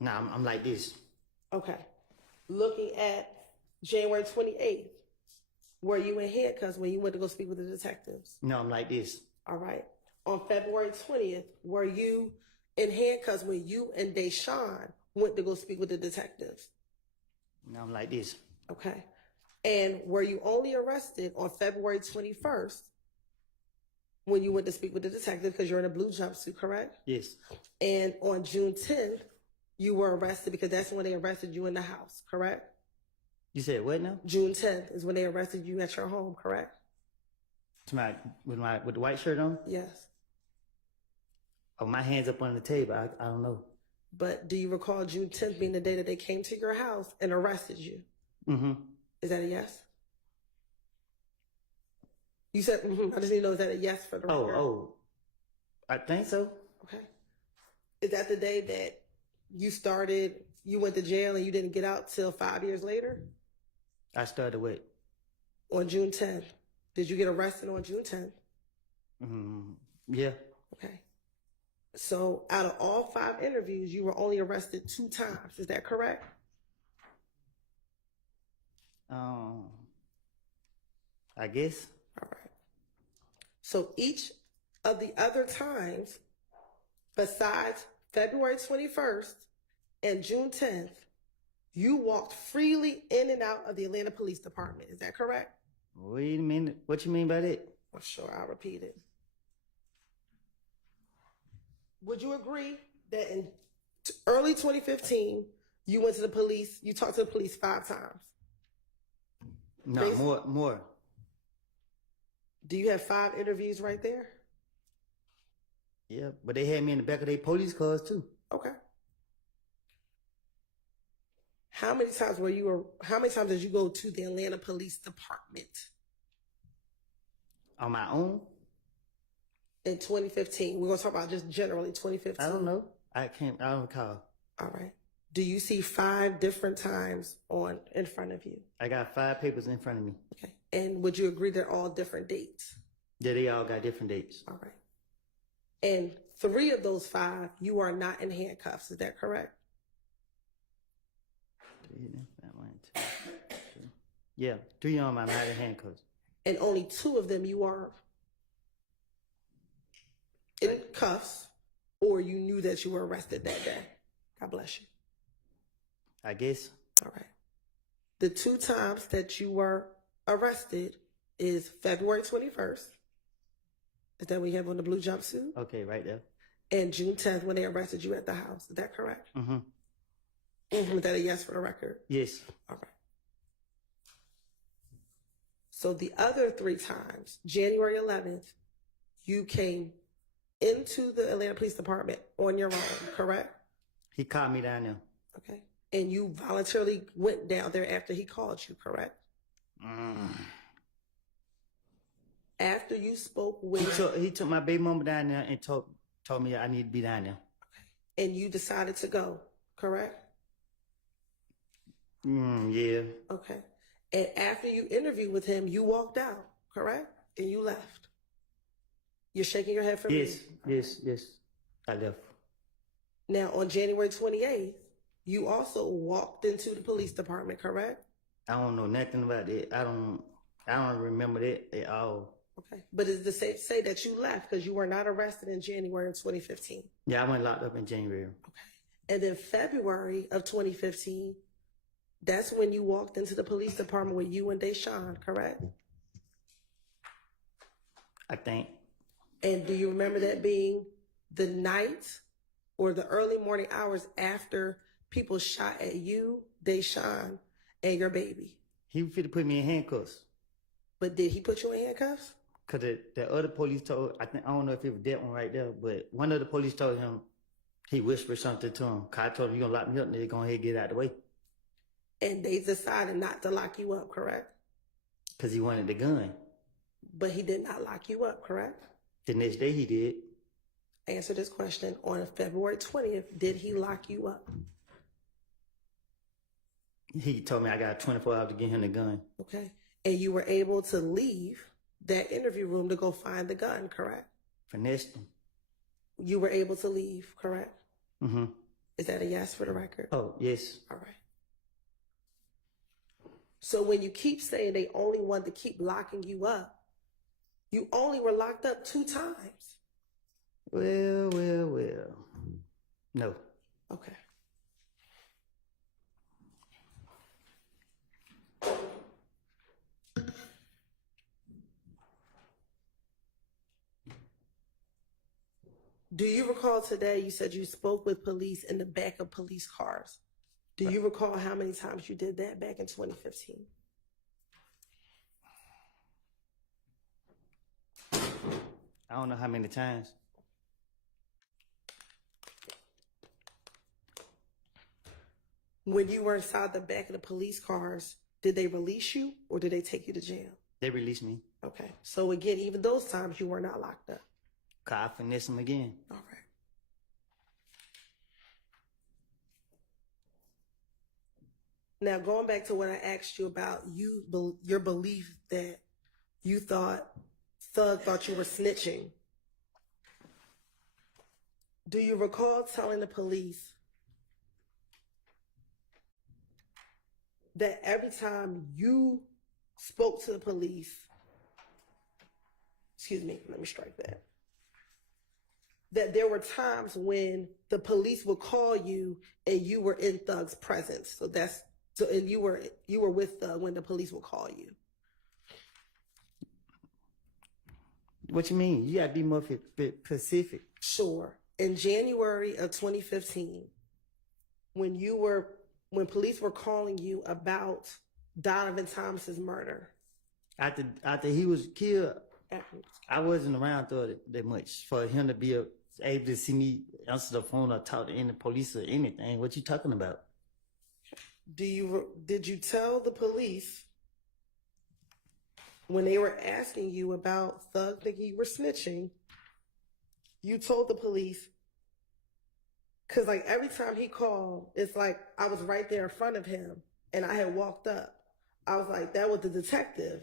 Nah, I'm like this. Okay. Looking at January 28th, were you in handcuffs when you went to go speak with the detectives? No, I'm like this. All right. On February 20th, were you in handcuffs when you and Deshaun went to go speak with the detectives? No, I'm like this. Okay. And were you only arrested on February 21st when you went to speak with the detective because you're in a blue jumpsuit, correct? Yes. And on June 10th, you were arrested because that's when they arrested you in the house, correct? You said what now? June 10th is when they arrested you at your home, correct? With the white shirt on? Yes. Oh, my hands up on the table. I don't know. But do you recall June 10th being the day that they came to your house and arrested you? Mm-hmm. Is that a yes? You said, mm-hmm. I just need to know, is that a yes for the record? Oh, I think so. Okay. Is that the day that you went to jail and you didn't get out till 5 years later? I started with. On June 10th. Did you get arrested on June 10th? Yeah. Okay. So out of all 5 interviews, you were only arrested 2 times. Is that correct? I guess. All right. So each of the other times, besides February 21st and June 10th, you walked freely in and out of the Atlanta Police Department. Is that correct? Wait a minute. What you mean by that? I'm sure I'll repeat it. Would you agree that in early 2015, you went to the police, you talked to the police 5 times? No, more. Do you have 5 interviews right there? Yeah, but they had me in the back of their police cars too. Okay. How many times did you go to the Atlanta Police Department? On my own? In 2015. We're going to talk about just generally 2015. I don't know. I don't recall. All right. Do you see 5 different times in front of you? I got 5 papers in front of me. Okay. And would you agree they're all different dates? Yeah, they all got different dates. All right. And 3 of those 5, you are not in handcuffs. Is that correct? Yeah, 3 of them I'm not in handcuffs. And only 2 of them you are in cuffs, or you knew that you were arrested that day. God bless you. I guess. All right. The 2 times that you were arrested is February 21st. Is that when you have on the blue jumpsuit? Okay, right there. And June 10th when they arrested you at the house. Is that correct? Mm-hmm. Is that a yes for the record? Yes. All right. So the other 3 times, January 11th, you came into the Atlanta Police Department on your own, correct? He called me down there. Okay. And you voluntarily went down there after he called you, correct? After you spoke with, He took my baby mama down there and told me I need to be down there. and you decided to go, correct? Yeah. Okay. And after you interviewed with him, you walked out, correct? And you left. You're shaking your head for me. Yes. I left. Now, on January 28th, you also walked into the police department, correct? I don't know nothing about it. I don't remember that at all. Okay. But is the safe to say that you left because you were not arrested in January of 2015? Yeah, I went locked up in January. And then February of 2015, that's when you walked into the police department with you and Deshaun, correct? I think. And do you remember that being the night or the early morning hours after people shot at you, Deshaun, and your baby? He was fit to put me in handcuffs. But did he put you in handcuffs? Cause the other police told, I don't know if it was that one right there, but one of the police told him, he whispered something to him. Cause I told him, you gonna lock me up, nigga, go ahead and get out of the way. And they decided not to lock you up, correct? Cause he wanted the gun. But he did not lock you up, correct? The next day he did. Answer this question. On February 20th, did he lock you up? He told me I got 24 hours to get him the gun. Okay. And you were able to leave that interview room to go find the gun, correct? Finessed him. You were able to leave, correct? Mm-hmm. Is that a yes for the record? Oh, yes. All right. So when you keep saying they only wanted to keep locking you up, you only were locked up 2 times. Well. No. Okay. Do you recall today you said you spoke with police in the back of police cars? Do you recall how many times you did that back in 2015? I don't know how many times. When you were inside the back of the police cars, did they release you or did they take you to jail? They released me. Okay. So again, even those times you were not locked up. Cause I finessed him again. All right. Now, going back to what I asked you about, your belief that you thought Thug thought you were snitching. Do you recall telling the police that every time you spoke to the police, excuse me, let me strike that, that there were times when the police would call you and you were in Thug's presence? And you were with Thug when the police would call you. What you mean? You gotta be more specific. Sure. In January of 2015, when police were calling you about Donovan Thomas's murder. After he was killed, I wasn't around that much for him to be able to see me answer the phone or talk to any police or anything. What you talking about? Did you tell the police when they were asking you about Thug thinking you were snitching, you told the police, because like every time he called, it's like I was right there in front of him and I had walked up. I was like, that was the detective.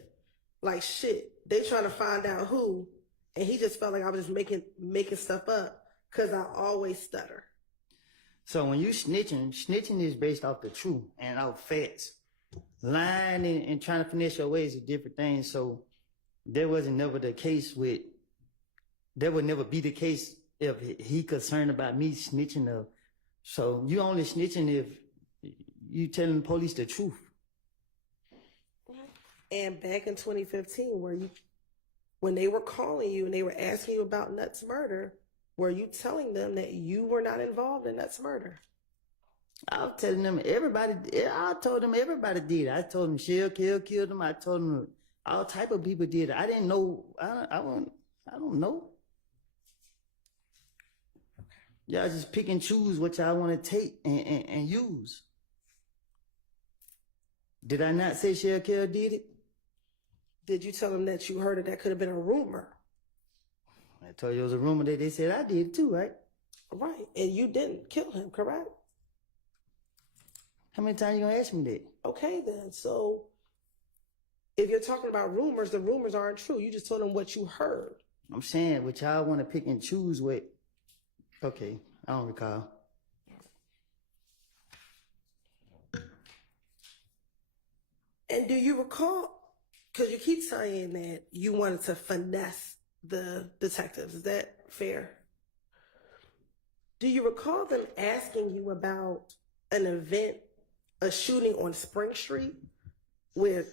Like, shit, they trying to find out who, and he just felt like I was just making stuff up because I always stutter. So when you snitching is based off the truth and off facts. Lying and trying to finesse your ways is different things. So there wasn't never the case there would never be the case if he concerned about me snitching up. So you only snitching if you telling the police the truth. And back in 2015, when they were calling you and they were asking you about Nuts' murder, were you telling them that you were not involved in Nuts' murder? I was telling them I told them everybody did. I told them Shell killed them. I told them all type of people did. I didn't know. I don't know. Y'all just pick and choose what y'all want to take and use. Did I not say Shell did it? did you tell them that you heard that could have been a rumor? I told you it was a rumor that they said I did too, right? Right. And you didn't kill him, correct? How many times you gonna ask me that? Okay, then. So if you're talking about rumors, the rumors aren't true. You just told them what you heard. I'm saying what y'all want to pick and choose with. Okay, I don't recall. And do you recall, because you keep saying that you wanted to finesse the detectives, is that fair? Do you recall them asking you about an event, a shooting on Spring Street where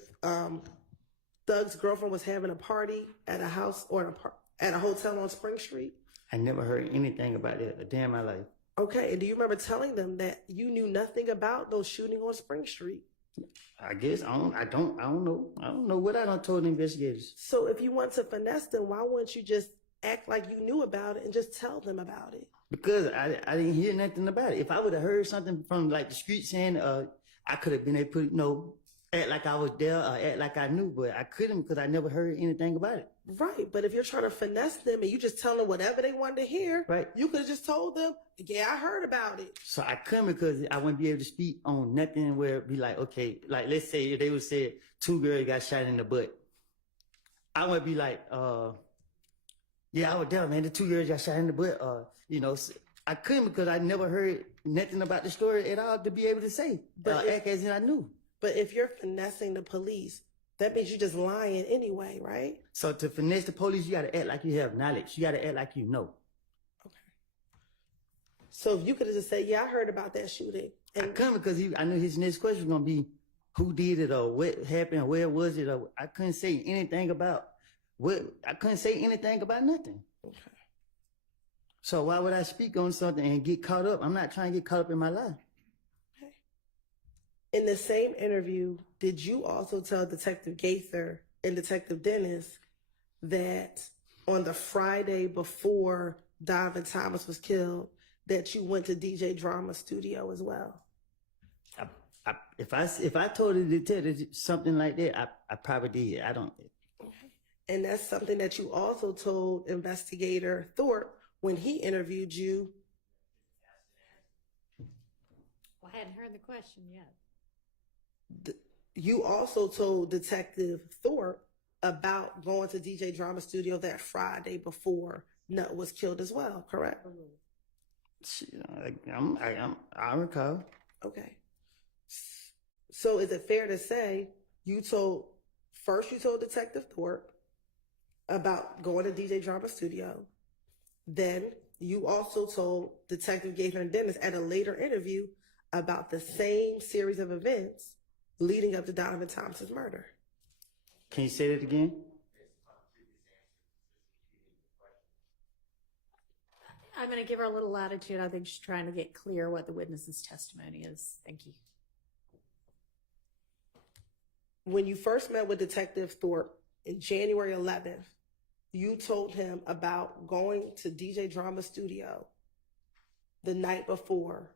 Doug's girlfriend was having a party at a house or at a hotel on Spring Street? I never heard anything about that a day in my life. Okay, and do you remember telling them that you knew nothing about those shooting on Spring Street? I guess I don't know. I don't know what I done told the investigators. So if you want to finesse them, why wouldn't you just act like you knew about it and just tell them about it? Because I didn't hear nothing about it. If I would have heard something from like the street saying, I could have been able to, act like I was there or act like I knew, but I couldn't because I never heard anything about it. Right, but if you're trying to finesse them and you just tell them whatever they wanted to hear, right, you could have just told them, yeah, I heard about it. So I couldn't because I wouldn't be able to speak on nothing where it'd be like, okay, like let's say if they would say 2 girls got shot in the butt. I would be like, yeah, I was there, man. The 2 girls got shot in the butt. I couldn't because I never heard nothing about the story at all to be able to say, act as if I knew. But if you're finessing the police, that means you're just lying anyway, right? So to finesse the police, you got to act like you have knowledge. You got to act like you know. Okay. So if you could have just said, yeah, I heard about that shooting. And I couldn't because I knew his next question was going to be who did it or what happened or where was it. Or I couldn't say anything about nothing. Okay. So why would I speak on something and get caught up? I'm not trying to get caught up in my life. Okay. In the same interview, did you also tell Detective Gaither and Detective Dennis that on the Friday before Donovan Thomas was killed, that you went to DJ Drama's studio as well? If I told the detective something like that, I probably did. I don't. Okay. And that's something that you also told Investigator Thorpe when he interviewed you. Well, I hadn't heard the question yet. You also told Detective Thorpe about going to DJ Drama Studio that Friday before Nut was killed as well, correct? I recall. Okay. So is it fair to say you told Detective Thorpe about going to DJ Drama Studio, then you also told Detective Gaither and Dennis at a later interview about the same series of events leading up to Donovan Thomas's murder? Can you say that again? I'm going to give her a little latitude. I think she's trying to get clear what the witness's testimony is. Thank you. When you first met with Detective Thorpe in January 11th, you told him about going to DJ Drama Studio the night before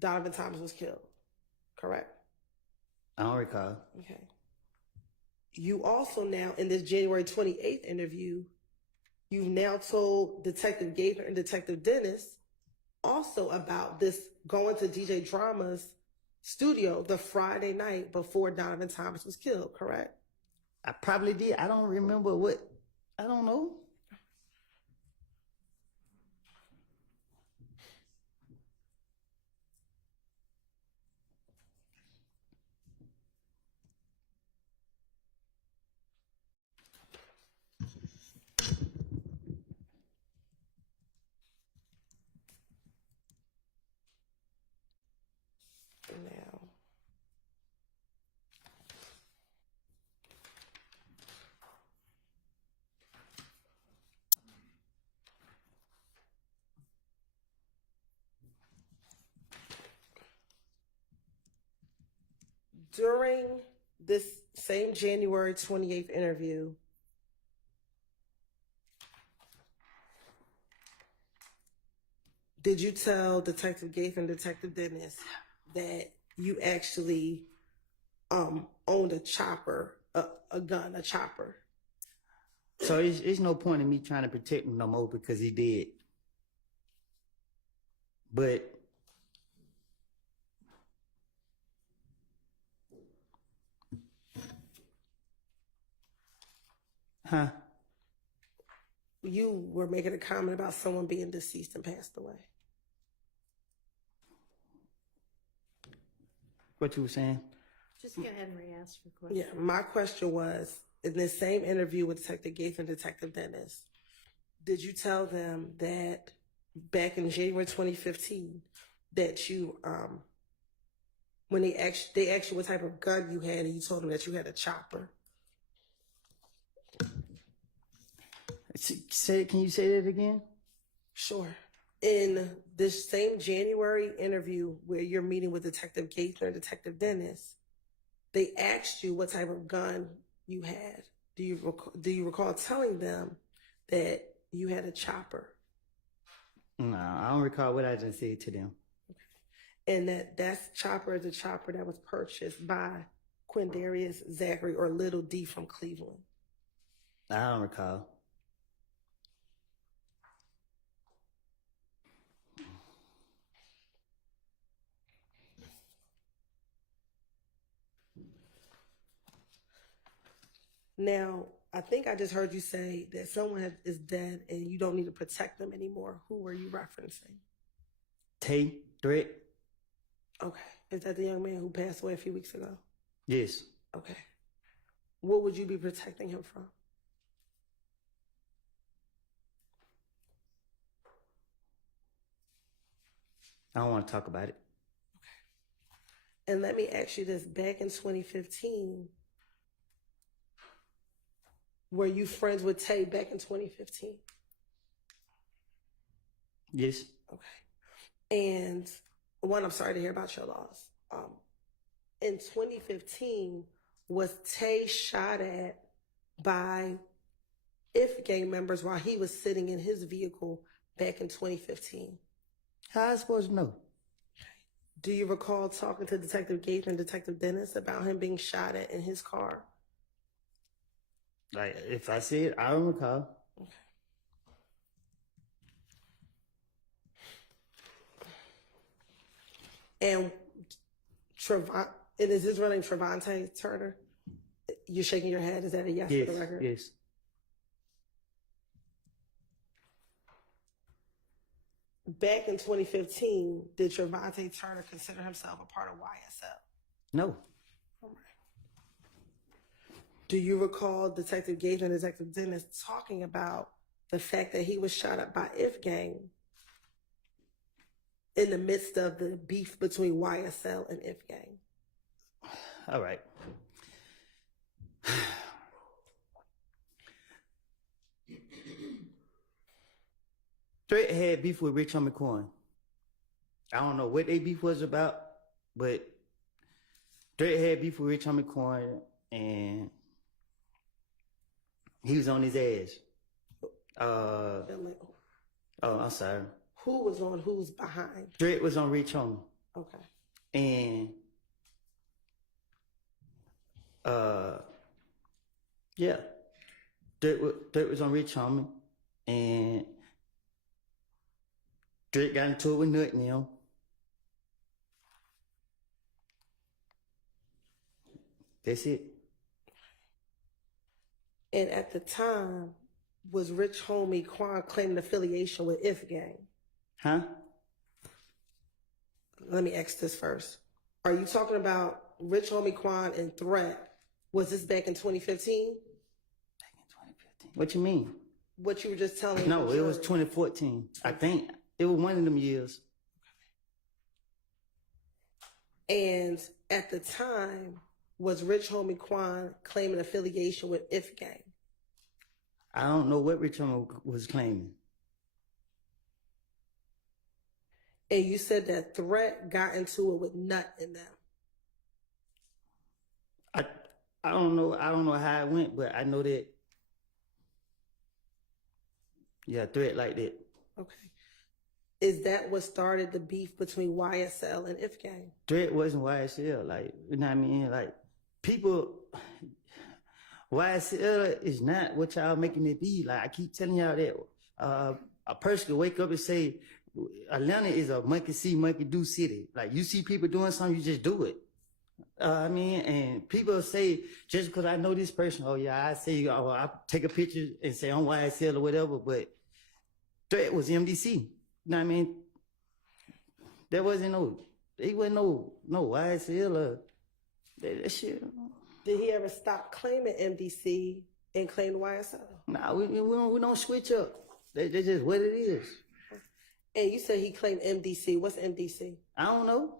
Donovan Thomas was killed, correct? I don't recall. Okay. You also now, in this January 28th interview, you've now told Detective Gaither and Detective Dennis also about this going to DJ Drama's studio the Friday night before Donovan Thomas was killed, correct? I probably did. I don't remember what. I don't know. Now, during this same January 28th interview, did you tell Detective Gaither and Detective Dennis that you actually owned a chopper a gun, a chopper. So it's no point in me trying to protect him no more because he did. But You were making a comment about someone being deceased and passed away. what you were saying? Just go ahead and re-ask your question. Yeah, my question was, in this same interview with Detective Gates and Detective Dennis, did you tell them that back in January 2015 that you, when they asked you what type of gun you had, and you told them that you had a chopper? Can you say that again? Sure. In this same January interview where you're meeting with Detective Gates and Detective Dennis, they asked you what type of gun you had. Do you recall telling them that you had a chopper? No, I don't recall what I just said to them. And that chopper is a chopper that was purchased by Quindarius Zachary or Little D from Cleveland. I don't recall. Now, I think I just heard you say that someone is dead and you don't need to protect them anymore. Who were you referencing? Tay, Threat? Okay. Is that the young man who passed away a few weeks ago? Yes. Okay. What would you be protecting him from? I don't want to talk about it. And let me ask you this. Back in 2015, were you friends with Tay back in 2015? Yes. Okay. And one, I'm sorry to hear about your loss. In 2015, was Tay shot at by IF gang members while he was sitting in his vehicle back in 2015? How am I supposed to know? Do you recall talking to Detective Gates and Detective Dennis about him being shot at in his car? Like, if I see it, I don't recall. And is his real name Trevante Turner? You're shaking your head. Is that a yes Yes, for the record? yes. Back in 2015, did Trevante Turner consider himself a part of YSL? No. Do you recall Detective Gates and Detective Dennis talking about the fact that he was shot up by IF gang in the midst of the beef between YSL and IF gang? All right. Threat had beef with Rich Homie Coin. I don't know what they beef was about, but Threat had beef with Rich Homie Coin, and he was on his ass. I'm sorry. Who was on who's behind? Threat was on Rich Homie. Okay. And yeah, Threat was on Rich Homie, and Threat got into it with Nut and them. That's it. And at the time, was Rich Homie Quan claiming affiliation with IF gang? Huh? Let me ask this first. Are you talking about Rich Homie Quan and Threat? Was this back in 2015? Back in 2015. What you mean? What you were just telling me? No, it was 2014. I think it was one of them years. And at the time, was Rich Homie Quan claiming affiliation with IF gang? I don't know what Rich Homie was claiming. And you said that Threat got into it with Nut in them. I don't know how it went, but I know that, yeah, Threat like that. Okay. Is that what started the beef between YSL and IF gang? Threat wasn't YSL, like, you know what I mean? Like, people, YSL is not what y'all making it be. Like I keep telling y'all that a person can wake up and say Atlanta is a monkey see, monkey do city. Like you see people doing something, you just do it. I mean, and people say just because I know this person, oh yeah, I say, oh, I take a picture and say I'm YSL or whatever, but threat was MDC. You know what I mean? There wasn't he wasn't no YSL or that shit. Did he ever stop claiming MDC and claim YSL? Nah, we don't switch up. That's just what it is. And you said he claimed MDC. What's MDC? I don't know.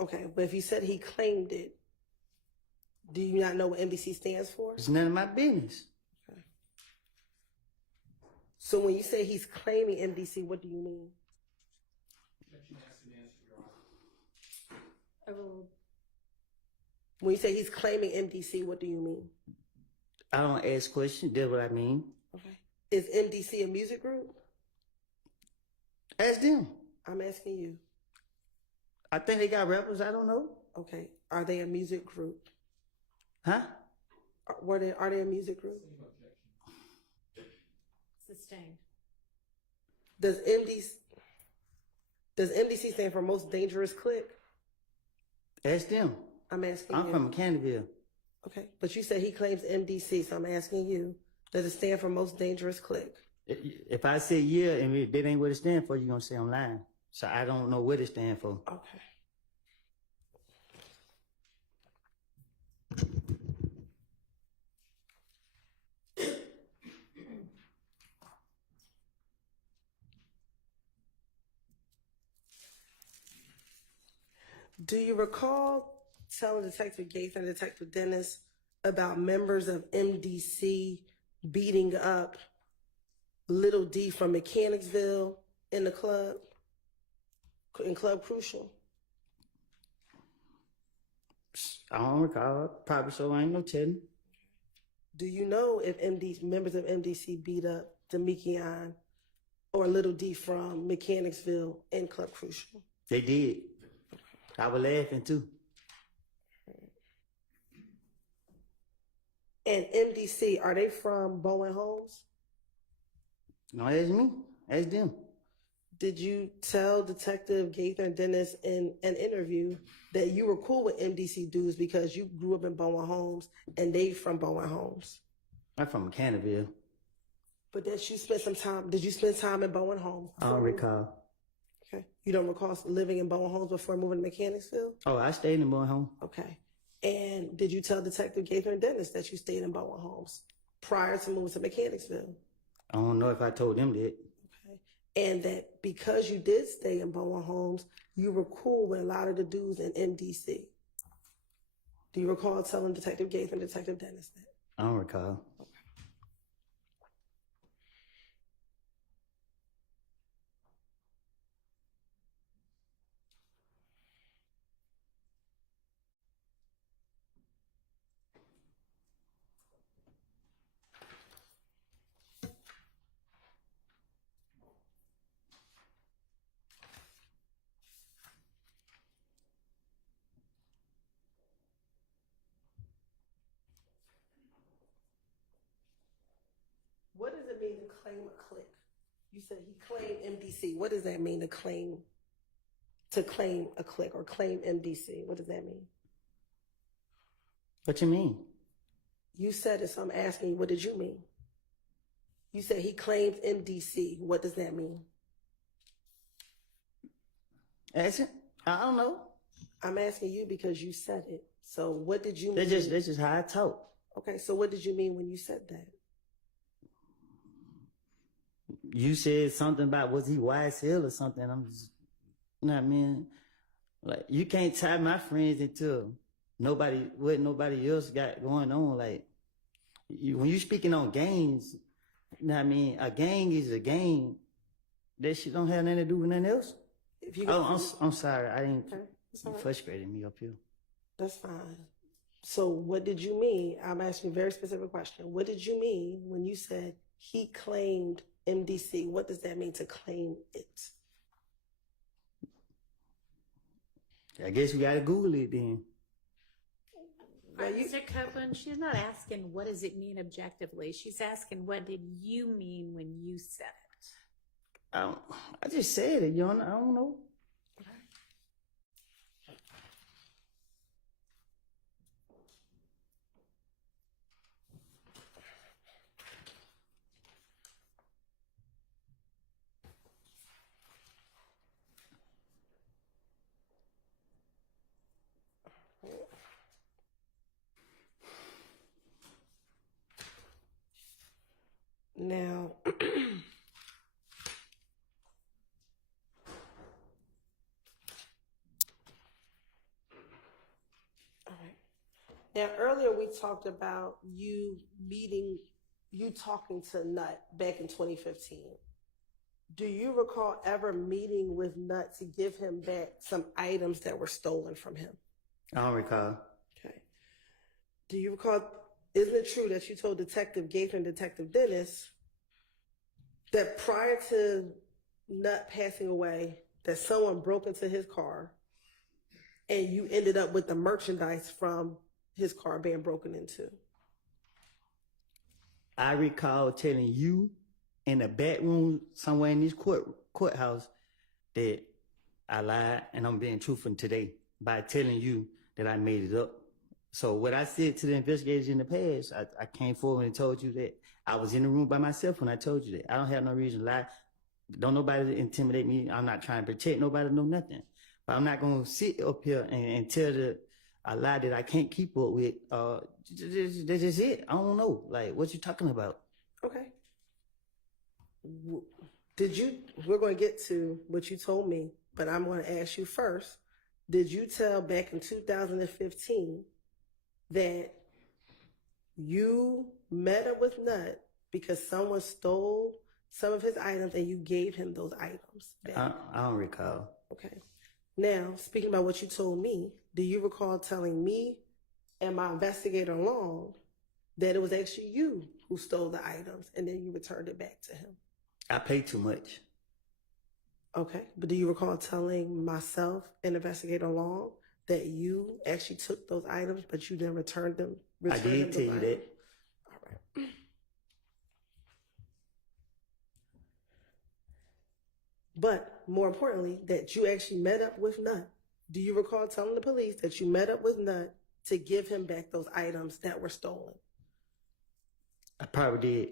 Okay, but if you said he claimed it, do you not know what MDC stands for? It's none of my business. Okay. So when you say he's claiming MDC, what do you mean? When you say he's claiming MDC, what do you mean? I don't ask questions. That's what I mean. Okay. Is MDC a music group? Ask them. I'm asking you. I think they got rappers. I don't know. Okay. Are they a music group? Huh? Are they a music group? Sustained. Does MDC stand for most dangerous clique? Ask them. I'm asking I'm you. from Canterville. Okay. But you said he claims MDC, so I'm asking you, does it stand for most dangerous clique? If I say yeah and that ain't what it stands for, you're going to say I'm lying. So I don't know what it stands for. Okay. Do you recall telling Detective Gates and Detective Dennis about members of MDC beating up Little D from Mechanicsville in the club, in Club Crucial? I don't recall. Probably so. I ain't no telling. Do you know if members of MDC beat up Demekion or Little D from Mechanicsville in Club Crucial? They did. I was laughing too. And MDC, are they from Bowen Homes? No, ask me. Ask them. Did you tell Detective Gaither and Dennis in an interview that you were cool with MDC dudes because you grew up in Bowen Homes and they from Bowen Homes? I'm from Canterville. But that you spent some time, did you spend time in Bowen Homes? I don't recall. Okay. You don't recall living in Bowen Homes before moving to Mechanicsville? Oh, I stayed in Bowen Home. Okay. And did you tell Detective Gaither and Dennis that you stayed in Bowen Homes prior to moving to Mechanicsville? I don't know if I told them that. Okay. And that because you did stay in Bowen Homes, you were cool with a lot of the dudes in MDC. Do you recall telling Detective Gaither and Detective Dennis that? I don't recall. What does it mean to claim a clique? You said he claimed MDC. What does that mean to claim a clique or claim MDC? What does that mean? What you mean? You said it, so I'm asking you, what did you mean? You said he claimed MDC. What does that mean? Ask it? I don't know. I'm asking you because you said it. So what did you mean? That's just how I talk. Okay, so what did you mean when you said that? You said something about was he YSL or something. I'm just, you know what I mean? Like, you can't tie my friends into what nobody else got going on. Like, when you speaking on gangs, you know what I mean? A gang is a gang. That shit don't have nothing to do with nothing else. I'm sorry. I didn't. Okay, You frustrated me up here. That's fine. So what did you mean? I'm asking a very specific question. What did you mean when you said he claimed MDC? What does that mean to claim it? I guess we gotta Google it then. Mr. Copeland, she's not asking what does it mean objectively. She's asking what did you mean when you said it. I just said it, Your Honor. I don't know. Now, all right. Now, earlier we talked about you talking to Nut back in 2015. Do you recall ever meeting with Nut to give him back some items that were stolen from him? I don't recall. Okay. Do you recall, isn't it true that you told Detective Gaither and Detective Dennis that prior to Nut passing away, that someone broke into his car and you ended up with the merchandise from his car being broken into? I recall telling you in the back room somewhere in this courthouse that I lied, and I'm being truthful today by telling you that I made it up. So what I said to the investigators in the past, I came forward and told you that I was in the room by myself when I told you that. I don't have no reason to lie. Don't nobody intimidate me. I'm not trying to protect nobody, no nothing. But I'm not going to sit up here and tell a lie that I can't keep up with. That's just it. I don't know. Like, what you talking about? Okay. We're going to get to what you told me, but I'm going to ask you first. Did you tell back in 2015 that you met up with Nut because someone stole some of his items and you gave him those items back? I don't recall. Okay. Now, speaking about what you told me, do you recall telling me and my investigator Long that it was actually you who stole the items and then you returned it back to him? I paid too much. Okay. But do you recall telling myself and investigator Long that you actually took those items, but you then returned them? I did tell you that. All right. But more importantly, that you actually met up with Nut. Do you recall telling the police that you met up with Nut to give him back those items that were stolen? I probably did.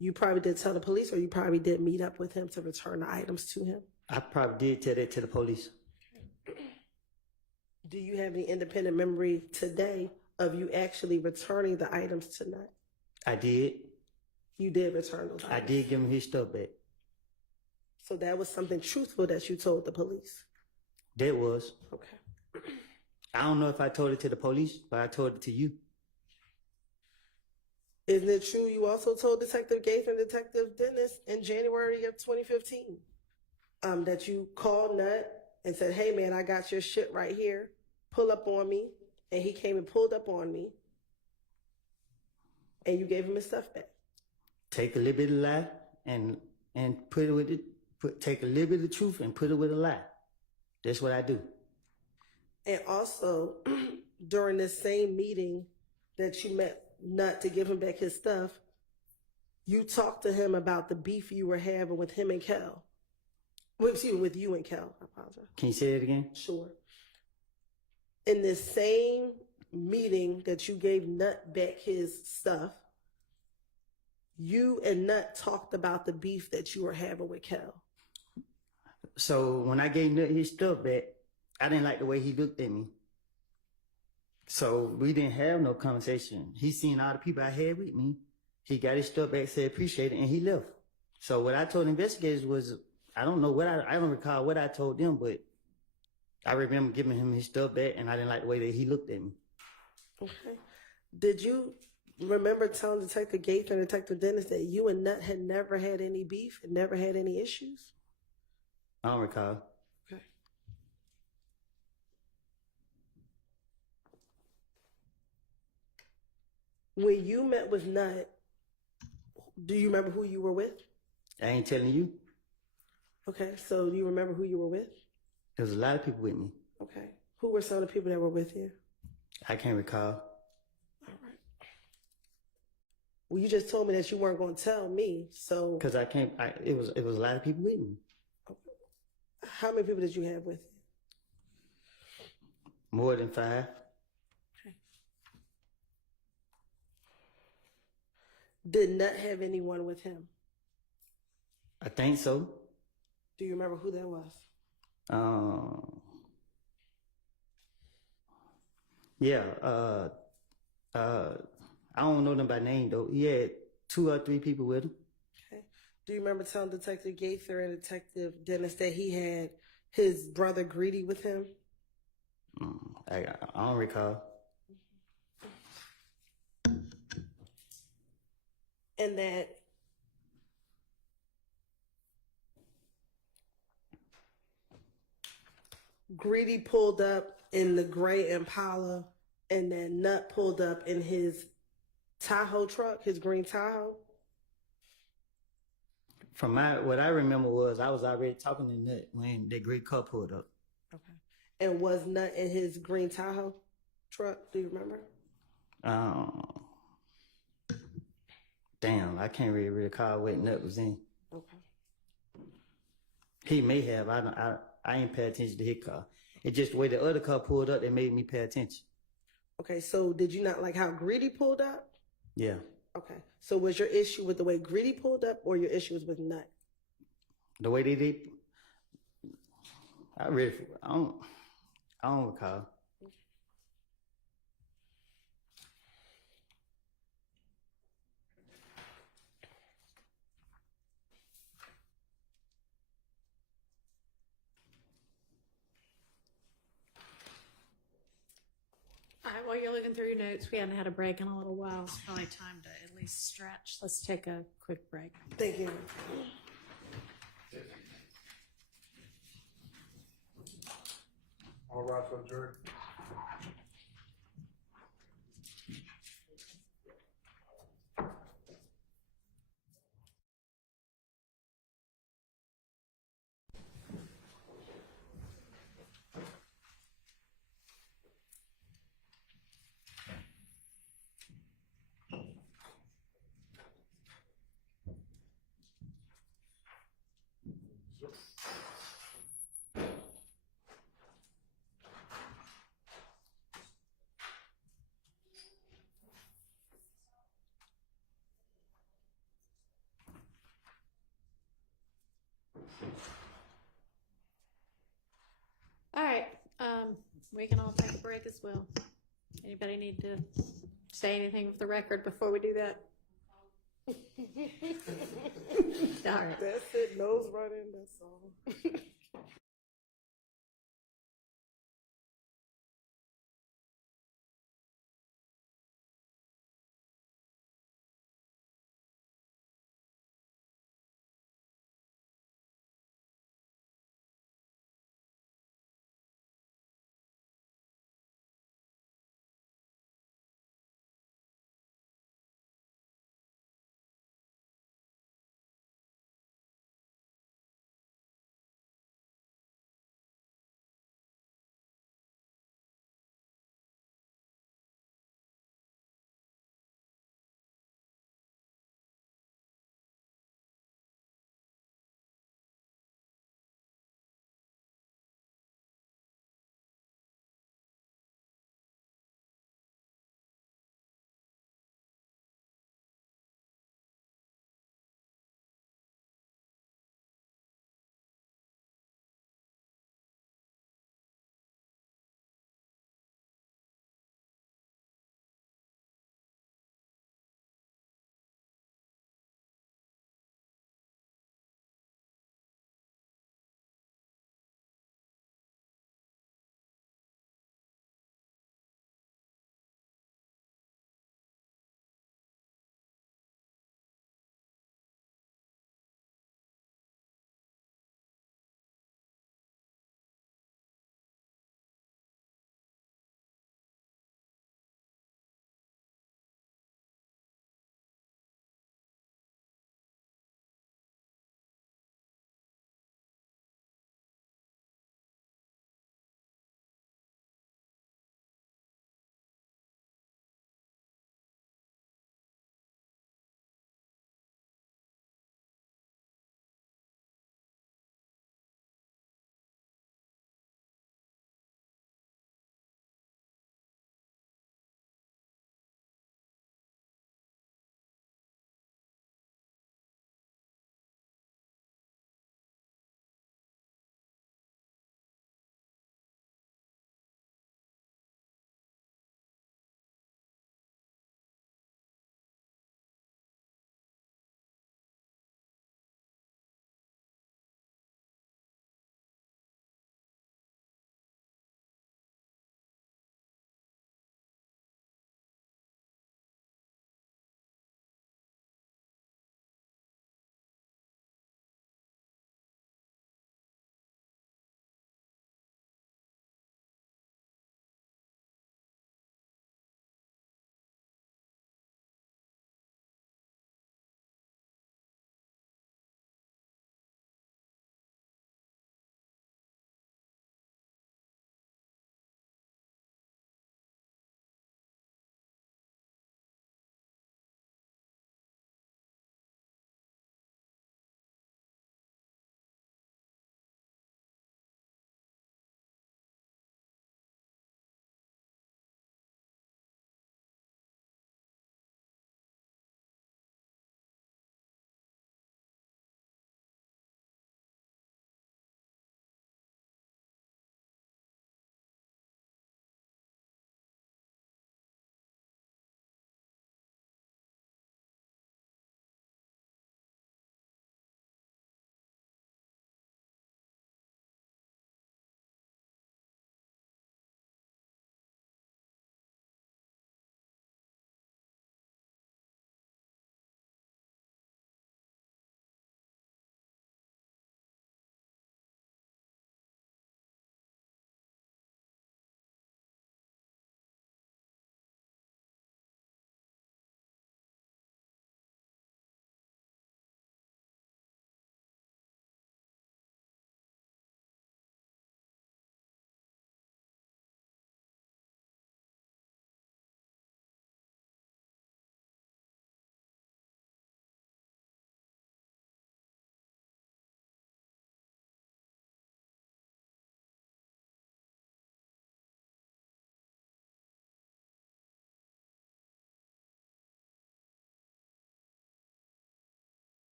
You probably did tell the police, or you probably did meet up with him to return the items to him? I probably did tell that to the police. Do you have any independent memory today of you actually returning the items to Nut? I did. You did return those items? I did give him his stuff back. So that was something truthful that you told the police? That was. Okay. I don't know if I told it to the police, but I told it to you. Isn't it true you also told Detective Gaither and Detective Dennis in January of 2015 that you called Nut and said, hey man, I got your shit right here, pull up on me, and he came and pulled up on me and you gave him his stuff back? Take a little bit of lie and put it with it. Take a little bit of truth and put it with a lie. That's what I do. And also, during this same meeting that you met Nut to give him back his stuff, you talked to him about the beef you were having with him and Kel. Well, excuse me, with you and Kel. I apologize. Can you say it again? Sure. In this same meeting that you gave Nut back his stuff, you and Nut talked about the beef that you were having with Kel. So when I gave Nut his stuff back, I didn't like the way he looked at me. So we didn't have no conversation. He seen all the people I had with me. He got his stuff back, said appreciate it, and he left. So what I told investigators was, I don't know what I don't recall what I told them, but I remember giving him his stuff back, and I didn't like the way that he looked at me. Okay. Did you remember telling Detective Gaither and Detective Dennis that you and Nut had never had any beef and never had any issues? I don't recall. Okay. When you met with Nut, do you remember who you were with? I ain't telling you. Okay, so do you remember who you were with? There was a lot of people with me. Okay. Who were some of the people that were with you? I can't recall. Well, you just told me that you weren't going to tell me. So, Cause I can't. It was a lot of people with me. how many people did you have with you? More than 5. Did Nut have anyone with him? I think so. Do you remember who that was? Yeah. I don't know them by name though. He had 2 or 3 people with him. Okay. Do you remember telling Detective Gaither and Detective Dennis that he had his brother Greedy with him? I don't recall. And that Greedy pulled up in the gray Impala, and then Nut pulled up in his Tahoe truck, his green Tahoe. From what I remember was I was already talking to Nut when that great car pulled up. Okay. And was Nut in his green Tahoe truck? Do you remember? Damn, I can't really recall what Nut was in. Okay. He may have. I ain't pay attention to his car. It's just the way the other car pulled up that made me pay attention. Okay, so did you not like how Greedy pulled up? Yeah. Okay. So was your issue with the way Greedy pulled up, or your issue was with Nut? The way they did, I don't recall. All right, while you're looking through your notes, we haven't had a break in a little while. It's probably time to at least stretch. Let's take a quick break. Thank you. All right, so adjourn. All right, we can all take a break as well. Anybody need to say anything with the record before we do that? All right. That's it. Nose running. That's all.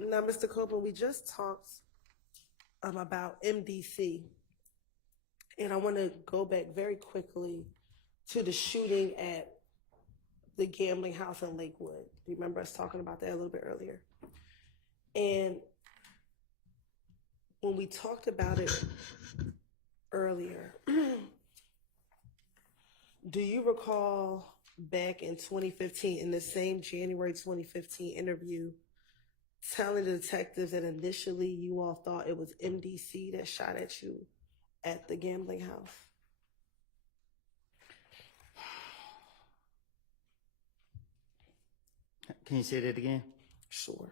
Now, Mr. Copeland, we just talked about MDC, and I want to go back very quickly to the shooting at the gambling house in Lakewood. Do you remember us talking about that a little bit earlier? And when we talked about it earlier, do you recall back in 2015, in the same January 2015 interview, telling the detectives that initially you all thought it was MDC that shot at you at the gambling house? Can you say that again? Sure.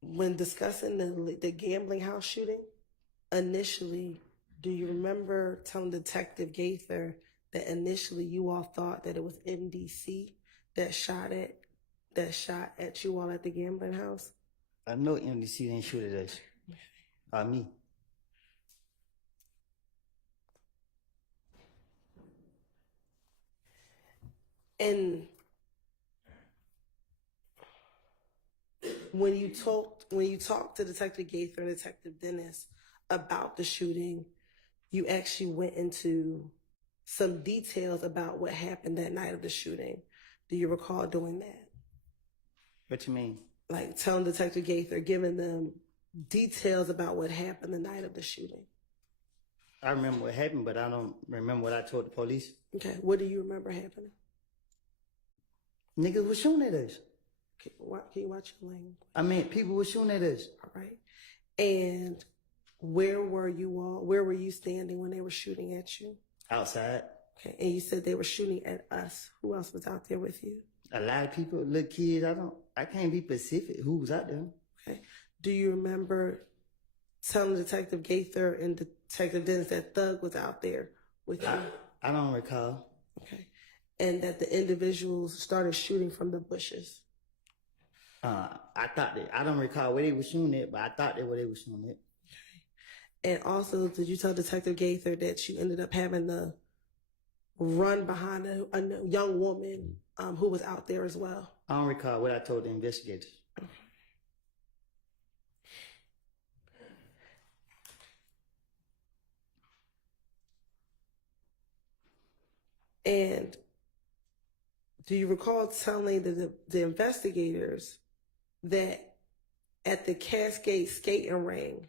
When discussing the gambling house shooting, initially, do you remember telling Detective Gaither that initially you all thought that it was MDC that shot at you all at the gambling house? I know MDC didn't shoot at us. Me. And when you talked to Detective Gaither and Detective Dennis about the shooting, you actually went into some details about what happened that night of the shooting. Do you recall doing that? What you mean? Like telling Detective Gaither, giving them details about what happened the night of the shooting. I remember what happened, but I don't remember what I told the police. Okay, what do you remember happening? Niggas was shooting at us. Can you watch your language? I mean, people were shooting at us. All right. And where were you all? Where were you standing when they were shooting at you? Outside. Okay, and you said they were shooting at us. Who else was out there with you? A lot of people, little kids. I can't be specific who was out there. Okay. Do you remember telling Detective Gaither and Detective Dennis that Thug was out there with you? I don't recall. Okay. And that the individuals started shooting from the bushes? I don't recall where they were shooting at, but I thought they were shooting at. Okay. And also, did you tell Detective Gaither that you ended up having to run behind a young woman who was out there as well? I don't recall what I told the investigators. And Do you recall telling the investigators that at the Cascade skating ring,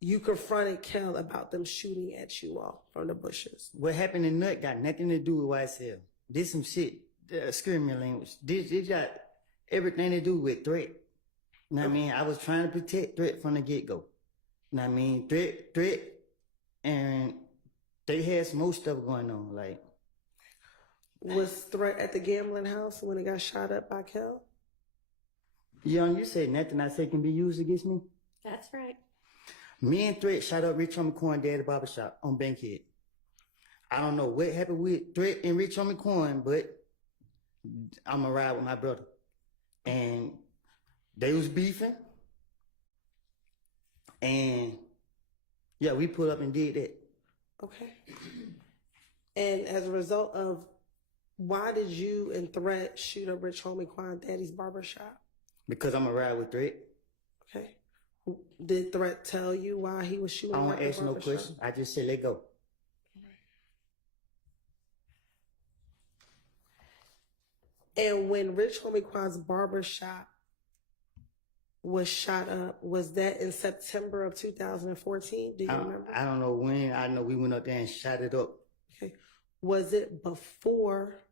you confronted Kel about them shooting at you all from the bushes? What happened in Nut got nothing to do with YSL. This some shit, screaming language. This got everything to do with threat. You know what I mean? I was trying to protect Threat from the get-go. You know what I mean? Threat, and they had some more stuff going on. Like, Was Threat at the gambling house when it got shot up by Kel? Young, you said nothing I say can be used against me? That's right. Me and Threat shot up Rich Homie Coin Dad at the barbershop on Bankhead. I don't know what happened with Threat and Rich Homie Coin, but I'm a ride with my brother. And they was beefing. And yeah, we pulled up and did that. Okay. And as a result of, why did you and Threat shoot up Rich Homie Quan Daddy's barbershop? Because I'm a ride with Threat. Okay. Did Threat tell you why he was shooting I up don't the ask no barbershop? questions. I just say let go. And when Rich Homie Quan's barbershop was shot up, was that in September of 2014? Do you remember? I don't know when. I know we went up there and shot it up. Okay. Was it before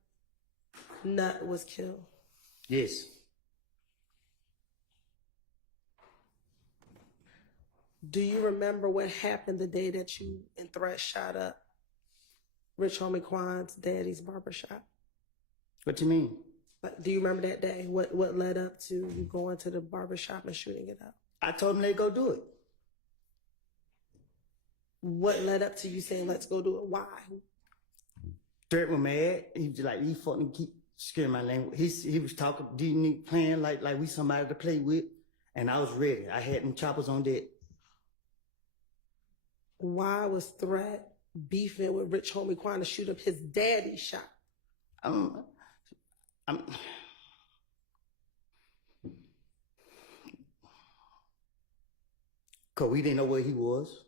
Nut was killed? Yes. Do you remember what happened the day that you and Threat shot up Rich Homie Quan's daddy's barbershop? What you mean? Like, do you remember that day? What led up to you going to the barbershop and shooting it up? I told him let go do it. What led up to you saying let's go do it? Why? Threat was mad. He was like, he fucking keep scaring my language. He was talking, playing like we somebody to play with, and I was ready. I had them choppers on deck. Why was Threat beefing with Rich Homie Quan to shoot up his daddy's shop? Cause we didn't know where he was.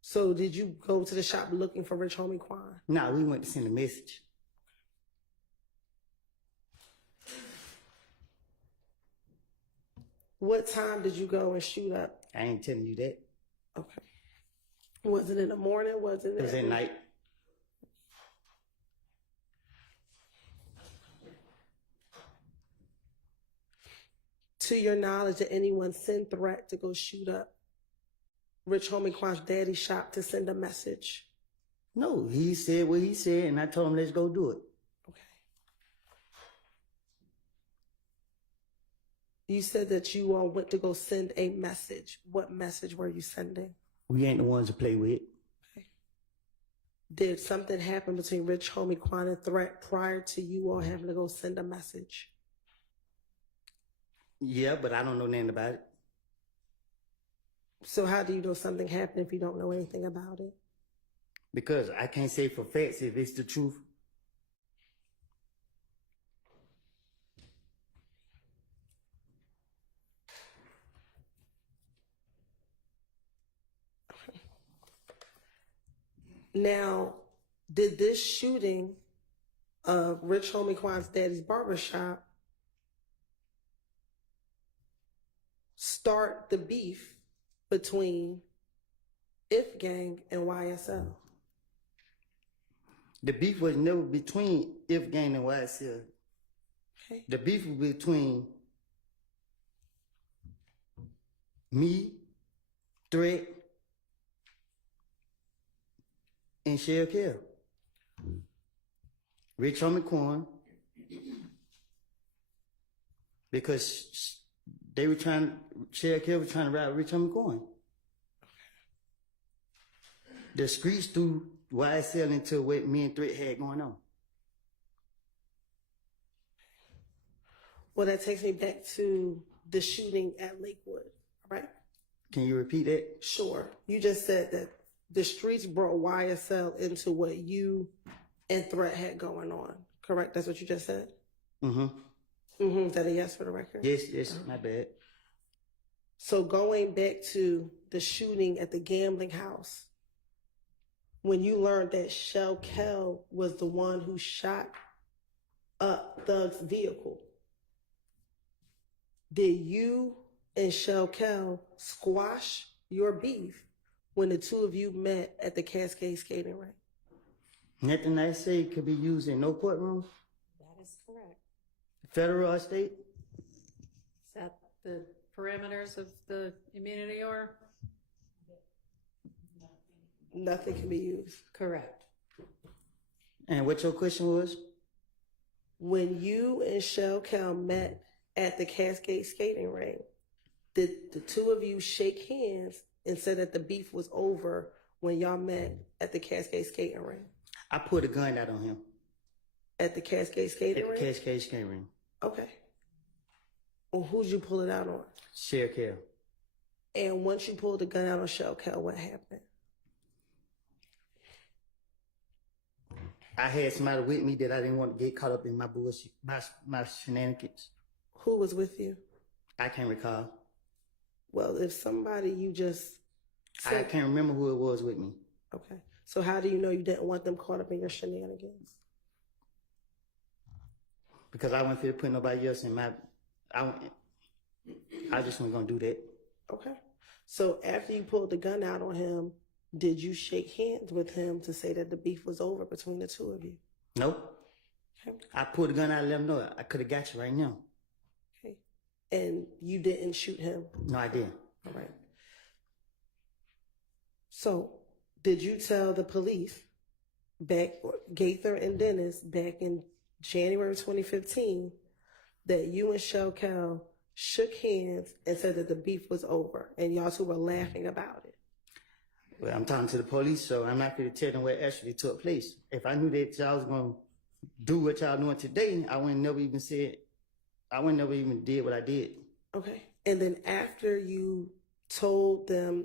So did you go to the shop looking for Rich Homie Quan? Nah, we went to send a message. What time did you go and shoot up? I ain't telling you that. Okay. Was it in the morning? Was it? It was at night. To your knowledge, did anyone send Threat to go shoot up Rich Homie Quan's daddy's shop to send a message? No, he said what he said, and I told him let's go do it. Okay. You said that you all went to go send a message. What message were you sending? We ain't the ones to play with. Okay. Did something happen between Rich Homie Quan and Threat prior to you all having to go send a message? Yeah, but I don't know nothing about it. So how do you know something happened if you don't know anything about it? Because I can't say for facts if it's the truth. Now, did this shooting of Rich Homie Quan's daddy's barbershop start the beef between If Gang and YSL? The beef was never between If Gang and YSL. Okay. The beef was between me, Threat, and Shell Kell. Rich Homie Quan, because they were Shell Kell was trying to ride Rich Homie Quan. The streets threw YSL into what me and Threat had going on. Well, that takes me back to the shooting at Lakewood, right? Can you repeat that? Sure. You just said that the streets brought YSL into what you and Threat had going on, correct? That's what you just said? Mm-hmm. Mm-hmm. Is that a yes for the record? Yes, my bad. So going back to the shooting at the gambling house, when you learned that Shell Kell was the one who shot up Thug's vehicle, did you and Shell Cal squash your beef when the two of you met at the Cascade skating rink? Nothing I say could be used in no courtroom, That is correct. federal or state. Is that the parameters of the immunity or? Nothing can be used. Correct. And what your question was? When you and Shell Cal met at the Cascade skating rink, did the two of you shake hands and said that the beef was over when y'all met at the Cascade skating rink? I put a gun out on him At the Cascade skating at the rink? Cascade skating ring. Okay. Well, who'd you pull it out on? Share care. And once you pulled the gun out on Shell Cal, what happened? I had somebody with me that I didn't want to get caught up in my bullshit, my shenanigans. Who was with you? I can't recall. Well, if somebody you just I said, can't remember who it was with me. okay. So how do you know you didn't want them caught up in your shenanigans? Because I wasn't fit to put nobody else in my. I just wasn't gonna do that. Okay. So after you pulled the gun out on him, did you shake hands with him to say that the beef was over between the two of you? Nope. Okay. I pulled the gun out and let him know I could have got you right now. Okay. And you didn't shoot him? No, I didn't. All right. So did you tell the police Gaither and Dennis back in January 2015 that you and Shell Cal shook hands and said that the beef was over and y'all two were laughing about it? Well, I'm talking to the police, so I'm not going to tell them what actually took place. If I knew that y'all was going to do what y'all doing today, I wouldn't never even did what I did. Okay. And then after you told the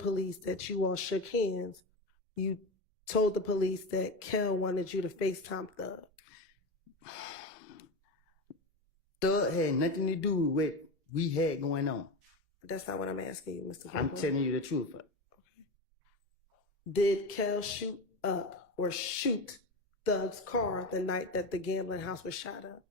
police that you all shook hands, you told the police that Kel wanted you to FaceTime Thug. Thug had nothing to do with what we had going on. That's not what I'm asking you, Mr. I'm Copeland. telling you the truth. Did Kel shoot up or shoot Thug's car the night that the gambling house was shot up?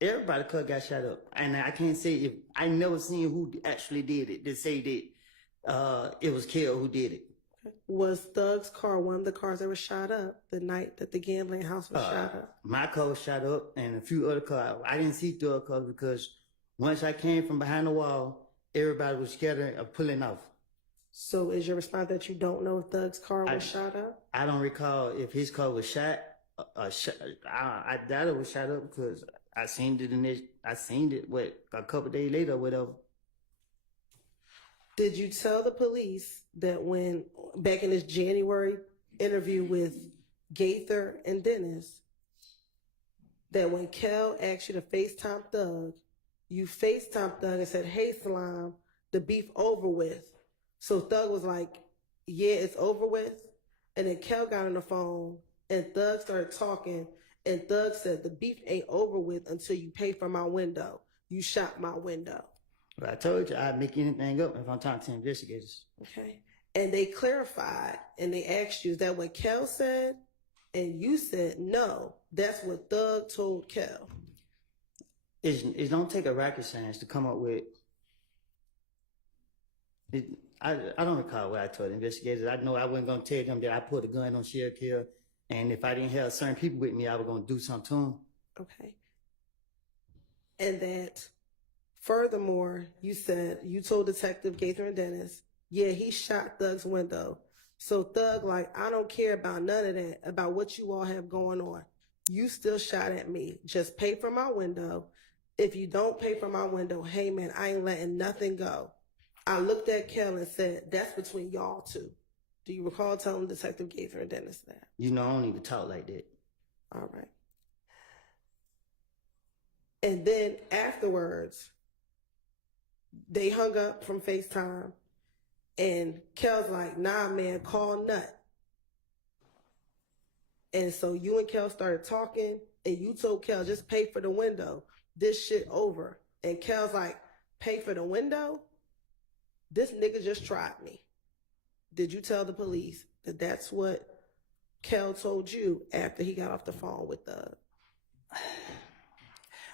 Everybody got shot up, and I can't say if I never seen who actually did it. To say that it was Kel who did it. Was Thug's car one of the cars that was shot up the night that the gambling house was shot up? My car was shot up, and a few other cars. I didn't see Thug cars because once I came from behind the wall, everybody was scared of pulling off. So is your response that you don't know if Thug's car was shot up? I don't recall if his car was shot. I doubt it was shot up because I seen it a couple days later or whatever. Did you tell the police that when back in this January interview with Gaither and Dennis, that when Kel asked you to FaceTime Thug, you FaceTime Thug and said, "Hey, Slime, the beef over with." So Thug was like, "Yeah, it's over with." And then Kel got on the phone and Thug started talking, and Thug said, "The beef ain't over with until you pay for my window. You shot my window." Well, I told you I'd make anything up if I'm talking to investigators. Okay. And they clarified and they asked you, is that what Kel said? And you said, no, that's what Thug told Kel. It don't take a rocket science to come up with it. I don't recall what I told investigators. I know I wasn't going to tell them that I put a gun on Shell Kill, and if I didn't have certain people with me, I was going to do something to them. Okay. And that, furthermore, you said, you told Detective Gaither and Dennis, yeah, he shot Thug's window. So Thug, like, I don't care about none of that, about what you all have going on. You still shot at me. Just pay for my window. If you don't pay for my window, hey, man, I ain't letting nothing go. I looked at Kel and said, that's between y'all two. Do you recall telling Detective Gaither and Dennis that? You know, I don't even talk like that. All right. And then afterwards, they hung up from FaceTime, and Kel's like, nah, man, call Nut. And so you and Kel started talking, and you told Kel, just pay for the window. This shit over. And Kel's like, pay for the window? This nigga just tried me. Did you tell the police that that's what Kel told you after he got off the phone with the.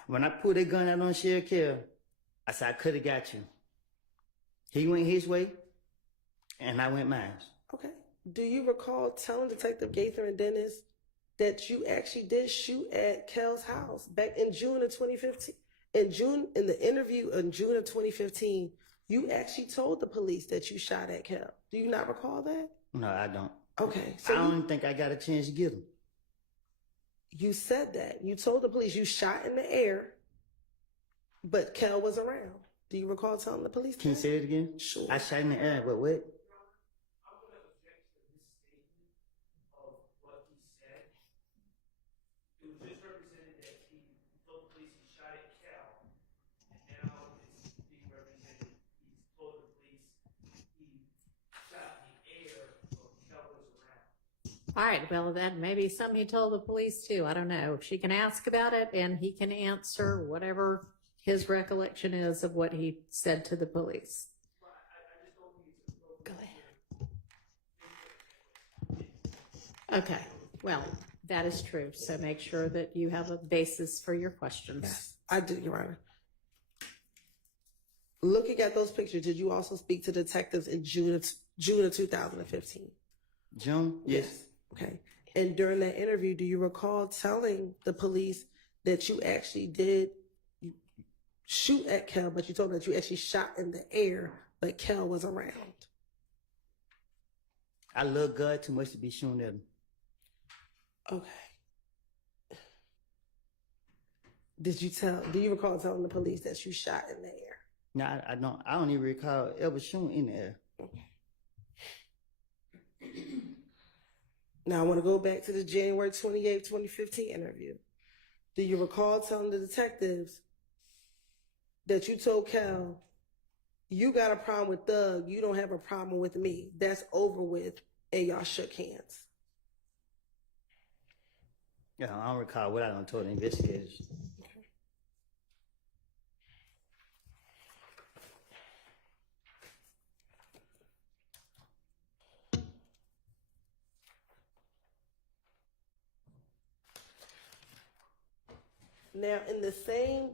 When I pulled that gun out on Sheriff Kell, I said, I could have got you. He went his way, and I went mine. Okay. Do you recall telling Detective Gaither and Dennis that you actually did shoot at Kel's house back in June of 2015? In the interview in June of 2015, you actually told the police that you shot at Kel. Do you not recall that? No, I don't. Okay. I don't even think I got a chance to get him. You said that. You told the police you shot in the air, but Kel was around. Do you recall telling the police Can you that? say it again? Sure. I shot in the air, but what? All right, well, that may be something he told the police too. I don't know. She can ask about it and he can answer whatever his recollection is of what he said to the police. Go ahead. Okay, well, that is true. So make sure that you have a basis for your questions. Yes, I do, Your Honor. Looking at those pictures, did you also speak to detectives in June of 2015? June? Yes. Okay. And during that interview, do you recall telling the police that you actually did shoot at Kel, but you told them that you actually shot in the air, but Kel was around? I love God too much to be shooting at him. Okay. Do you recall telling the police that you shot in the air? No, I don't. I don't even recall ever shooting in the air. Okay. Now I want to go back to the January 28th, 2015 interview. Do you recall telling the detectives that you told Kel, you got a problem with Doug, you don't have a problem with me. That's over with, and y'all shook hands? Yeah, I don't recall what I done told the investigators. Now, in the same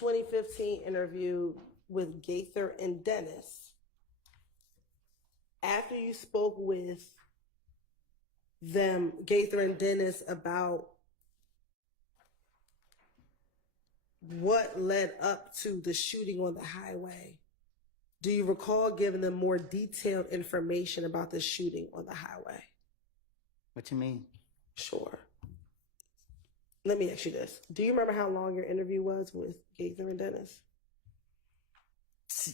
2015 interview with Gaither and Dennis, after you spoke with them, Gaither and Dennis, about what led up to the shooting on the highway, do you recall giving them more detailed information about the shooting on the highway? What you mean? Sure. Let me ask you this. Do you remember how long your interview was with Gaither and Dennis?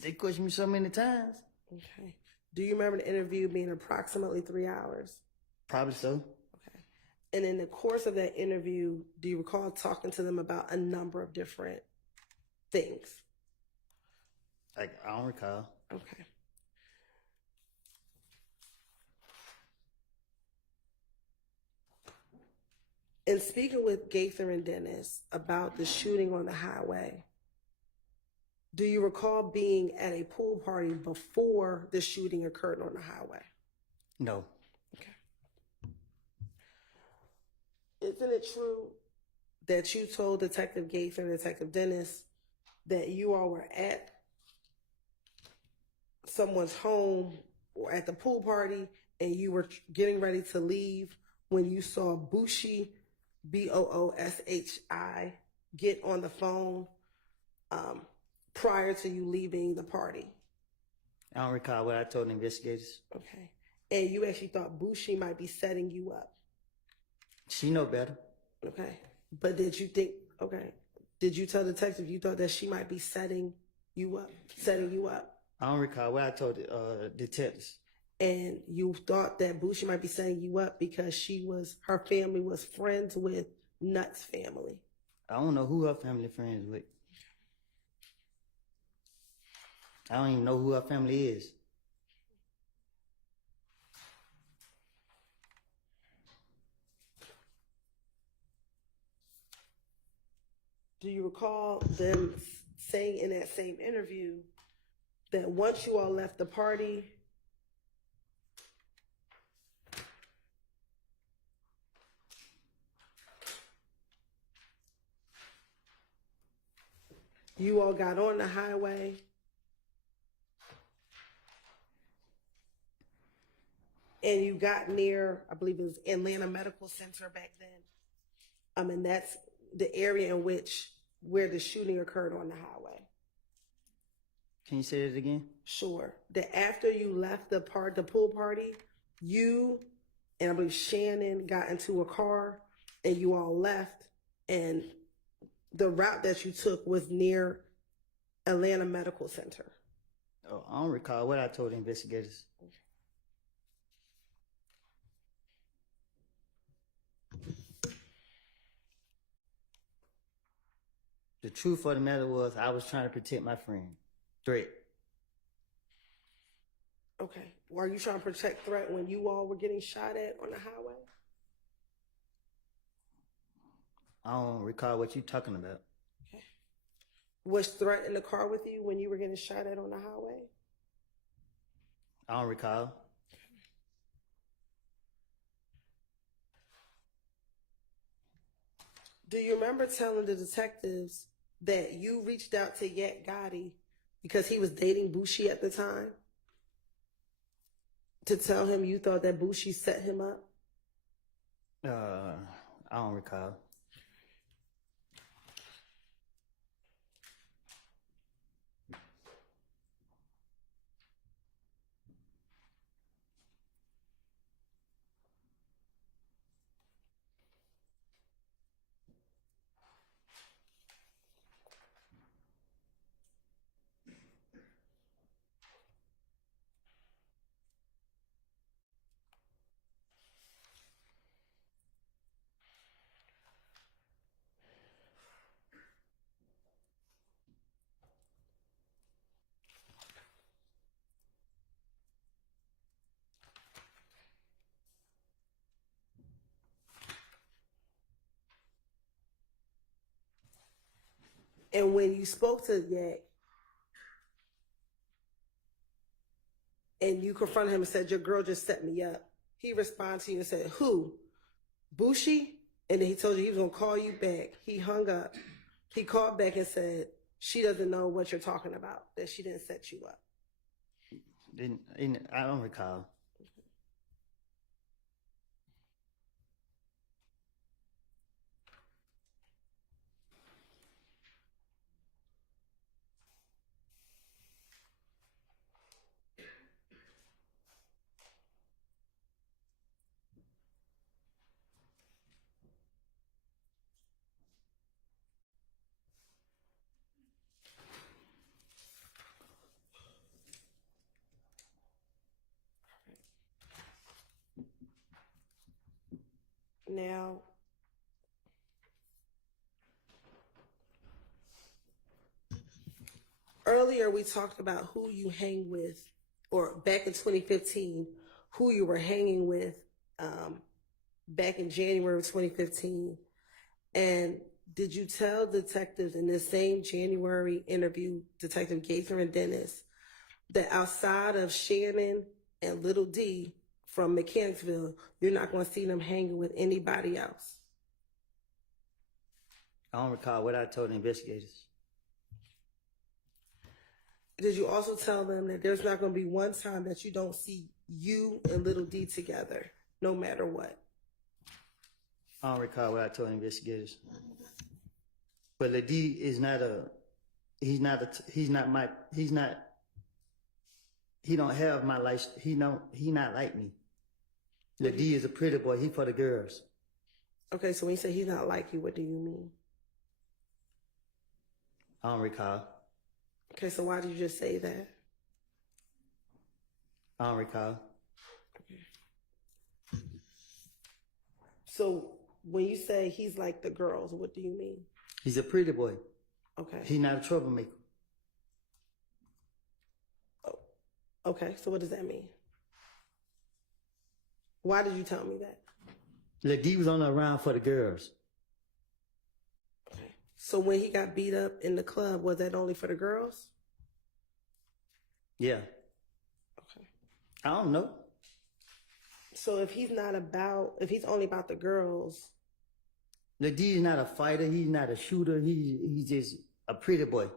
They questioned me so many times. Okay. Do you remember the interview being approximately 3 hours? Probably so. Okay. And in the course of that interview, do you recall talking to them about a number of different things? I don't recall. Okay. In speaking with Gaither and Dennis about the shooting on the highway, do you recall being at a pool party before the shooting occurred on the highway? No. Okay. Isn't it true that you told Detective Gaither and Detective Dennis that you all were at someone's home or at the pool party and you were getting ready to leave when you saw Booshi, Booshi, get on the phone prior to you leaving the party? I don't recall what I told the investigators. Okay. And you actually thought Booshi might be setting you up? She know better. Okay. But did you think, okay, did you tell the detective you thought that she might be setting you up? I don't recall what I told the detectives. And you thought that Booshi might be setting you up because her family was friends with Nutt's family? I don't know who her family friends with. I don't even know who her family is. Do you recall them saying in that same interview that once you all left the party, You all got on the highway. And you got near, I believe it was Atlanta Medical Center back then. And that's the area in where the shooting occurred on the highway. Can you say it again? Sure. That after you left the pool party, you and I believe Shannon got into a car and you all left, and the route that you took was near Atlanta Medical Center. Oh, I don't recall what I told the investigators. The truth of the matter was I was trying to protect my friend. Threat. Okay. Were you trying to protect threat when you all were getting shot at on the highway? I don't recall what you're talking about. Okay. Was threat in the car with you when you were getting shot at on the highway? I don't recall. Do you remember telling the detectives that you reached out to Yak Gotti because he was dating Bushi at the time, to tell him you thought that Bushi set him up? I don't recall. And when you spoke to Yak and you confronted him and said, your girl just set me up, he responded to you and said, who? Bushi? And then he told you he was going to call you back. He hung up. He called back and said, she doesn't know what you're talking about, that she didn't set you up. I don't recall. Now, earlier we talked about who you hang with, or back in 2015, who you were hanging with back in January of 2015. And did you tell detectives in this same January interview, Detective Gaither and Dennis, that outside of Shannon and Little D from Mechanicsville, you're not going to see them hanging with anybody else? I don't recall what I told the investigators. Did you also tell them that there's not going to be one time that you don't see you and Little D together, no matter what? I don't recall what I told the investigators. But Lil D is not he don't have my life, he not like me. Lil D is a pretty boy, he for the girls. Okay, so when you say he's not like you, what do you mean? I don't recall. Okay, so why did you just say that? I don't recall. So when you say he's like the girls, what do you mean? He's a pretty boy. Okay. He's not a troublemaker. Oh, okay, so what does that mean? Why did you tell me that? Lil D was on the around for the girls. Okay. So when he got beat up in the club, was that only for the girls? Yeah. Okay. I don't know. So if he's only about the girls. Lil D is not a fighter, he's not a shooter, he's just a pretty boy.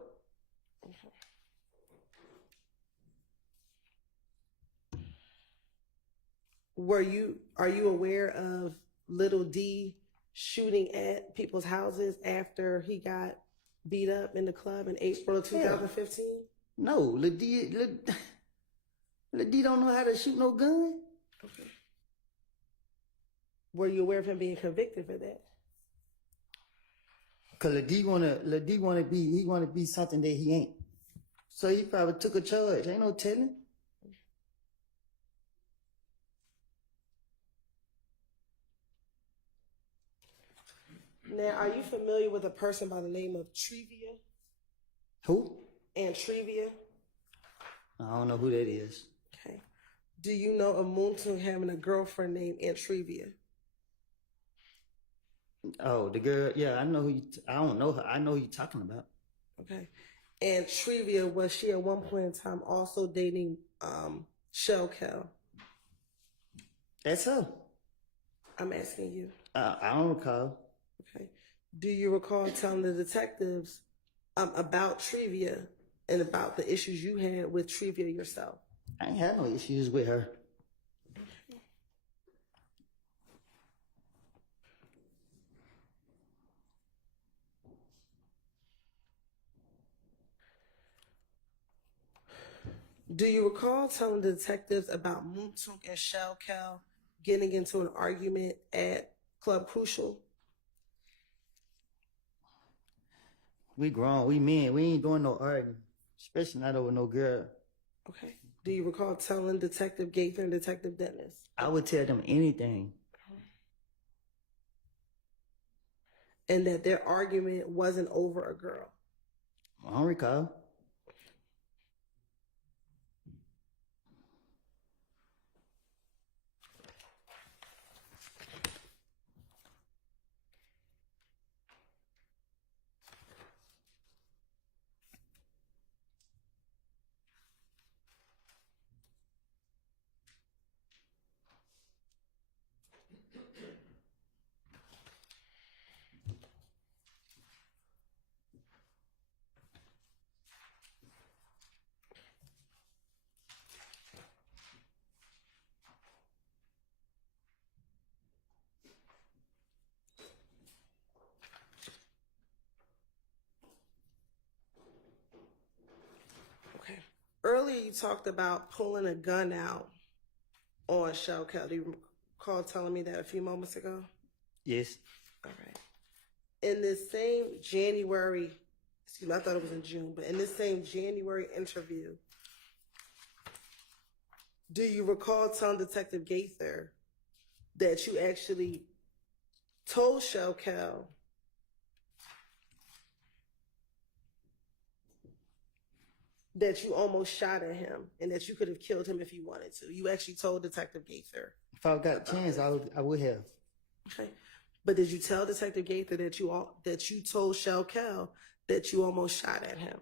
Are you aware of Little D shooting at people's houses after he got beat up in the club in April of 2015? No, Lil D don't know how to shoot no gun. Okay. Were you aware of him being convicted for that? Cause Lil D wanna be something that he ain't. So he probably took a charge. Ain't no telling. Now, are you familiar with a person by the name of Trevia? Who? Antrevia? I don't know who that is. Okay. Do you know of Moontung having a girlfriend named Antrevia? Oh, the girl. Yeah, I know who. I don't know her. I know who you're talking about. Okay. And Trevia, was she at one point in time also dating Shell Cal? That's her. I'm asking you. I don't recall. Okay. Do you recall telling the detectives about Trevia and about the issues you had with Trevia yourself? I ain't had no issues with her. Do you recall telling the detectives about Moontung and Shell Cal getting into an argument at Club Crucial? We grown, we men, we ain't doing no arguing, especially not over no girl. Okay. Do you recall telling Detective Gaither and Detective Dennis? I would tell them anything. And that their argument wasn't over a girl? I don't recall. Okay. Earlier you talked about pulling a gun out on Shell Cal. Do you recall telling me that a few moments ago? Yes. All right. In this same January, excuse me, I thought it was in June, but in this same January interview, do you recall telling Detective Gaither that you actually told Shell Cal that you almost shot at him and that you could have killed him if you wanted to? You actually told Detective Gaither. If I got a chance, I would have. Okay. But did you tell Detective Gaither that you told Shell Cal that you almost shot at him?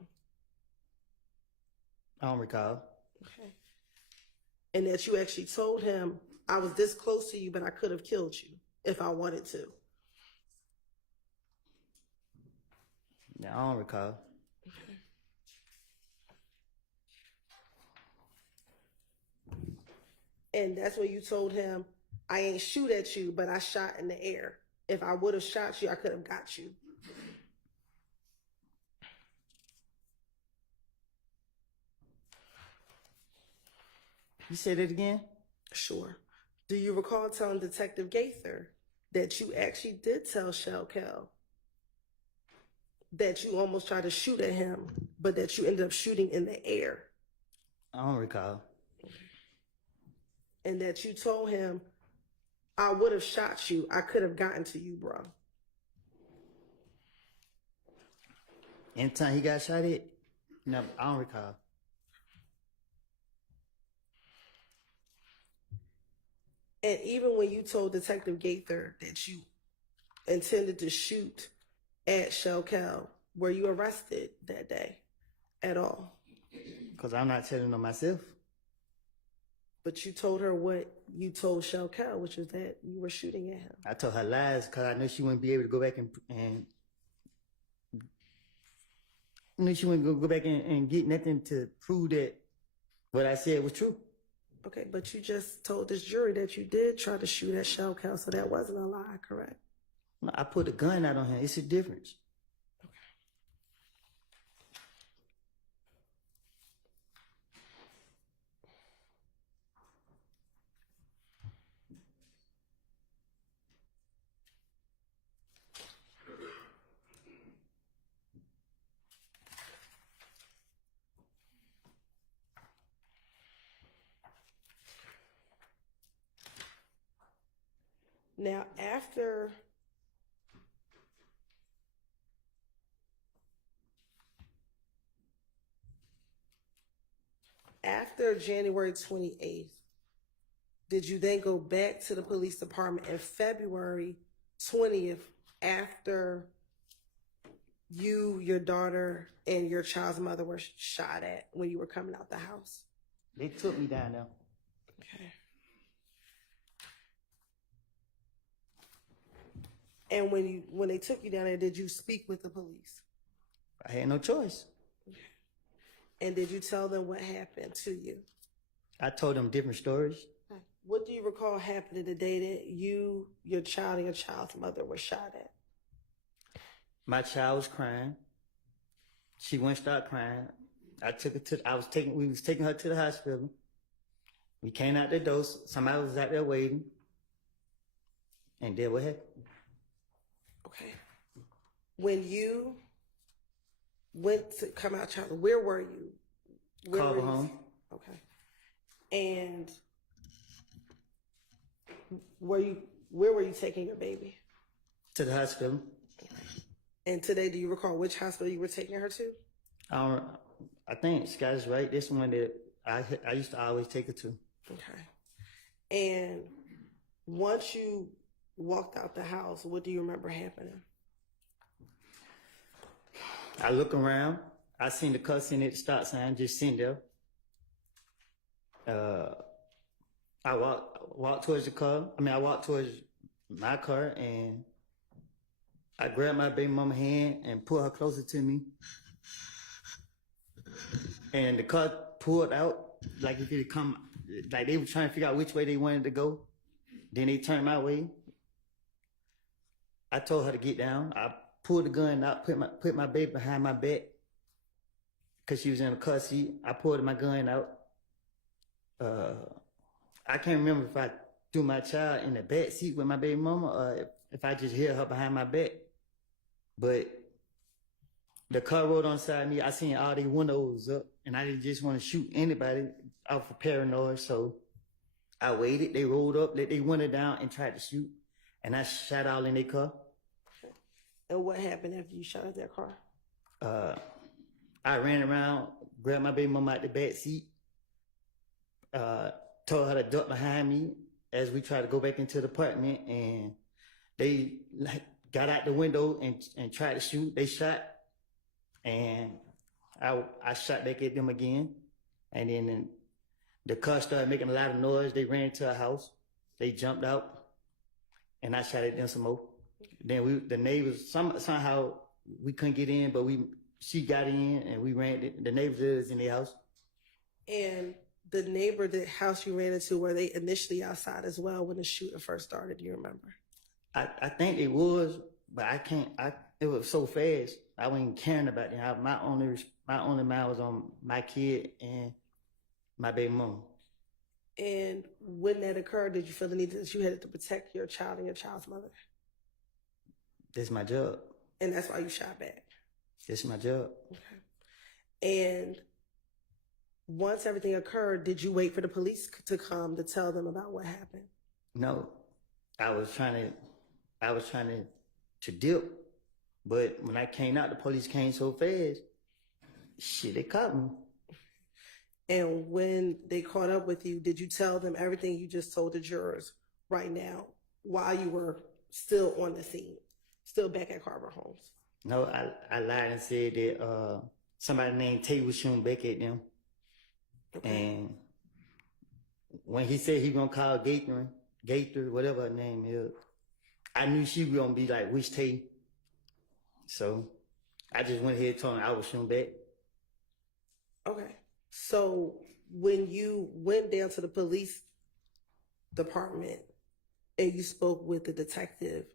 I don't recall. Okay. And that you actually told him, I was this close to you, but I could have killed you if I wanted to? Yeah, I don't recall. Okay. And that's when you told him, I ain't shoot at you, but I shot in the air. If I would have shot you, I could have got you. You said it again? Sure. Do you recall telling Detective Gaither that you actually did tell Shell Cal that you almost tried to shoot at him, but that you ended up shooting in the air? I don't recall. And that you told him, I would have shot you. I could have gotten to you, bro. Anytime he got shot at? No, I don't recall. And even when you told Detective Gaither that you intended to shoot at Shell Cal, were you arrested that day at all? Because I'm not telling on myself. But you told her what you told Shell Cal, which was that you were shooting at him. I told her lies because I knew she wouldn't be able to go back and she wouldn't go back and get nothing to prove that what I said was true. Okay, but you just told this jury that you did try to shoot at shell count, so that wasn't a lie, correct? No, I put a gun out on him. It's a difference. Now, after January 28th, did you then go back to the police department in February 20th after you, your daughter, and your child's mother were shot at when you were coming out the house? They took me down there. Okay. And when they took you down there, did you speak with the police? I had no choice. And did you tell them what happened to you? I told them different stories. What do you recall happening the day that you, your child, and your child's mother were shot at? My child was crying. She wouldn't stop crying. We was taking her to the hospital. We came out the door. Somebody was out there waiting. And then what happened? Okay. When you went to come out, child, where were you? Carver home. Okay. And where were you taking your baby? To the hospital. And today, do you recall which hospital you were taking her to? I think Scott's right. This one that I used to always take her to. Okay. And once you walked out the house, what do you remember happening? I look around. I seen the car sitting at the stop sign, just sitting there. I walked towards the car. I walked towards my car, and I grabbed my baby mama's hand and pulled her closer to me. And the car pulled out like if it come, like they were trying to figure out which way they wanted to go. Then they turned my way. I told her to get down. I pulled the gun out, put my baby behind my back because she was in a car seat. I pulled my gun out. I can't remember if I threw my child in the back seat with my baby mama or if I just held her behind my back. But the car rolled on side of me. I seen all the windows up, and I didn't just want to shoot anybody out for paranoia. So I waited. They rolled up, let their window down, and tried to shoot. And I shot all in their car. And what happened after you shot at their car? I ran around, grabbed my baby mama out the back seat, told her to duck behind me as we tried to go back into the apartment, and they got out the window and tried to shoot. They shot, and I shot back at them again, and then the car started making a lot of noise. They ran to a house. They jumped out, and I shot at them some more. Then the neighbors, somehow we couldn't get in, but she got in, and we ran. The neighbors was in their house. And the neighbor, the house you ran into, were they initially outside as well when the shooting first started? Do you remember? I think it was, but I can't. It was so fast. I wasn't caring about them. My only mind was on my kid and my baby mama. And when that occurred, did you feel the need that you had to protect your child and your child's mother? That's my job. And that's why you shot back? That's my job. Okay. And once everything occurred, did you wait for the police to come to tell them about what happened? No, I was trying to dip, but when I came out, the police came so fast. Shit, they caught me. And when they caught up with you, did you tell them everything you just told the jurors right now while you were still on the scene, still back at Carver Homes? No, I lied and said that somebody named Tate was shooting back at them. Okay. And when he said he was gonna call Gator, whatever her name is, I knew she was gonna be like, which Tate? So I just went ahead and told him I was shooting back. Okay. So when you went down to the police department and you spoke with the detective,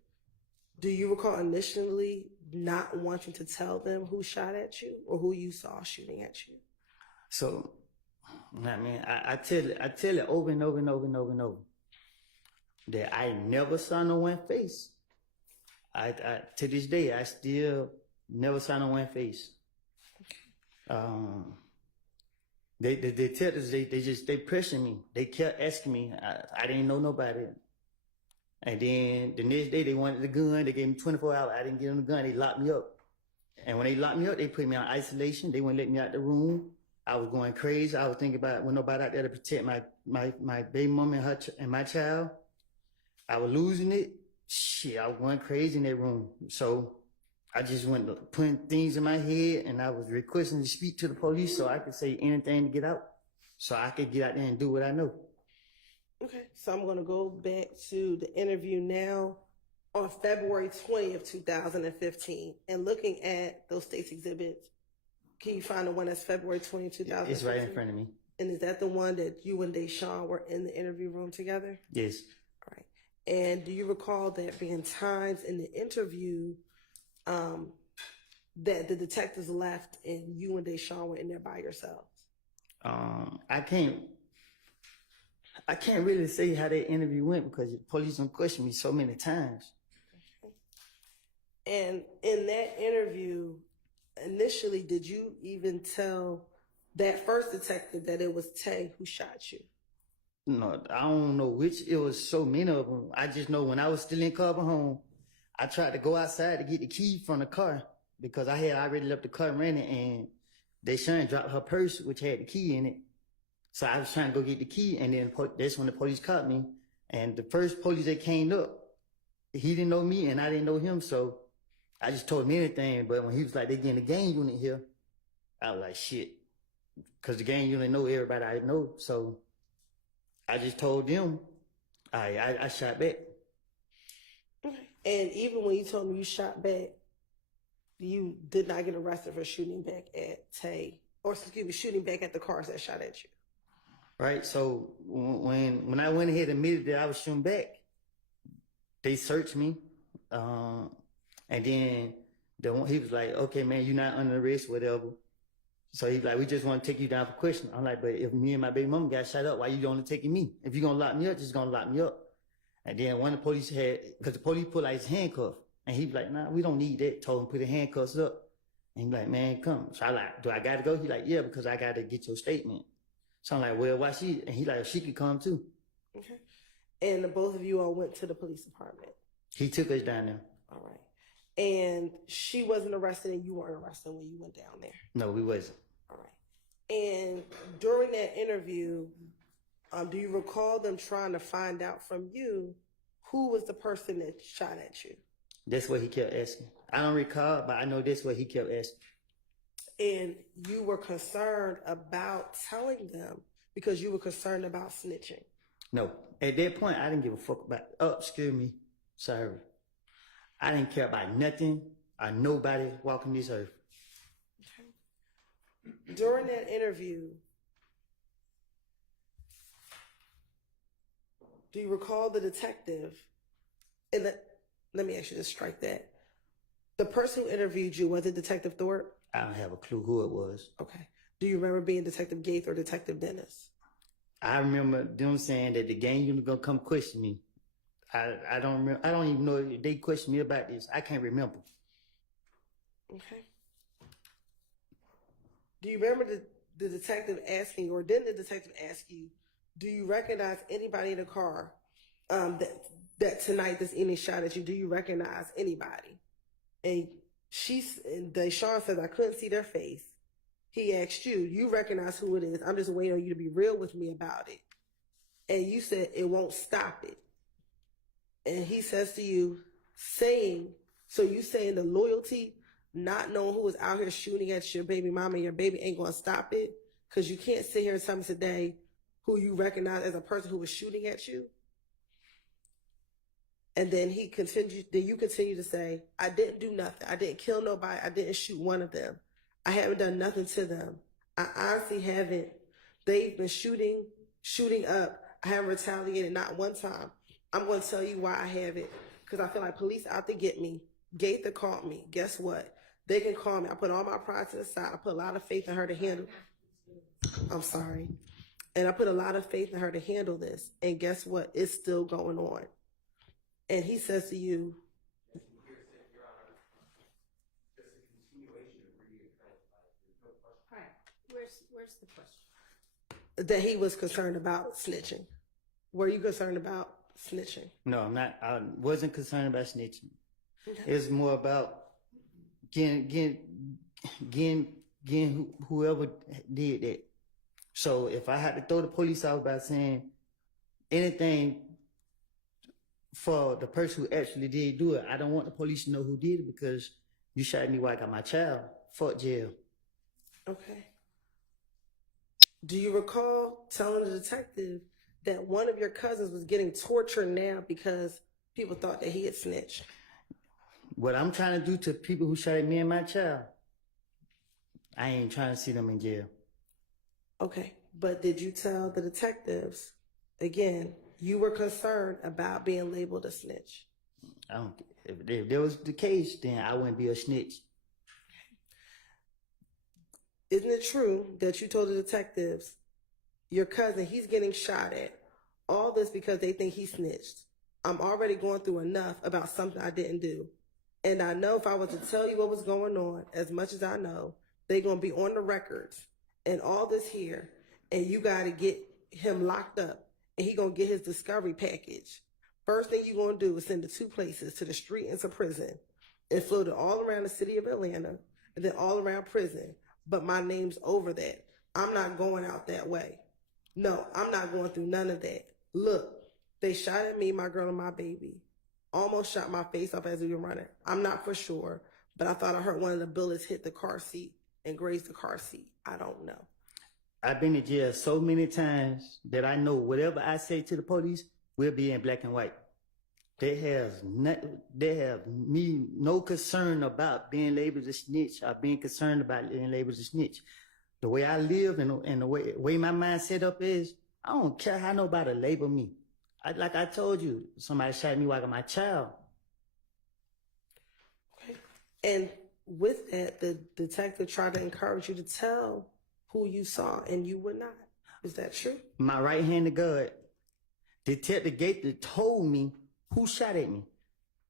do you recall initially not wanting to tell them who shot at you or who you saw shooting at you? So, I mean, I tell it over and over and over and over and over that I never saw no one face. I to this day, I still never saw no one face. The detectives, they pressured me. They kept asking me. I didn't know nobody. And then the next day they wanted the gun. They gave me 24 hours. I didn't give them the gun. They locked me up. And when they locked me up, they put me on isolation. They wouldn't let me out the room. I was going crazy. I was thinking about when nobody out there to protect my baby mama and her and my child. I was losing it. Shit, I was going crazy in that room. So I just went putting things in my head, and I was requesting to speak to the police so I could say anything to get out, so I could get out there and do what I know. Okay, so I'm going to go back to the interview now on February 20th, 2015, and looking at those state's exhibits. Can you find the one that's February 20th, 2015? It's right in front of me. And is that the one that you and Deshaun were in the interview room together? Yes. All right. And do you recall there being times in the interview that the detectives left and you and Deshaun were in there by yourselves? I can't really say how that interview went because the police don't question me so many times. And in that interview, initially, did you even tell that first detective that it was Tay who shot you? No, I don't know which. It was so many of them. I just know when I was still in Carver home, I tried to go outside to get the key from the car because I had already left the car running, and Deshaun dropped her purse, which had the key in it. So I was trying to go get the key, and then that's when the police caught me. And the first police that came up, he didn't know me, and I didn't know him, so I just told him anything. But when he was like, they getting the gang unit here, I was like, shit. Because the gang unit know everybody I know, so I just told them I shot back. Okay. And even when you told me you shot back, you did not get arrested for shooting back at Tay, or excuse me, shooting back at the cars that shot at you. Right. So when I went ahead and admitted that I was shooting back, they searched me, and then he was like, "Okay, man, you're not under arrest, whatever." So he's like, "We just want to take you down for question." I'm like, "But if me and my baby mama got shot up, why you only taking me? If you're gonna lock me up, just gonna lock me up." And then one of the police because the police put like his handcuff, and he was like, "Nah, we don't need that." Told him put the handcuffs up, and he like, "Man, come." So I like, "Do I gotta go?" He like, "Yeah, because I gotta get your statement." So I'm like, "Well, why she?" And he like, "She could come too." Okay. And the both of you all went to the police department. He took us down there. All right. And she wasn't arrested, and you weren't arrested when you went down there. No, we wasn't. All right. And during that interview, do you recall them trying to find out from you who was the person that shot at you? That's what he kept asking. I don't recall, but I know that's what he kept asking. And you were concerned about telling them because you were concerned about snitching. No, at that point, I didn't give a fuck about. Oh, excuse me, sorry. I didn't care about nothing or nobody walking this earth. Okay. During that interview, do you recall the detective? And let me actually just strike that. The person who interviewed you, was it Detective Thorpe? I don't have a clue who it was. Okay. Do you remember being Detective Gaith or Detective Dennis? I remember them saying that the gang unit gonna come question me. I don't remember. I don't even know if they questioned me about this. I can't remember. Okay. Do you remember the detective asking, or didn't the detective ask you, do you recognize anybody in the car that tonight this evening shot at you? Do you recognize anybody? And Deshaun says, I couldn't see their face. He asked you, you recognize who it is. I'm just waiting on you to be real with me about it. And you said, it won't stop it. And he says to you, so you saying the loyalty, not knowing who was out here shooting at your baby mama and your baby ain't going to stop it? Because you can't sit here and tell me today who you recognize as a person who was shooting at you? And then you continue to say, I didn't do nothing. I didn't kill nobody. I didn't shoot one of them. I haven't done nothing to them. I honestly haven't. They've been shooting up. I haven't retaliated not one time. I'm going to tell you why I haven't. Because I feel like police out to get me. Gaither called me. Guess what? They can call me. I put all my pride to the side. I put a lot of faith in her to handle. I'm sorry. And I put a lot of faith in her to handle this. And guess what? It's still going on. And he says to you, Where's the question? that he was concerned about snitching. Were you concerned about snitching? No, I'm not. I wasn't concerned about snitching. It's more about getting whoever did that. So if I had to throw the police out by saying anything for the person who actually did do it, I don't want the police to know who did it because you shot me while I got my child. Fuck jail. Okay. Do you recall telling the detective that one of your cousins was getting tortured now because people thought that he had snitched? What I'm trying to do to people who shot at me and my child, I ain't trying to see them in jail. Okay, but did you tell the detectives, again, you were concerned about being labeled a snitch? I don't. If that was the case, then I wouldn't be a snitch. Isn't it true that you told the detectives, your cousin, he's getting shot at, all this because they think he snitched? I'm already going through enough about something I didn't do. And I know if I was to tell you what was going on, as much as I know, they're going to be on the records and all this here, and you got to get him locked up, and he going to get his discovery package. First thing you're going to do is send the 2 places, to the street and to prison, and float it all around the city of Atlanta, and then all around prison. But my name's over that. I'm not going out that way. No, I'm not going through none of that. Look, they shot at me, my girl, and my baby. Almost shot my face off as we were running. I'm not for sure, but I thought I heard one of the bullets hit the car seat and grazed the car seat. I don't know. I've been to jail so many times that I know whatever I say to the police will be in black and white. They have me no concern about being labeled a snitch or being concerned about being labeled a snitch. The way I live and the way my mind set up is, I don't care how nobody label me. Like I told you, somebody shot me while I got my child. Okay. And with that, the detective tried to encourage you to tell who you saw, and you would not. Is that true? My right hand to God, Detective Gaither told me who shot at me.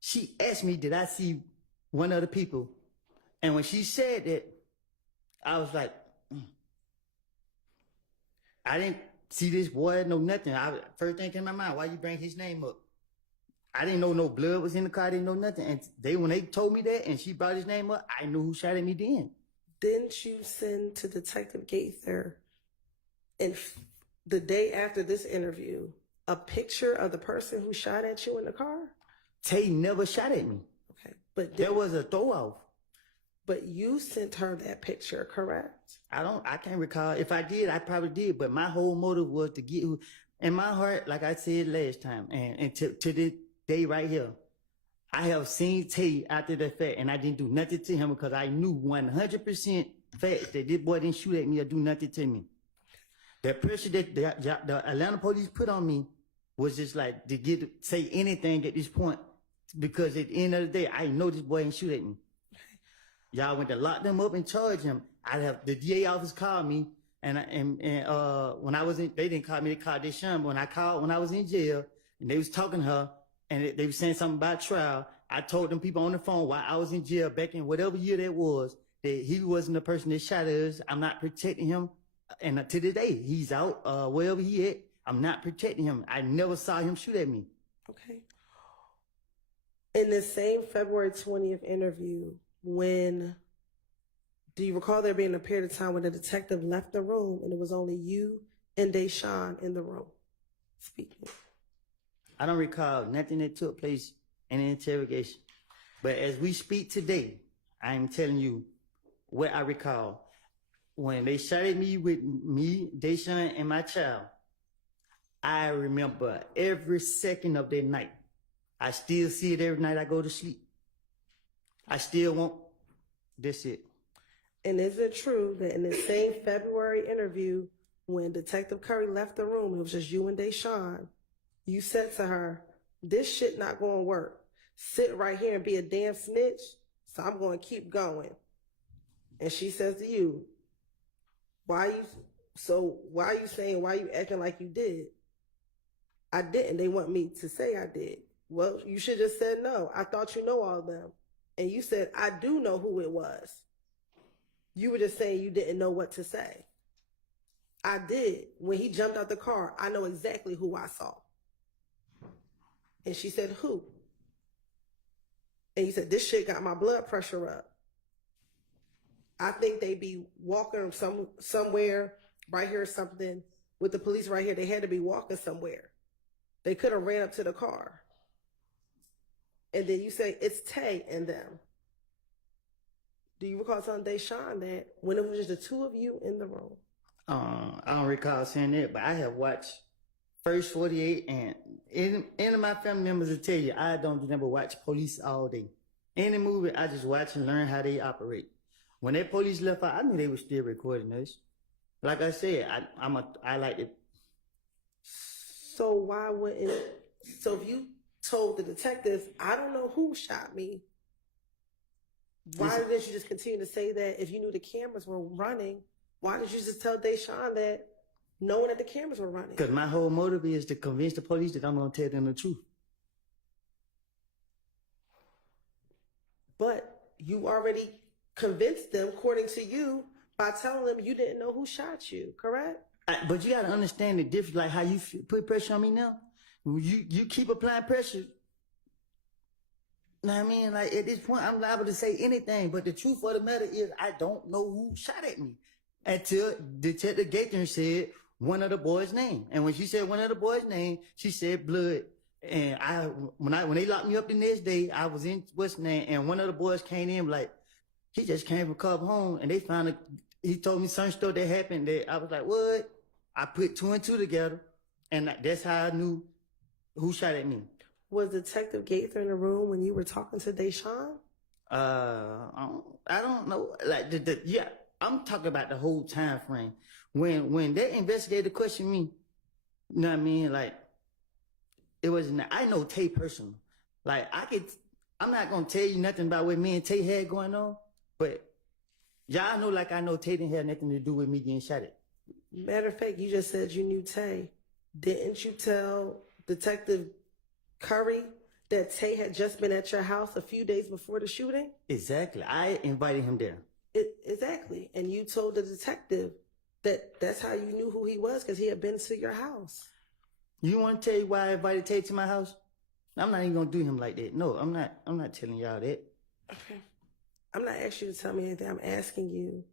She asked me, did I see one of the people? And when she said that, I was like, I didn't see this boy, no nothing. First thing came to my mind, why you bring his name up? I didn't know no blood was in the car. I didn't know nothing. And when they told me that and she brought his name up, I knew who shot at me then. Didn't you send to Detective Gaither, and the day after this interview, a picture of the person who shot at you in the car? Tay never shot at me. Okay, but there was a throw off. But you sent her that picture, correct? I can't recall. If I did, I probably did. But my whole motive was to get who, in my heart, like I said last time, and to this day right here, I have seen Tay after the fact, and I didn't do nothing to him because I knew 100% fact that this boy didn't shoot at me or do nothing to me. The pressure that the Atlanta police put on me was just like to say anything at this point, because at the end of the day, I know this boy didn't shoot at me. Y'all went to lock them up and charge him. The DA office called me, and when I was in, they didn't call me, they called Deshaun. But when I was in jail, and they was talking to her, and they was saying something about trial, I told them people on the phone while I was in jail back in whatever year that was, that he wasn't the person that shot us. I'm not protecting him. And to this day, he's out, wherever he at. I'm not protecting him. I never saw him shoot at me. Okay. In the same February 20th interview, do you recall there being a period of time when the detective left the room and it was only you and Deshaun in the room speaking? I don't recall nothing that took place in the interrogation. But as we speak today, I'm telling you what I recall. When they shot at me with me, Deshaun, and my child, I remember every second of that night. I still see it every night I go to sleep. I still want, that's it. And is it true that in the same February interview, when Detective Curry left the room, it was just you and Deshaun, you said to her, this shit not going to work. Sit right here and be a damn snitch, so I'm going to keep going. And she says to you, why are you saying, why you acting like you did? I didn't. They want me to say I did. Well, you should just said no. I thought you know all of them. And you said, I do know who it was. You were just saying you didn't know what to say. I did. When he jumped out the car, I know exactly who I saw. And she said, who? And you said, this shit got my blood pressure up. I think they be walking somewhere right here or something with the police right here. They had to be walking somewhere. They could have ran up to the car. And then you say, it's Tay and them. Do you recall telling Deshaun that when it was just the two of you in the room? I don't recall saying that, but I have watched First 48, and any of my family members will tell you, I don't never watch police all day. Any movie, I just watch and learn how they operate. When that police left out, I knew they were still recording us. Like I said, I like it. So why wouldn't, so if you told the detectives, I don't know who shot me, why didn't you just continue to say that if you knew the cameras were running? Why didn't you just tell Deshaun that knowing that the cameras were running? Because my whole motive is to convince the police that I'm going to tell them the truth. But you already convinced them, according to you, by telling them you didn't know who shot you, correct? But you got to understand the difference, like how you put pressure on me now. You keep applying pressure. You know what I mean? Like at this point, I'm liable to say anything. But the truth of the matter is, I don't know who shot at me until Detective Gaither said one of the boys' name. And when she said one of the boys' name, she said Blood. And when they locked me up the next day, I was in what's name, and one of the boys came in like, he just came from Cub home, and they found he told me some stuff that happened that I was like, what? I put 2 and 2 together, and that's how I knew who shot at me. Was Detective Gaither in the room when you were talking to Deshaun? I don't know. Like yeah, I'm talking about the whole time frame. When that investigator questioned me, you know what I mean? Like, it wasn't, I know Tay personally. Like, I'm not gonna tell you nothing about what me and Tay had going on, but y'all know like I know Tay didn't have nothing to do with me getting shot at. Matter of fact, you just said you knew Tay. Didn't you tell Detective Curry that Tay had just been at your house a few days before the shooting? Exactly. I invited him there. Exactly. And you told the detective that that's how you knew who he was, because he had been to your house. You want to tell you why I invited Tay to my house? I'm not even gonna do him like that. No, I'm not telling y'all that. Okay. I'm not asking you to tell me anything. I'm asking you,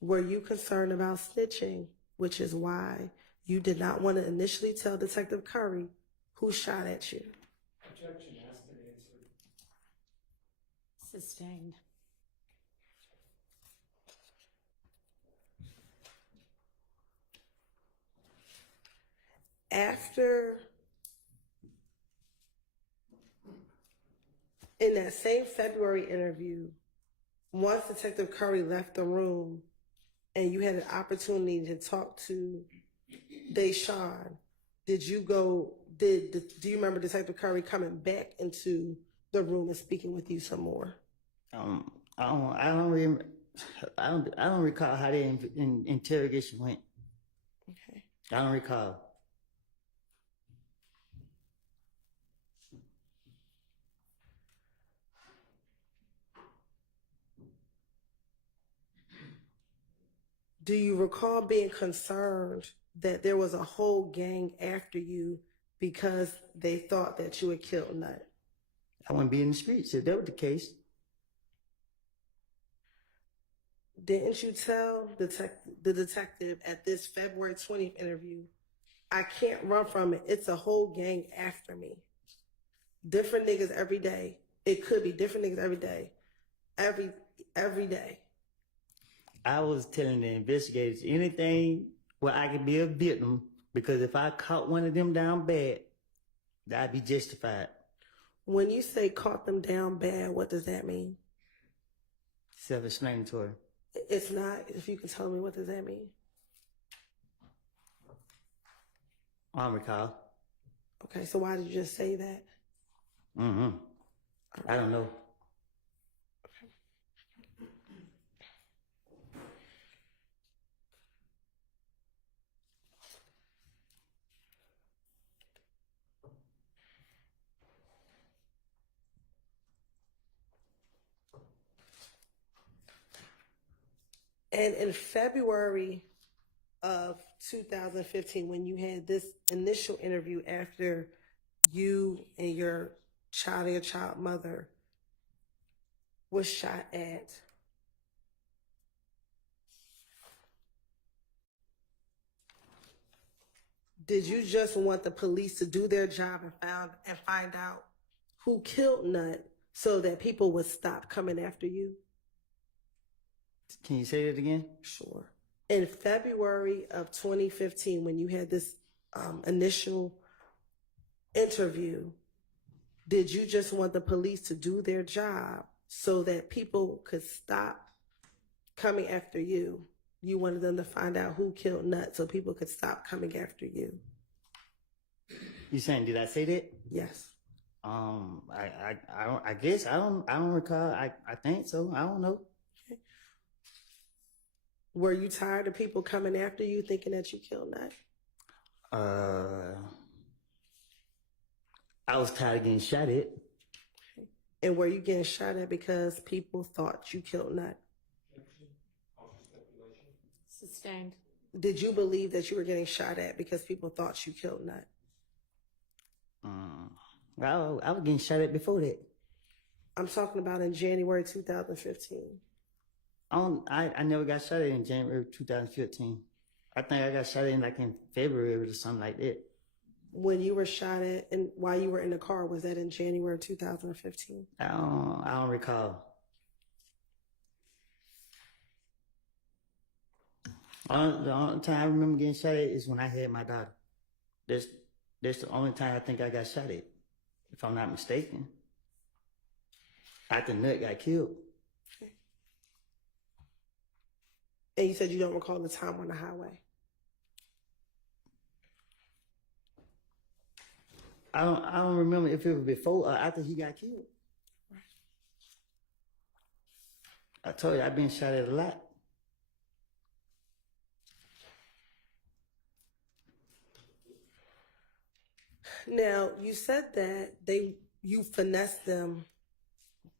were you concerned about snitching, which is why you did not want to initially tell Detective Curry who shot at you? Objection, asked and answered. Sustained. After, in that same February interview, once Detective Curry left the room and you had an opportunity to talk to Deshaun, do you remember Detective Curry coming back into the room and speaking with you some more? I don't recall how the interrogation went. Okay. I don't recall. Do you recall being concerned that there was a whole gang after you because they thought that you had killed Nut? I wouldn't be in the streets if that was the case. Didn't you tell the detective at this February 20th interview, I can't run from it. It's a whole gang after me. Different niggas every day. It could be different niggas every day. Every day. I was telling the investigators anything where I could be a victim, because if I caught one of them down bad, that'd be justified. When you say caught them down bad, what does that mean? Self-explanatory. It's not. If you can tell me, what does that mean? I don't recall. Okay, so why did you just say that? I don't know. And in February of 2015, when you had this initial interview after you and your child mother was shot at, did you just want the police to do their job and find out who killed Nut so that people would stop coming after you? Can you say that again? Sure. In February of 2015, when you had this initial interview, did you just want the police to do their job so that people could stop coming after you? You wanted them to find out who killed Nut so people could stop coming after you. You saying, did I say that? Yes. I guess I don't recall. I think so. I don't know. Were you tired of people coming after you thinking that you killed Nut? I was tired of getting shot at. And were you getting shot at because people thought you killed Nut? Sustained. Did you believe that you were getting shot at because people thought you killed Nut? I was getting shot at before that. I'm talking about in January 2015. I never got shot at in January 2015. I think I got shot at in February or something like that. When you were shot at and while you were in the car, was that in January 2015? I don't recall. The only time I remember getting shot at is when I had my daughter. That's the only time I think I got shot at, if I'm not mistaken. After Nut got killed. And you said you don't recall the time on the highway. I don't remember if it was before or after he got killed. I told you I've been shot at a lot. Now, you said that you finessed them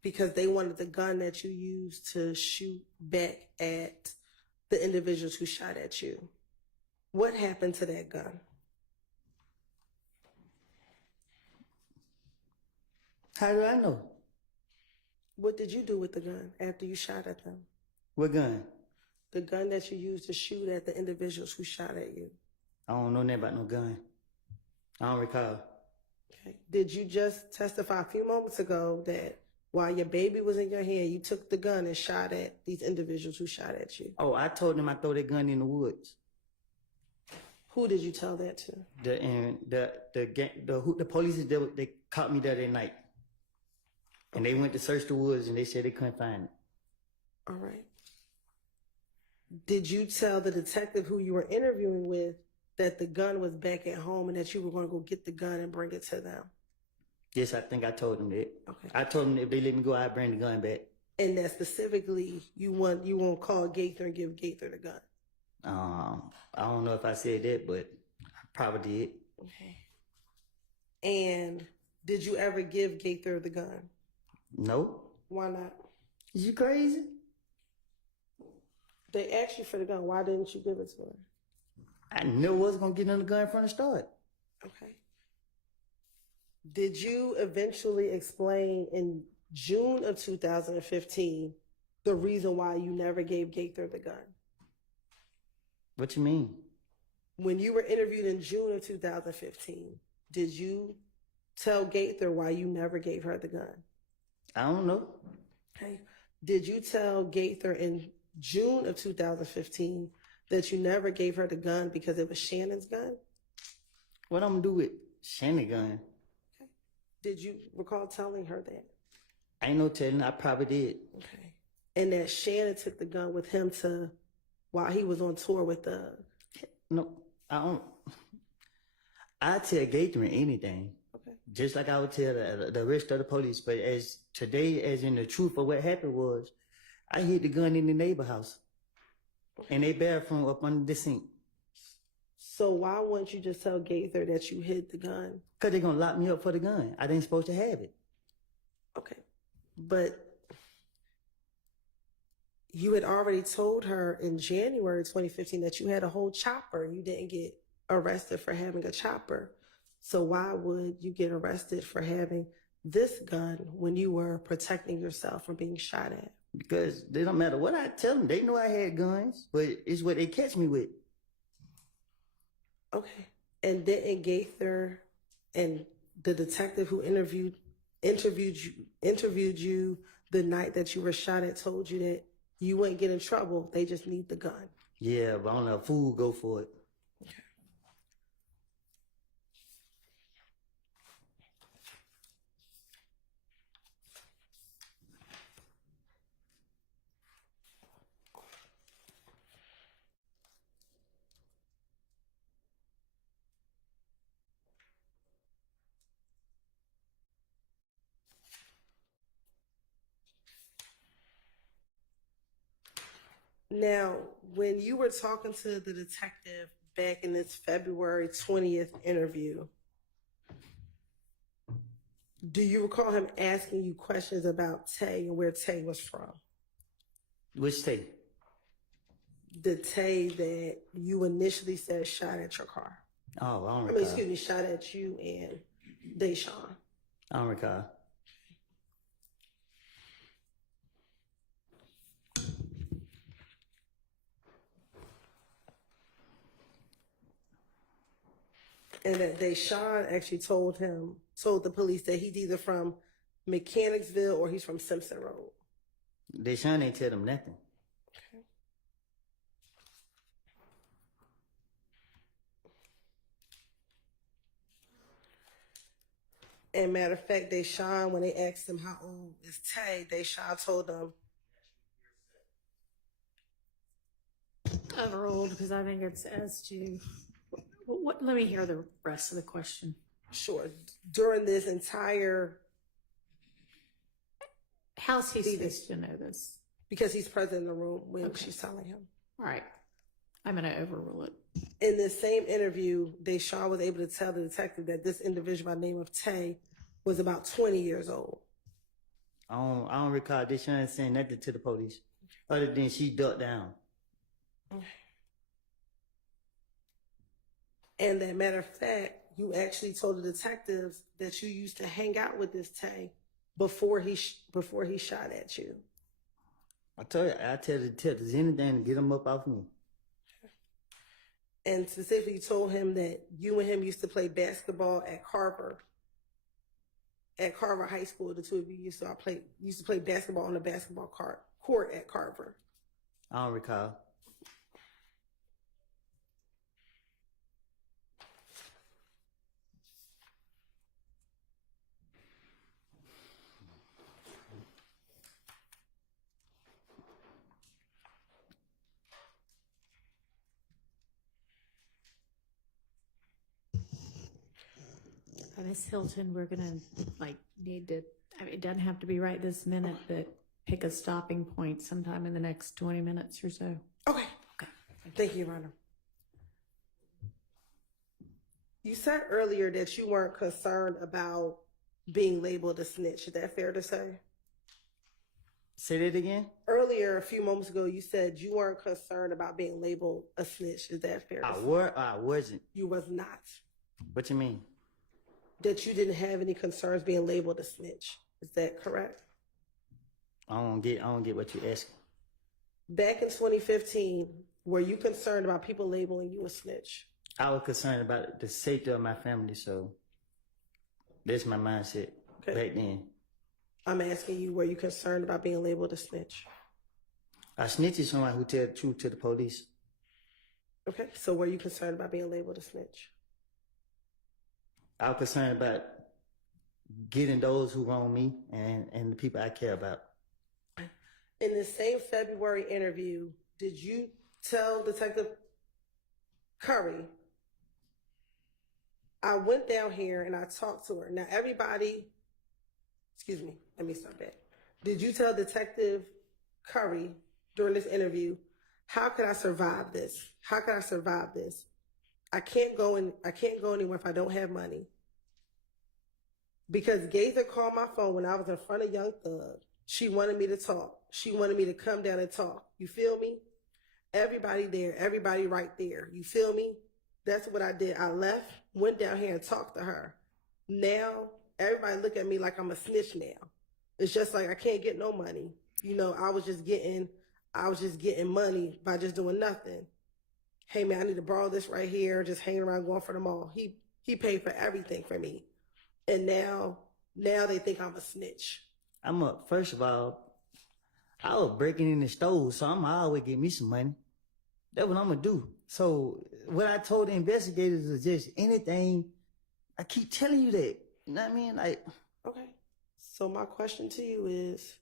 because they wanted the gun that you used to shoot back at the individuals who shot at you. What happened to that gun? How do I know? What did you do with the gun after you shot at them? What gun? The gun that you used to shoot at the individuals who shot at you. I don't know nothing about no gun. I don't recall. Okay. Did you just testify a few moments ago that while your baby was in your hand, you took the gun and shot at these individuals who shot at you? Oh, I told them I throw that gun in the woods. Who did you tell that to? The police they caught me there that night, and they went to search the woods and they said they couldn't find it. All right. Did you tell the detective who you were interviewing with that the gun was back at home and that you were going to go get the gun and bring it to them? Yes, I think I told them that. Okay. I told them if they let me go, I'd bring the gun back. And that specifically, you won't call Gaither and give Gaither the gun. I don't know if I said that, but I probably did. Okay. And did you ever give Gaither the gun? No. Why not? You crazy? They asked you for the gun. Why didn't you give it to her? I knew I was going to get in the gun from the start. Okay. Did you eventually explain in June of 2015 the reason why you never gave Gaither the gun? What you mean? When you were interviewed in June of 2015, did you tell Gaither why you never gave her the gun? I don't know. Okay. Did you tell Gaither in June of 2015 that you never gave her the gun because it was Shannon's gun? What I'm going to do with Shannon's gun? Did you recall telling her that? Ain't no telling. I probably did. Okay. And that Shannon took the gun with him while he was on tour with the. No, I don't. I tell Gaither anything. Okay. Just like I would tell the rest of the police. But as today, as in the truth of what happened was, I hid the gun in the neighbor house. In their bathroom up under the sink. So why wouldn't you just tell Gaither that you hid the gun? Because they're going to lock me up for the gun. I ain't supposed to have it. Okay. But you had already told her in January 2015 that you had a whole chopper. You didn't get arrested for having a chopper. So why would you get arrested for having this gun when you were protecting yourself from being shot at? Because they don't matter what I tell them. They know I had guns, but it's what they catch me with. Okay. And didn't Gaither and the detective who interviewed you the night that you were shot at told you that you wouldn't get in trouble, they just need the gun? Yeah, but I don't know, a fool go for it. Now, when you were talking to the detective back in this February 20th interview, do you recall him asking you questions about Tay and where Tay was from? Which Tay? The Tay that you initially said shot at your car. Oh, I don't I recall. mean, excuse me, shot at you and Deshaun. I don't recall. And that Deshaun actually told the police that he's either from Mechanicsville or he's from Simpson Road. Deshaun ain't tell them nothing. Okay. And matter of fact, Deshaun, when they asked him how old is Tay, Deshaun told them Overruled, because I think it's as to let me hear the rest of the question. Sure. During this entire. How's he supposed to know this? Because he's present in the room when she's telling him. All right. I'm going to overrule it. In this same interview, Deshaun was able to tell the detective that this individual by the name of Tay was about 20 years old. I don't recall Deshaun saying nothing to the police other than she ducked down. And that matter of fact, you actually told the detectives that you used to hang out with this Tay before he shot at you. I tell the detectives anything to get him up off me. And specifically told him that you and him used to play basketball at Carver. At Carver High School, the two of you used to play basketball on the basketball court at Carver. I don't recall. Miss Hilton, we're gonna need to. I mean, it doesn't have to be right this minute, but pick a stopping point sometime in the next 20 minutes or so. Okay. Thank you, Your Honor. You said earlier that you weren't concerned about being labeled a snitch. Is that fair to say? Say that again? Earlier, a few moments ago, you said you weren't concerned about being labeled a snitch. Is that fair to say? I wasn't. You was not. What you mean? That you didn't have any concerns being labeled a snitch. Is that correct? I don't get what you're asking. Back in 2015, were you concerned about people labeling you a snitch? I was concerned about the safety of my family, so that's my mindset back then. I'm asking you, were you concerned about being labeled a snitch? A snitch is someone who tells the truth to the police. Okay, so were you concerned about being labeled a snitch? I was concerned about getting those who wrong me and the people I care about. In the same February interview, did you tell Detective Curry, I went down here and I talked to her. Now everybody, excuse me, let me start back. Did you tell Detective Curry during this interview, how can I survive this? How can I survive this? I can't go anywhere if I don't have money. Because Gaither called my phone when I was in front of Young Thug. She wanted me to talk. She wanted me to come down and talk. You feel me? Everybody there, everybody right there. You feel me? That's what I did. I left, went down here and talked to her. Now, everybody look at me like I'm a snitch now. It's just like I can't get no money. You know, I was just getting money by just doing nothing. Hey man, I need to borrow this right here, just hanging around going for the mall. He paid for everything for me. And now they think I'm a snitch. First of all, I was breaking in the stores, so I'm always get me some money. That's what I'm gonna do. So what I told the investigators is just anything. I keep telling you that. You know what I mean? Like, okay. So my question to you is,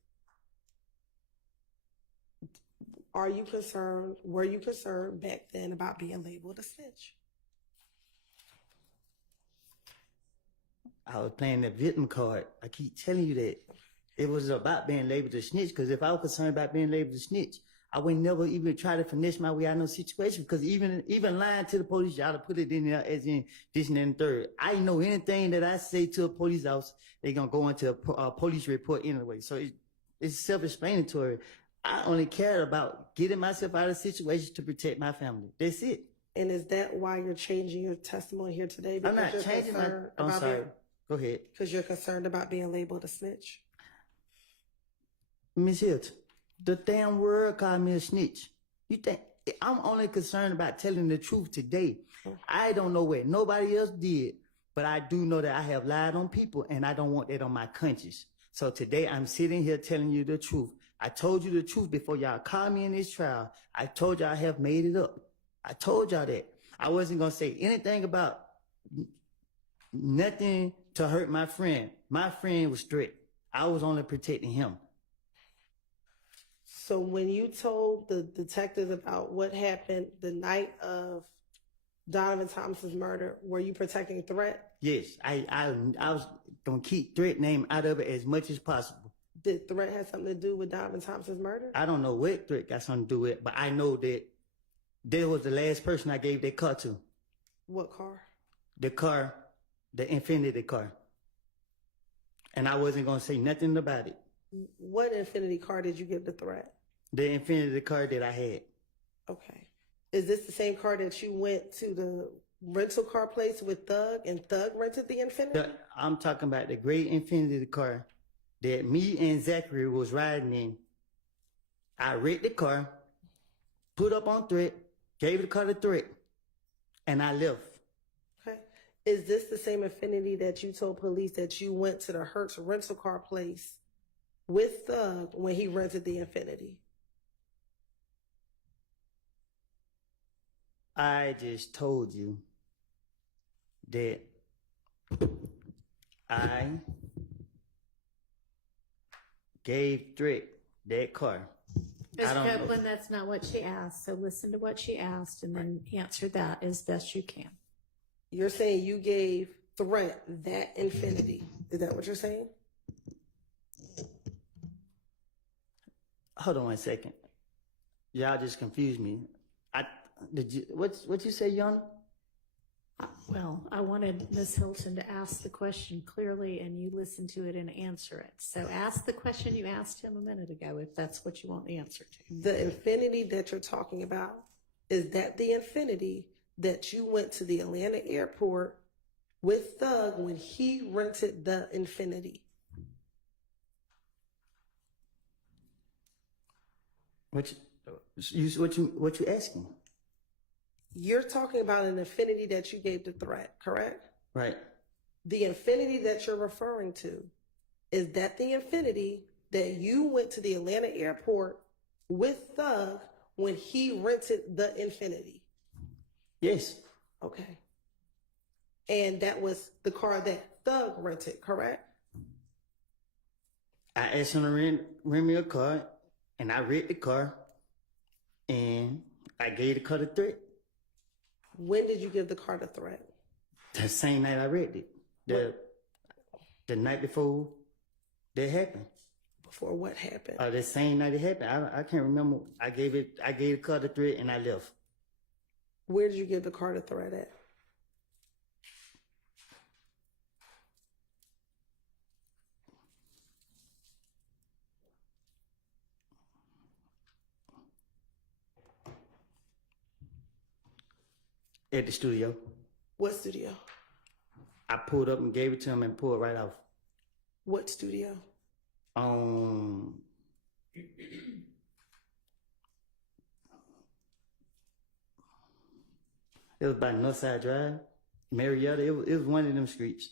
were you concerned back then about being labeled a snitch? I was playing the victim card. I keep telling you that. It was about being labeled a snitch, because if I was concerned about being labeled a snitch, I would never even try to finesse my way out of no situation, because even lying to the police, y'all to put it in there as in this and then third. I know anything that I say to a police officer, they're going to go into a police report anyway. So it's self-explanatory. I only care about getting myself out of situations to protect my family. That's it. And is that why you're changing your testimony here today? I'm not changing my... I'm sorry. Go ahead. Because you're concerned about being labeled a snitch? Miss Hilton, the damn world called me a snitch. You think I'm only concerned about telling the truth today? I don't know what nobody else did, but I do know that I have lied on people, and I don't want that on my conscience. So today I'm sitting here telling you the truth. I told you the truth before y'all called me in this trial. I told y'all I have made it up. I told y'all that. I wasn't going to say anything about nothing to hurt my friend. My friend was strict. I was only protecting him. So when you told the detectives about what happened the night of Donovan Thomas's murder, were you protecting Threat? Yes, I was going to keep Threat name out of it as much as possible. Did Threat have something to do with Donovan Thomas's murder? I don't know what Threat got something to do with it, but I know that there was the last person I gave that car to. What car? The Infinity car. And I wasn't going to say nothing about it. What Infinity car did you give to Threat? The Infinity car that I had. Okay. Is this the same car that you went to the rental car place with Thug and Thug rented the Infinity? I'm talking about the gray Infinity car that me and Zachary was riding in. I wrecked the car, put up on Threat, gave the car to Threat, and I left. Okay. Is this the same Infinity that you told police that you went to the Hertz rental car place with Thug when he rented the Infinity? I just told you that I gave Threat that car. Mr. Copeland, that's not what she asked. So listen to what she asked and then answer that as best you can. You're saying you gave Threat that Infinity. Is that what you're saying? Hold on 1 second. Y'all just confused me. What you say, Yana? Well, I wanted Ms. Hilton to ask the question clearly and you listen to it and answer it. So ask the question you asked him a minute ago if that's what you want the answer to. The Infinity that you're talking about, is that the Infinity that you went to the Atlanta airport with Thug when he rented the Infinity? What you asking? You're talking about an Infinity that you gave to Threat, correct? Right. The Infinity that you're referring to, is that the Infinity that you went to the Atlanta airport with Thug when he rented the Infinity? Yes. Okay. And that was the car that Thug rented, correct? I asked him to rent me a car, and I read the car, and I gave the car the threat. When did you give the car the threat? The same night I read it. The night before that happened. Before what happened? The same night it happened. I can't remember. I gave the car the threat, and I left. Where did you give the car the threat at? At the studio. What studio? I pulled up and gave it to him and pulled right off. What studio? It was by Northside Drive, Marietta. It was one of them streets.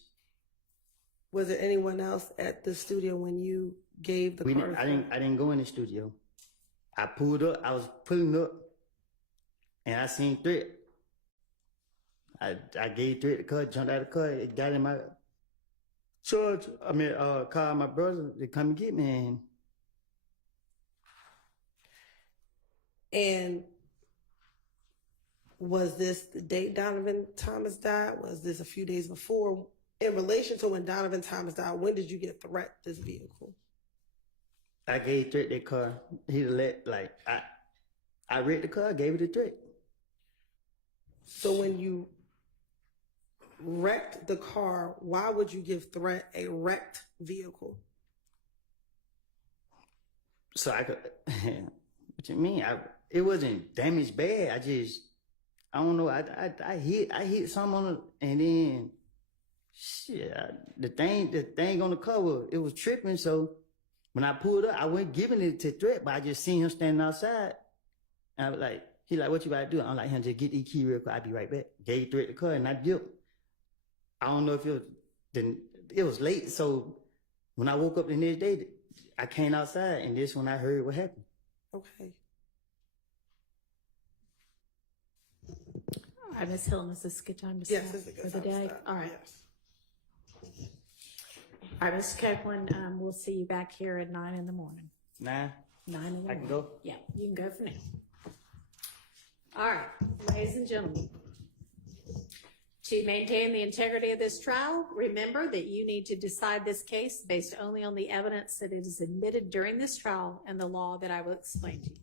Was there anyone else at the studio when you gave the car? I didn't go in the studio. I pulled up. I was pulling up, and I seen threat. I gave threat the car, jumped out of the car, it got in my called my brother to come and get me. And was this the date Donovan Thomas died? Was this a few days before? In relation to when Donovan Thomas died, when did you get threat this vehicle? I gave threat that car. I read the car, gave it a threat. So when you wrecked the car, why would you give threat a wrecked vehicle? So I could, what you mean? It wasn't damaged bad. I don't know. I hit something on it, and then shit, the thing on the cover, it was tripping. So when I pulled up, I wasn't giving it to threat, but I just seen him standing outside. And I was like, he like, what you about to do? I'm like, just get the key real quick. I'll be right back. Gave threat the car, and I dipped. I don't know if it was late. So when I woke up the next day, I came outside, and this when I heard what happened. Okay. All right, Ms. Hilton, is this a good time to Yes, stop this is a good for the time to day? stop. All right. Yes. All right, Mr. Copeland, we'll see you back here at 9 in the morning. 9? 9 in the morning. I can go? Yeah, you can go for now. All right, ladies and gentlemen. To maintain the integrity of this trial, remember that you need to decide this case based only on the evidence that it is admitted during this trial and the law that I will explain to you.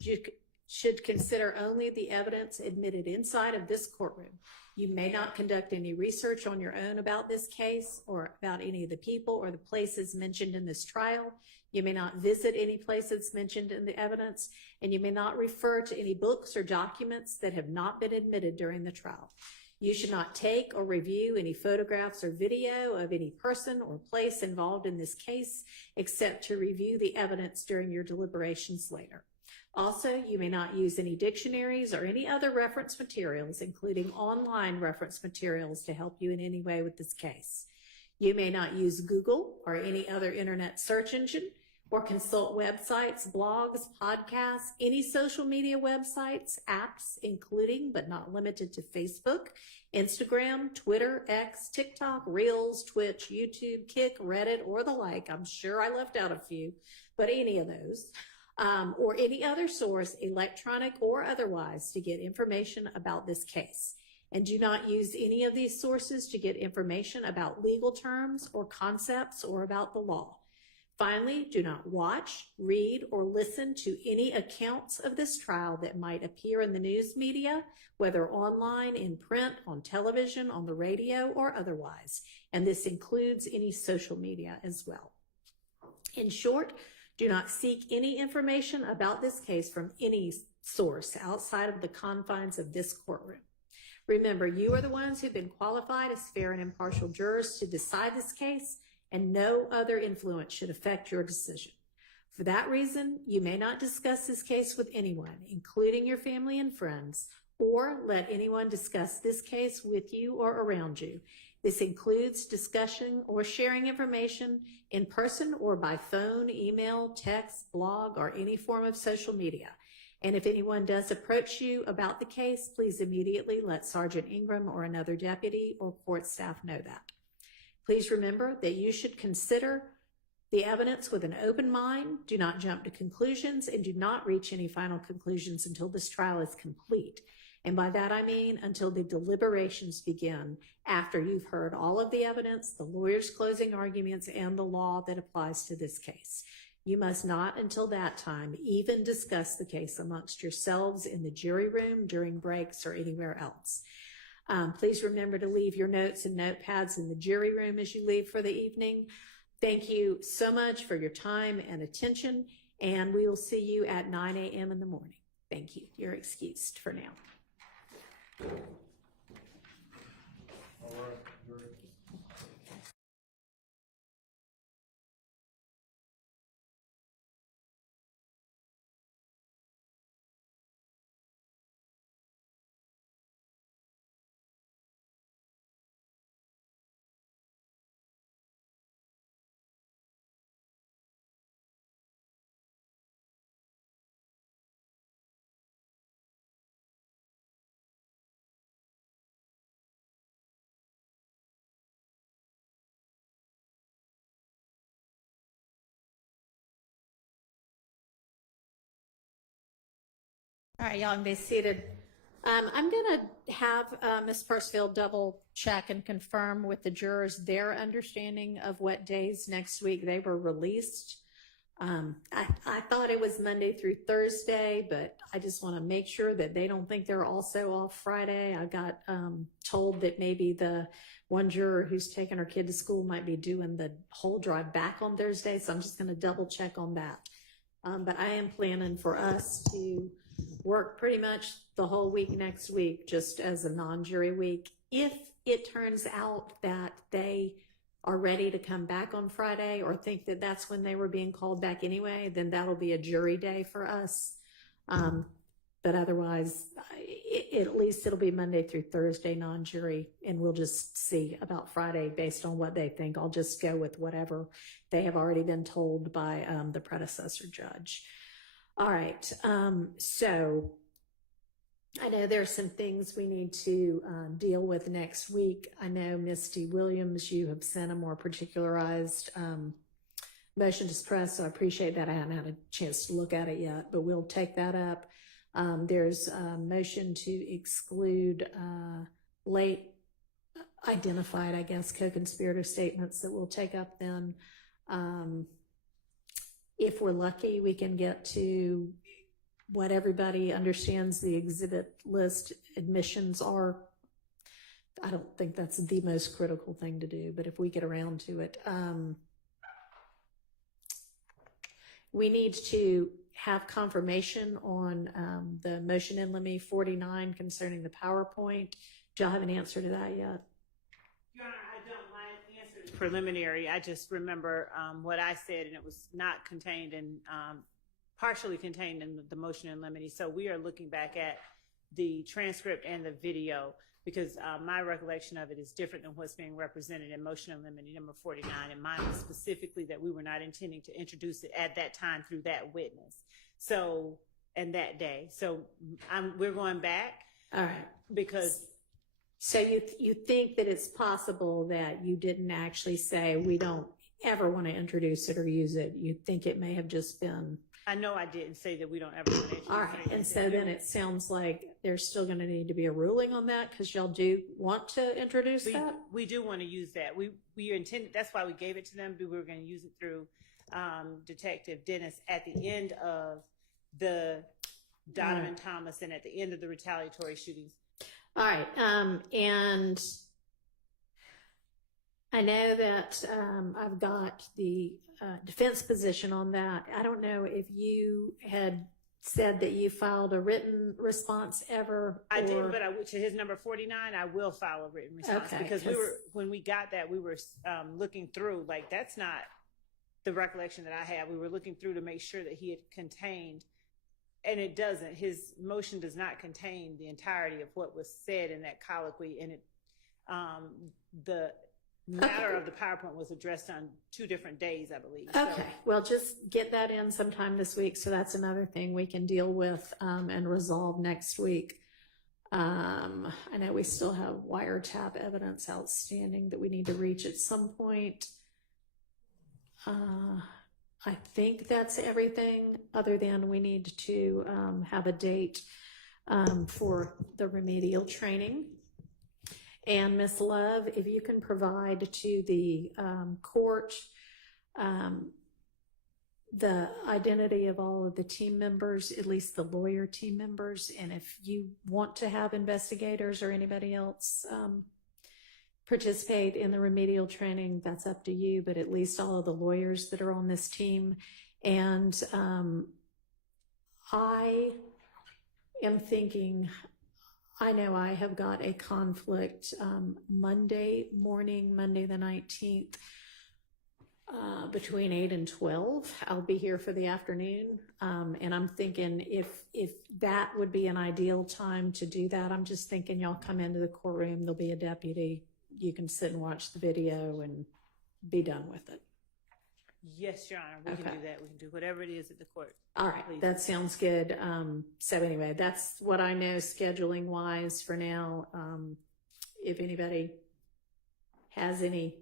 You should consider only the evidence admitted inside of this courtroom. You may not conduct any research on your own about this case or about any of the people or the places mentioned in this trial. You may not visit any places mentioned in the evidence, and you may not refer to any books or documents that have not been admitted during the trial. You should not take or review any photographs or video of any person or place involved in this case, except to review the evidence during your deliberations later. Also, you may not use any dictionaries or any other reference materials, including online reference materials, to help you in any way with this case. You may not use Google or any other internet search engine or consult websites, blogs, podcasts, any social media websites, apps, including but not limited to Facebook, Instagram, Twitter, X, TikTok, Reels, Twitch, YouTube, Kick, Reddit, or the like. I'm sure I left out a few, but any of those. Or any other source, electronic or otherwise, to get information about this case. And do not use any of these sources to get information about legal terms or concepts or about the law. Finally, do not watch, read, or listen to any accounts of this trial that might appear in the news media, whether online, in print, on television, on the radio, or otherwise. And this includes any social media as well. In short, do not seek any information about this case from any source outside of the confines of this courtroom. Remember, you are the ones who've been qualified as fair and impartial jurors to decide this case, and no other influence should affect your decision. For that reason, you may not discuss this case with anyone, including your family and friends, or let anyone discuss this case with you or around you. This includes discussion or sharing information in person or by phone, email, text, blog, or any form of social media. And if anyone does approach you about the case, please immediately let Sergeant Ingram or another deputy or court staff know that. Please remember that you should consider the evidence with an open mind, do not jump to conclusions, and do not reach any final conclusions until this trial is complete. And by that I mean until the deliberations begin, after you've heard all of the evidence, the lawyer's closing arguments, and the law that applies to this case. You must not, until that time, even discuss the case amongst yourselves in the jury room, during breaks, or anywhere else. Please remember to leave your notes and notepads in the jury room as you leave for the evening. Thank you so much for your time and attention, and we will see you at 9 a.m. in the morning. Thank you. You're excused for now. All right, y'all can be seated. I'm going to have Ms. Percival double check and confirm with the jurors their understanding of what days next week they were released. I thought it was Monday through Thursday, but I just want to make sure that they don't think they're also off Friday. I got told that maybe the one juror who's taking her kid to school might be doing the whole drive back on Thursday, so I'm just going to double check on that. But I am planning for us to work pretty much the whole week next week, just as a non-jury week. If it turns out that they are ready to come back on Friday or think that that's when they were being called back anyway, then that'll be a jury day for us. But otherwise, at least it'll be Monday through Thursday non-jury, and we'll just see about Friday based on what they think. I'll just go with whatever they have already been told by the predecessor judge. All right, so I know there's some things we need to deal with next week. I know, Misty Williams, you have sent a more particularized motion to suppress, so I appreciate that. I haven't had a chance to look at it yet, but we'll take that up. There's a motion to exclude late identified, I guess, co-conspirator statements that we'll take up then. If we're lucky, we can get to what everybody understands the exhibit list admissions are. I don't think that's the most critical thing to do, but if we get around to it, we need to have confirmation on the motion in limine 49 concerning the PowerPoint. Do y'all have an answer to that yet? Your Honor, I don't. My answer is preliminary. I just remember what I said, and it was not contained in, partially contained in the motion in limine. So we are looking back at the transcript and the video, because my recollection of it is different than what's being represented in motion in limine number 49, and mine was specifically that we were not intending to introduce it at that time through that witness. So, and that day. So we're going back. All right. Because. So you think that it's possible that you didn't actually say we don't ever want to introduce it or use it? You think it may have just been. I know I didn't say that we don't ever want to introduce it. All right, and so then it sounds like there's still going to need to be a ruling on that, because y'all do want to introduce that? We do want to use that. We intended, that's why we gave it to them. We were going to use it through Detective Dennis at the end of the Donovan Thomas and at the end of the retaliatory shootings. All right, and I know that I've got the defense position on that. I don't know if you had said that you filed a written response ever. I did, but to his number 49, I will file a written response, because when we got that, we were looking through, like, that's not the recollection that I had. We were looking through to make sure that he had contained, and it doesn't. His motion does not contain the entirety of what was said in that colloquy, and the matter of the PowerPoint was addressed on 2 different days, I believe. Okay, well, just get that in sometime this week, so that's another thing we can deal with and resolve next week. I know we still have wiretap evidence outstanding that we need to reach at some point. I think that's everything, other than we need to have a date for the remedial training. And Ms. Love, if you can provide to the court the identity of all of the team members, at least the lawyer team members, and if you want to have investigators or anybody else participate in the remedial training, that's up to you, but at least all of the lawyers that are on this team. And I am thinking, I know I have got a conflict Monday morning, Monday the 19th, between 8 and 12. I'll be here for the afternoon. And I'm thinking if that would be an ideal time to do that, I'm just thinking y'all come into the courtroom, there'll be a deputy. You can sit and watch the video and be done with it. Yes, Your Honor, we can do that. We can do whatever it is at the court. All right, Please. that sounds good. So anyway, that's what I know scheduling wise for now. If anybody has any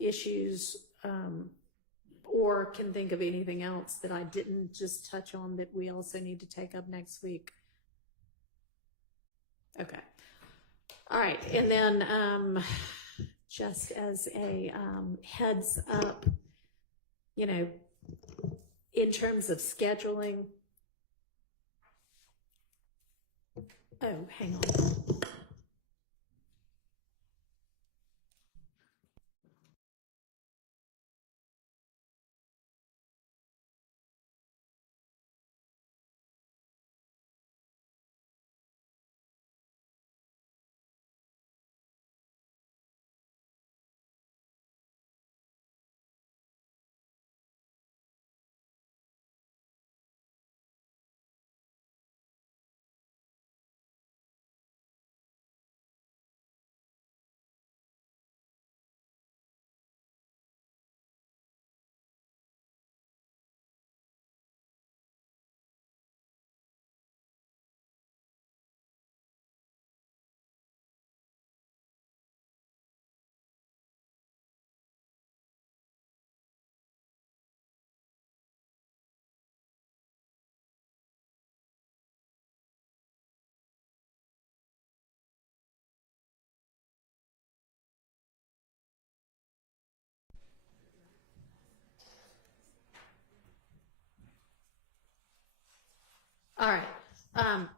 issues or can think of anything else that I didn't just touch on that we also need to take up next week. Okay. All right, and then just as a heads up, you know, in terms of scheduling. Oh, hang on. All right.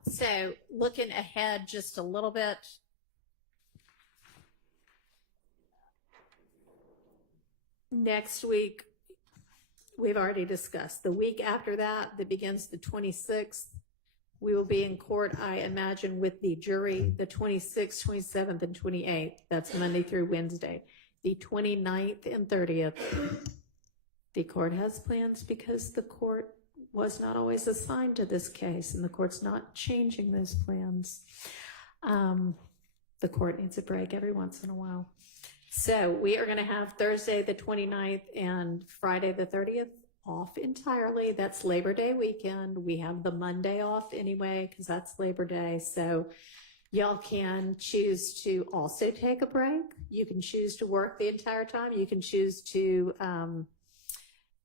So looking ahead just a little bit. Next week, we've already discussed. The week after that, that begins the 26th, we will be in court, I imagine, with the jury, the 26th, 27th, and 28th. That's Monday through Wednesday. The 29th and 30th, the court has plans because the court was not always assigned to this case, and the court's not changing those plans. The court needs a break every once in a while. So we are going to have Thursday the 29th and Friday the 30th off entirely. That's Labor Day weekend. We have the Monday off anyway because that's Labor Day. So y'all can choose to also take a break. You can choose to work the entire time. You can choose to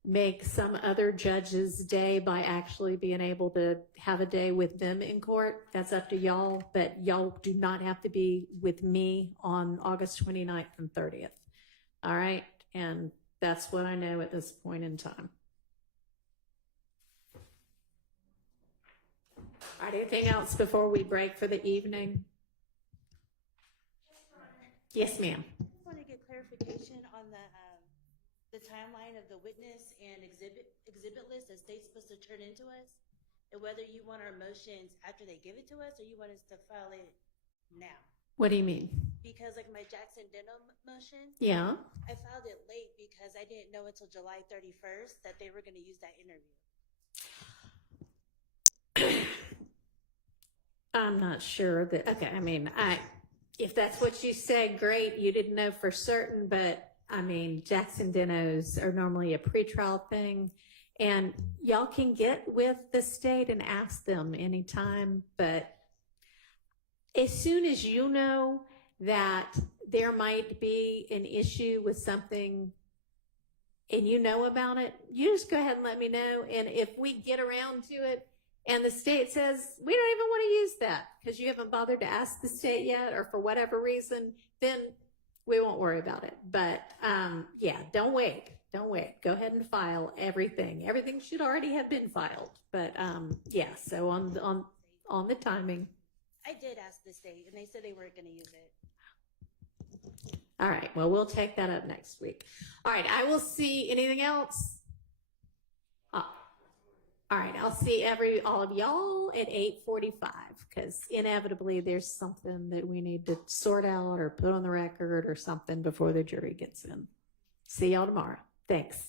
make some other judge's day by actually being able to have a day with them in court. That's up to y'all, but y'all do not have to be with me on August 29th and 30th. All right, and that's what I know at this point in time. All right, anything else before we break for the evening? Yes, ma'am. I just want to get clarification on the timeline of the witness and exhibit list that state's supposed to turn into us, and whether you want our motions after they give it to us or you want us to file it now. What do you mean? Because like my Jackson Denham motion, Yeah. I filed it late because I didn't know until July 31st that they were going to use that interview. I'm not sure that, okay, I mean, if that's what you say, great, you didn't know for certain, but I mean, Jackson Denos are normally a pretrial thing, and y'all can get with the state and ask them anytime, but as soon as you know that there might be an issue with something and you know about it, you just go ahead and let me know. And if we get around to it and the state says, we don't even want to use that because you haven't bothered to ask the state yet or for whatever reason, then we won't worry about it. But yeah, don't wait. Don't wait. Go ahead and file everything. Everything should already have been filed. But yeah, so on the timing. I did ask the state, and they said they weren't going to use it. All right. Well, we'll take that up next week. All right. I will see. Anything else? All right. I'll see all of y'all at 8:45 because inevitably there's something that we need to sort out or put on the record or something before the jury gets in. See y'all tomorrow. Thanks.